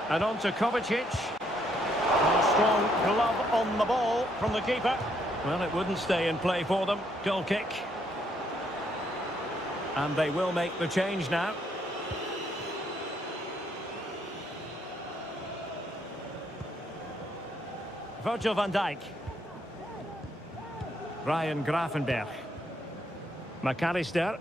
And on to Kovacic. A strong glove on the ball from the keeper. Well, it wouldn't stay in play for them. Goal kick. And they will make the change now. Virgil van Dijk. Ryan Gravenberch. McAllister.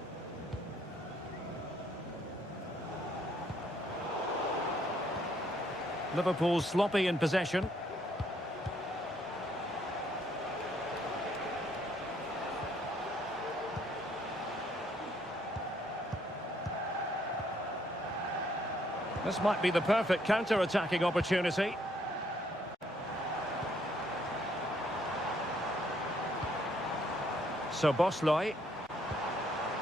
Liverpool sloppy in possession. This might be the perfect counter-attacking opportunity. So Bosloy.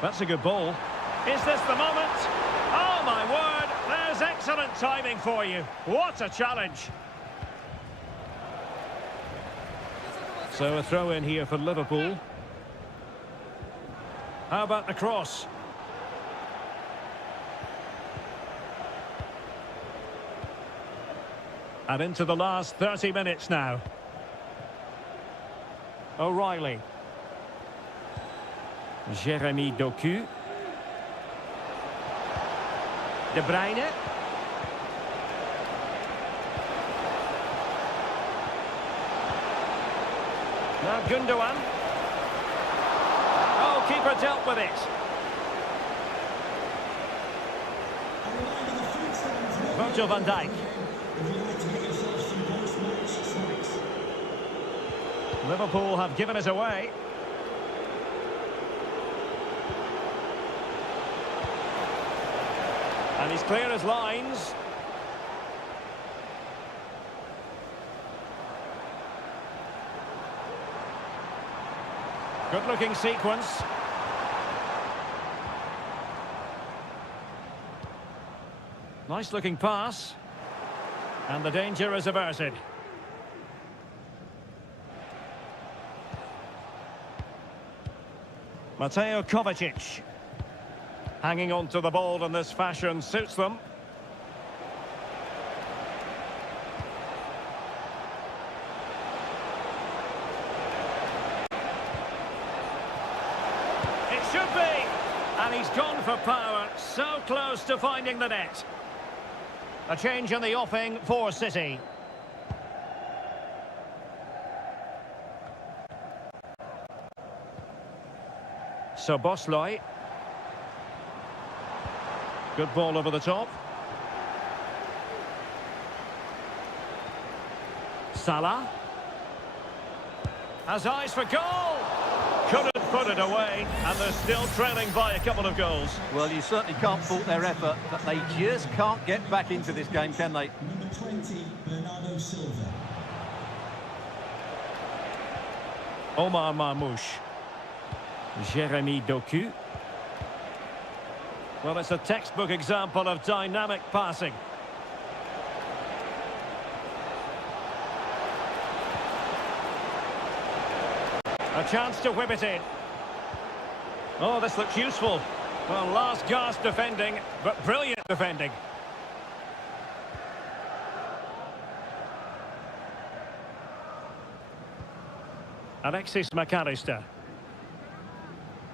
That's a good ball. Is this the moment? Oh my word! There's excellent timing for you. What a challenge! So a throw in here for Liverpool. How about the cross? And into the last 30 minutes now. O'Reilly. Jeremy Doku. De Bruyne. Now Gundogan. Oh, keeper dealt with it. Virgil van Dijk. Liverpool have given us away. And he's clear as lines. Good-looking sequence. Nice-looking pass. And the danger is averted. Mateo Kovacic. Hanging on to the ball in this fashion suits them. It should be! And he's gone for power, so close to finding the net. A change in the offing for City. So Bosloy. Good ball over the top. Salah. Has eyes for goal. Couldn't put it away, and they're still trailing by a couple of goals. Well, you certainly can't fault their effort, but they just can't get back into this game, can they? Number 20, Bernardo Silva. Omar Marmoush. Jeremy Doku. Well, it's a textbook example of dynamic passing. A chance to whip it in. Oh, this looks useful. Well, last gasp defending, but brilliant defending. Alexis McAllister.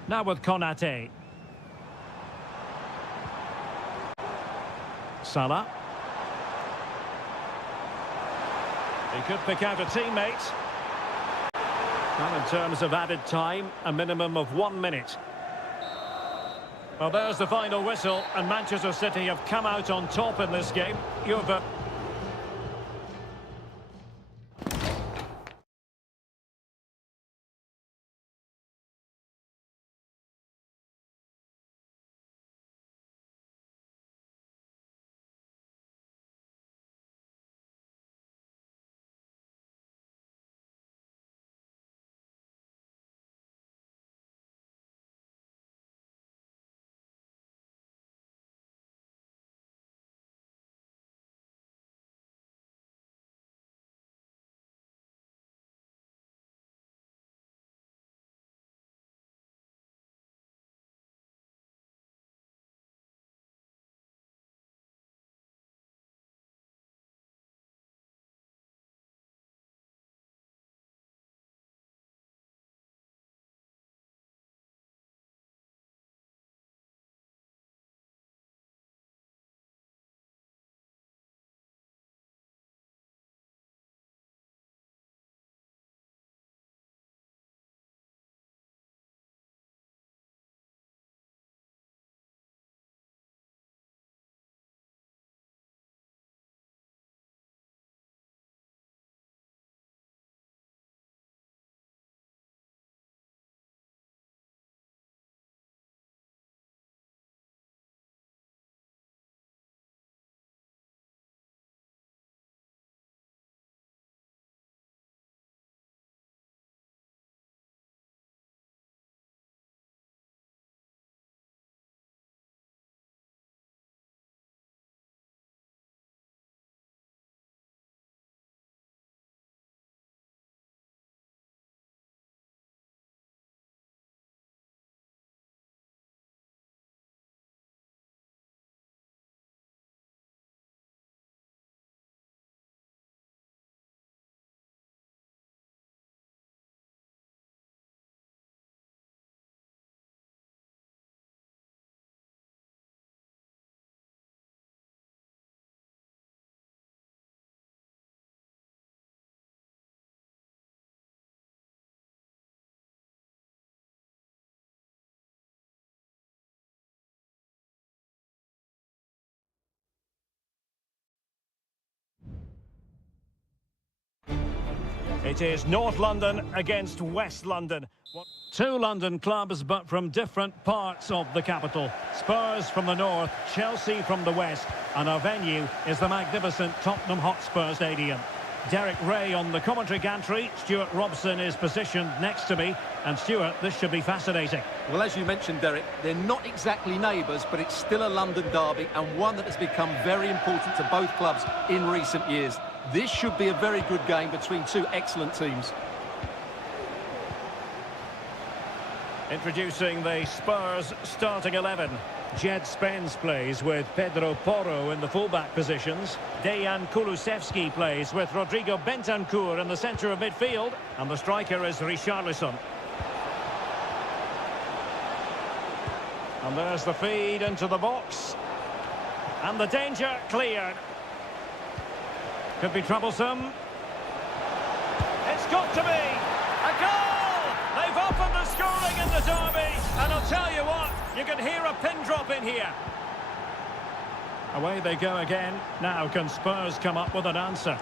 Now with Konate. Salah. He could pick out a teammate. And in terms of added time, a minimum of 1 minute. Well, there's the final whistle, and Manchester City have come out on top in this game. Your vote. It is North London against West London. Two London clubs, but from different parts of the capital. Spurs from the north, Chelsea from the west, and our venue is the magnificent Tottenham Hotspur Stadium. Derek Ray on the commentary gantry. Stuart Robson is positioned next to me. And Stuart, this should be fascinating. Well, as you mentioned, Derek, they're not exactly neighbours, but it's still a London derby and one that has become very important to both clubs in recent years. This should be a very good game between two excellent teams. Introducing the Spurs starting 11. Jed Spence plays with Pedro Porro in the fullback positions. Dejan Kulusevski plays with Rodrigo Bentancur in the centre of midfield. And the striker is Richarlison. And there's the feed into the box. And the danger cleared. Could be troublesome. It's got to be a goal! They've opened the scoring in the derby. And I'll tell you what, you can hear a pin drop in here. Away they go again. Now can Spurs come up with an answer?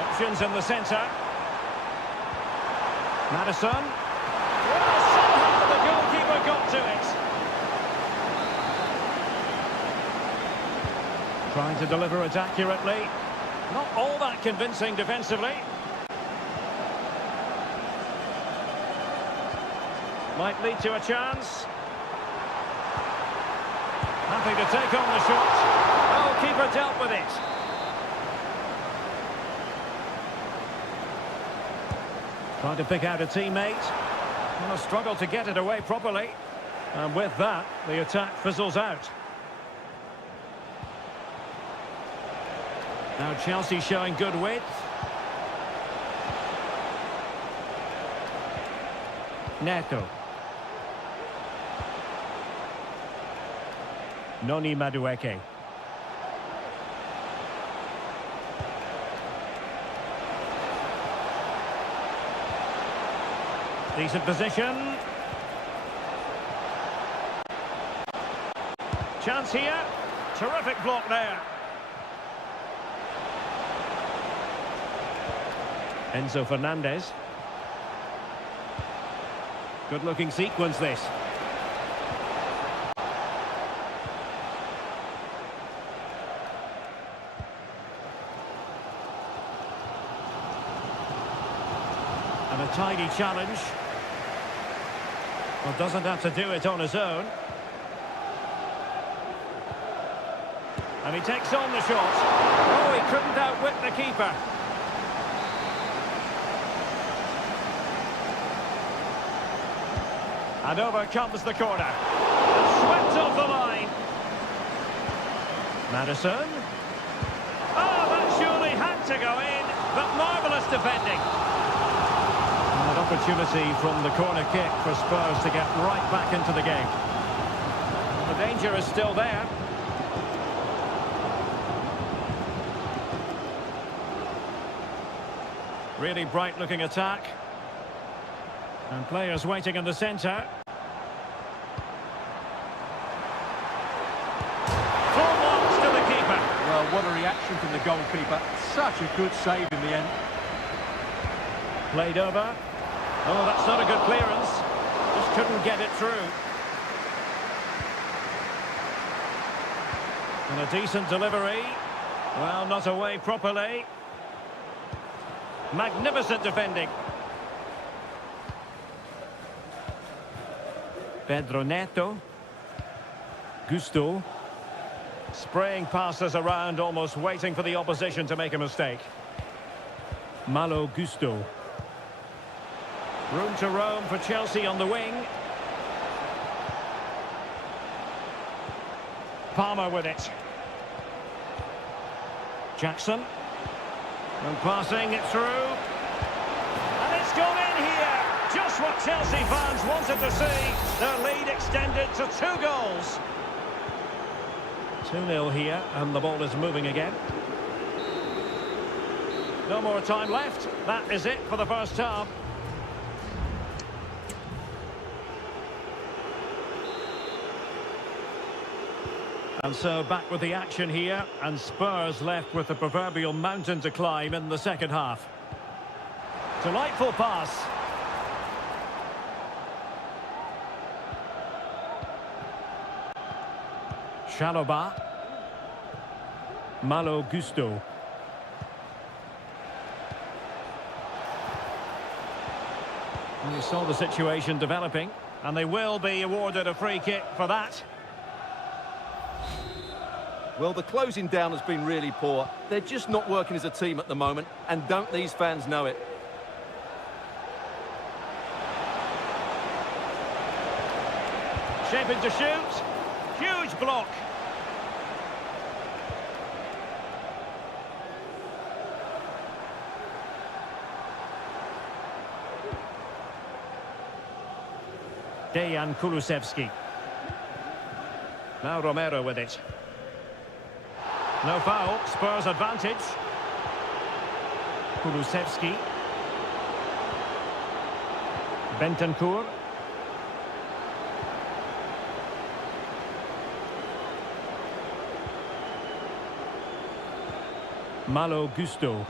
Options in the centre. Maddison. Well, somehow the goalkeeper got to it. Trying to deliver it accurately. Not all that convincing defensively. Might lead to a chance. Happy to take on the shot. Goalkeeper dealt with it. Trying to pick out a teammate. And a struggle to get it away properly. And with that, the attack fizzles out. Now Chelsea showing good width. Neto. Noni Madueke. Decent position. Chance here. Terrific block there. Enzo Fernandez. Good-looking sequence, this. And a tidy challenge. Well, doesn't have to do it on his own. And he takes on the shot. Oh, he couldn't outwit the keeper. And over comes the corner. And swept off the line. Maddison. Oh, that surely had to go in. But marvellous defending. And an opportunity from the corner kick for Spurs to get right back into the game. The danger is still there. Really bright-looking attack. And players waiting in the centre. Full marks to the keeper. Well, what a reaction from the goalkeeper. Such a good save in the end. Played over. Oh, that's not a good clearance. Just couldn't get it through. And a decent delivery. Well, not away properly. Magnificent defending. Pedro Neto. Gusto. Spraying passes around, almost waiting for the opposition to make a mistake. Malo Gusto. Room to roam for Chelsea on the wing. Palmer with it. Jackson. And passing it through. And it's gone in here. Just what Chelsea fans wanted to see. Their lead extended to 2 goals. 2-0 here, and the ball is moving again. No more time left. That is it for the first half. And so back with the action here, and Spurs left with the proverbial mountain to climb in the second half. Delightful pass. Shaloba. Malo Gusto. You saw the situation developing, and they will be awarded a free kick for that. Well, the closing down has been really poor. They're just not working as a team at the moment, and don't these fans know it? Shaping to shoot. Huge block. Dejan Kulusevski. Now Romero with it. No foul, Spurs advantage. Kulusevski. Bentancur. Malo Gusto.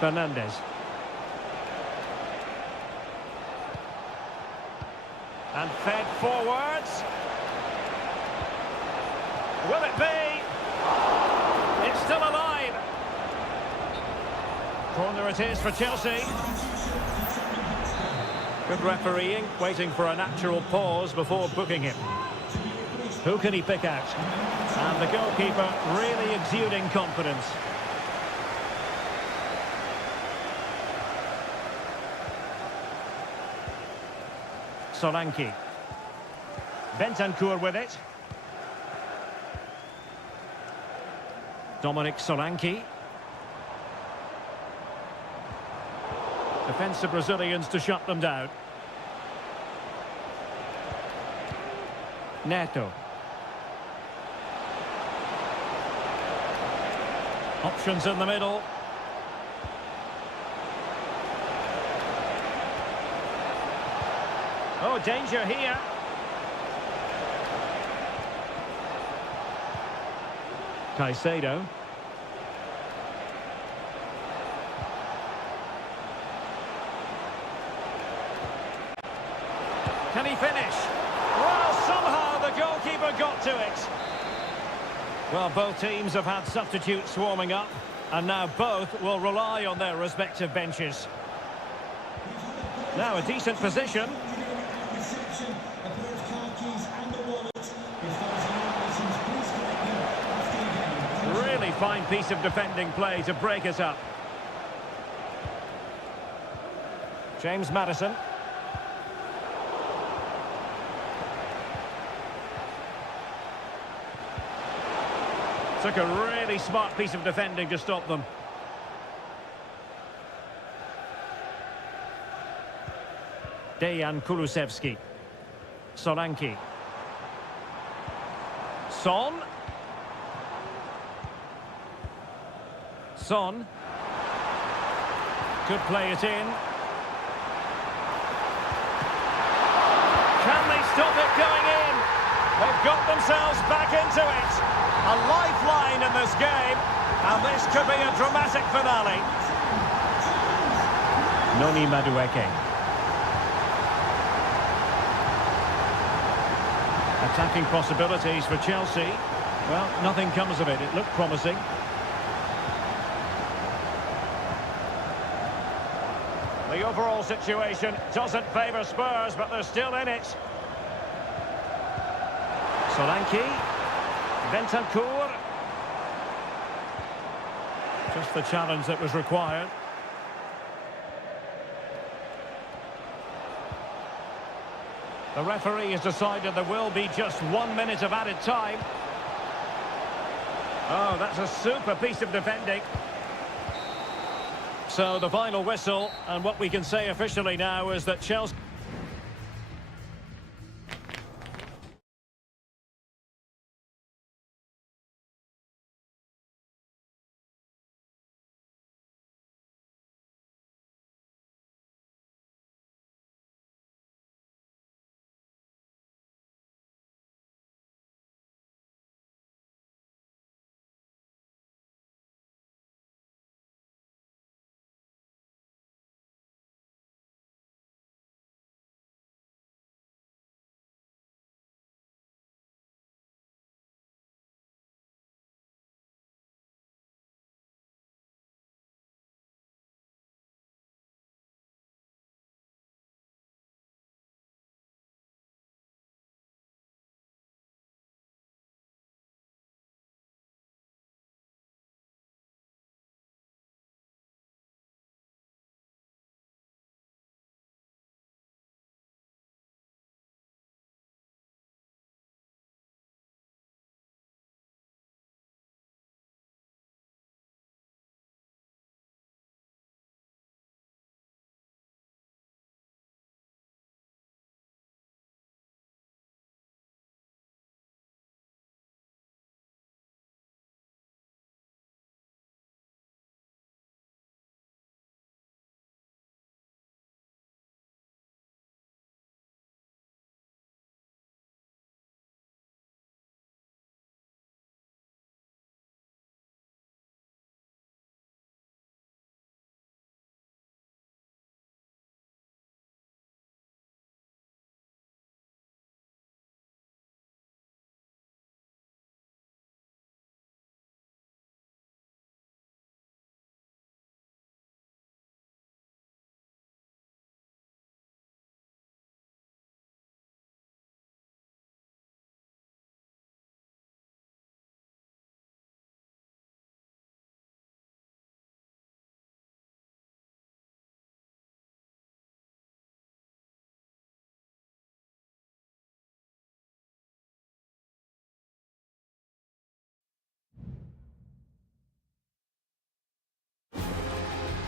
Fernandez. And fed forwards. Will it be? It's still alive. Corner it is for Chelsea. Good refereeing, waiting for a natural pause before booking him. Who can he pick out? And the goalkeeper really exuding confidence. Solanke. Bentancur with it. Dominic Solanke. Defensive Brazilians to shut them down. Neto. Options in the middle. Oh, danger here. Caicedo. Can he finish? Well, somehow the goalkeeper got to it. Well, both teams have had substitutes warming up, and now both will rely on their respective benches. Now a decent position. Really fine piece of defending play to break us up. James Maddison. Took a really smart piece of defending to stop them. Dejan Kulusevski. Solanke. Son. Son. Could play it in. Can they stop it going in? They've got themselves back into it. A lifeline in this game, and this could be a dramatic finale. Noni Madueke. Attacking possibilities for Chelsea. Well, nothing comes of it. It looked promising. The overall situation doesn't favour Spurs, but they're still in it. Solanke. Bentancur. Just the challenge that was required. The referee has decided there will be just 1 minute of added time. Oh, that's a super piece of defending. So the final whistle, and what we can say officially now is that Chelsea...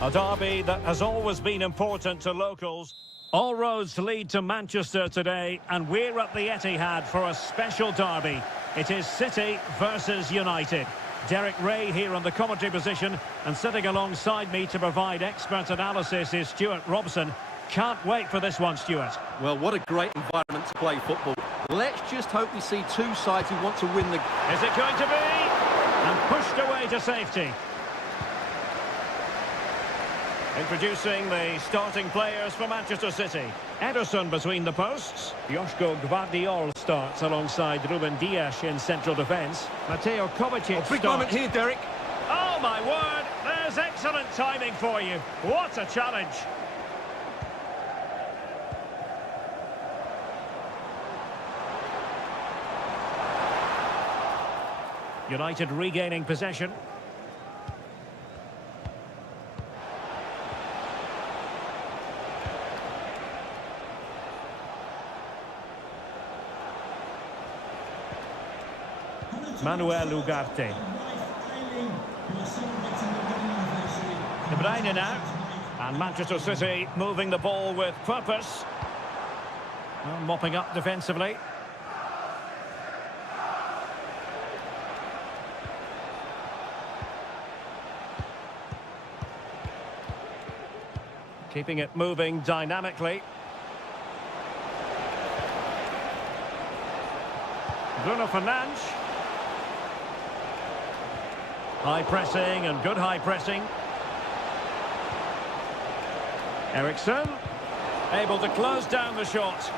A derby that has always been important to locals. All roads lead to Manchester today, and we're at the Etihad for a special derby. It is City versus United. Derek Ray here on the commentary position, and sitting alongside me to provide expert analysis is Stuart Robson. Can't wait for this one, Stuart. Well, what a great environment to play football. Let's just hope we see two sides who want to win the... Is it going to be? And pushed away to safety. Introducing the starting players for Manchester City. Ederson between the posts. Joško Gvardiol starts alongside Ruben Dias in central defence. Mateo Kovacic Big moment starts. here, Derek. Oh, my word! There's excellent timing for you. What a challenge. United regaining possession. Manuel Ugarte. De Bruyne now. And Manchester City moving the ball with purpose. Well, mopping up defensively. Keeping it moving dynamically. Bruno Fernandes. High pressing and good high pressing. Eriksson. Able to close down the shot.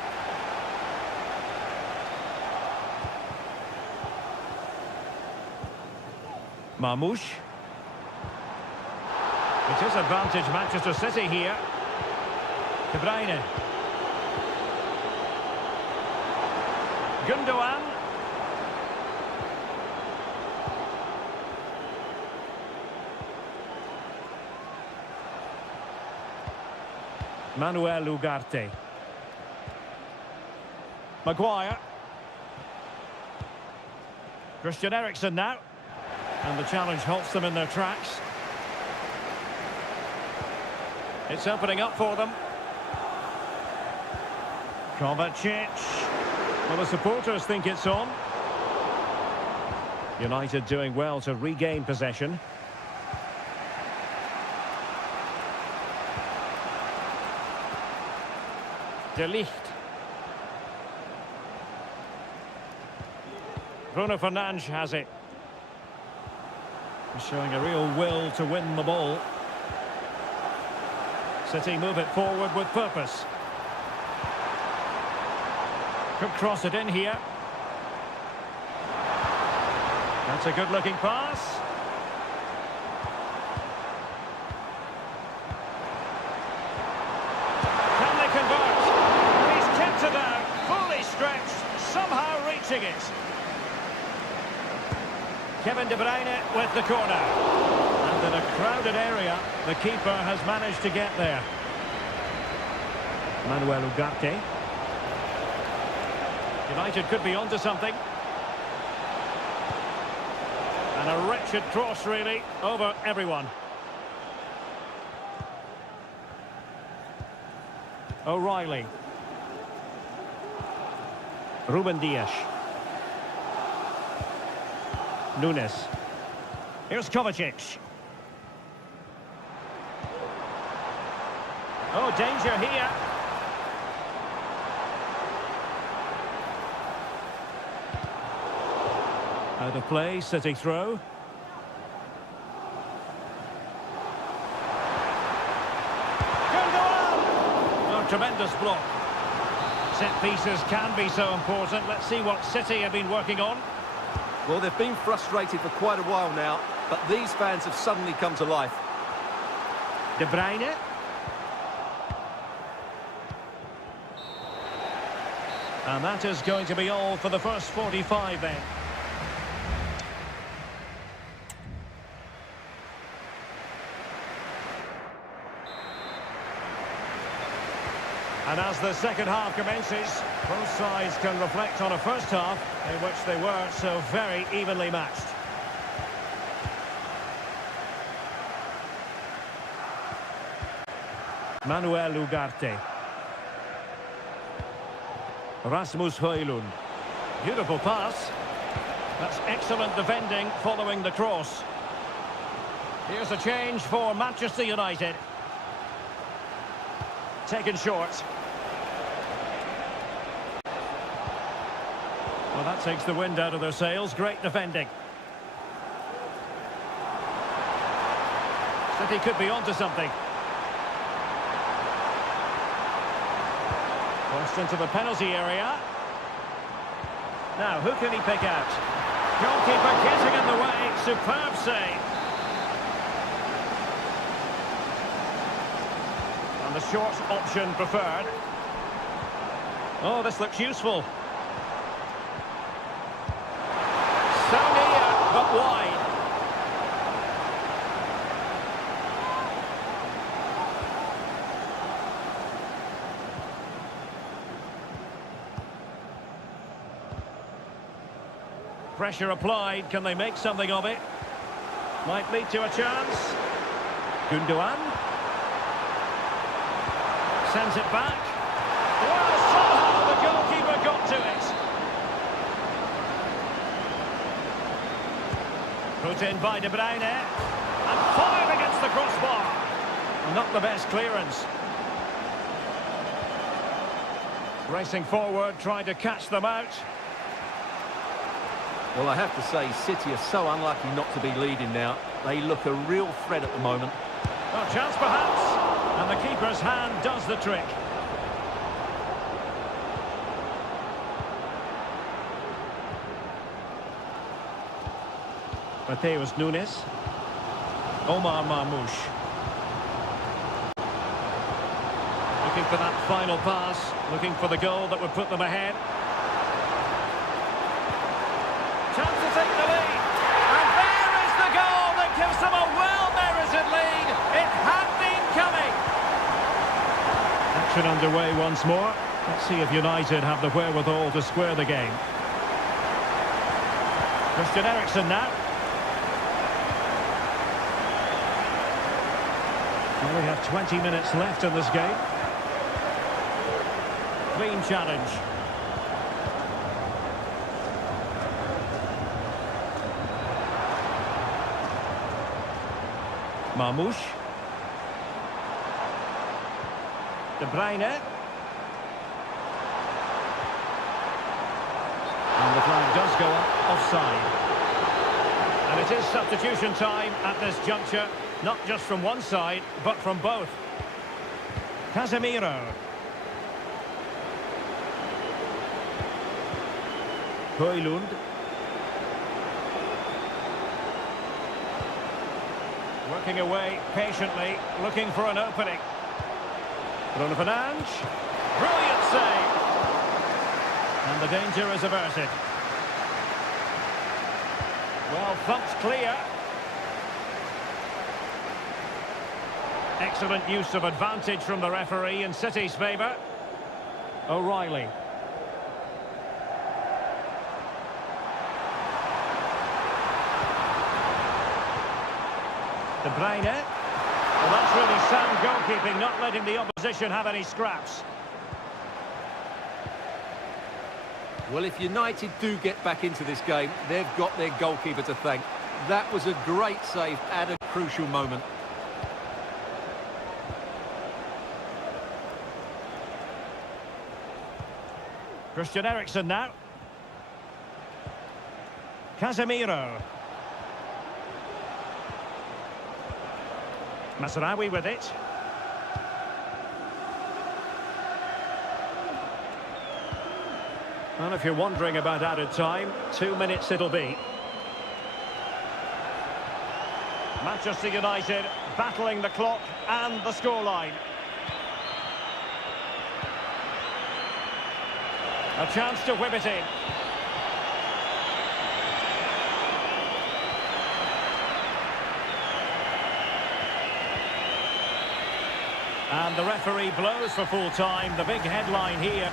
Marmoush. It is advantage Manchester City here. De Bruyne. Gundogan. Manuel Ugarte. Maguire. Christian Eriksen now. And the challenge halts them in their tracks. It's opening up for them. Kovacic. Well, the supporters think it's on. United doing well to regain possession. De Ligt. Bruno Fernandes has it. He's showing a real will to win the ball. City move it forward with purpose. Could cross it in here. That's a good-looking pass. Can they convert? He's kept it out, fully stretched, somehow reaching it. Kevin De Bruyne with the corner. And in a crowded area, the keeper has managed to get there. Manuel Ugarte. United could be onto something. And a wretched cross, really, over everyone. O'Reilly. Ruben Dias. Nunes. Here's Kovacic. Oh, danger here. Out of play, City throw. Gundogan! Oh, tremendous block. Set pieces can be so important. Let's see what City have been working on. Well, they've been frustrated for quite a while now, but these fans have suddenly come to life. De Bruyne. And that is going to be all for the first 45 then. And as the second half commences, both sides can reflect on a first half in which they were so very evenly matched. Manuel Ugarte. Rasmus Højlund. Beautiful pass. That's excellent defending following the cross. Here's a change for Manchester United. Taken short. Well, that takes the wind out of their sails. Great defending. City could be onto something. Forced into the penalty area. Now, who can he pick out? Goalkeeper getting in the way. Superb save. And the short option preferred. Oh, this looks useful. So near, but wide. Pressure applied. Can they make something of it? Might lead to a chance. Gundogan. Sends it back. Well, somehow the goalkeeper got to it. Put in by De Bruyne. And fired against the crossbar. Not the best clearance. Racing forward, trying to catch them out. Well, I have to say, City are so unlucky not to be leading now. They look a real threat at the moment. A chance perhaps. And the keeper's hand does the trick. Mateus Nunes. Omar Marmoush. Looking for that final pass. Looking for the goal that would put them ahead. Chance to take the lead. And there is the goal that gives them a well-merited lead. It had been coming. Action underway once more. Let's see if United have the wherewithal to square the game. Christian Eriksen now. Well, we have 20 minutes left in this game. Clean challenge. Marmoush. De Bruyne. And the flag does go up offside. And it is substitution time at this juncture, not just from one side, but from both. Casemiro. Højlund. Working away patiently, looking for an opening. Bruno Fernandes. Brilliant save. And the danger is averted. Well, thumped clear. Excellent use of advantage from the referee in City's favour. O'Reilly. De Bruyne. Well, that's really sound goalkeeping, not letting the opposition have any scraps. Well, if United do get back into this game, they've got their goalkeeper to thank. That was a great save at a crucial moment. Christian Eriksen now. Casemiro. Masraoui with it. Well, if you're wondering about added time, 2 minutes it'll be. Manchester United battling the clock and the scoreline. A chance to whip it in. And the referee blows for full time. The big headline here.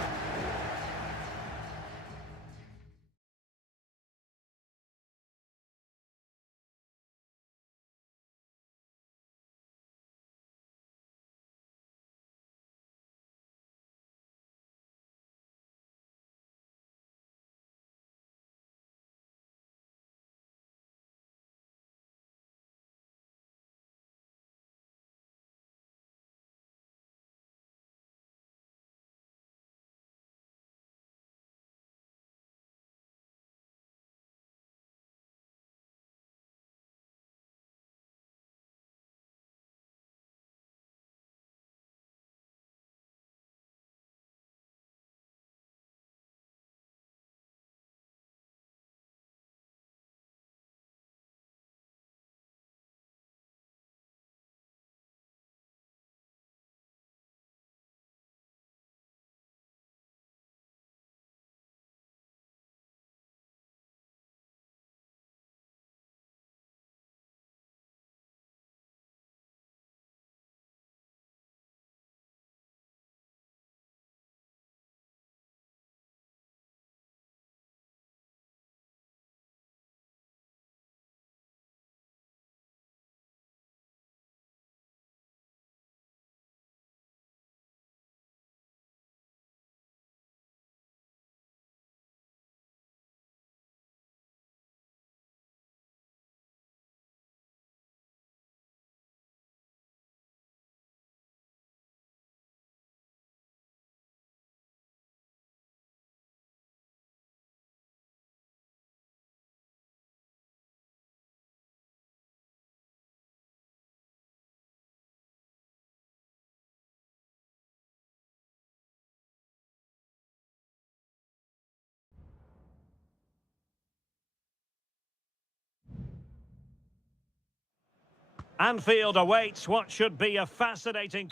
Anfield awaits what should be a fascinating...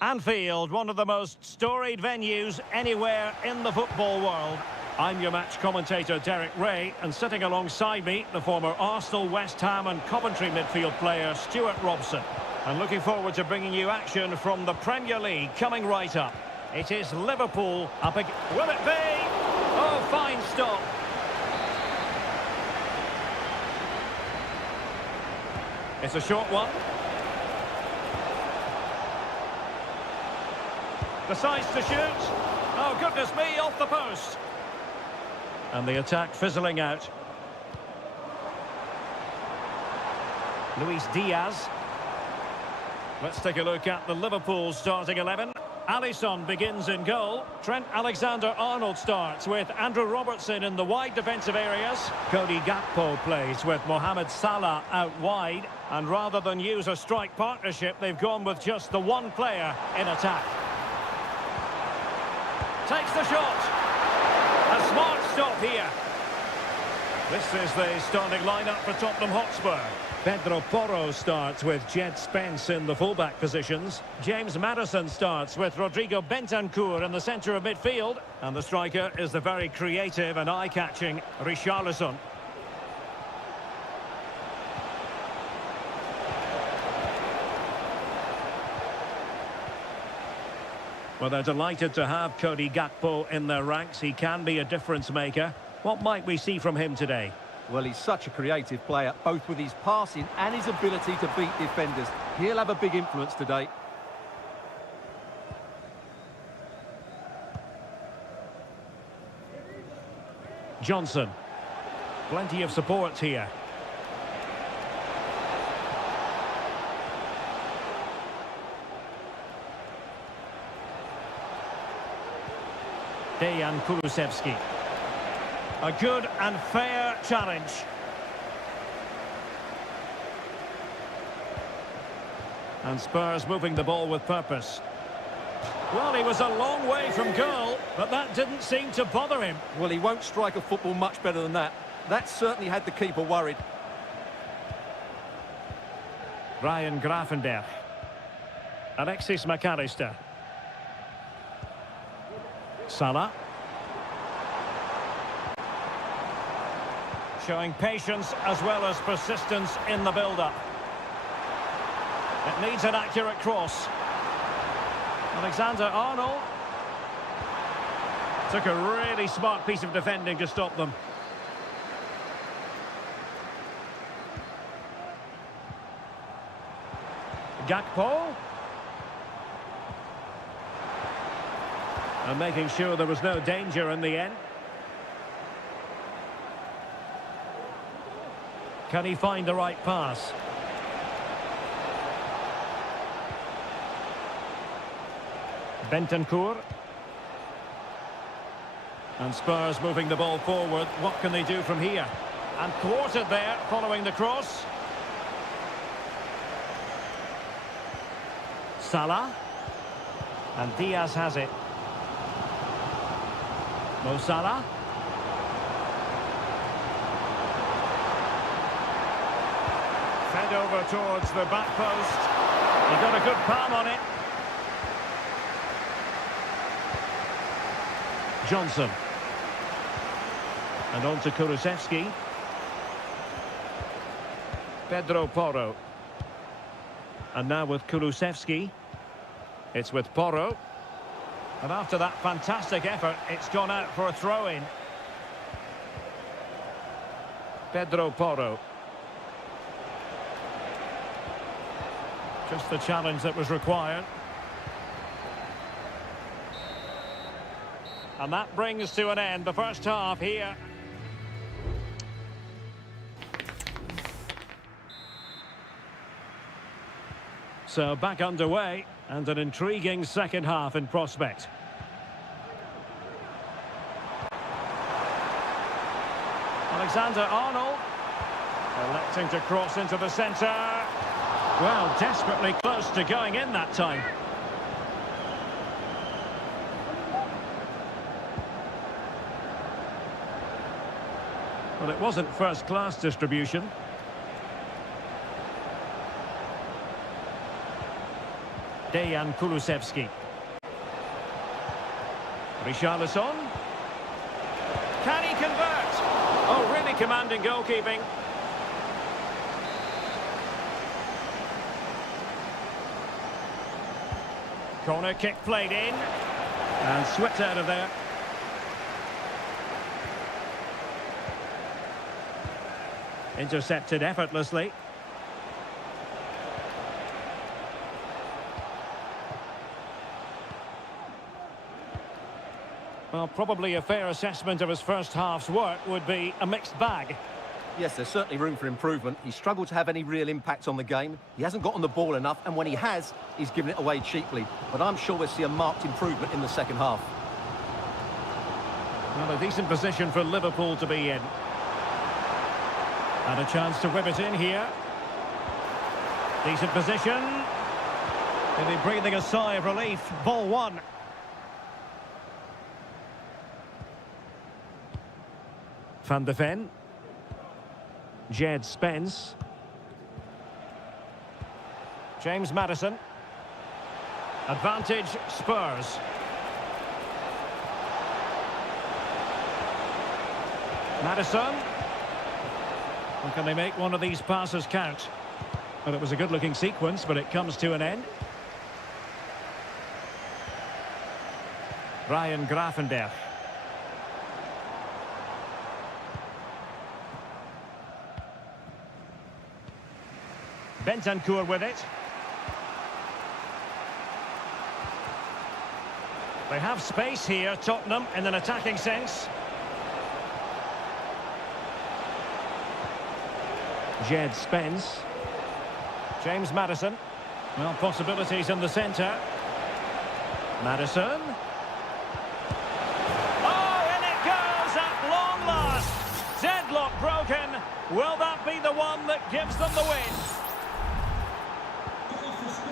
Anfield, one of the most storied venues anywhere in the football world. I'm your match commentator, Derek Ray, and sitting alongside me, the former Arsenal, West Ham and Coventry midfield player, Stuart Robson. And looking forward to bringing you action from the Premier League coming right up. It is Liverpool up against... Will it be? Oh, fine stop. It's a short one. Decides to shoot. Oh, goodness me, off the post. And the attack fizzling out. Luis Diaz. Let's take a look at the Liverpool starting 11. Alisson begins in goal. Trent Alexander-Arnold starts with Andrew Robertson in the wide defensive areas. Cody Gakpo plays with Mohamed Salah out wide. And rather than use a strike partnership, they've gone with just the one player in attack. Takes the shot. A smart stop here. This is the starting lineup for Tottenham Hotspur. Pedro Porro starts with Jed Spence in the fullback positions. James Maddison starts with Rodrigo Bentancur in the centre of midfield. And the striker is the very creative and eye-catching Richarlison. Well, they're delighted to have Cody Gakpo in their ranks. He can be a difference maker. What might we see from him today? Well, he's such a creative player, both with his passing and his ability to beat defenders. He'll have a big influence today. Johnson. Plenty of support here. Dejan Kulusevski. A good and fair challenge. And Spurs moving the ball with purpose. Well, he was a long way from goal, but that didn't seem to bother him. Well, he won't strike a football much better than that. That certainly had the keeper worried. Ryan Gravenberch. Alexis McAllister. Salah. Showing patience as well as persistence in the build-up. It needs an accurate cross. Alexander-Arnold. Took a really smart piece of defending to stop them. Gakpo. And making sure there was no danger in the end. Can he find the right pass? Bentancur. And Spurs moving the ball forward. What can they do from here? And thwarted there following the cross. Salah. And Diaz has it. Mo Salah. Fed over towards the back post. He got a good palm on it. Johnson. And on to Kulusevski. Pedro Porro. And now with Kulusevski. It's with Porro. And after that fantastic effort, it's gone out for a throw-in. Pedro Porro. Just the challenge that was required. And that brings to an end the first half here. So back underway, and an intriguing second half in prospect. Alexander-Arnold electing to cross into the centre. Well, desperately close to going in that time. Well, it wasn't first-class distribution. Dejan Kulusevski. Richarlison. Can he convert? Oh, really commanding goalkeeping. Corner kick played in. And swept out of there. Intercepted effortlessly. Well, probably a fair assessment of his first half's work would be a mixed bag. Yes, there's certainly room for improvement. He's struggled to have any real impact on the game. He hasn't got on the ball enough, and when he has, he's given it away cheaply. But I'm sure we'll see a marked improvement in the second half. Well, a decent position for Liverpool to be in. And a chance to whip it in here. Decent position. Maybe breathing a sigh of relief. Ball one. Van de Ven. Jed Spence. James Maddison. Advantage Spurs. Maddison. And can they make one of these passes count? Well, it was a good-looking sequence, but it comes to an end. Ryan Gravenberch. Bentancur with it. They have space here, Tottenham, in an attacking sense. Jed Spence. James Maddison. Well, possibilities in the centre. Maddison. Oh, in it goes at long last. Deadlock broken. Will that be the one that gives them the win?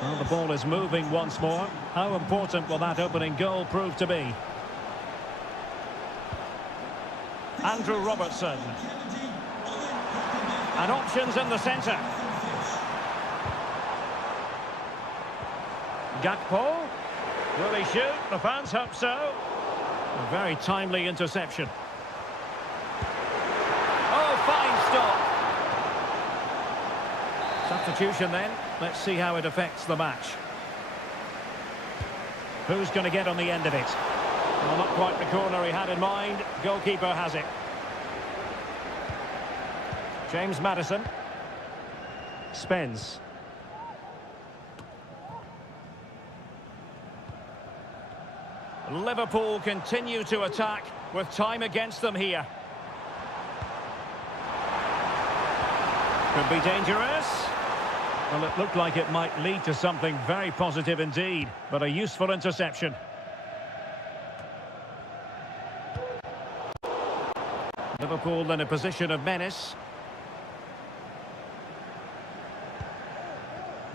Well, the ball is moving once more. How important will that opening goal prove to be? Andrew Robertson. And options in the centre. Gakpo. Will he shoot? The fans hope so. A very timely interception. Oh, fine stop. Substitution then. Let's see how it affects the match. Who's going to get on the end of it? Well, not quite the corner he had in mind. Goalkeeper has it. James Maddison. Spence. Liverpool continue to attack with time against them here. Could be dangerous. Well, it looked like it might lead to something very positive indeed, but a useful interception. Liverpool in a position of menace.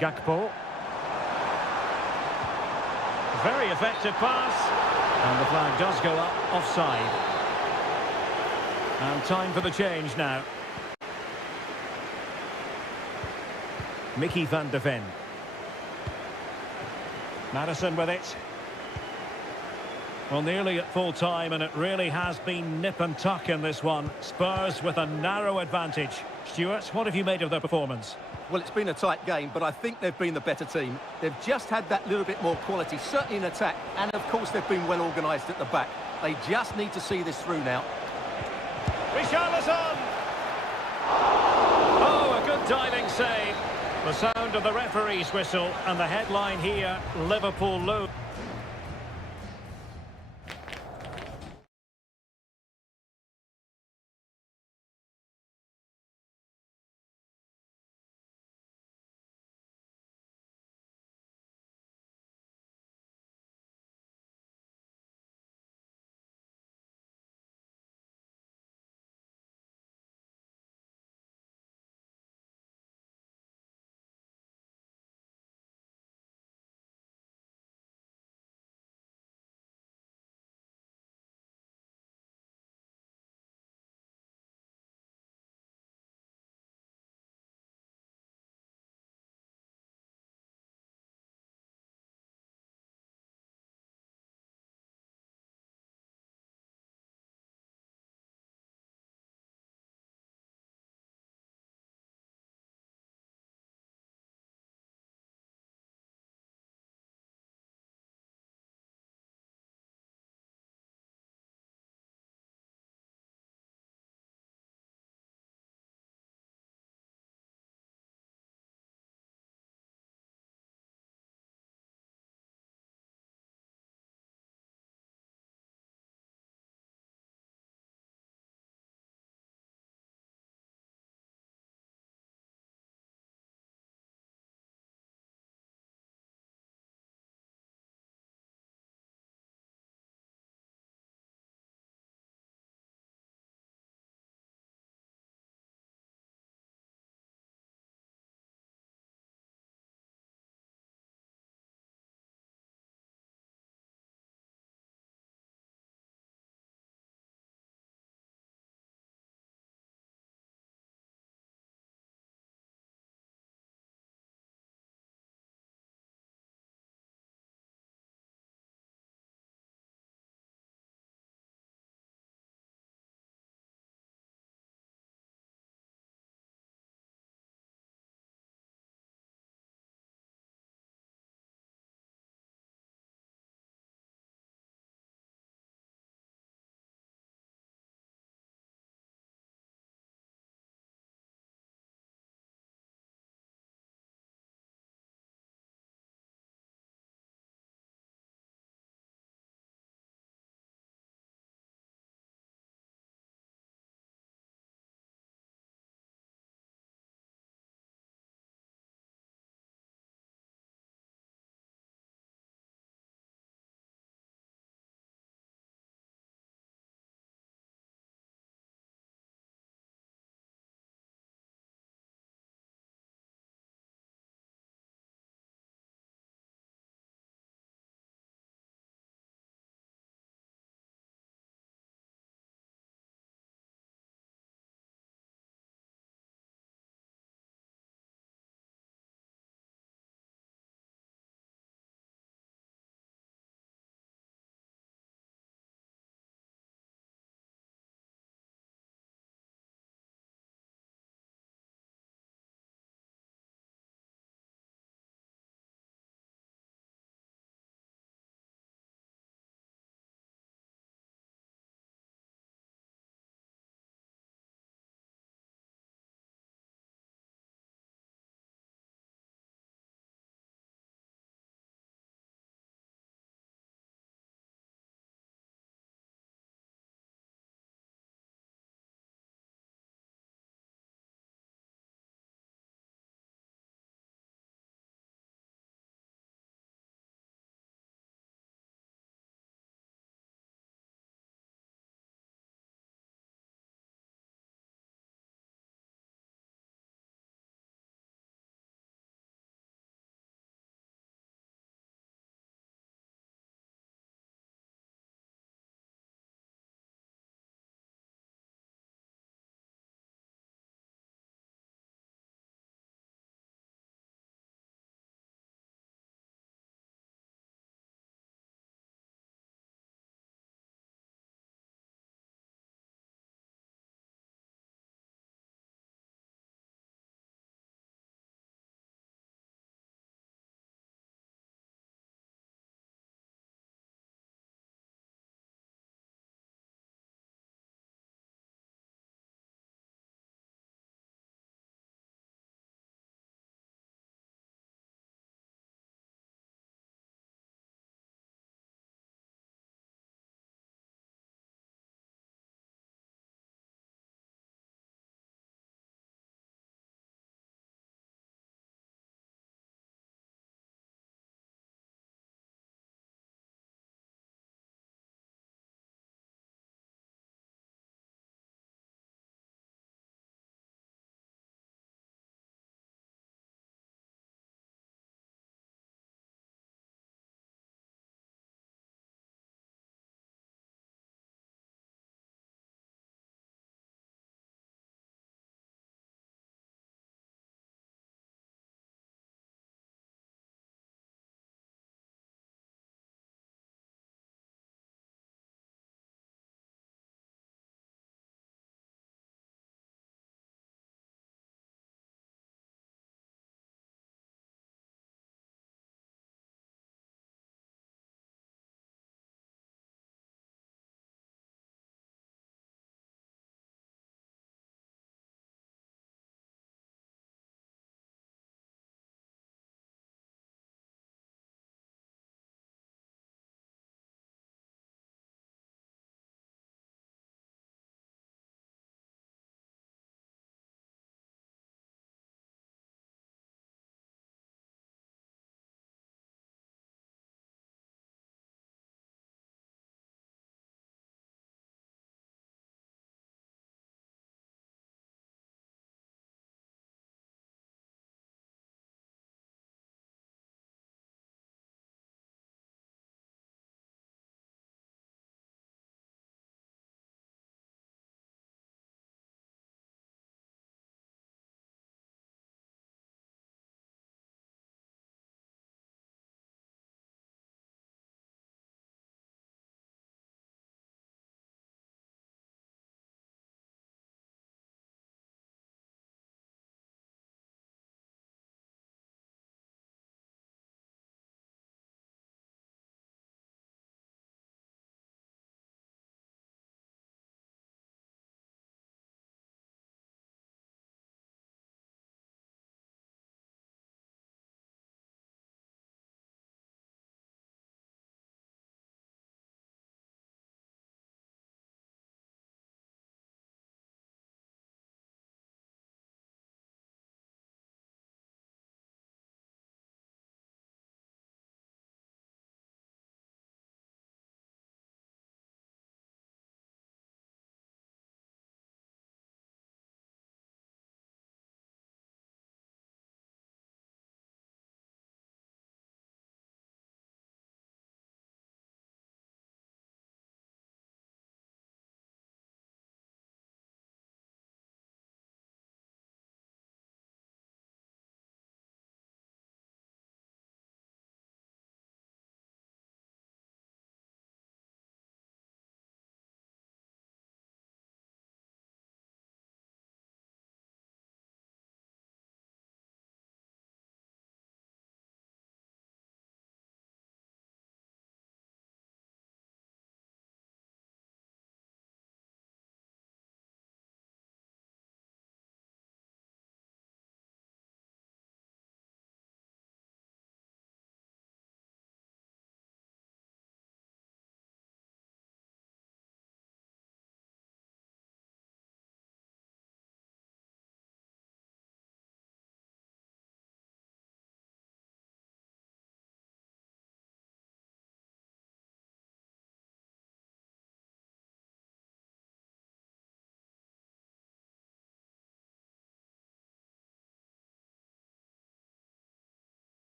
Gakpo. Very effective pass. And the flag does go up, offside. And time for the change now. Mickey van de Ven. Maddison with it. Well, nearly at full time, and it really has been nip and tuck in this one. Spurs with a narrow advantage. Stuart, what have you made of their performance? Well, it's been a tight game, but I think they've been the better team. They've just had that little bit more quality, certainly in attack, and of course they've been well organised at the back. They just need to see this through now. Richarlison! Oh, a good diving save. The sound of the referee's whistle, and the headline here, Liverpool lose.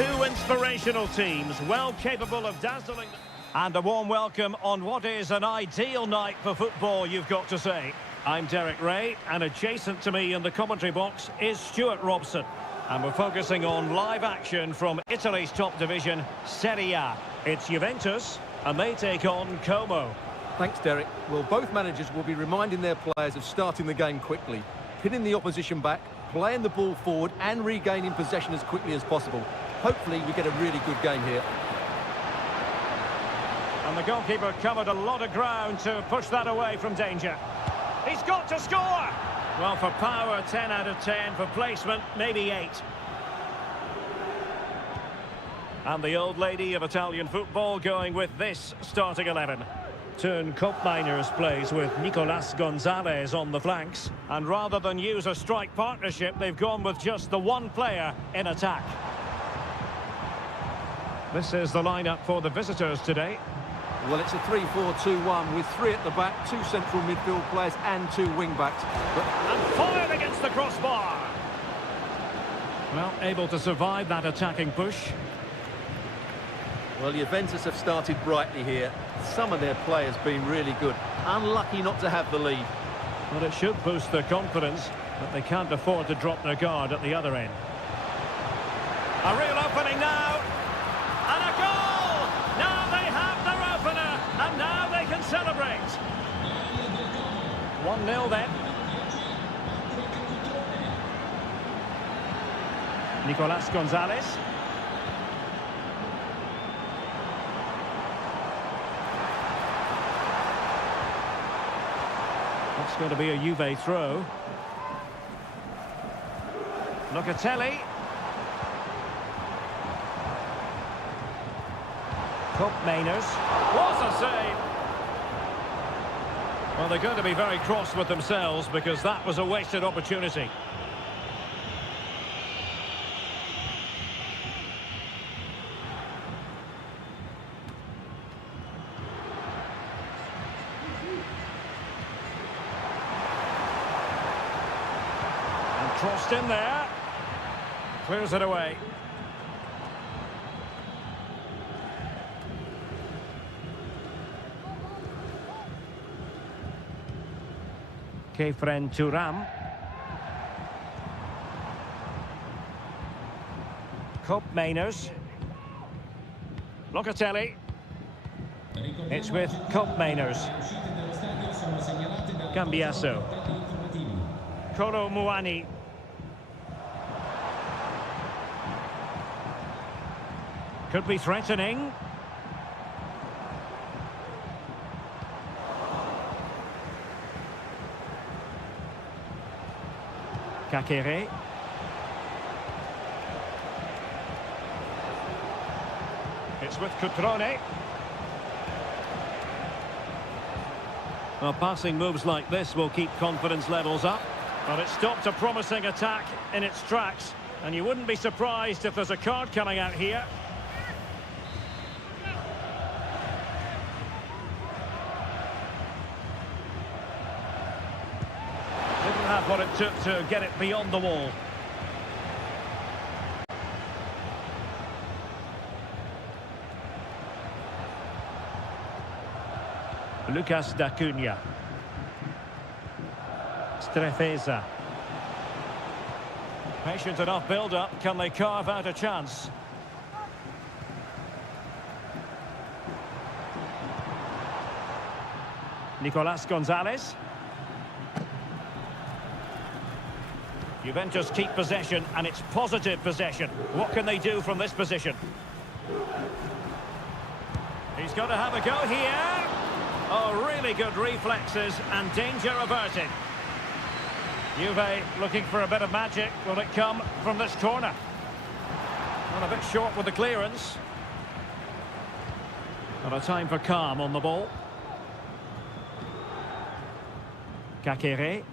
Two inspirational teams, well capable of dazzling. And a warm welcome on what is an ideal night for football, you've got to say. I'm Derek Ray, and adjacent to me in the commentary box is Stuart Robson. And we're focusing on live action from Italy's top division, Seria. It's Juventus, and they take on Como. Thanks, Derek. Well, both managers will be reminding their players of starting the game quickly, pinning the opposition back, playing the ball forward and regaining possession as quickly as possible. Hopefully we get a really good game here. And the goalkeeper covered a lot of ground to push that away from danger. He's got to score! Well, for power, 10 out of 10. For placement, maybe 8. And the old lady of Italian football going with this starting 11. Turn Miners plays with Nicolas Gonzalez on the flanks. And rather than use a strike partnership, they've gone with just the one player in attack. This is the lineup for the visitors today. Well, it's a 3-4-2-1 with 3 at the back, 2 central midfield players and 2 wing-backs. And fired against the crossbar. Well, able to survive that attacking push. Well, Juventus have started brightly here. Some of their players been really good. Unlucky not to have the lead. Well, it should boost their confidence, but they can't afford to drop their guard at the other end. A real opening now. And a goal! Now they have their opener, and now they can celebrate. 1-0 then. Nicolas Gonzalez. It's going to be a Juve throw. Locatelli. Mainers. What a save! Well, they're going to be very cross with themselves because that was a wasted opportunity. And crossed in there. Clears it away. Kefren Turam. Mainers. Locatelli. It's with Mainers. Cambiasso. Kolo Muani. Could be threatening. Kakere. It's with Cutrone. Well, passing moves like this will keep confidence levels up, but it stopped a promising attack in its tracks, and you wouldn't be surprised if there's a card coming out here. Have what it took to get it beyond the wall. Lucas D'Acunha. Strefeza. Patient enough build-up. Can they carve out a chance? Nicolas Gonzalez. Juventus keep possession, and it's positive possession. What can they do from this position? He's got to have a go here. Oh, really good reflexes and danger averted. Juve looking for a bit of magic. Will it come from this corner? Well, a bit short with the clearance. And a time for calm on the ball. Kakere.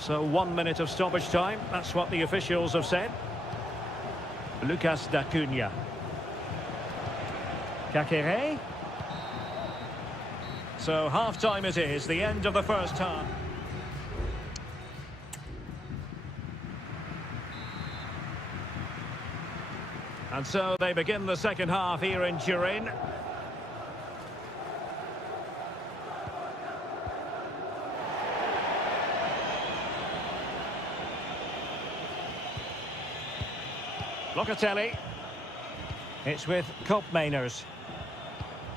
So 1 minute of stoppage time. That's what the officials have said. Lucas D'Acunha. Kakere. So half-time it is, the end of the first half. And so they begin the second half here in Turin. Locatelli. It's with Koopmeiners.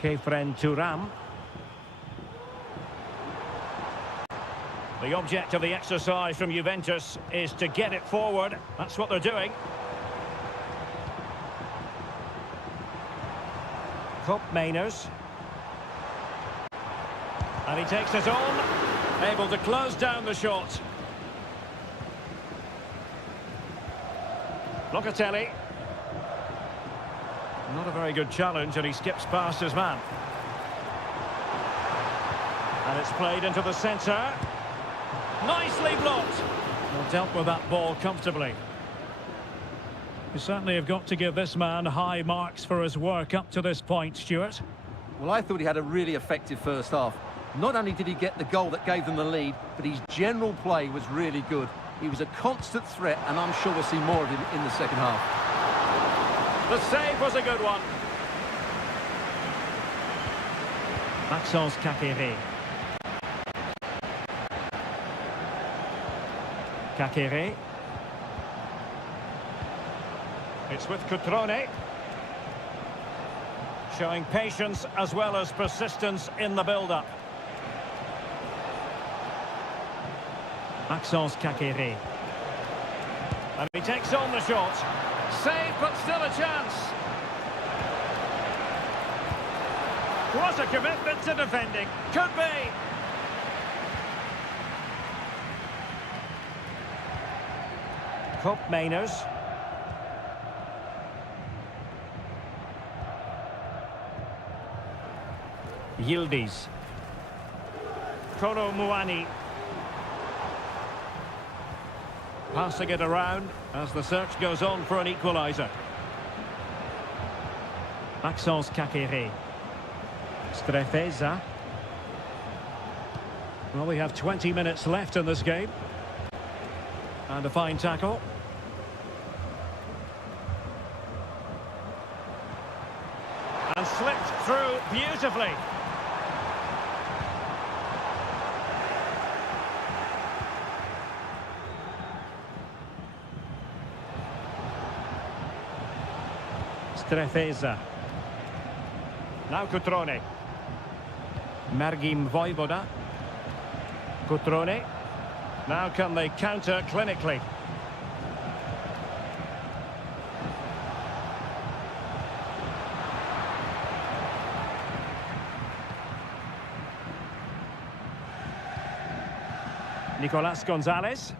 Kefren Turam. The object of the exercise from Juventus is to get it forward. That's what they're doing. Koopmeiners. And he takes it on. Able to close down the shot. Locatelli. Not a very good challenge, and he skips past his man. And it's played into the centre. Nicely blocked. Well, dealt with that ball comfortably. You certainly have got to give this man high marks for his work up to this point, Stuart. Well, I thought he had a really effective first half. Not only did he get the goal that gave them the lead, but his general play was really good. He was a constant threat, and I'm sure we'll see more of him in the second half. The save was a good one. Maxence Kakere. Kakere. It's with Cutrone. Showing patience as well as persistence in the build-up. Maxence Kakere. And he takes on the shot. Save, but still a chance. What a commitment to defending. Could be. Koopmeiners. Yildiz. Kolo Muani. Passing it around as the search goes on for an equaliser. Maxence Kakere. Strefeza. Well, we have 20 minutes left in this game. And a fine tackle. And slipped through beautifully. Strefeza. Now Cutrone. Margim Vojvoda. Cutrone. Now can they counter clinically? Nicolas Gonzalez.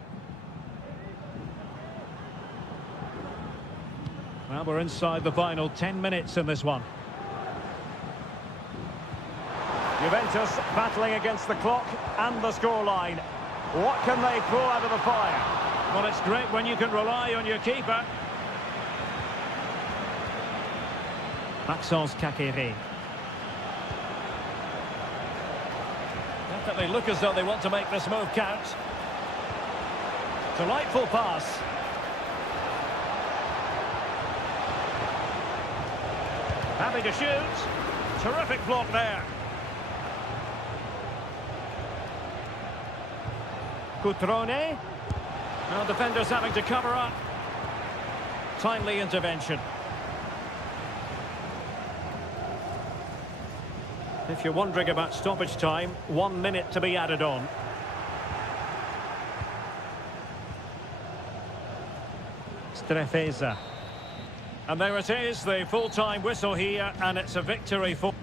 Well, we're inside the final 10 minutes in this one. Juventus battling against the clock and the scoreline. What can they pull out of the fire? Well, it's great when you can rely on your keeper. Maxence Kakere. Definitely look as though they want to make this move count. Delightful pass. Happy to shoot. Terrific block there. Cutrone. Now defenders having to cover up. Timely intervention. If you're wondering about stoppage time, 1 minute to be added on. Strefeza. And there it is, the full-time whistle here, and it's a victory for...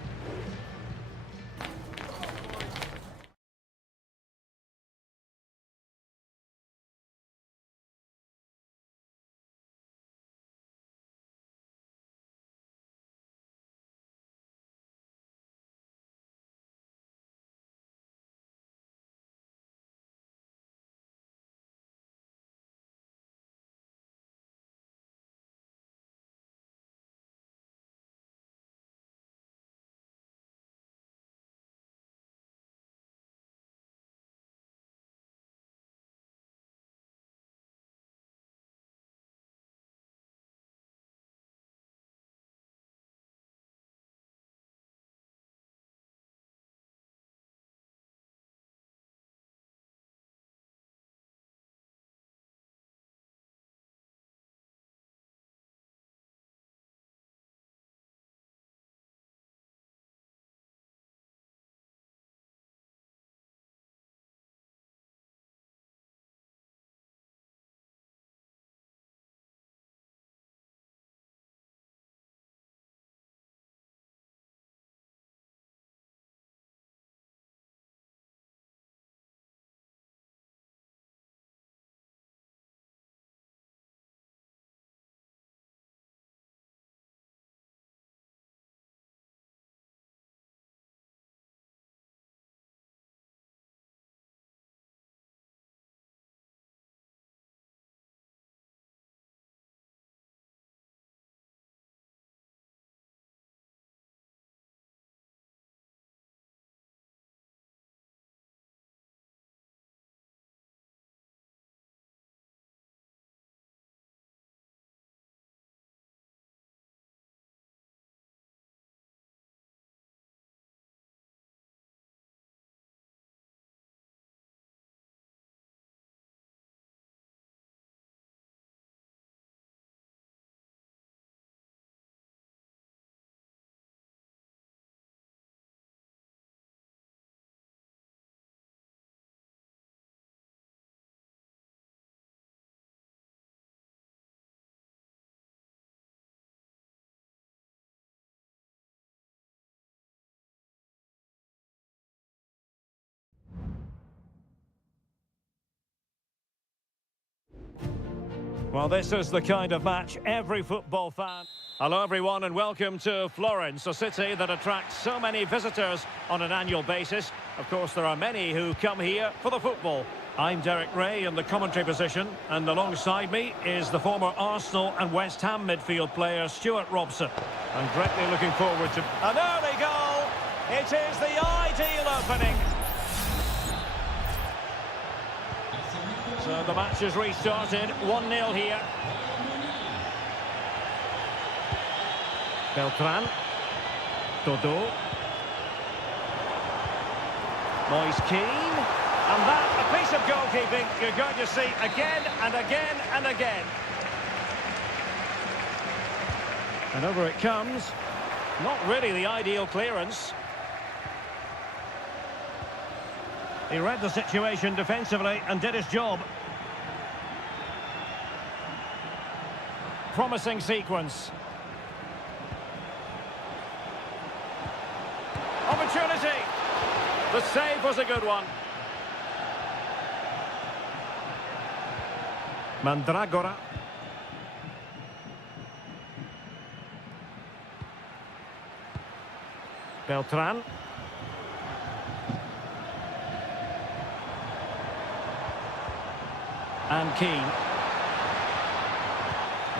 Well, this is the kind of match every football fan... Hello, everyone, and welcome to Florence, a city that attracts so many visitors on an annual basis. Of course, there are many who come here for the football. I'm Derek Ray in the commentary position, and alongside me is the former Arsenal and West Ham midfield player Stuart Robson. I'm greatly looking forward to... An early goal! It is the ideal opening. So the match has restarted, 1-0 here. Beltran. Dodo. Moise Keane. And that, a piece of goalkeeping you're going to see again and again and again. And over it comes. Not really the ideal clearance. He read the situation defensively and did his job. Promising sequence. Opportunity. The save was a good one. Mandragora. Beltran. And Keane.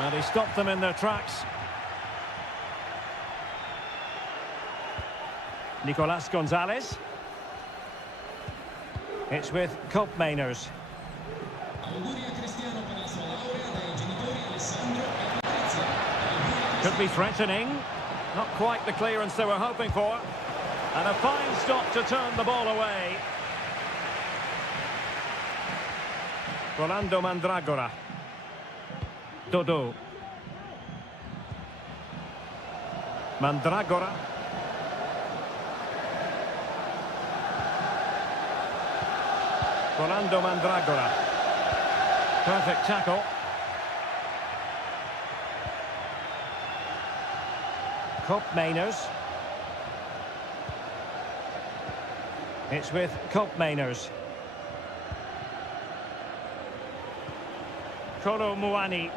And he stopped them in their tracks. Nicolas Gonzalez. It's with Koopmeiners. Could be threatening. Not quite the clearance they were hoping for. And a fine stop to turn the ball away. Rolando Mandragora. Dodo. Mandragora. Rolando Mandragora. Perfect tackle. Koopmeiners. It's with Koopmeiners. Kolo Muani.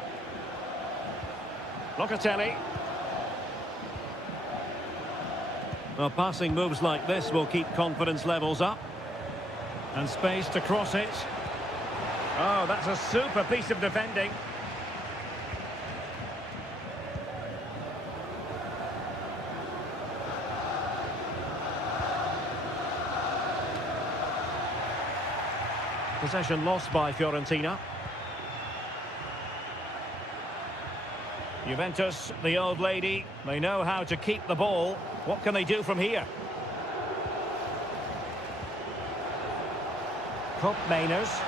Locatelli. Well, passing moves like this will keep confidence levels up. And space to cross it. Oh, that's a super piece of defending. Possession lost by Fiorentina. Juventus, the old lady, they know how to keep the ball. What can they do from here? Koopmeiners.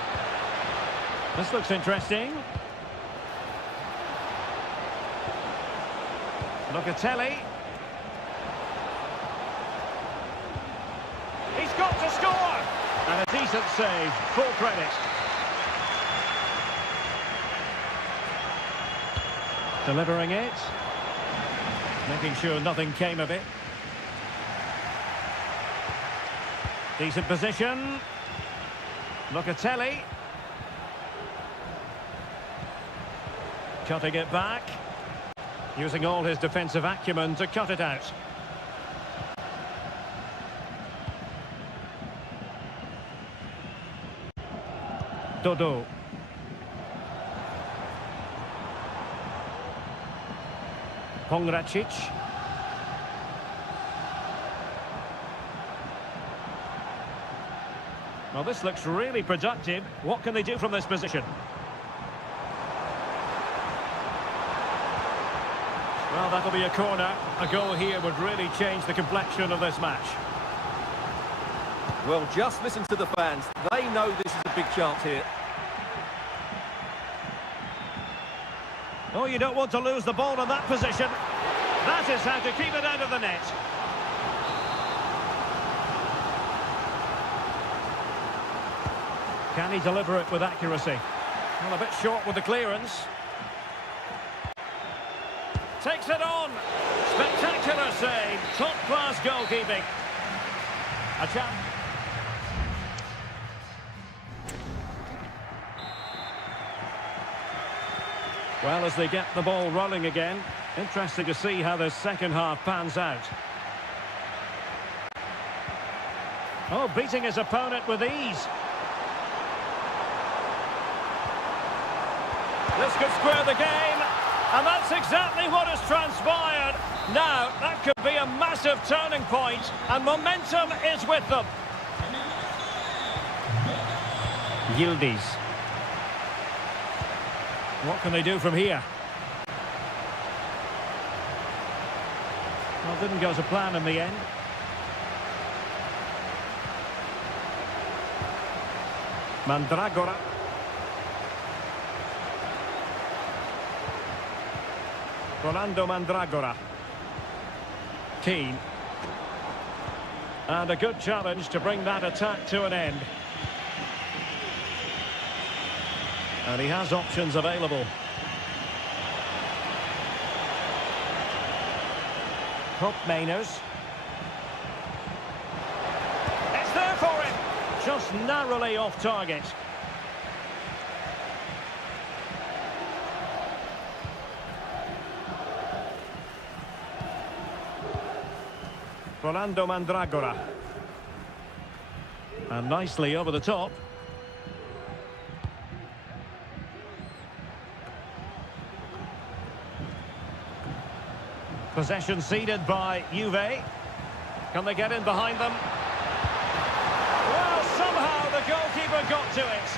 This looks interesting. Locatelli. He's got to score! And a decent save, full credit. Delivering it. Making sure nothing came of it. Decent position. Locatelli. Cutting it back. Using all his defensive acumen to cut it out. Dodo. Pongracic. Well, this looks really productive. What can they do from this position? Well, that'll be a corner. A goal here would really change the complexion of this match. Well, just listen to the fans. They know this is a big chance here. Oh, you don't want to lose the ball in that position. That is how to keep it out of the net. Can he deliver it with accuracy? Well, a bit short with the clearance. Takes it on. Spectacular save. Top-class goalkeeping. A chance. Well, as they get the ball rolling again, interesting to see how the second half pans out. Oh, beating his opponent with ease. This could square the game, and that's exactly what has transpired. Now, that could be a massive turning point, and momentum is with them. Yildiz. What can they do from here? Well, didn't go to plan in the end. Mandragora. Rolando Mandragora. Keane. And a good challenge to bring that attack to an end. And he has options available. Hope Mainers. It's there for him. Just narrowly off target. Rolando Mandragora. And nicely over the top. Possession ceded by Juve. Can they get in behind them? Well, somehow the goalkeeper got to it.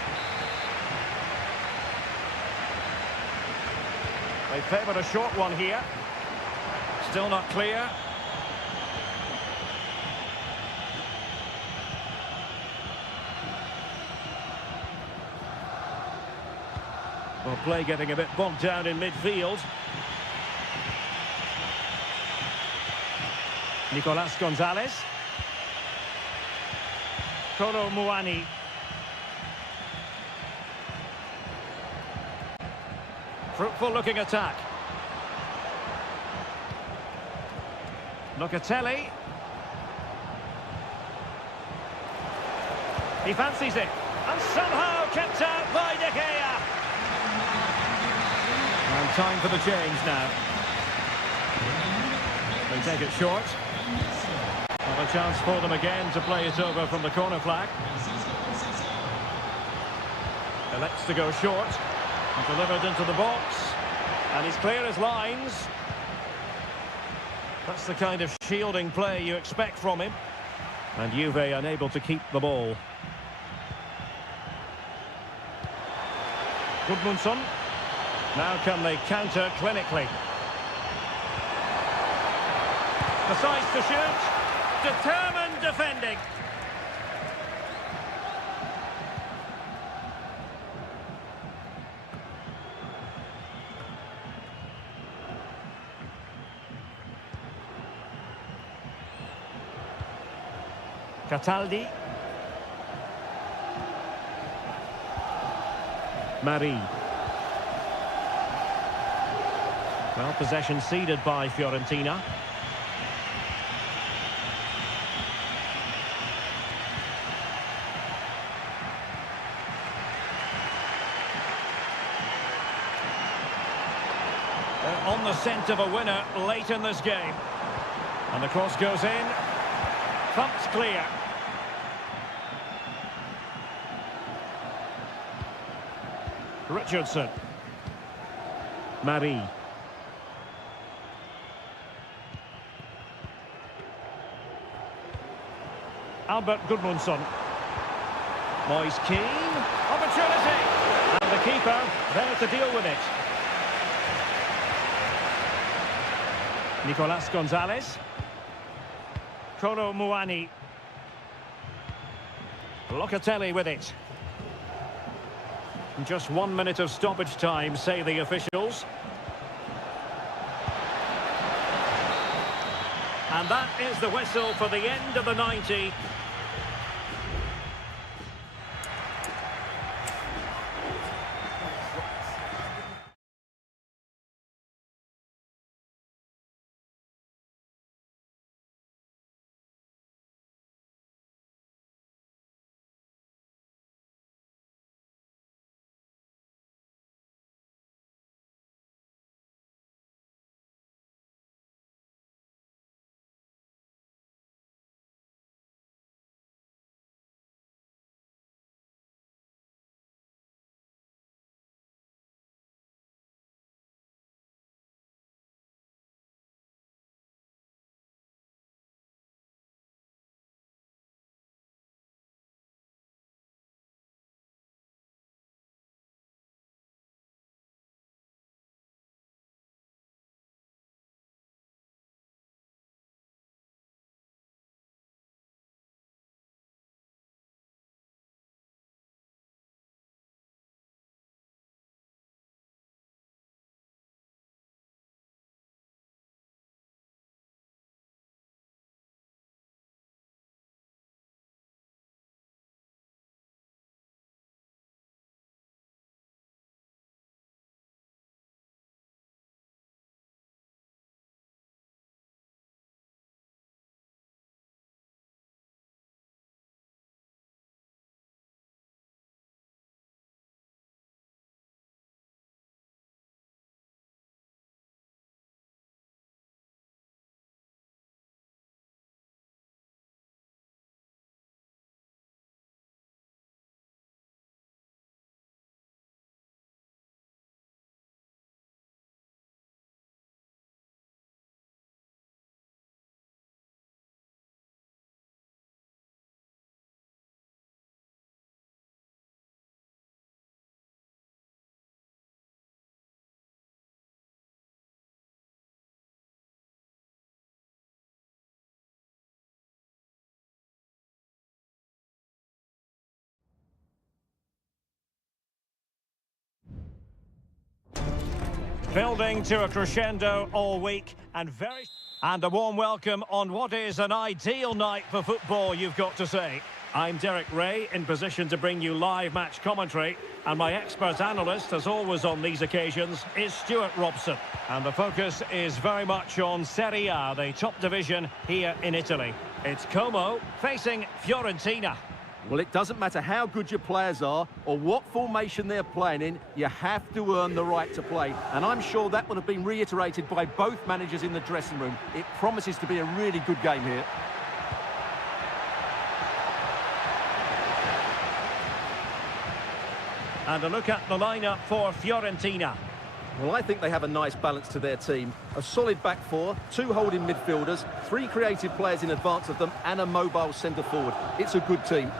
They favoured a short one here. Still not clear. Well, play getting a bit bogged down in midfield. Nicolas Gonzalez. Kolo Muani. Fruitful looking attack. Locatelli. He fancies it. And somehow kept out by De Gea. And time for the change now. They take it short. Well, a chance for them again to play it over from the corner flag. Elects to go short. And delivered into the box. And he's clear as lines. That's the kind of shielding play you expect from him. And Juve unable to keep the ball. Gudmundsson. Now can they counter clinically? Decides to shoot. Determined defending. Cataldi. Marie. Well, possession ceded by Fiorentina. They're on the scent of a winner late in this game. And the cross goes in. Thumped clear. Richardson. Marie. Albert Gudmundsson. Moise Keane. Opportunity. And the keeper there to deal with it. Nicolas Gonzalez. Kolo Muani. Locatelli with it. Just 1 minute of stoppage time, say the officials. And that is the whistle for the end of the 90. Building to a crescendo all week and a warm welcome on what is an ideal night for football, you've got to say. I'm Derek Ray, in position to bring you live match commentary, and my expert analyst, as always on these occasions, is Stuart Robson. And the focus is very much on Seria, the top division here in Italy. It's Como facing Fiorentina. Well, it doesn't matter how good your players are or what formation they're playing in, you have to earn the right to play. And I'm sure that would have been reiterated by both managers in the dressing room. It promises to be a really good game here. And a look at the lineup for Fiorentina. Well, I think they have a nice balance to their team. A solid back four, two holding midfielders, three creative players in advance of them, and a mobile centre forward. It's a good team.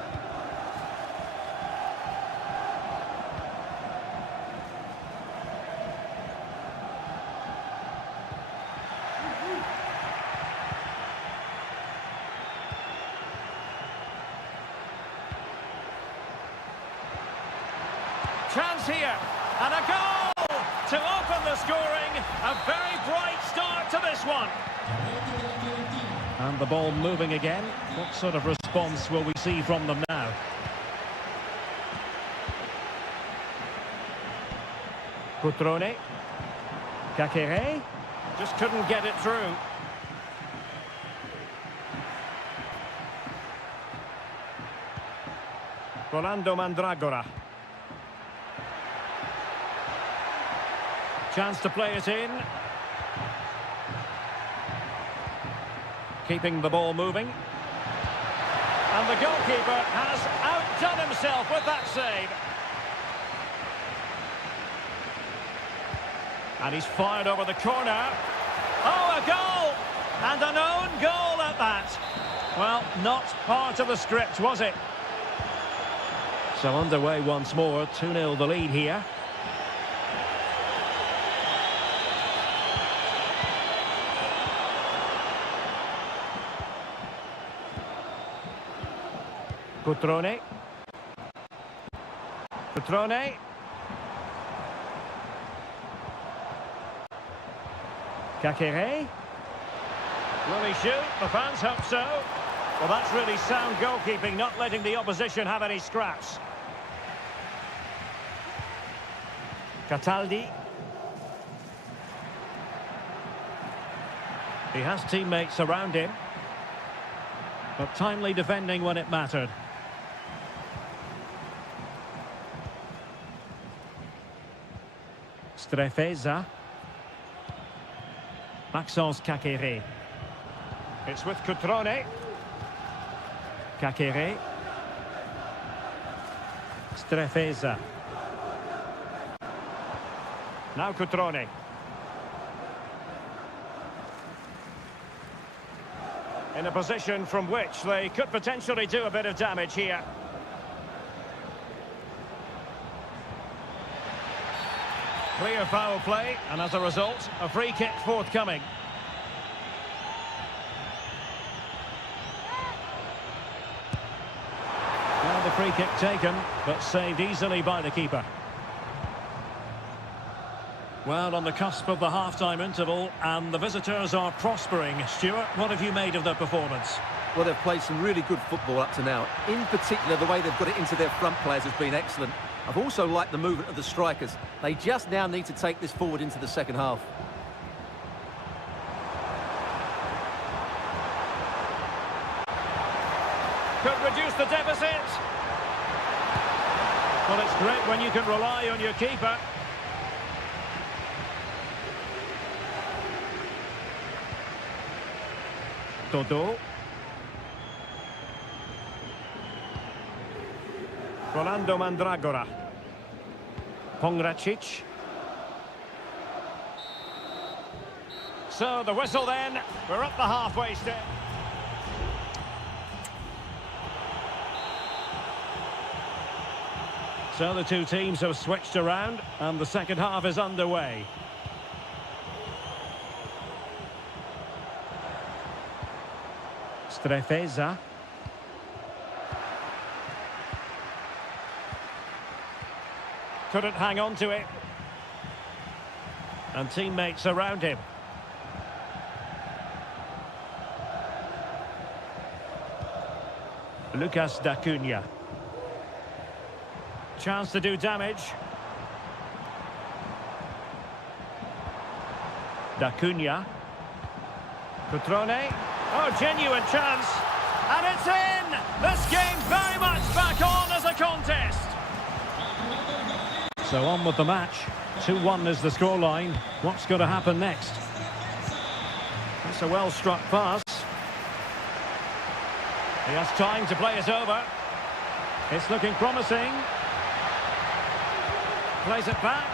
Chance here, and a goal to open the scoring. A very bright start to this one. And the ball moving again. What sort of response will we see from them now? Cutrone. Kakere. Just couldn't get it through. Rolando Mandragora. Chance to play it in. Keeping the ball moving. And the goalkeeper has outdone himself with that save. And he's fired over the corner. Oh, a goal! And an own goal at that. Well, not part of the script, was it? So underway once more, 2-0 the lead here. Cutrone. Cutrone. Kakere. Will he shoot? The fans hope so. Well, that's really sound goalkeeping, not letting the opposition have any scraps. Cataldi. He has teammates around him, but timely defending when it mattered. Strefeza. Maxence Kakere. It's with Cutrone. Kakere. Strefeza. Now Cutrone. In a position from which they could potentially do a bit of damage here. Clear foul play, and as a result, a free kick forthcoming. Well, the free kick taken, but saved easily by the keeper. Well, on the cusp of the half-time interval, and the visitors are prospering. Stuart, what have you made of their performance? Well, they've played some really good football up to now. In particular, the way they've got it into their front players has been excellent. I've also liked the movement of the strikers. They just now need to take this forward into the second half. Could reduce the deficit. Well, it's great when you can rely on your keeper. Dodo. Rolando Mandragora. Pongracic. So the whistle then. We're up the halfway step. So the two teams have switched around, and the second half is underway. Strefeza. Couldn't hang on to it. and teammates around him. Lucas D'Acunha. Chance to do damage. D'Acunha. Cutrone. Oh, genuine chance. And it's in! This game very much back on as a contest. So on with the match. 2-1 is the scoreline. What's going to happen next? It's a well-struck pass. He has time to play it over. It's looking promising. Plays it back.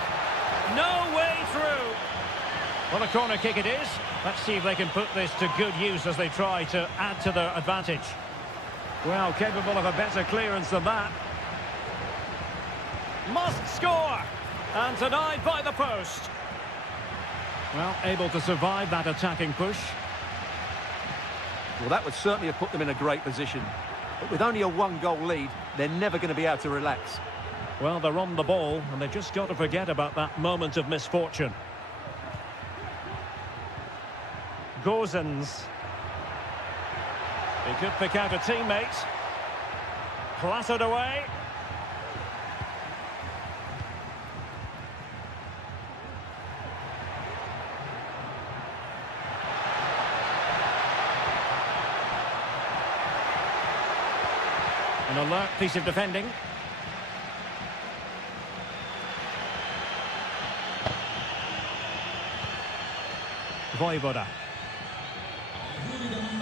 No way through. Well, a corner kick it is. Let's see if they can put this to good use as they try to add to their advantage. Well, capable of a better clearance than that. Must score! And denied by the post. Well, able to survive that attacking push. Well, that would certainly have put them in a great position. But with only a one-goal lead, they're never going to be able to relax. Well, they're on the ball, and they've just got to forget about that moment of misfortune. Gozens. He could pick out a teammate. Clattered away. An alert piece of defending. Voivoda.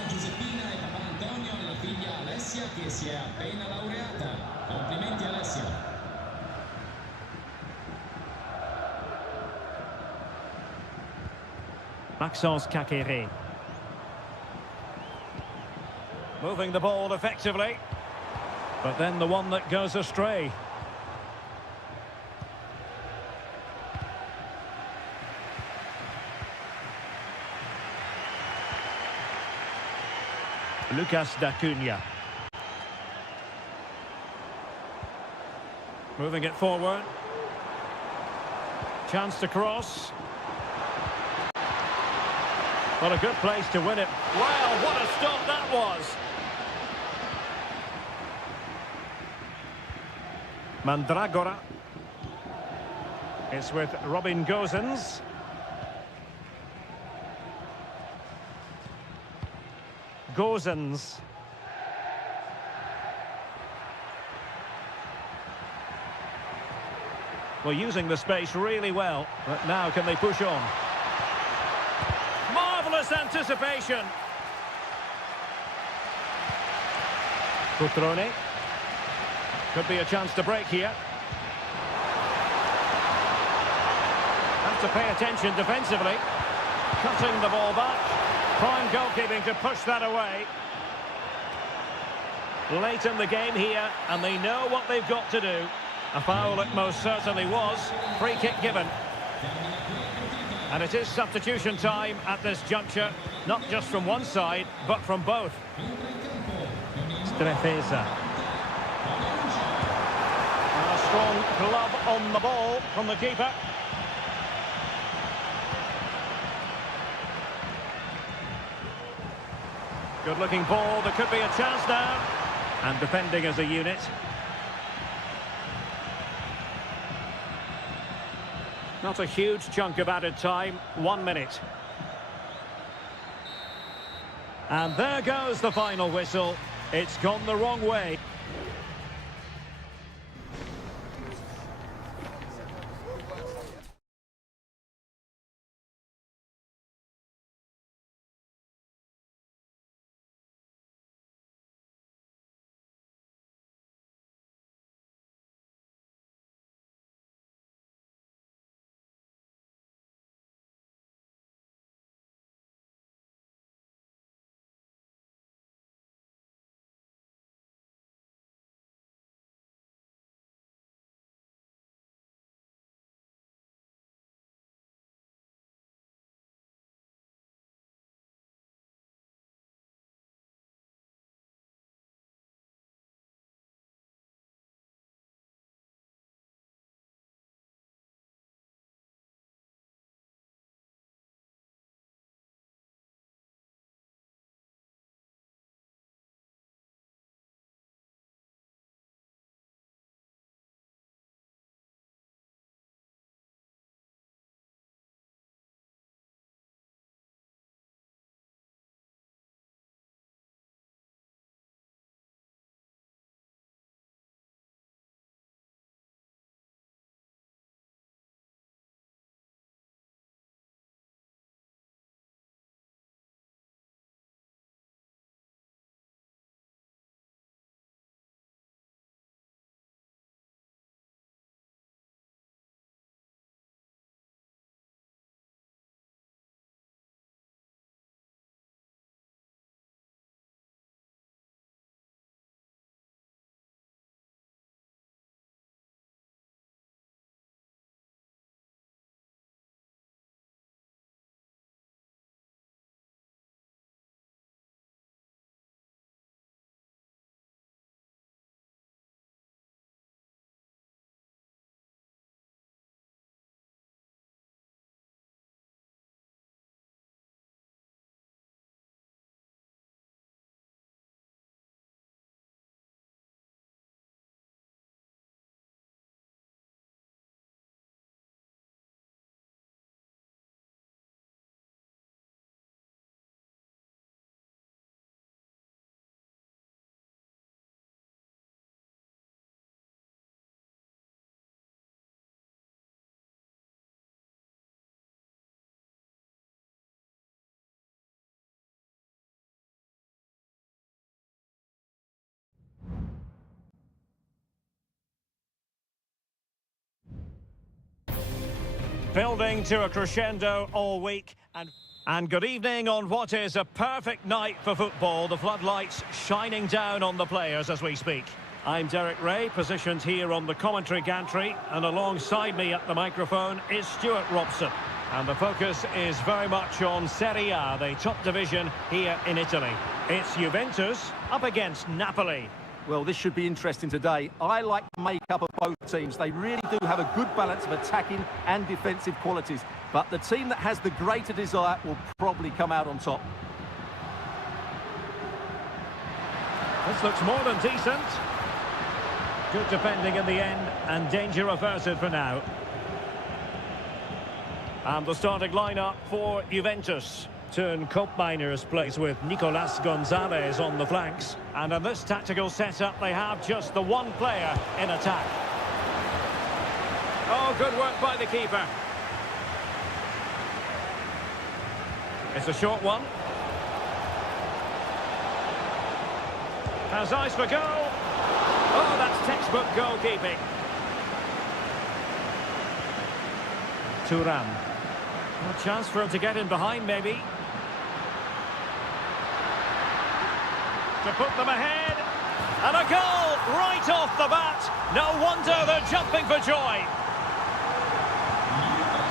Giuseppina e papà Antonio alla figlia Alessia che si è appena laureata. Complimenti Alessia. Maxence Kakere. Moving the ball effectively. But then the one that goes astray. Lucas D'Acunha. Moving it forward. Chance to cross. What a good place to win it. Wow, what a stop that was. Mandragora. It's with Robin Gozens. Gozens. Well, using the space really well. But now can they push on? Marvellous anticipation. Cutrone. Could be a chance to break here. Have to pay attention defensively. Cutting the ball back. Prime goalkeeping to push that away. Late in the game here, and they know what they've got to do. A foul it most certainly was. Free kick given. And it is substitution time at this juncture, not just from one side, but from both. Strefeza. A strong glove on the ball from the keeper. Good-looking ball. There could be a chance now. And defending as a unit. Not a huge chunk of added time. 1 minute. And there goes the final whistle. It's gone the wrong way. building to a crescendo all week. And good evening on what is a perfect night for football. The floodlights shining down on the players as we speak. I'm Derek Ray, positioned here on the commentary gantry, and alongside me at the microphone is Stuart Robson. And the focus is very much on Seria, the top division here in Italy. It's Juventus up against Napoli. Well, this should be interesting today. I like the makeup of both teams. They really do have a good balance of attacking and defensive qualities. But the team that has the greater desire will probably come out on top. This looks more than decent. Good defending in the end, and danger averted for now. And the starting lineup for Juventus. Turn Koopmeiners plays with Nicolas Gonzalez on the flanks. And in this tactical setup, they have just the one player in attack. Oh, good work by the keeper. It's a short one. Has eyes for goal. Oh, that's textbook goalkeeping. Thuram. A chance for him to get in behind, maybe. To put them ahead. And a goal right off the bat. No wonder they're jumping for joy.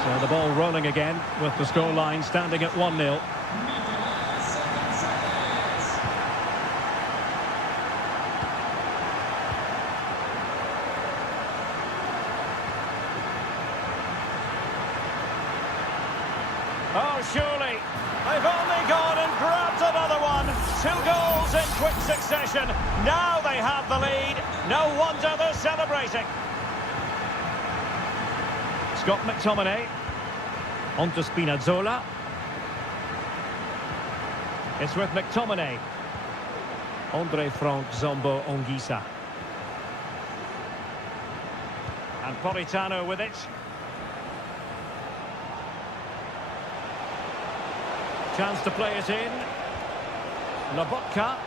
So the ball rolling again with the scoreline standing at 1-0. Oh, surely. They've only gone and grabbed another one. 2 goals in quick succession. Now they have the lead. No wonder they're celebrating. Scott McTominay. On to Spinazzola. It's with McTominay. Andre Frank Zombo Ongisa. And Politano with it. Chance to play it in. Lobotka.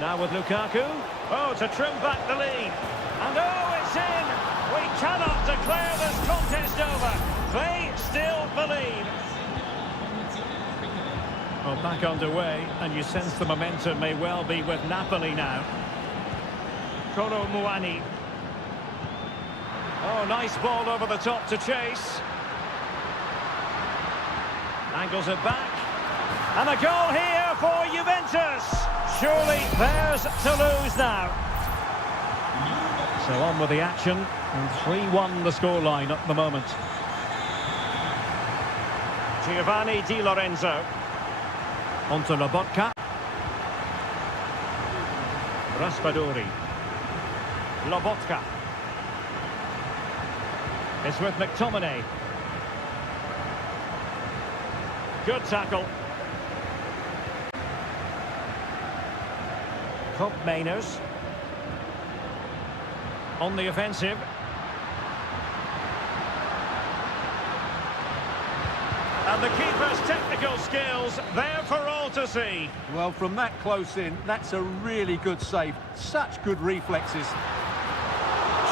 Now with Lukaku. Oh, to trim back the lead. And oh, it's in. We cannot declare this contest over. They still believe. Well, back underway, and you sense the momentum may well be with Napoli now. Kolo Muani. Oh, nice ball over the top to chase. Angles it back. And a goal here for Juventus. Surely theirs to lose now. So on with the action, and 3-1 the scoreline at the moment. Giovanni Di Lorenzo. On to Lobotka. Raspadori. Lobotka. It's with McTominay. Good tackle. Koopmeiners. On the offensive. And the keeper's technical skills there for all to see. Well, from that close in, that's a really good save. Such good reflexes.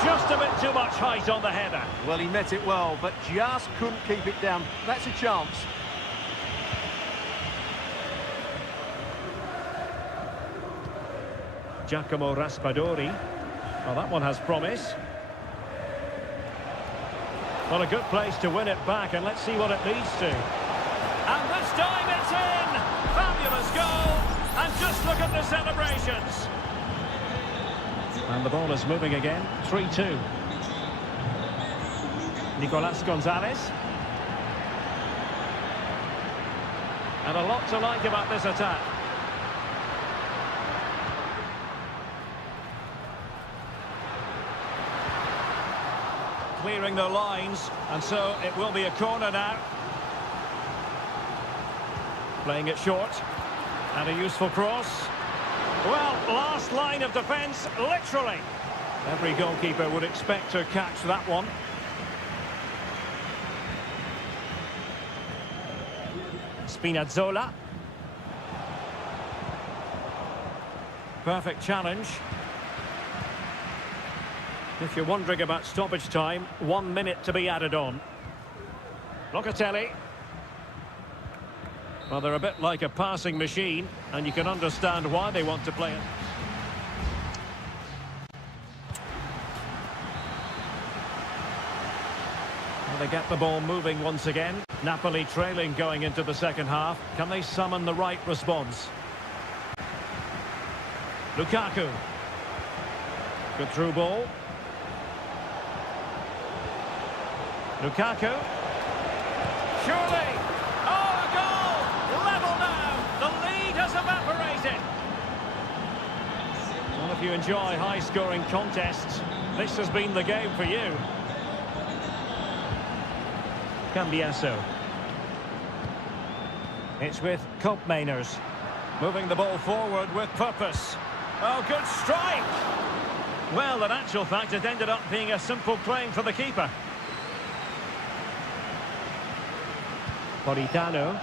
Just a bit too much height on the header. Well, he met it well, but just couldn't keep it down. That's a chance. Giacomo Raspadori. Well, that one has promise. Well, a good place to win it back, and let's see what it leads to. And this time it's in! Fabulous goal! And just look at the celebrations. And the ball is moving again. 3-2. Nicolas Gonzalez. And a lot to like about this attack. Clearing their lines, and so it will be a corner now. Playing it short, and a useful cross. Well, last line of defence, literally. Every goalkeeper would expect to catch that one. Spinazzola. Perfect challenge. If you're wondering about stoppage time, 1 minute to be added on. Locatelli. Well, they're a bit like a passing machine, and you can understand why they want to play it. Well, they get the ball moving once again. Napoli trailing going into the second half. Can they summon the right response? Lukaku. Good through ball. Lukaku. Surely. Oh, a goal! Level now. The lead has evaporated. Well, if you enjoy high-scoring contests, this has been the game for you. Cambiasso. It's with Koopmeiners. Moving the ball forward with purpose. Oh, good strike! Well, in actual fact, it ended up being a simple claim for the keeper. Politano.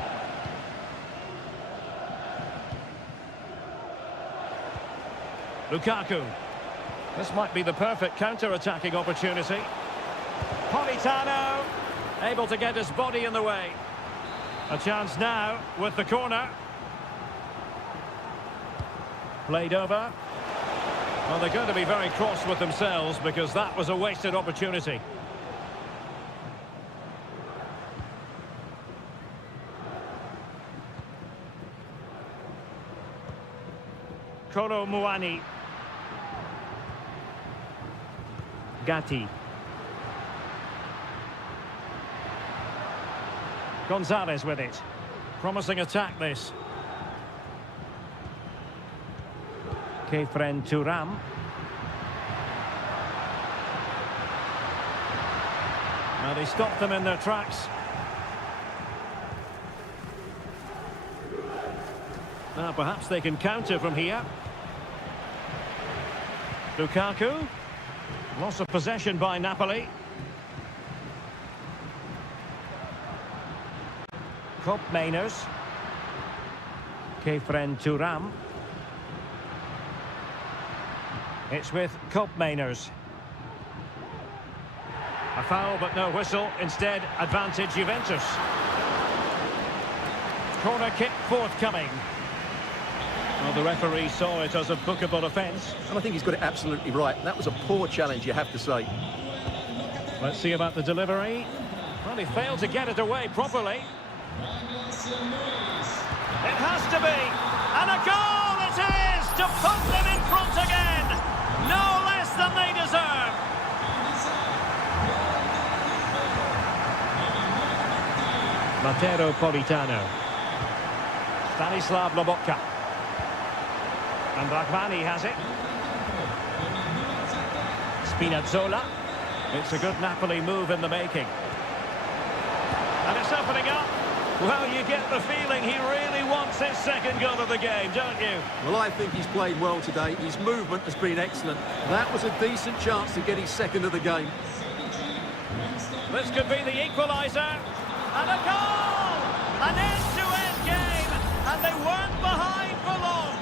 Lukaku. This might be the perfect counter-attacking opportunity. Politano. Able to get his body in the way. A chance now with the corner. Played over. Well, they're going to be very cross with themselves because that was a wasted opportunity. Kolo Muani. Gatti. Gonzalez with it. Promising attack, this. Kefren Turam. Now they stopped them in their tracks. Now perhaps they can counter from here. Lukaku. Loss of possession by Napoli. Koopmeiners. Kefren Turam. It's with Koopmeiners. A foul but no whistle. Instead, advantage Juventus. Corner kick forthcoming. Well, the referee saw it as a bookable offence. And I think he's got it absolutely right. That was a poor challenge, you have to say. Let's see about the delivery. Well, he failed to get it away properly. It has to be. And a goal it is to put them in front again. No less than they deserve. Matteo Politano. Stanislav Lobotka. And Rachmani has it. Spinazzola. It's a good Napoli move in the making. And it's opening up. Well, you get the feeling he really wants his second goal of the game, don't you? Well, I think he's played well today. His movement has been excellent. That was a decent chance to get his second of the game. This could be the equaliser. And a goal! An end-to-end game. And they weren't behind for long.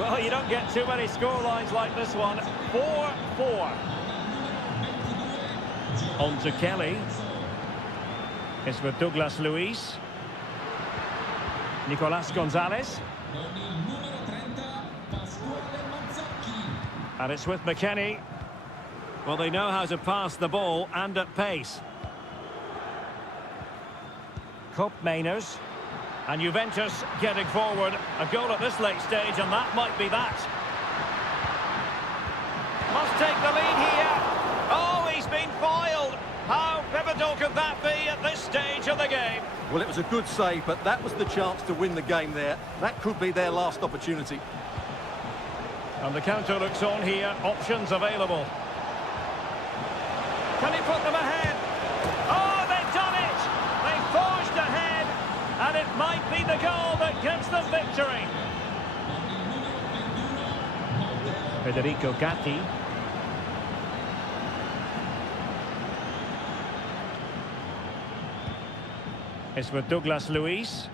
Well, you don't get too many scorelines like this one. 4-4. On to Kelly. It's with Douglas Luiz. Nicolas Gonzalez. And it's with McKennie. Well, they know how to pass the ball and at pace. Koopmeiners. And Juventus getting forward. A goal at this late stage, and that might be that. Must take the lead here. Oh, he's been foiled. How pivotal could that be at this stage of the game? Well, it was a good save, but that was the chance to win the game there. That could be their last opportunity. And the counter looks on here. Options available. Can he put them ahead? Oh, they've done it! They've forged ahead, and it might be the goal that gives them victory. Federico Gatti. It's with Douglas Luiz.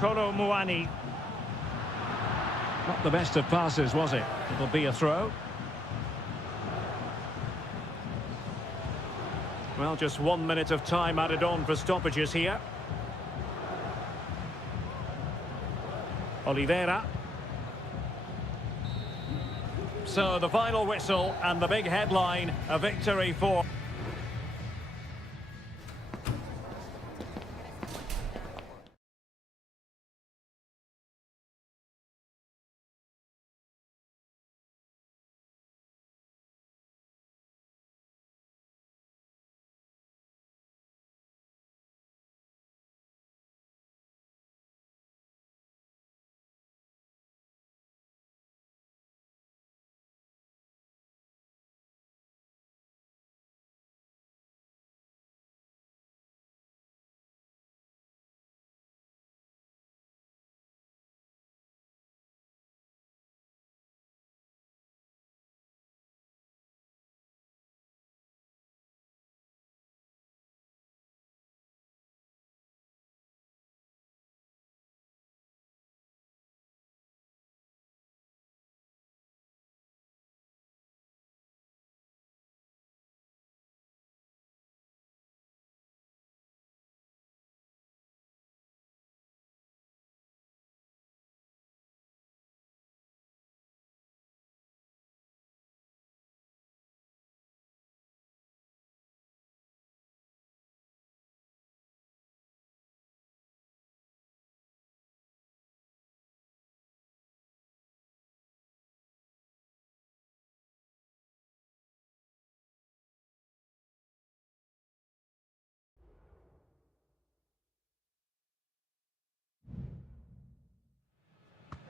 Kolo Muani. Not the best of passes, was it? It'll be a throw. Well, just 1 minute of time added on for stoppages here. Oliveira. So the final whistle and the big headline, a victory for...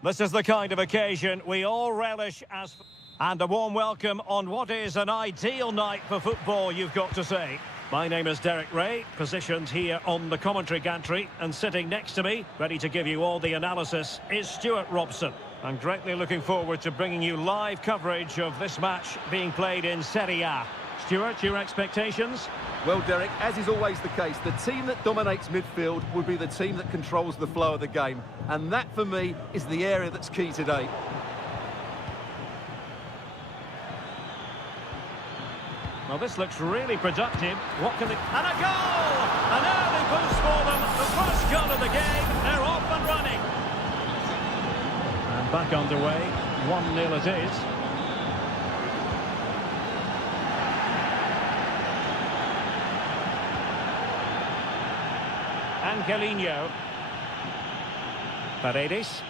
This is the kind of occasion we all relish as... And a warm welcome on what is an ideal night for football, you've got to say. My name is Derek Ray, positioned here on the commentary gantry, and sitting next to me, ready to give you all the analysis, is Stuart Robson. I'm greatly looking forward to bringing you live coverage of this match being played in Seria. Stuart, your expectations? Well, Derek, as is always the case, the team that dominates midfield would be the team that controls the flow of the game. And that, for me, is the area that's key today. Well, this looks really productive. What can they... And a goal! An early boost for them. The first goal of the game. They're off and running. And back underway. 1-0 it is. Angelino. Paredes.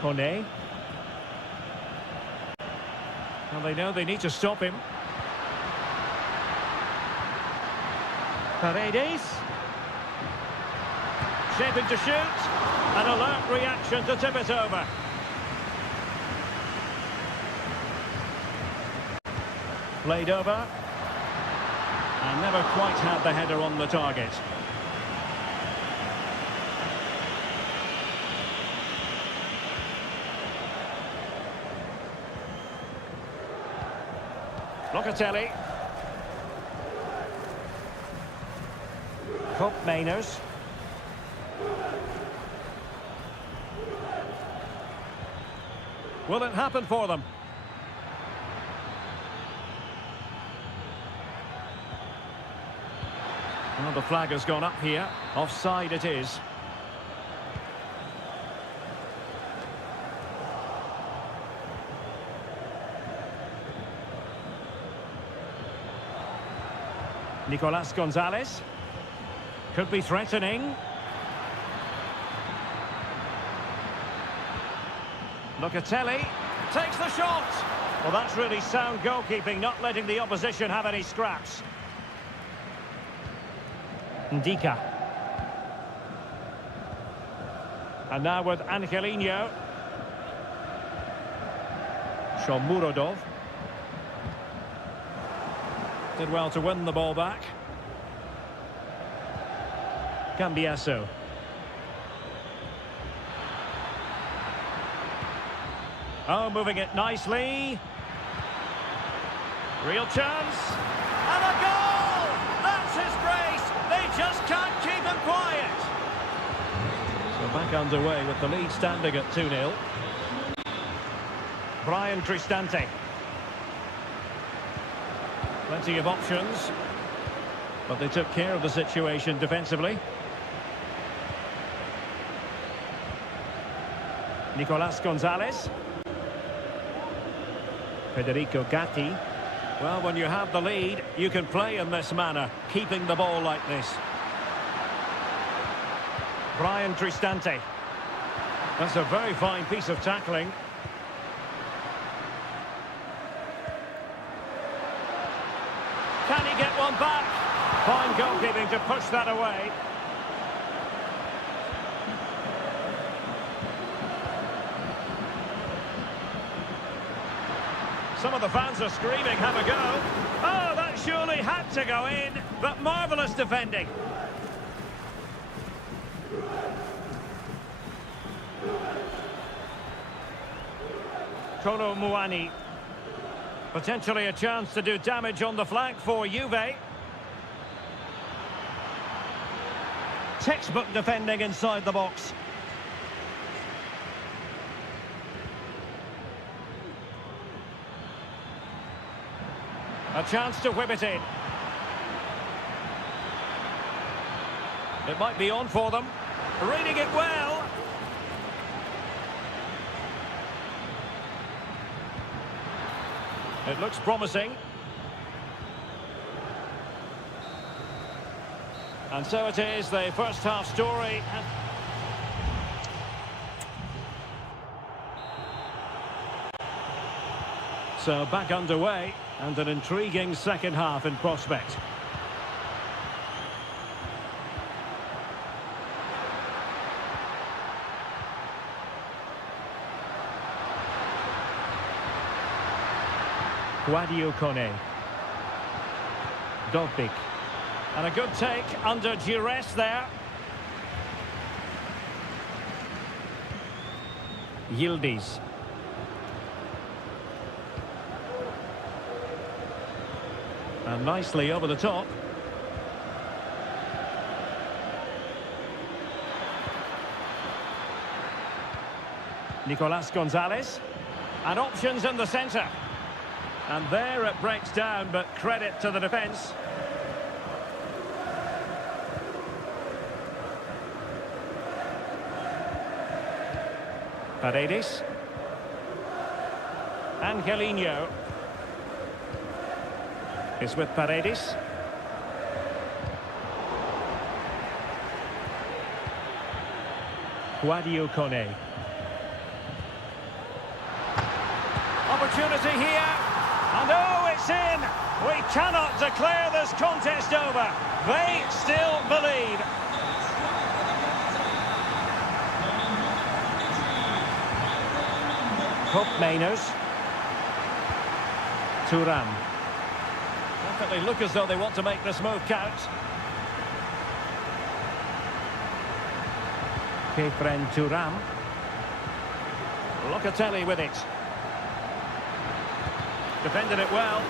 Kone. Well, they know they need to stop him. Paredes. Shaping to shoot. An alert reaction to tip it over. Played over. And never quite had the header on the target. Locatelli. Hope Mainers. Will it happen for them? Well, the flag has gone up here. Offside it is. Nicolas Gonzalez. Could be threatening. Locatelli takes the shot. Well, that's really sound goalkeeping, not letting the opposition have any scraps. Ndika. And now with Angelino. Shomurodov. Did well to win the ball back. Cambiasso. Oh, moving it nicely. Real chance. And a goal! That's his brace. They just can't keep him quiet. Back underway with the lead standing at 2-0. Brian Cristante. Plenty of options, but they took care of the situation defensively. Nicolas Gonzalez. Federico Gatti. Well, when you have the lead, you can play in this manner, keeping the ball like this. Brian Cristante. That's a very fine piece of tackling. Can he get one back? Fine goalkeeping to push that away. Some of the fans are screaming, have a go. Oh, that surely had to go in, but marvellous defending. Kolo Muani. Potentially a chance to do damage on the flank for Juve. Textbook defending inside the box. A chance to whip it in. It might be on for them. Reading it well. It looks promising. And so it is, the first half story. So back underway, and an intriguing second half in prospect. Guadio Kone. Dobbik. And a good take under duress there. Yildiz. And nicely over the top. Nicolas Gonzalez. And options in the centre. And there it breaks down, but credit to the defence. Paredes. Angelino. Is with Paredes. Guadio Kone. Opportunity here. And oh, it's in! We cannot declare this contest over. They still believe. Hope Mainers. Thuram. Definitely look as though they want to make this move count. Kefren Thuram. Locatelli with it. Defended it well.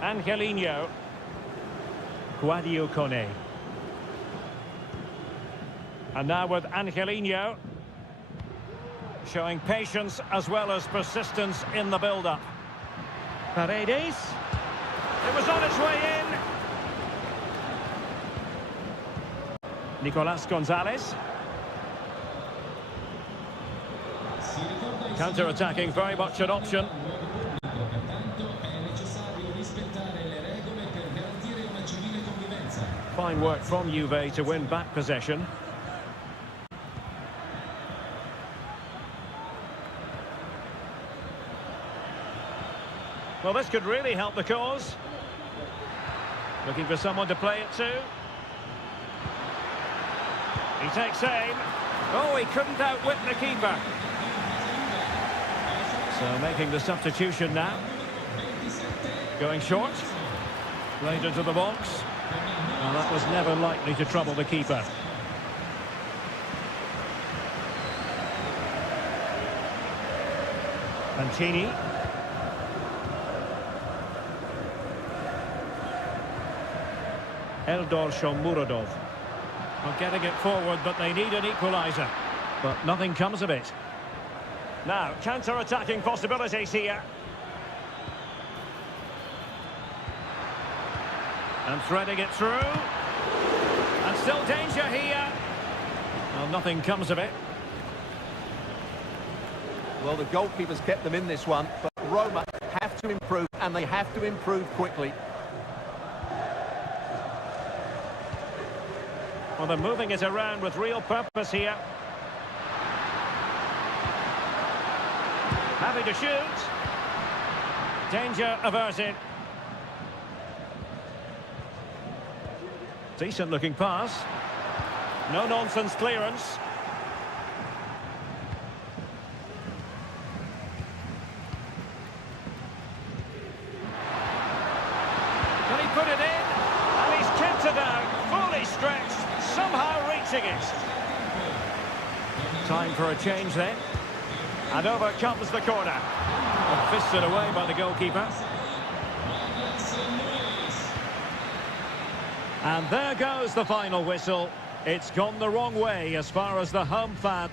Angelino. Guadio Kone. And now with Angelino. Showing patience as well as persistence in the build-up. Paredes. It was on its way in. Nicolas Gonzalez. Counter-attacking, very much an option. Fine work from Juve to win back possession. Well, this could really help the cause. Looking for someone to play it to. He takes aim. Oh, he couldn't outwit the keeper. So making the substitution now. Going short. Played into the box. Well, that was never likely to trouble the keeper. Mancini. Eldor Shomurodov. Well, getting it forward, but they need an equaliser. But nothing comes of it. Now, counter-attacking possibilities here. And threading it through. And still danger here. Well, nothing comes of it. Well, the goalkeeper's kept them in this one, but Roma have to improve, and they have to improve quickly. Well, they're moving it around with real purpose here. Happy to shoot. Danger averted. Decent looking pass. No nonsense clearance. Can he put it in? And he's kept it out, fully stretched, somehow reaching it. Time for a change then. And over comes the corner. And fisted away by the goalkeeper. And there goes the final whistle. It's gone the wrong way as far as the home fan.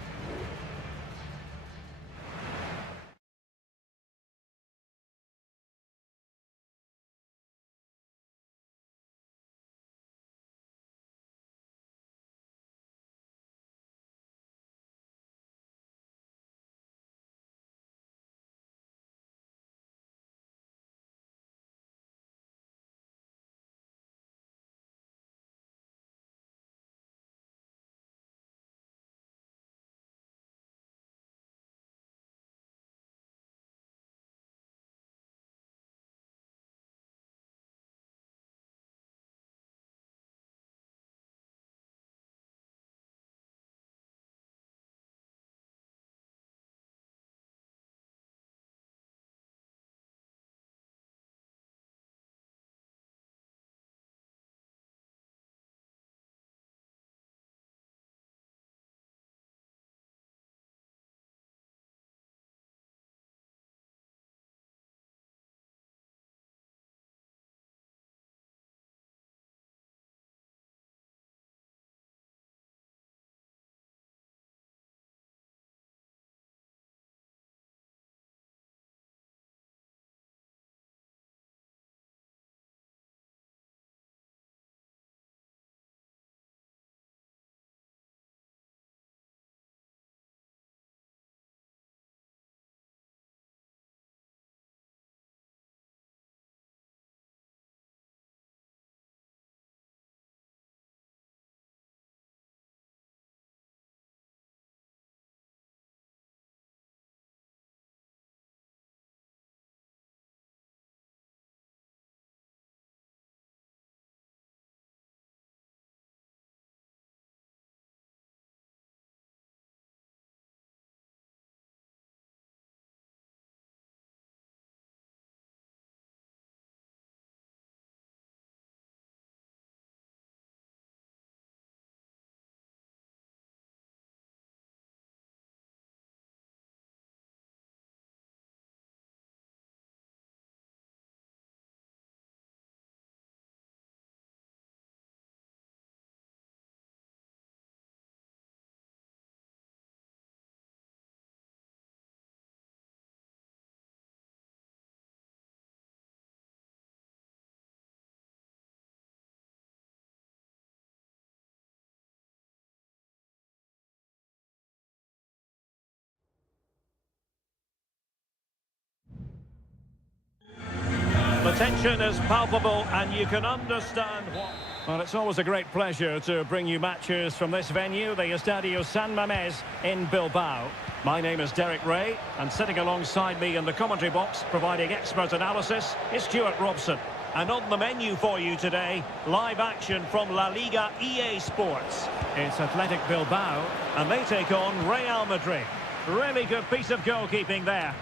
The tension is palpable and you can understand what... Well, it's always a great pleasure to bring you matches from this venue, the Estadio San Mamés in Bilbao. My name is Derek Ray, and sitting alongside me in the commentary box, providing expert analysis, is Stuart Robson. And on the menu for you today, live action from La Liga EA Sports. It's Athletic Bilbao, and they take on Real Madrid. Really good piece of goalkeeping there.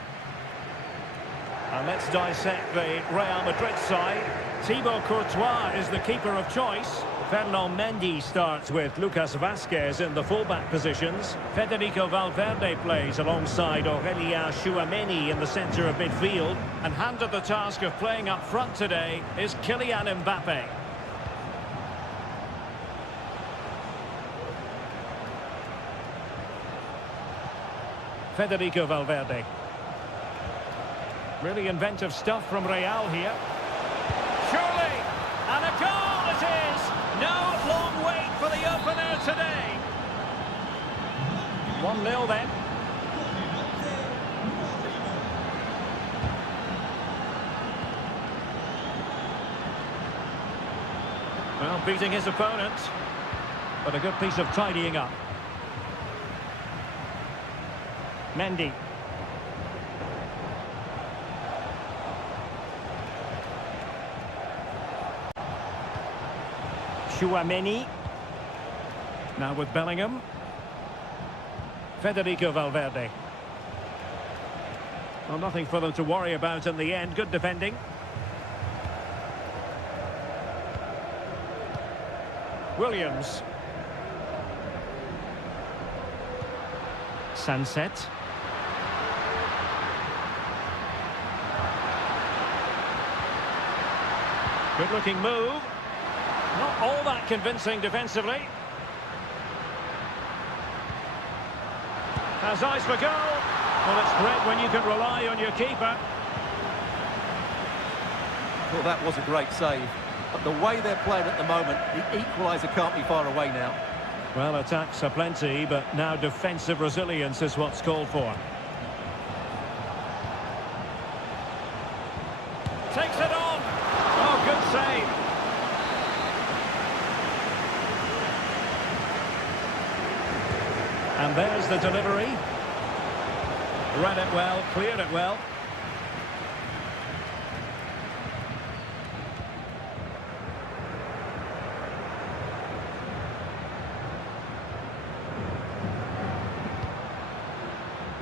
And let's dissect the Real Madrid side. Thibaut Courtois is the keeper of choice. Fernand Mendy starts with Lucas Vazquez in the fullback positions. Federico Valverde plays alongside Aurélien Tchouaméni in the centre of midfield. And handed the task of playing up front today is Kylian Mbappé. Federico Valverde. Really inventive stuff from Real here. Surely! And a goal it is! No long wait for the opener today. 1-0 then. Well, beating his opponent, but a good piece of tidying up. Mendy. Chouameni. Now with Bellingham. Federico Valverde. Well, nothing for them to worry about in the end. Good defending. Williams. Sunset. Good looking move. Not all that convincing defensively. Has eyes for goal. Well, it's great when you can rely on your keeper. Well, that was a great save. But the way they're playing at the moment, the equaliser can't be far away now. Well, attacks are plenty, but now defensive resilience is what's called for. Takes it on. Oh, good save. And there's the delivery. Read it well, cleared it well.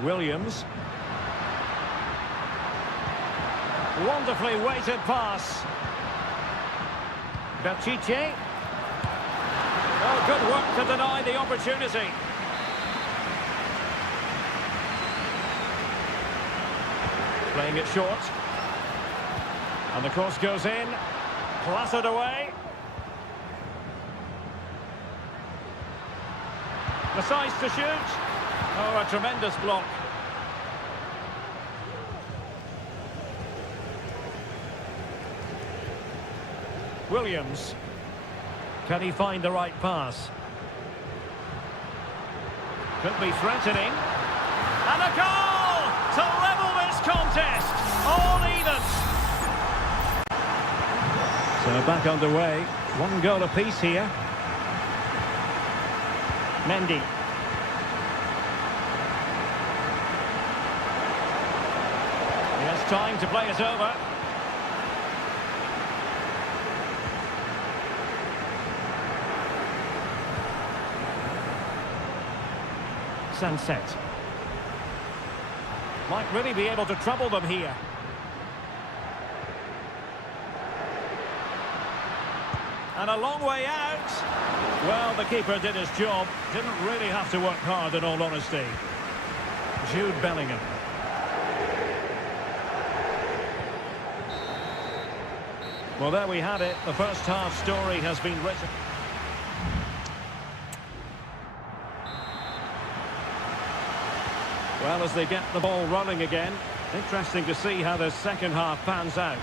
Williams. Wonderfully weighted pass. Pichet. Oh, good work to deny the opportunity. Playing it short. And the cross goes in. Clattered away. Decides to shoot. Oh, a tremendous block. Williams. Can he find the right pass? Could be threatening. And a goal to level this contest. All even. So back underway. One goal apiece here. Mendy. He has time to play it over. Sunset. Might really be able to trouble them here. And a long way out. Well, the keeper did his job. Didn't really have to work hard, in all honesty. Jude Bellingham. Well, there we had it. The first half story has been written. Well, as they get the ball running again, interesting to see how the second half pans out.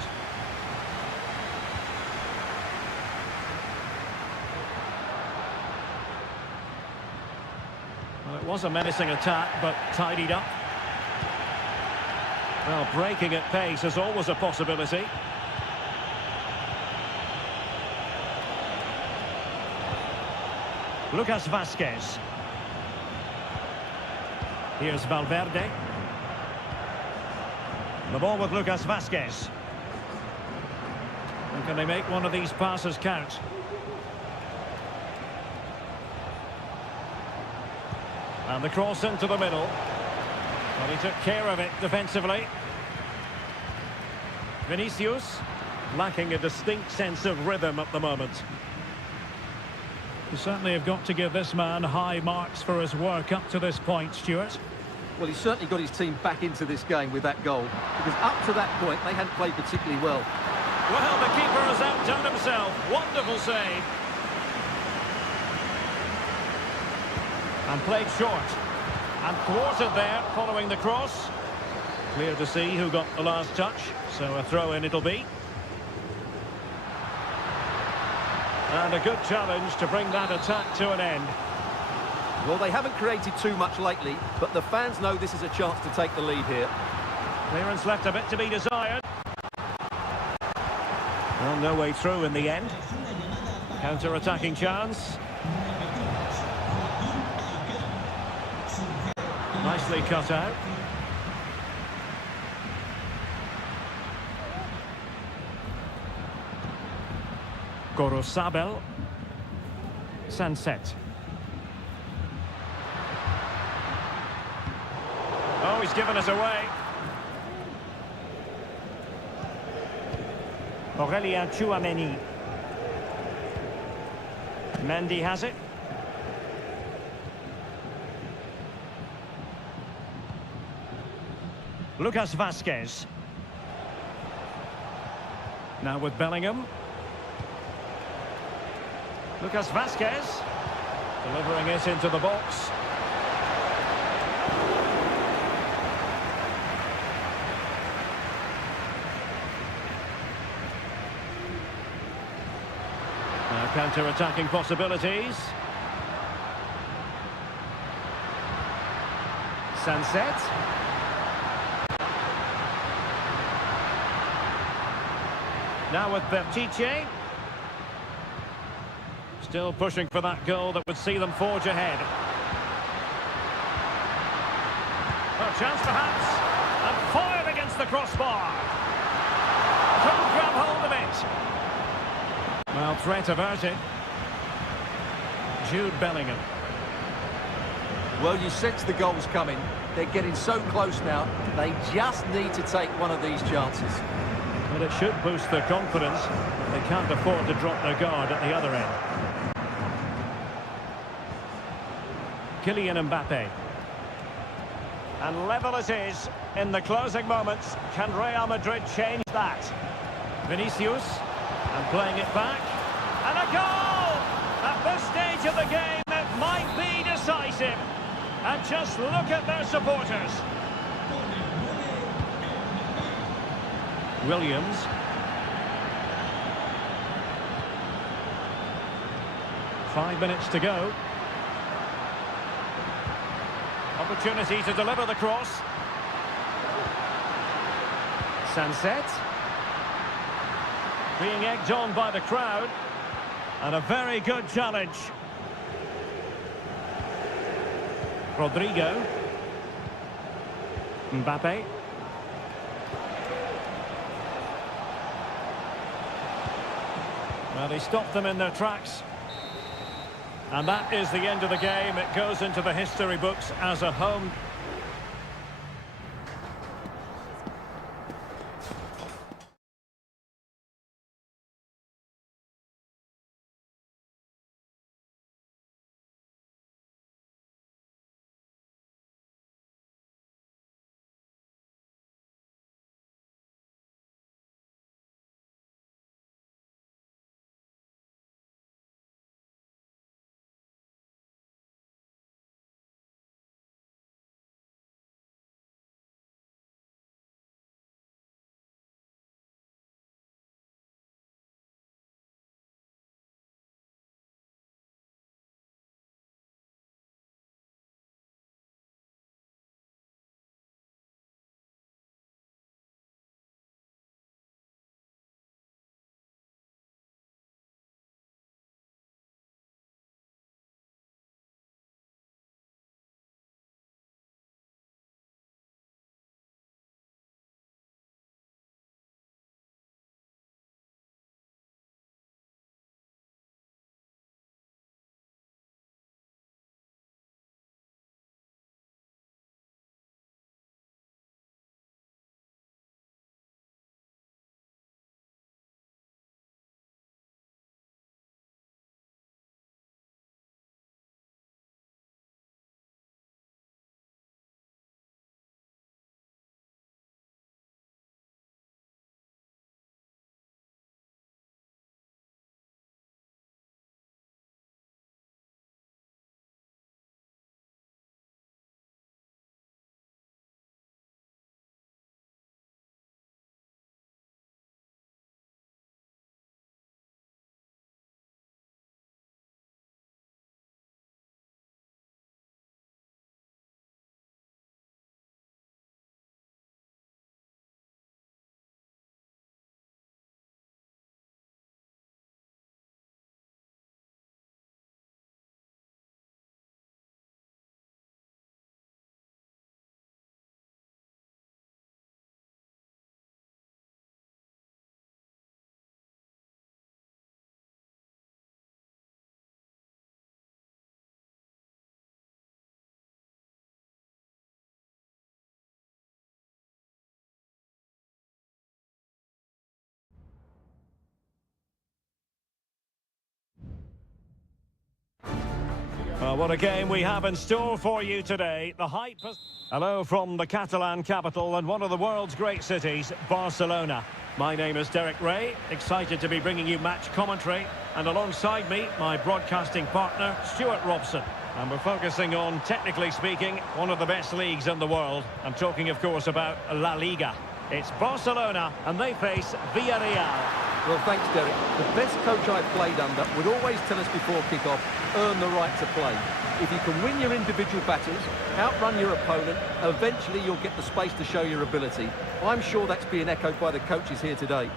Well, it was a menacing attack, but tidied up. Well, breaking at pace is always a possibility. Lucas Vázquez. Here's Valverde. The ball with Lucas Vázquez. And can they make one of these passes count? And the cross into the middle. Well, he took care of it defensively. Vinicius, lacking a distinct sense of rhythm at the moment. You certainly have got to give this man high marks for his work up to this point, Stuart. Well, he's certainly got his team back into this game with that goal, because up to that point they hadn't played particularly well. Well, the keeper has outdone himself. Wonderful save. And played short. And thwarted there, following the cross. Clear to see who got the last touch, so a throw-in it'll be. And a good challenge to bring that attack to an end. Well, they haven't created too much lately, but the fans know this is a chance to take the lead here. Clearance left a bit to be desired. Well, no way through in the end. Counter-attacking chance. Nicely cut out. Gorosabel. Sunset. Oh, he's given us away. Aurélien Tchouameni. Mendy has it. Lucas Vazquez. Now with Bellingham. Lucas Vazquez. Delivering it into the box. Now counter-attacking possibilities. Sunset. Now with Bertice. Still pushing for that goal that would see them forge ahead. A chance perhaps. And fired against the crossbar. Couldn't grab hold of it. Well, threat averted. Jude Bellingham. Well, you sense the goals coming. They're getting so close now. They just need to take one of these chances. Well, it should boost their confidence. They can't afford to drop their guard at the other end. Kylian Mbappe. And level it is in the closing moments. Can Real Madrid change that? Vinicius. And playing it back. And a goal! At this stage of the game, it might be decisive. And just look at their supporters. Williams. Five minutes to go. Opportunity to deliver the cross. Sunset. Being egged on by the crowd. And a very good challenge. Rodrigo. Mbappe. Well, he stopped them in their tracks. And that is the end of the game. It goes into the history books as a home what a game we have in store for you today. The hype has... Hello from the Catalan capital and one of the world's great cities, Barcelona. My name is Derek Ray, excited to be bringing you match commentary. And alongside me, my broadcasting partner, Stuart Robson. And we're focusing on, technically speaking, one of the best leagues in the world. I'm talking, of course, about La Liga. It's Barcelona, and they face Villarreal. Well, thanks, Derek. The best coach I've played under would always tell us before kick-off, earn the right to play. If you can win your individual battles, outrun your opponent, eventually you'll get the space to show your ability. I'm sure that's being echoed by the coaches here today.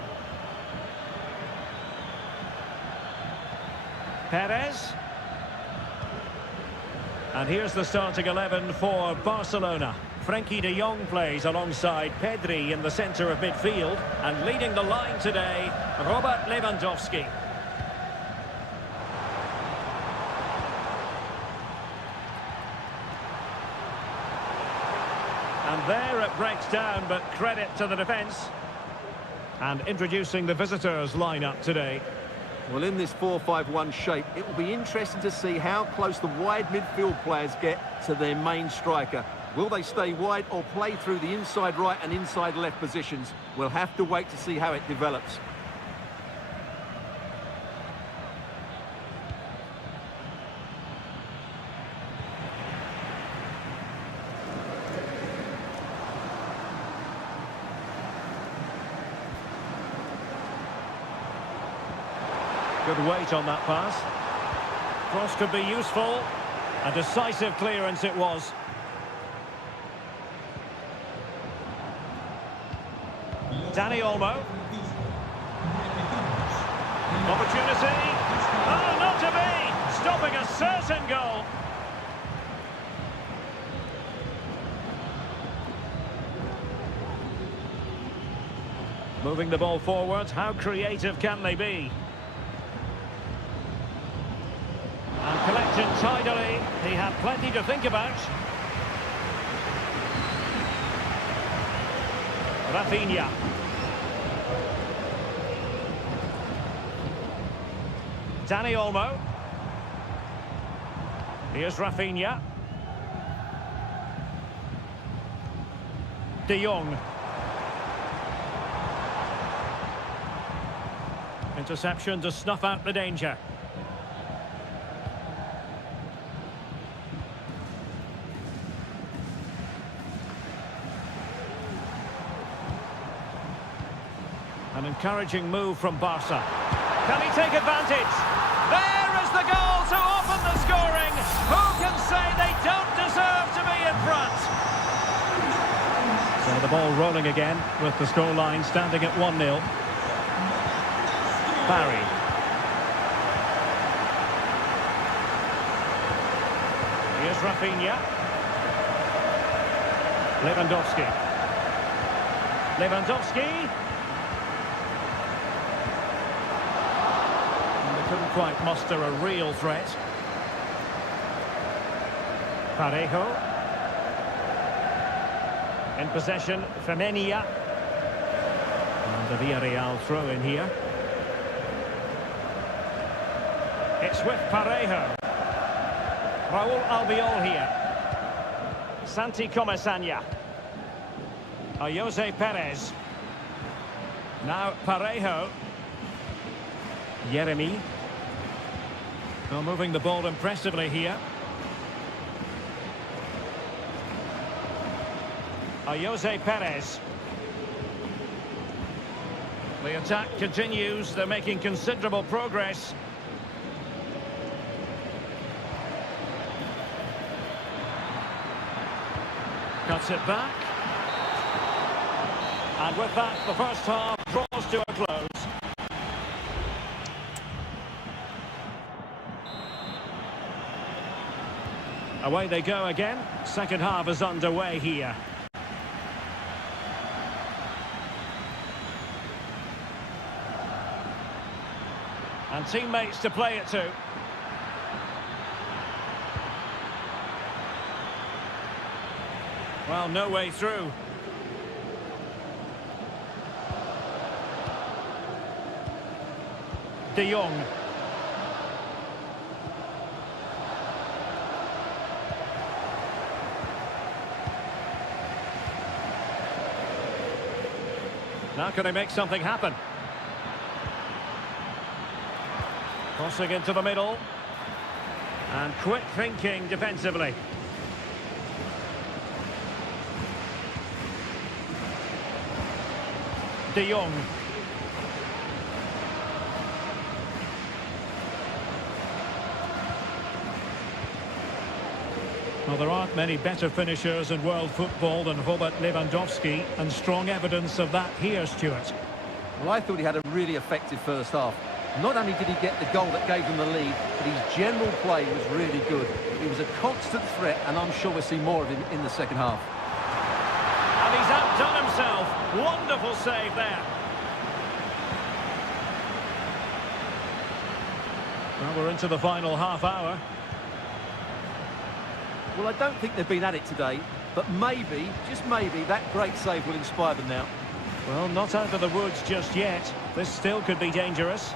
Perez. And here's the starting 11 for Barcelona. Frenkie de Jong plays alongside Pedri in the centre of midfield. And leading the line today, Robert Lewandowski. And there it breaks down, but credit to the defence. And introducing the visitors' lineup today. Well, in this 4-5-1 shape, it will be interesting to see how close the wide midfield players get to their main striker. Will they stay wide or play through the inside right and inside left positions? We'll have to wait to see how it develops. Good weight on that pass. Cross could be useful. A decisive clearance it was. Dani Olmo. Opportunity. Oh, not to be! Stopping a certain goal. Moving the ball forward. How creative can they be? And collected tidily. He had plenty to think about. Rafinha. Dani Olmo. Here's Rafinha. De Jong. Interception to snuff out the danger. An encouraging move from Barca. Can he take advantage? There is the goal to open the scoring. Who can say they don't deserve to be in front? So the ball rolling again with the scoreline standing at 1-0. Barry. Here's Rafinha. Lewandowski. Lewandowski. Couldn't quite muster a real threat. Parejo. In possession, Femenia. And the Villarreal throw in here. It's with Parejo. Raul Albiol here. Santi Comesaña. Jose Perez. Now Parejo. Yeremy. Well, moving the ball impressively here. Jose Perez. The attack continues. They're making considerable progress. Cuts it back. And with that, the first half draws to a close. Away they go again. Second half is underway here. And teammates to play it to. Well, no way through. De Jong. Now can they make something happen? Crossing into the middle. And quick thinking defensively. De Jong. Well, there aren't many better finishers in world football than Robert Lewandowski, and strong evidence of that here, Stuart. Well, I thought he had a really effective first half. Not only did he get the goal that gave them the lead, but his general play was really good. He was a constant threat, and I'm sure we'll see more of him in the second half. And he's outdone himself. Wonderful save there. Well, we're into the final half hour. Well, I don't think they've been at it today, but maybe, just maybe, that great save will inspire them now. Well, not out of the woods just yet. This still could be dangerous.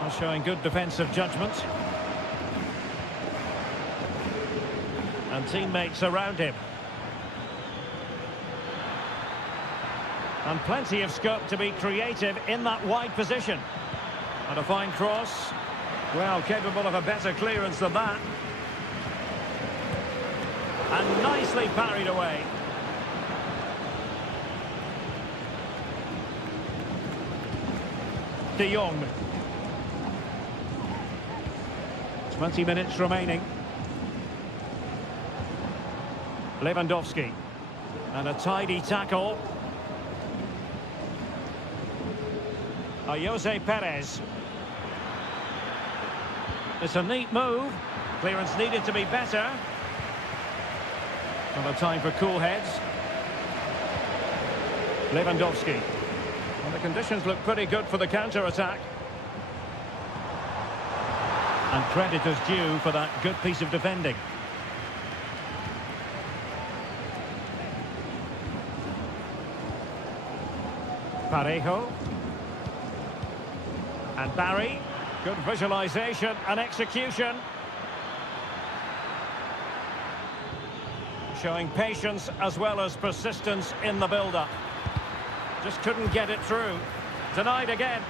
Well, showing good defensive judgment. And teammates around him. And plenty of scope to be creative in that wide position. And a fine cross. Well, capable of a better clearance than that. And nicely parried away. De Jong. 20 minutes remaining. Lewandowski. And a tidy tackle. Jose Perez. It's a neat move. Clearance needed to be better. And a time for cool heads. Lewandowski. Well, the conditions look pretty good for the counter-attack. And credit is due for that good piece of defending. Parejo. And Barry. Good visualisation and execution. Showing patience as well as persistence in the build-up. Just couldn't get it through. Denied again.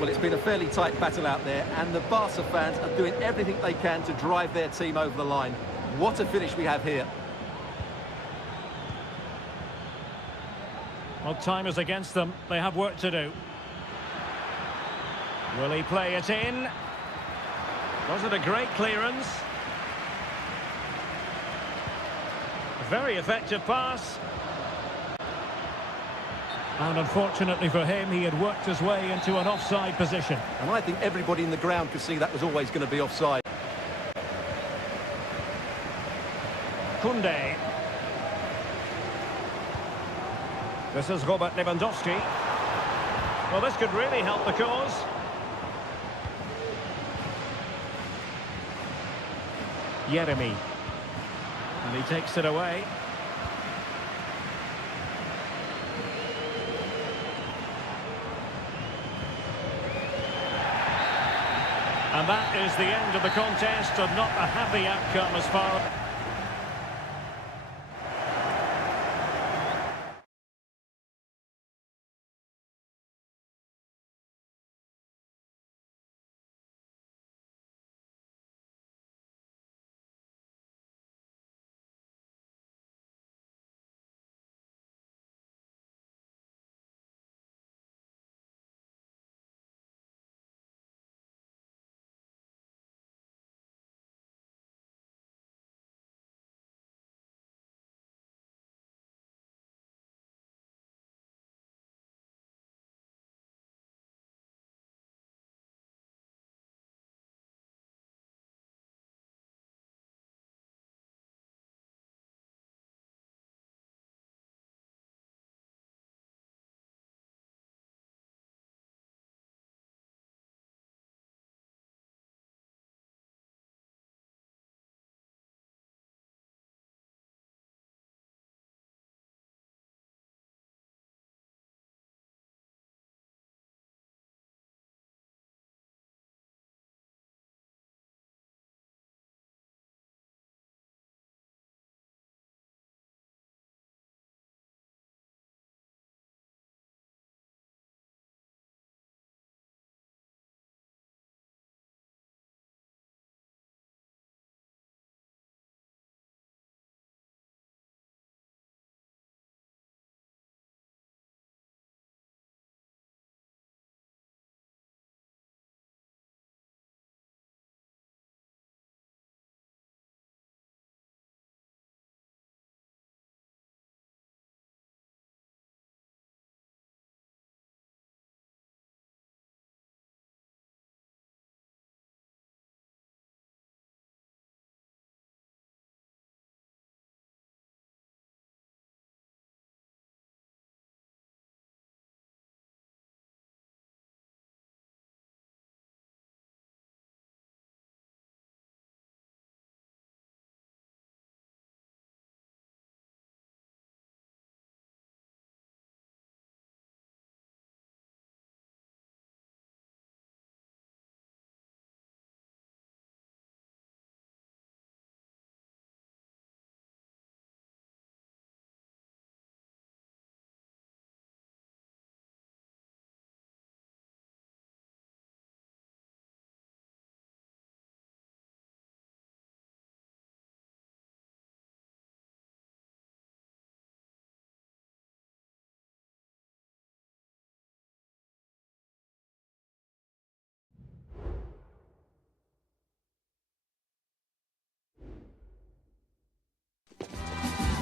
Well, it's been a fairly tight battle out there, and the Barca fans are doing everything they can to drive their team over the line. What a finish we have here. Well, time is against them. They have work to do. Will he play it in? Was it a great clearance? A very effective pass. And unfortunately for him, he had worked his way into an offside position. And I think everybody in the ground could see that was always going to be offside. Koundé. This is Robert Lewandowski. Well, this could really help the cause. Jeremy. And he takes it away. And that is the end of the contest, and not a happy outcome as far...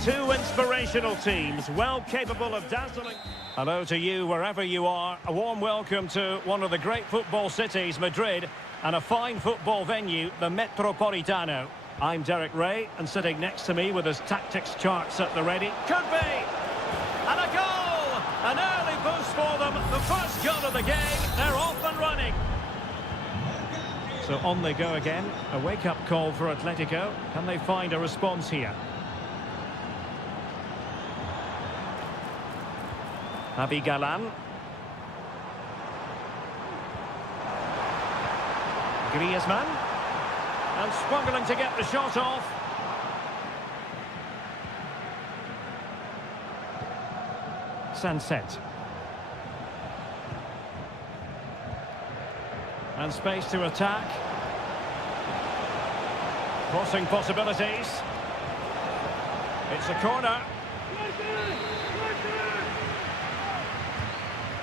Two inspirational teams, well capable of dazzling. Hello to you wherever you are. A warm welcome to one of the great football cities, Madrid, and a fine football venue, the Metropolitano. I'm Derek Ray, and sitting next to me with his tactics charts at the ready. Could be! And a goal! An early boost for them. The first goal of the game. They're off and running. So on they go again. A wake-up call for Atletico. Can they find a response here? Javi Galan. Griezmann. And struggling to get the shot off. Sunset. And space to attack. Crossing possibilities. It's a corner.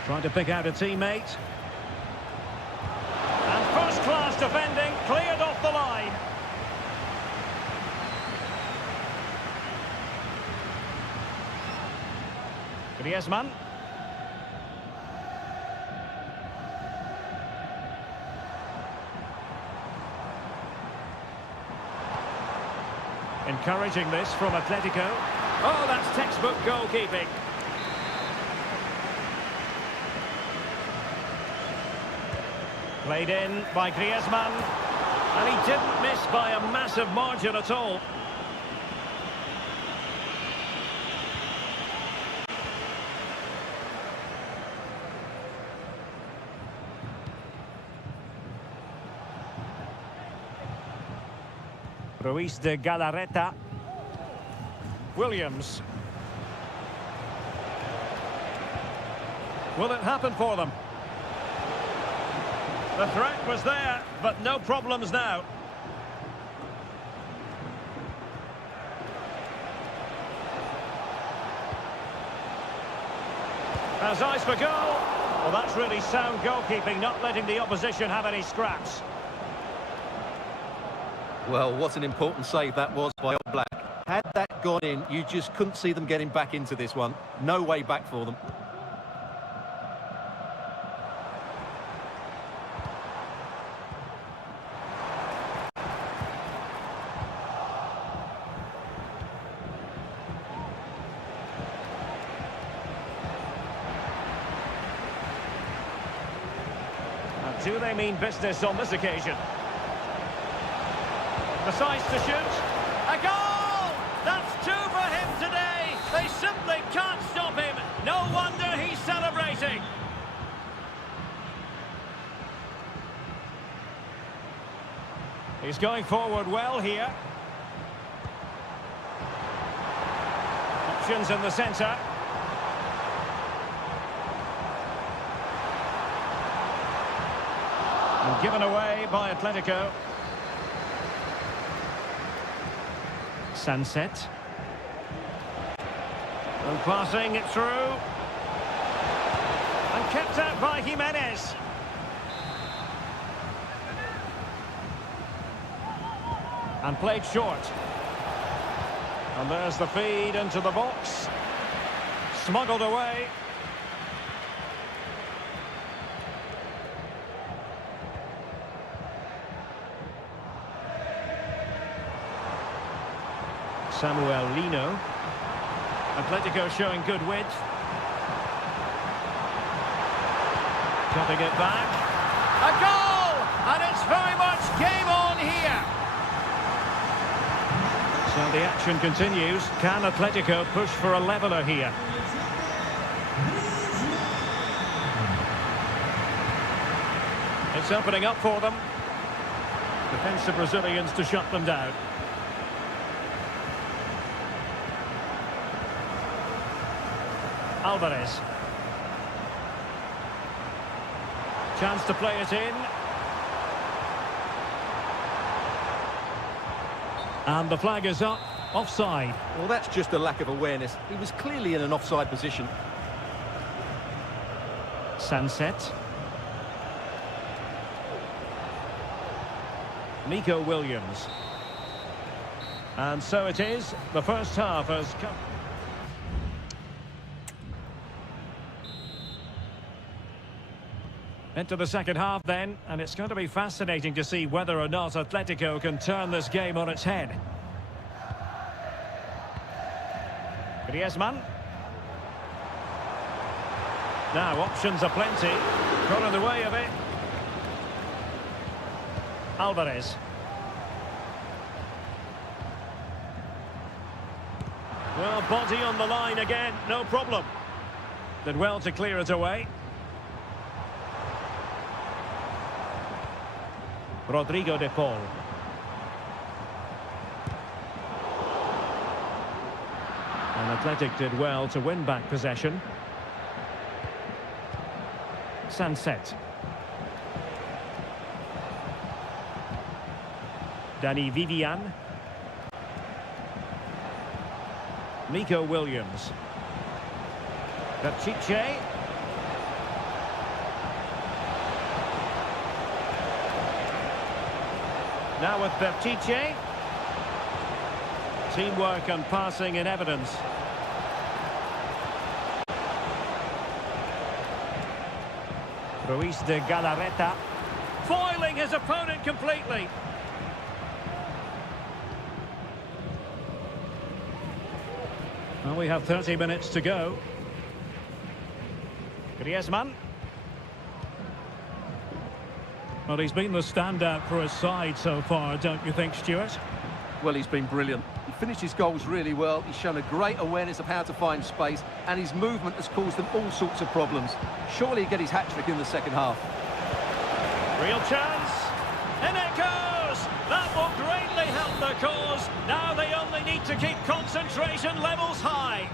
Trying to pick out a teammate. And first-class defending, cleared off the line. Griezmann. Encouraging this from Atletico. Oh, that's textbook goalkeeping. Played in by Griezmann. And he didn't miss by a massive margin at all. Ruiz de Galarreta. Williams. Will it happen for them? The threat was there, but no problems now. Has eyes for goal. Well, that's really sound goalkeeping, not letting the opposition have any scraps. Well, what an important save that was by All Black. Had that gone in, you just couldn't see them getting back into this one. No way back for them. Now, do they mean business on this occasion? Decides to shoot. A goal! That's two for him today. They simply can't stop him. No wonder he's celebrating. He's going forward well here. Options in the centre. And given away by Atletico. Sunset. And passing it through. And kept out by Jimenez. And played short. And there's the feed into the box. Smuggled away. Samuel Lino. Atletico showing good width. Cutting it back. A goal! And it's very much game on here. So the action continues. Can Atletico push for a leveller here? It's opening up for them. Defensive Brazilians to shut them down. Alvarez. Chance to play it in. And the flag is up. Offside. Well, that's just a lack of awareness. He was clearly in an offside position. Sunset. Nico Williams. And so it is. The first half has come. Into the second half then, and it's going to be fascinating to see whether or not Atletico can turn this game on its head. Griezmann. Now, options are plenty. Got in the way of it. Alvarez. Well, body on the line again, no problem. Did well to clear it away. Rodrigo de Paul. And Athletic did well to win back possession. Sunset. Danny Vivian. Nico Williams. Píratczyk. Now with Píratczyk. Teamwork and passing in evidence. Ruiz de Galarreta. Foiling his opponent completely. Well, we have 30 minutes to go. Griezmann. Well, he's been the standout for his side so far, don't you think, Stuart? Well, he's been brilliant. He finished his goals really well. He's shown a great awareness of how to find space, and his movement has caused them all sorts of problems. Surely he'll get his hat-trick in the second half. Real chance. In it goes. That will greatly help the cause. Now they only need to keep concentration levels high.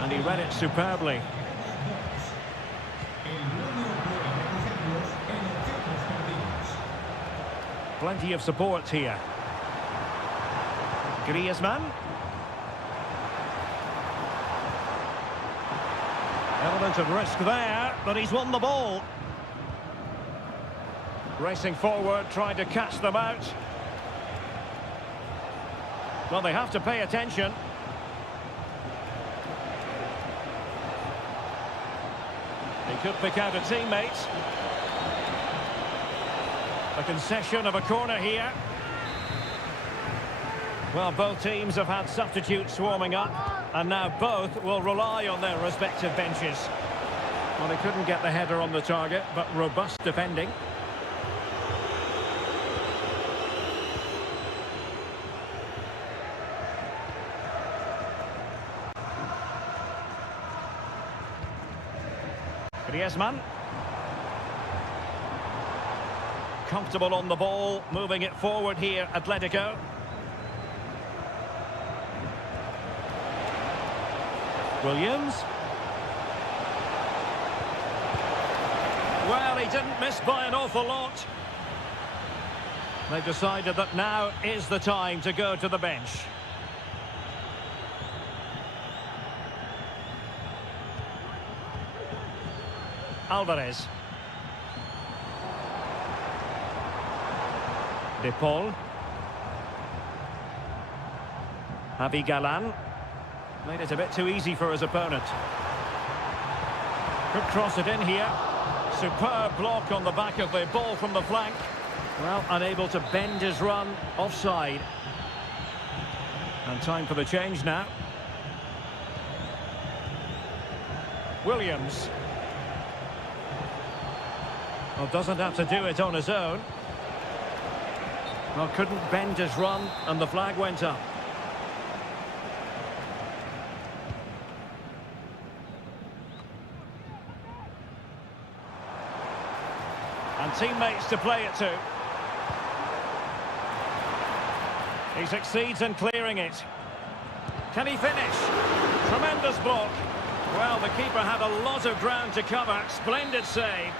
And he read it superbly. Plenty of support here. Griezmann. Element of risk there, but he's won the ball. Racing forward, trying to catch them out. Well, they have to pay attention. He could pick out a teammate. A concession of a corner here. Well, both teams have had substitutes swarming up, and now both will rely on their respective benches. Well, they couldn't get the header on the target, but robust defending. Griezmann. Comfortable on the ball, moving it forward here, Atletico. Williams. Well, he didn't miss by an awful lot. They've decided that now is the time to go to the bench. Alvarez. De Paul. Javi Galán. Made it a bit too easy for his opponent. Could cross it in here. Superb block on the back of the ball from the flank. Well, unable to bend his run. Offside. And time for the change now. Williams. Well, doesn't have to do it on his own. Well, couldn't bend his run, and the flag went up. And teammates to play it to. He succeeds in clearing it. Can he finish? Tremendous block. Well, the keeper had a lot of ground to cover. Splendid save.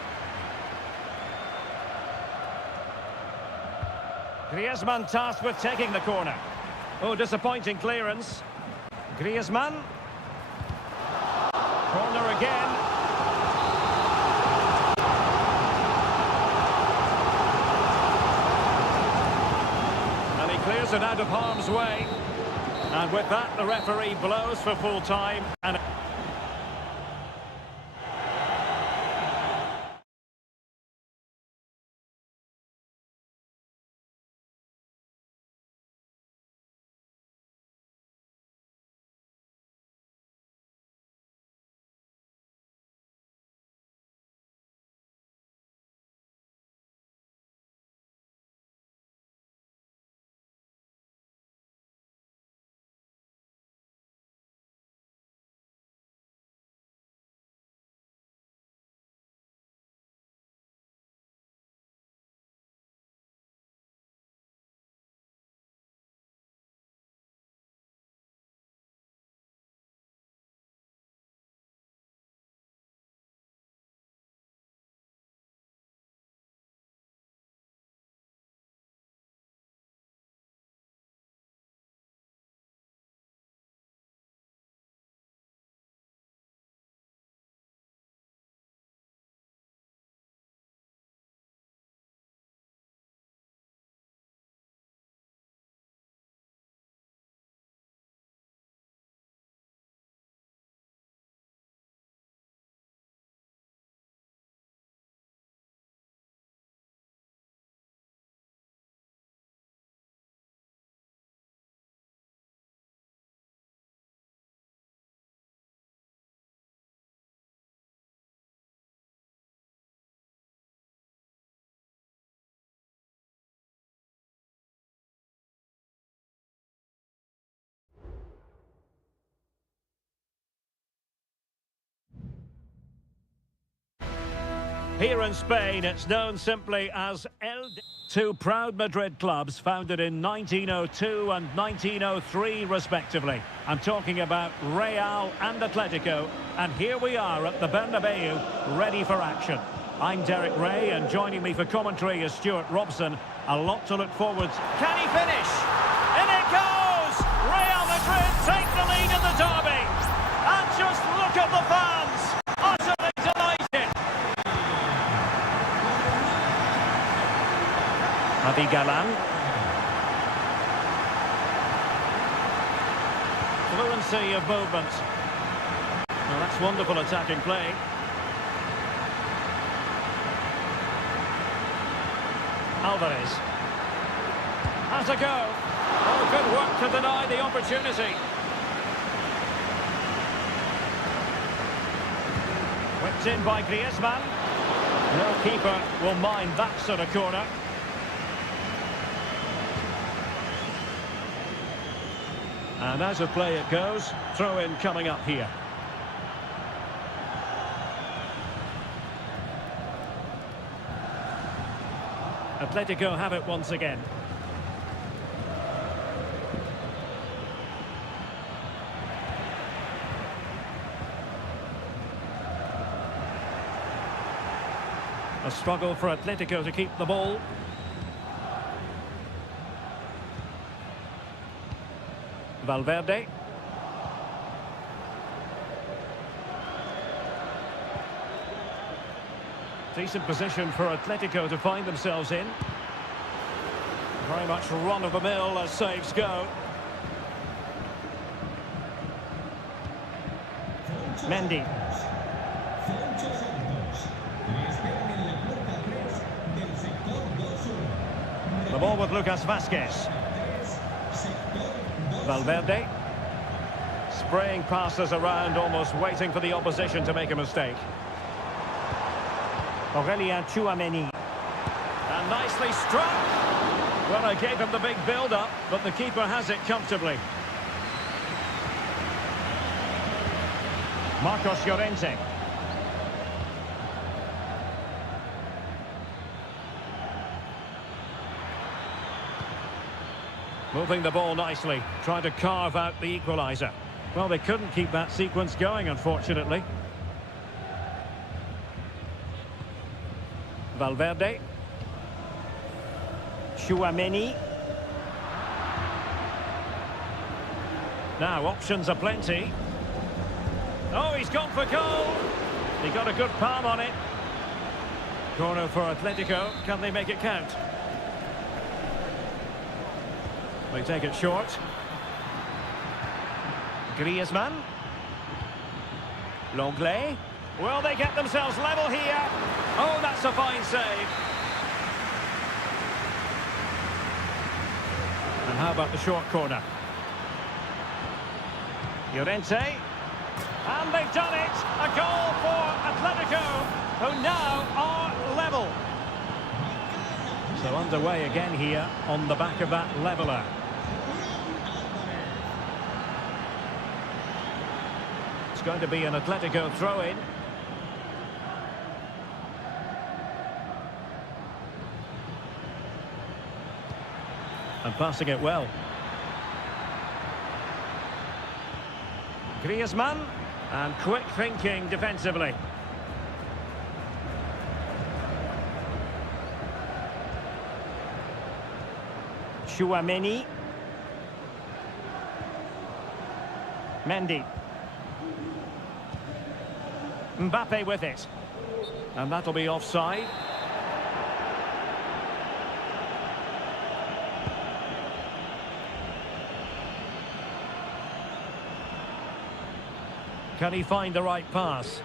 Griezmann tasked with taking the corner. Oh, disappointing clearance. Griezmann. Corner again. And he clears it out of harm's way. And with that, the referee blows for full time. And here in Spain, it's known simply as Two proud Madrid clubs founded in 1902 and 1903 respectively. I'm talking about Real and Atletico, and here we are at the Bernabeu, ready for action. I'm Derek Ray, and joining me for commentary is Stuart Robson. A lot to look forward to. Can he finish? In it goes! Real Madrid take the lead in the derby. And just look at the fans. Utterly delighted. Javi Galan. Fluency of movement. Well, that's wonderful attacking play. Alvarez. Has a go. Oh, good work to deny the opportunity. Whipped in by Griezmann. No keeper will mind that sort of corner. And as a play it goes, throw in coming up here. Atletico have it once again. A struggle for Atletico to keep the ball. Valverde. Decent position for Atletico to find themselves in. Very much run-of-the-mill as saves go. Mendy. The ball with Lucas Vazquez. Valverde. Spraying passes around, almost waiting for the opposition to make a mistake. Aurelien Tchouameni. And nicely struck. Well, I gave him the big build-up, but the keeper has it comfortably. Marcos Llorente. Moving the ball nicely, trying to carve out the equaliser. Well, they couldn't keep that sequence going, unfortunately. Valverde. Tchouameni. Now, options are plenty. Oh, he's gone for goal. He got a good palm on it. Corner for Atletico. Can they make it count? They take it short. Griezmann. Longley. Will they get themselves level here? Oh, that's a fine save. And how about the short corner? Llorente. And they've done it! A goal for Atletico, who now are level. So underway again here on the back of that leveller. It's going to be an Atletico throw-in. And passing it well. Griezmann. And quick thinking defensively. Chouameni. Mendy. Mbappe with it. And that'll be offside. Can he find the right pass?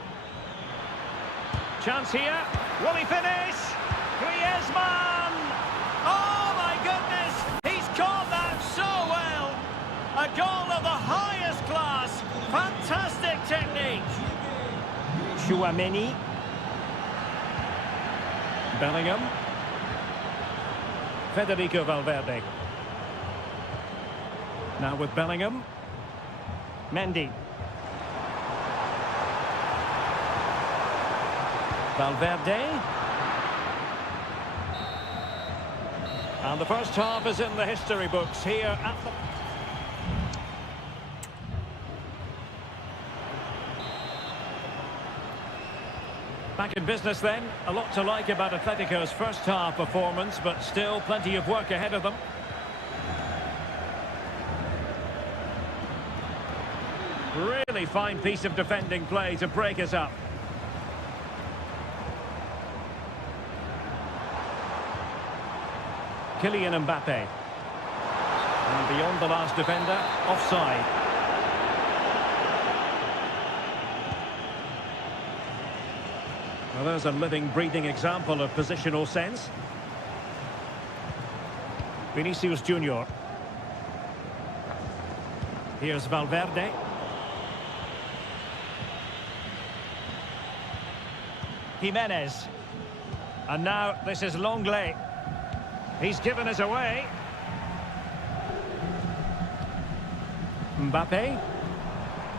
Chance here. Will he finish? Griezmann! Oh my goodness! He's caught that so well! A goal of the highest class. Fantastic technique. Chouameni. Bellingham. Federico Valverde. Now with Bellingham. Mendy. Valverde. And the first half is in the history books here at the... Back in business then. A lot to like about Atletico's first half performance, but still plenty of work ahead of them. Really fine piece of defending play to break us up. Kylian Mbappe. And beyond the last defender, offside. Well, there's a living, breathing example of positional sense. Vinicius Junior. Here's Valverde. Jimenez. And now this is Longley. He's given us away. Mbappe.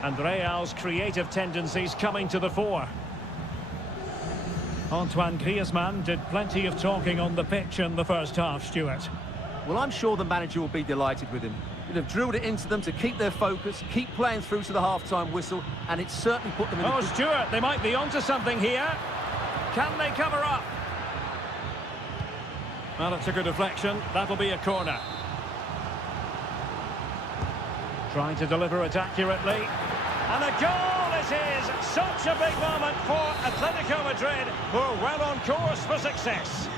And Real's creative tendencies coming to the fore. Antoine Griezmann did plenty of talking on the pitch in the first half, Stuart. Well, I'm sure the manager will be delighted with him. He'll have drilled it into them to keep their focus, keep playing through to the half-time whistle, and it's certainly put them in Oh, Stuart, they might be onto something here. Can they cover up? Well, it's a good deflection. That'll be a corner. Trying to deliver it accurately. And a goal it is! Such a big moment for Atletico Madrid, who are well on course for success.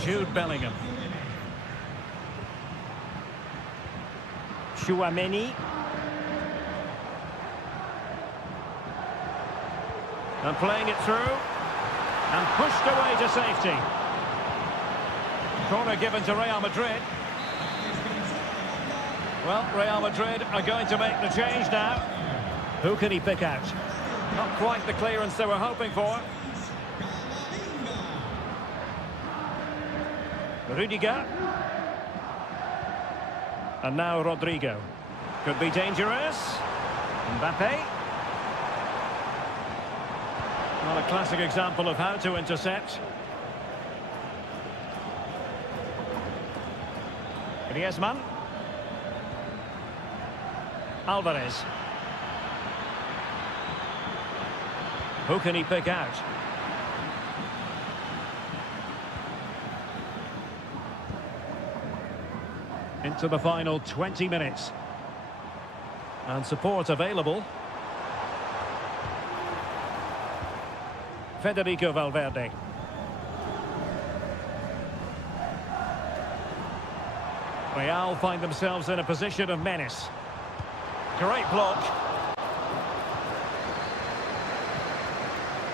Jude Bellingham. Chouameni. And playing it through. And pushed away to safety. Corner given to Real Madrid. Well, Real Madrid are going to make the change now. Who can he pick out? Not quite the clearance they were hoping for. Rudiger. And now Rodrigo. Could be dangerous. Mbappe. Well, a classic example of how to intercept. Griezmann. Alvarez. Who can he pick out? Into the final 20 minutes. And support available. Federico Valverde. Real find themselves in a position of menace. Great block.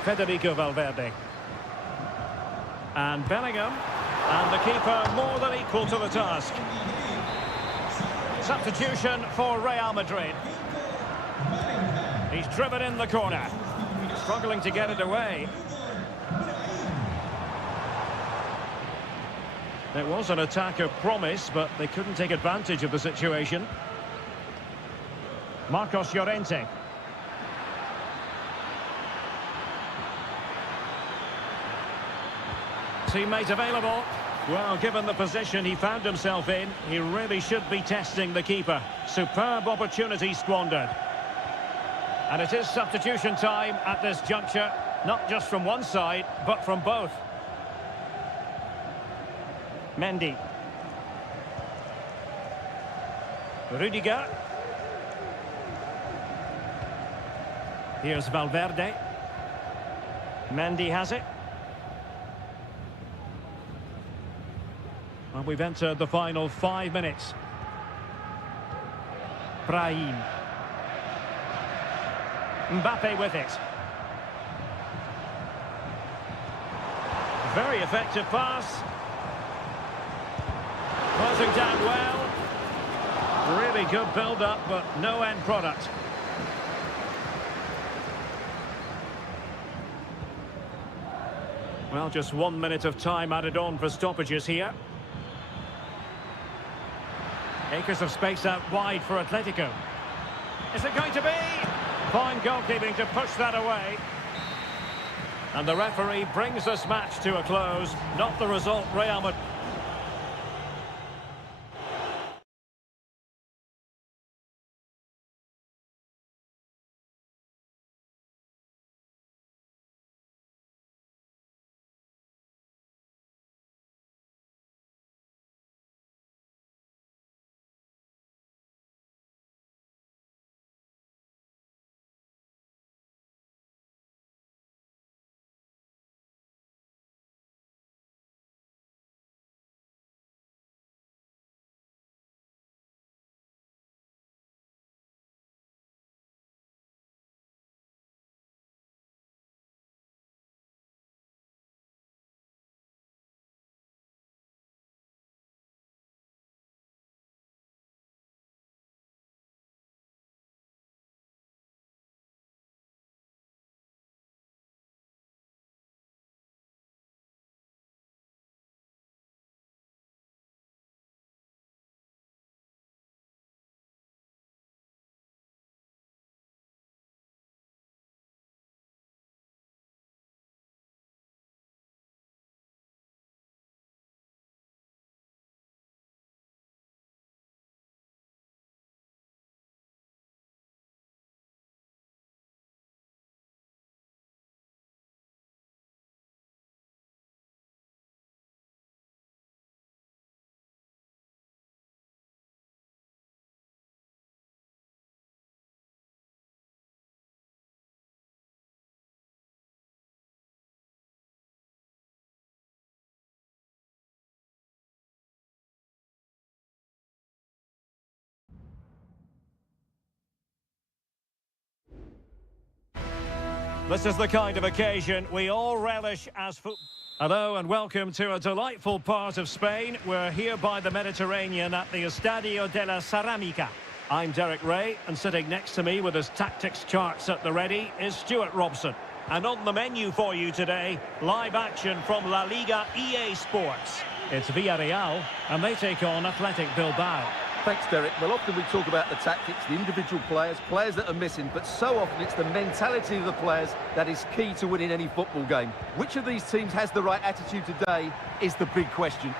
Federico Valverde. And Bellingham. And the keeper more than equal to the task. Substitution for Real Madrid. He's driven in the corner. Struggling to get it away. It was an attack of promise, but they couldn't take advantage of the situation. Marcos Llorente. Teammate available. Well, given the position he found himself in, he really should be testing the keeper. Superb opportunity squandered. And it is substitution time at this juncture, not just from one side, but from both. Mendy. Rudiger. Here's Valverde. Mendy has it. And we've entered the final 5 minutes. Brahim. Mbappe with it. Very effective pass. Closing down well. Really good build-up, but no end product. Well, just 1 minute of time added on for stoppages here. Acres of space out wide for Atletico. Is it going to be? Fine goalkeeping to push that away. And the referee brings this match to a close. Not the result Real Madrid. This is the kind of occasion we all relish as football. Hello and welcome to a delightful part of Spain. We're here by the Mediterranean at the Estadio de la Ceramica. I'm Derek Ray, and sitting next to me with his tactics charts at the ready is Stuart Robson. And on the menu for you today, live action from La Liga EA Sports. It's Villarreal, and they take on Athletic Bilbao. Thanks, Derek. Well, often we talk about the tactics, the individual players that are missing, but so often it's the mentality of the players that is key to winning any football game. Which of these teams has the right attitude today is the big question.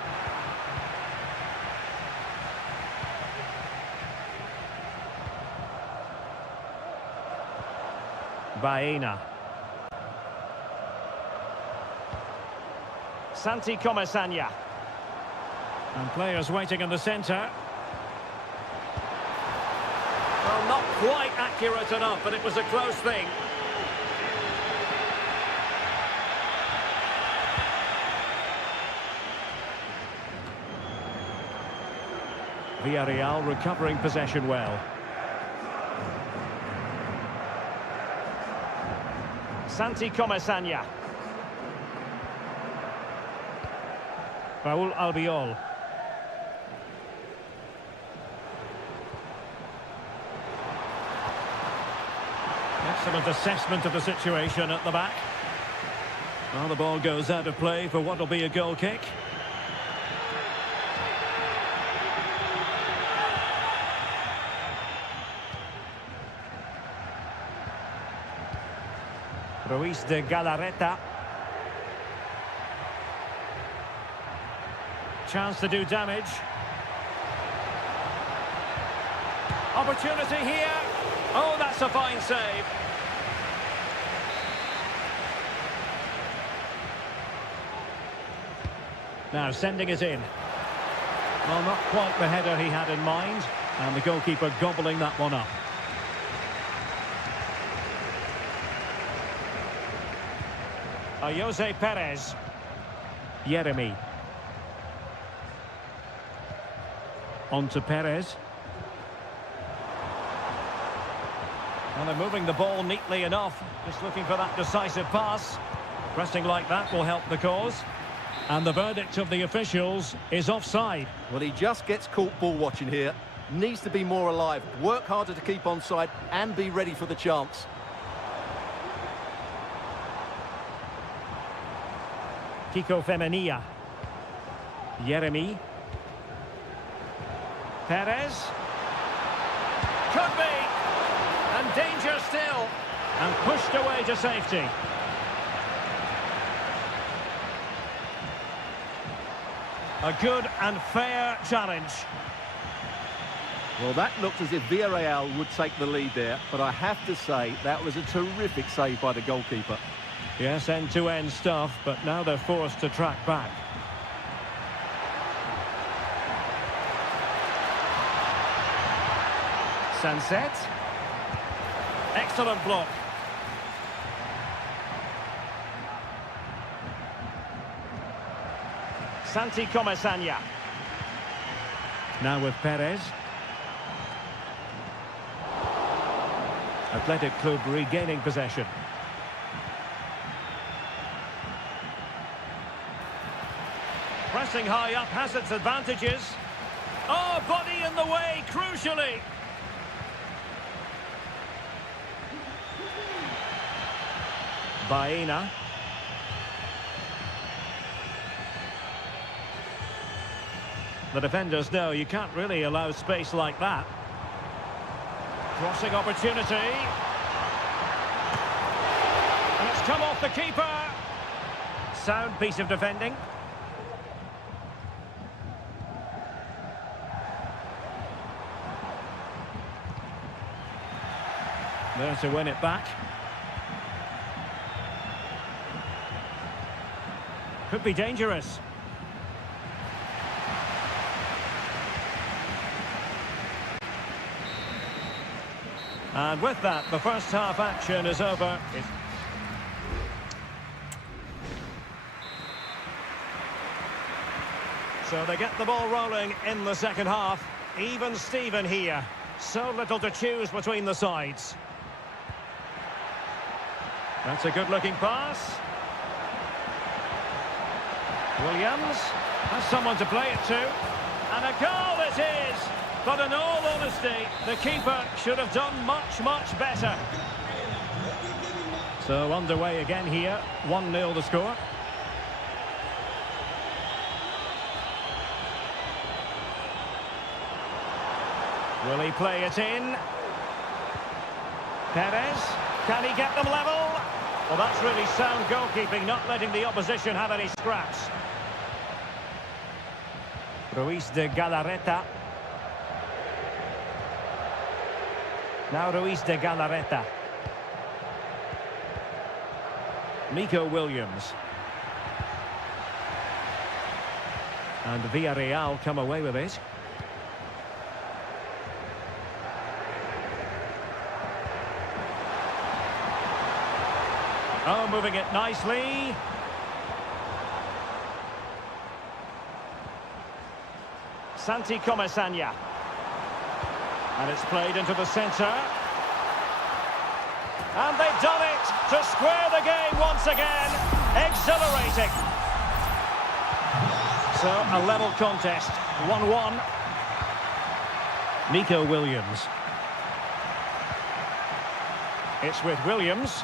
Baena. Santi Comesaña. And players waiting in the centre. Well, not quite accurate enough, but it was a close thing. Villarreal recovering possession well. Santi Comesaña. Raúl Albiol. Excellent assessment of the situation at the back. Well, the ball goes out of play for what will be a goal kick. Ruiz de Galarreta. Chance to do damage. Opportunity here. Oh, that's a fine save. Now sending it in. Well, not quite the header he had in mind, and the goalkeeper gobbling that one up. Jose Perez. Yeremy. On to Perez. Well, they're moving the ball neatly enough. Just looking for that decisive pass. Pressing like that will help the cause. And the verdict of the officials is offside. Well, he just gets caught ball watching here. Needs to be more alive, work harder to keep onside and be ready for the chance. Kiko Femenia. Yeremy. Perez. Could be. And danger still. And pushed away to safety. A good and fair challenge. Well, that looked as if Villarreal would take the lead there, but I have to say that was a terrific save by the goalkeeper. Yes, end-to-end stuff, but now they're forced to track back. Sunset. Excellent block. Santi Comesaña. Now with Perez. Athletic Club regaining possession. Pressing high up has its advantages. Oh, body in the way, crucially. Baena. The defenders know you can't really allow space like that. Crossing opportunity. And it's come off the keeper. Sound piece of defending. There to win it back. Could be dangerous. And with that, the first half action is over. So they get the ball rolling in the second half. Even Steven here. So little to choose between the sides. That's a good-looking pass. Williams has someone to play it to. And a goal it is! But in all honesty, the keeper should have done much, much better. So underway again here. 1-0 the score. Will he play it in? Perez, can he get them level? Well, that's really sound goalkeeping, not letting the opposition have any scraps. Ruiz de Galarreta. Now Ruiz de Galarreta. Nico Williams. And Villarreal come away with it. Oh, moving it nicely. Santi Comesaña. And it's played into the centre. And they've done it to square the game once again. Exhilarating. So, a level contest. 1-1. Nico Williams. It's with Williams.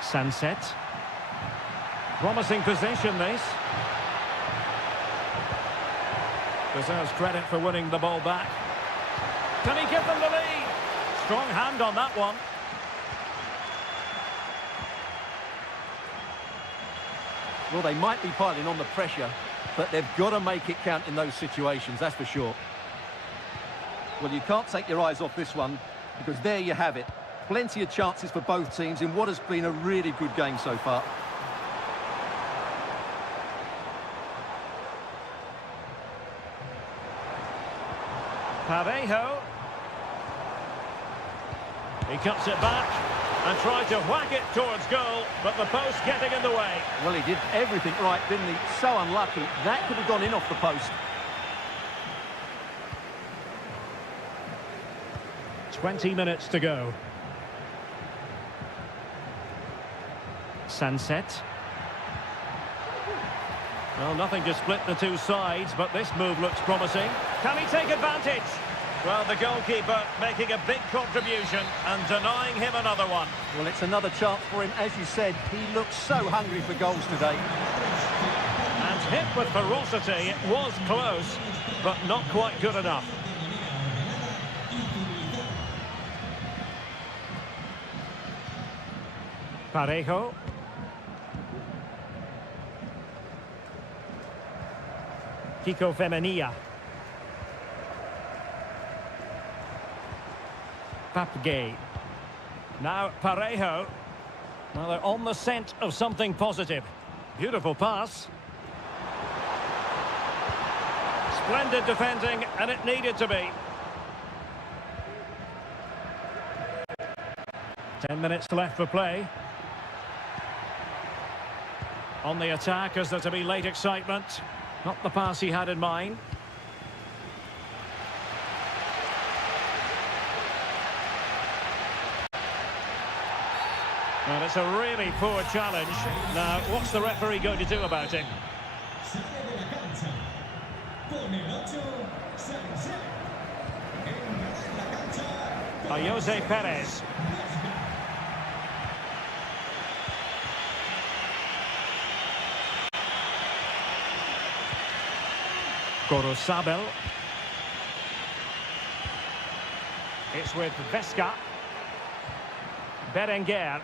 Sunset. Promising possession, this. Deserves credit for winning the ball back. Can he give them the lead? Strong hand on that one. Well, they might be piling on the pressure, but they've got to make it count in those situations, that's for sure. Well, you can't take your eyes off this one, because there you have it. Plenty of chances for both teams in what has been a really good game so far. Parejo. He cuts it back and tried to whack it towards goal, but the post getting in the way. Well, he did everything right, didn't he? So unlucky. That could have gone in off the post. 20 minutes to go. Sunset. Well, nothing to split the two sides, but this move looks promising. Can he take advantage? Well, the goalkeeper making a big contribution and denying him another one. Well, it's another chance for him. As you said, he looks so hungry for goals today. And hit with ferocity. It was close, but not quite good enough. Parejo. Kiko Femenia. Papgay. Now Parejo. Now they're on the scent of something positive. Beautiful pass. Splendid defending, and it needed to be. 10 minutes left for play. On the attack, is there to be late excitement? Not the pass he had in mind. Well, it's a really poor challenge. Now, what's the referee going to do about it? Jose Perez. Gorosabel. It's with Vesca. Berenguer.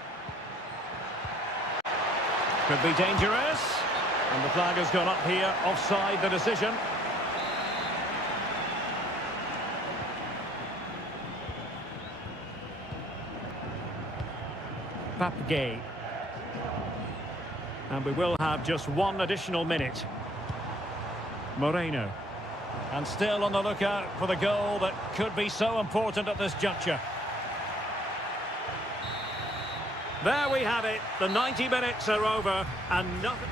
Could be dangerous. And the flag has gone up here, offside the decision. Papgay. And we will have just one additional minute. Moreno. And still on the lookout for the goal that could be so important at this juncture. There we have it. The 90 minutes are over and nothing...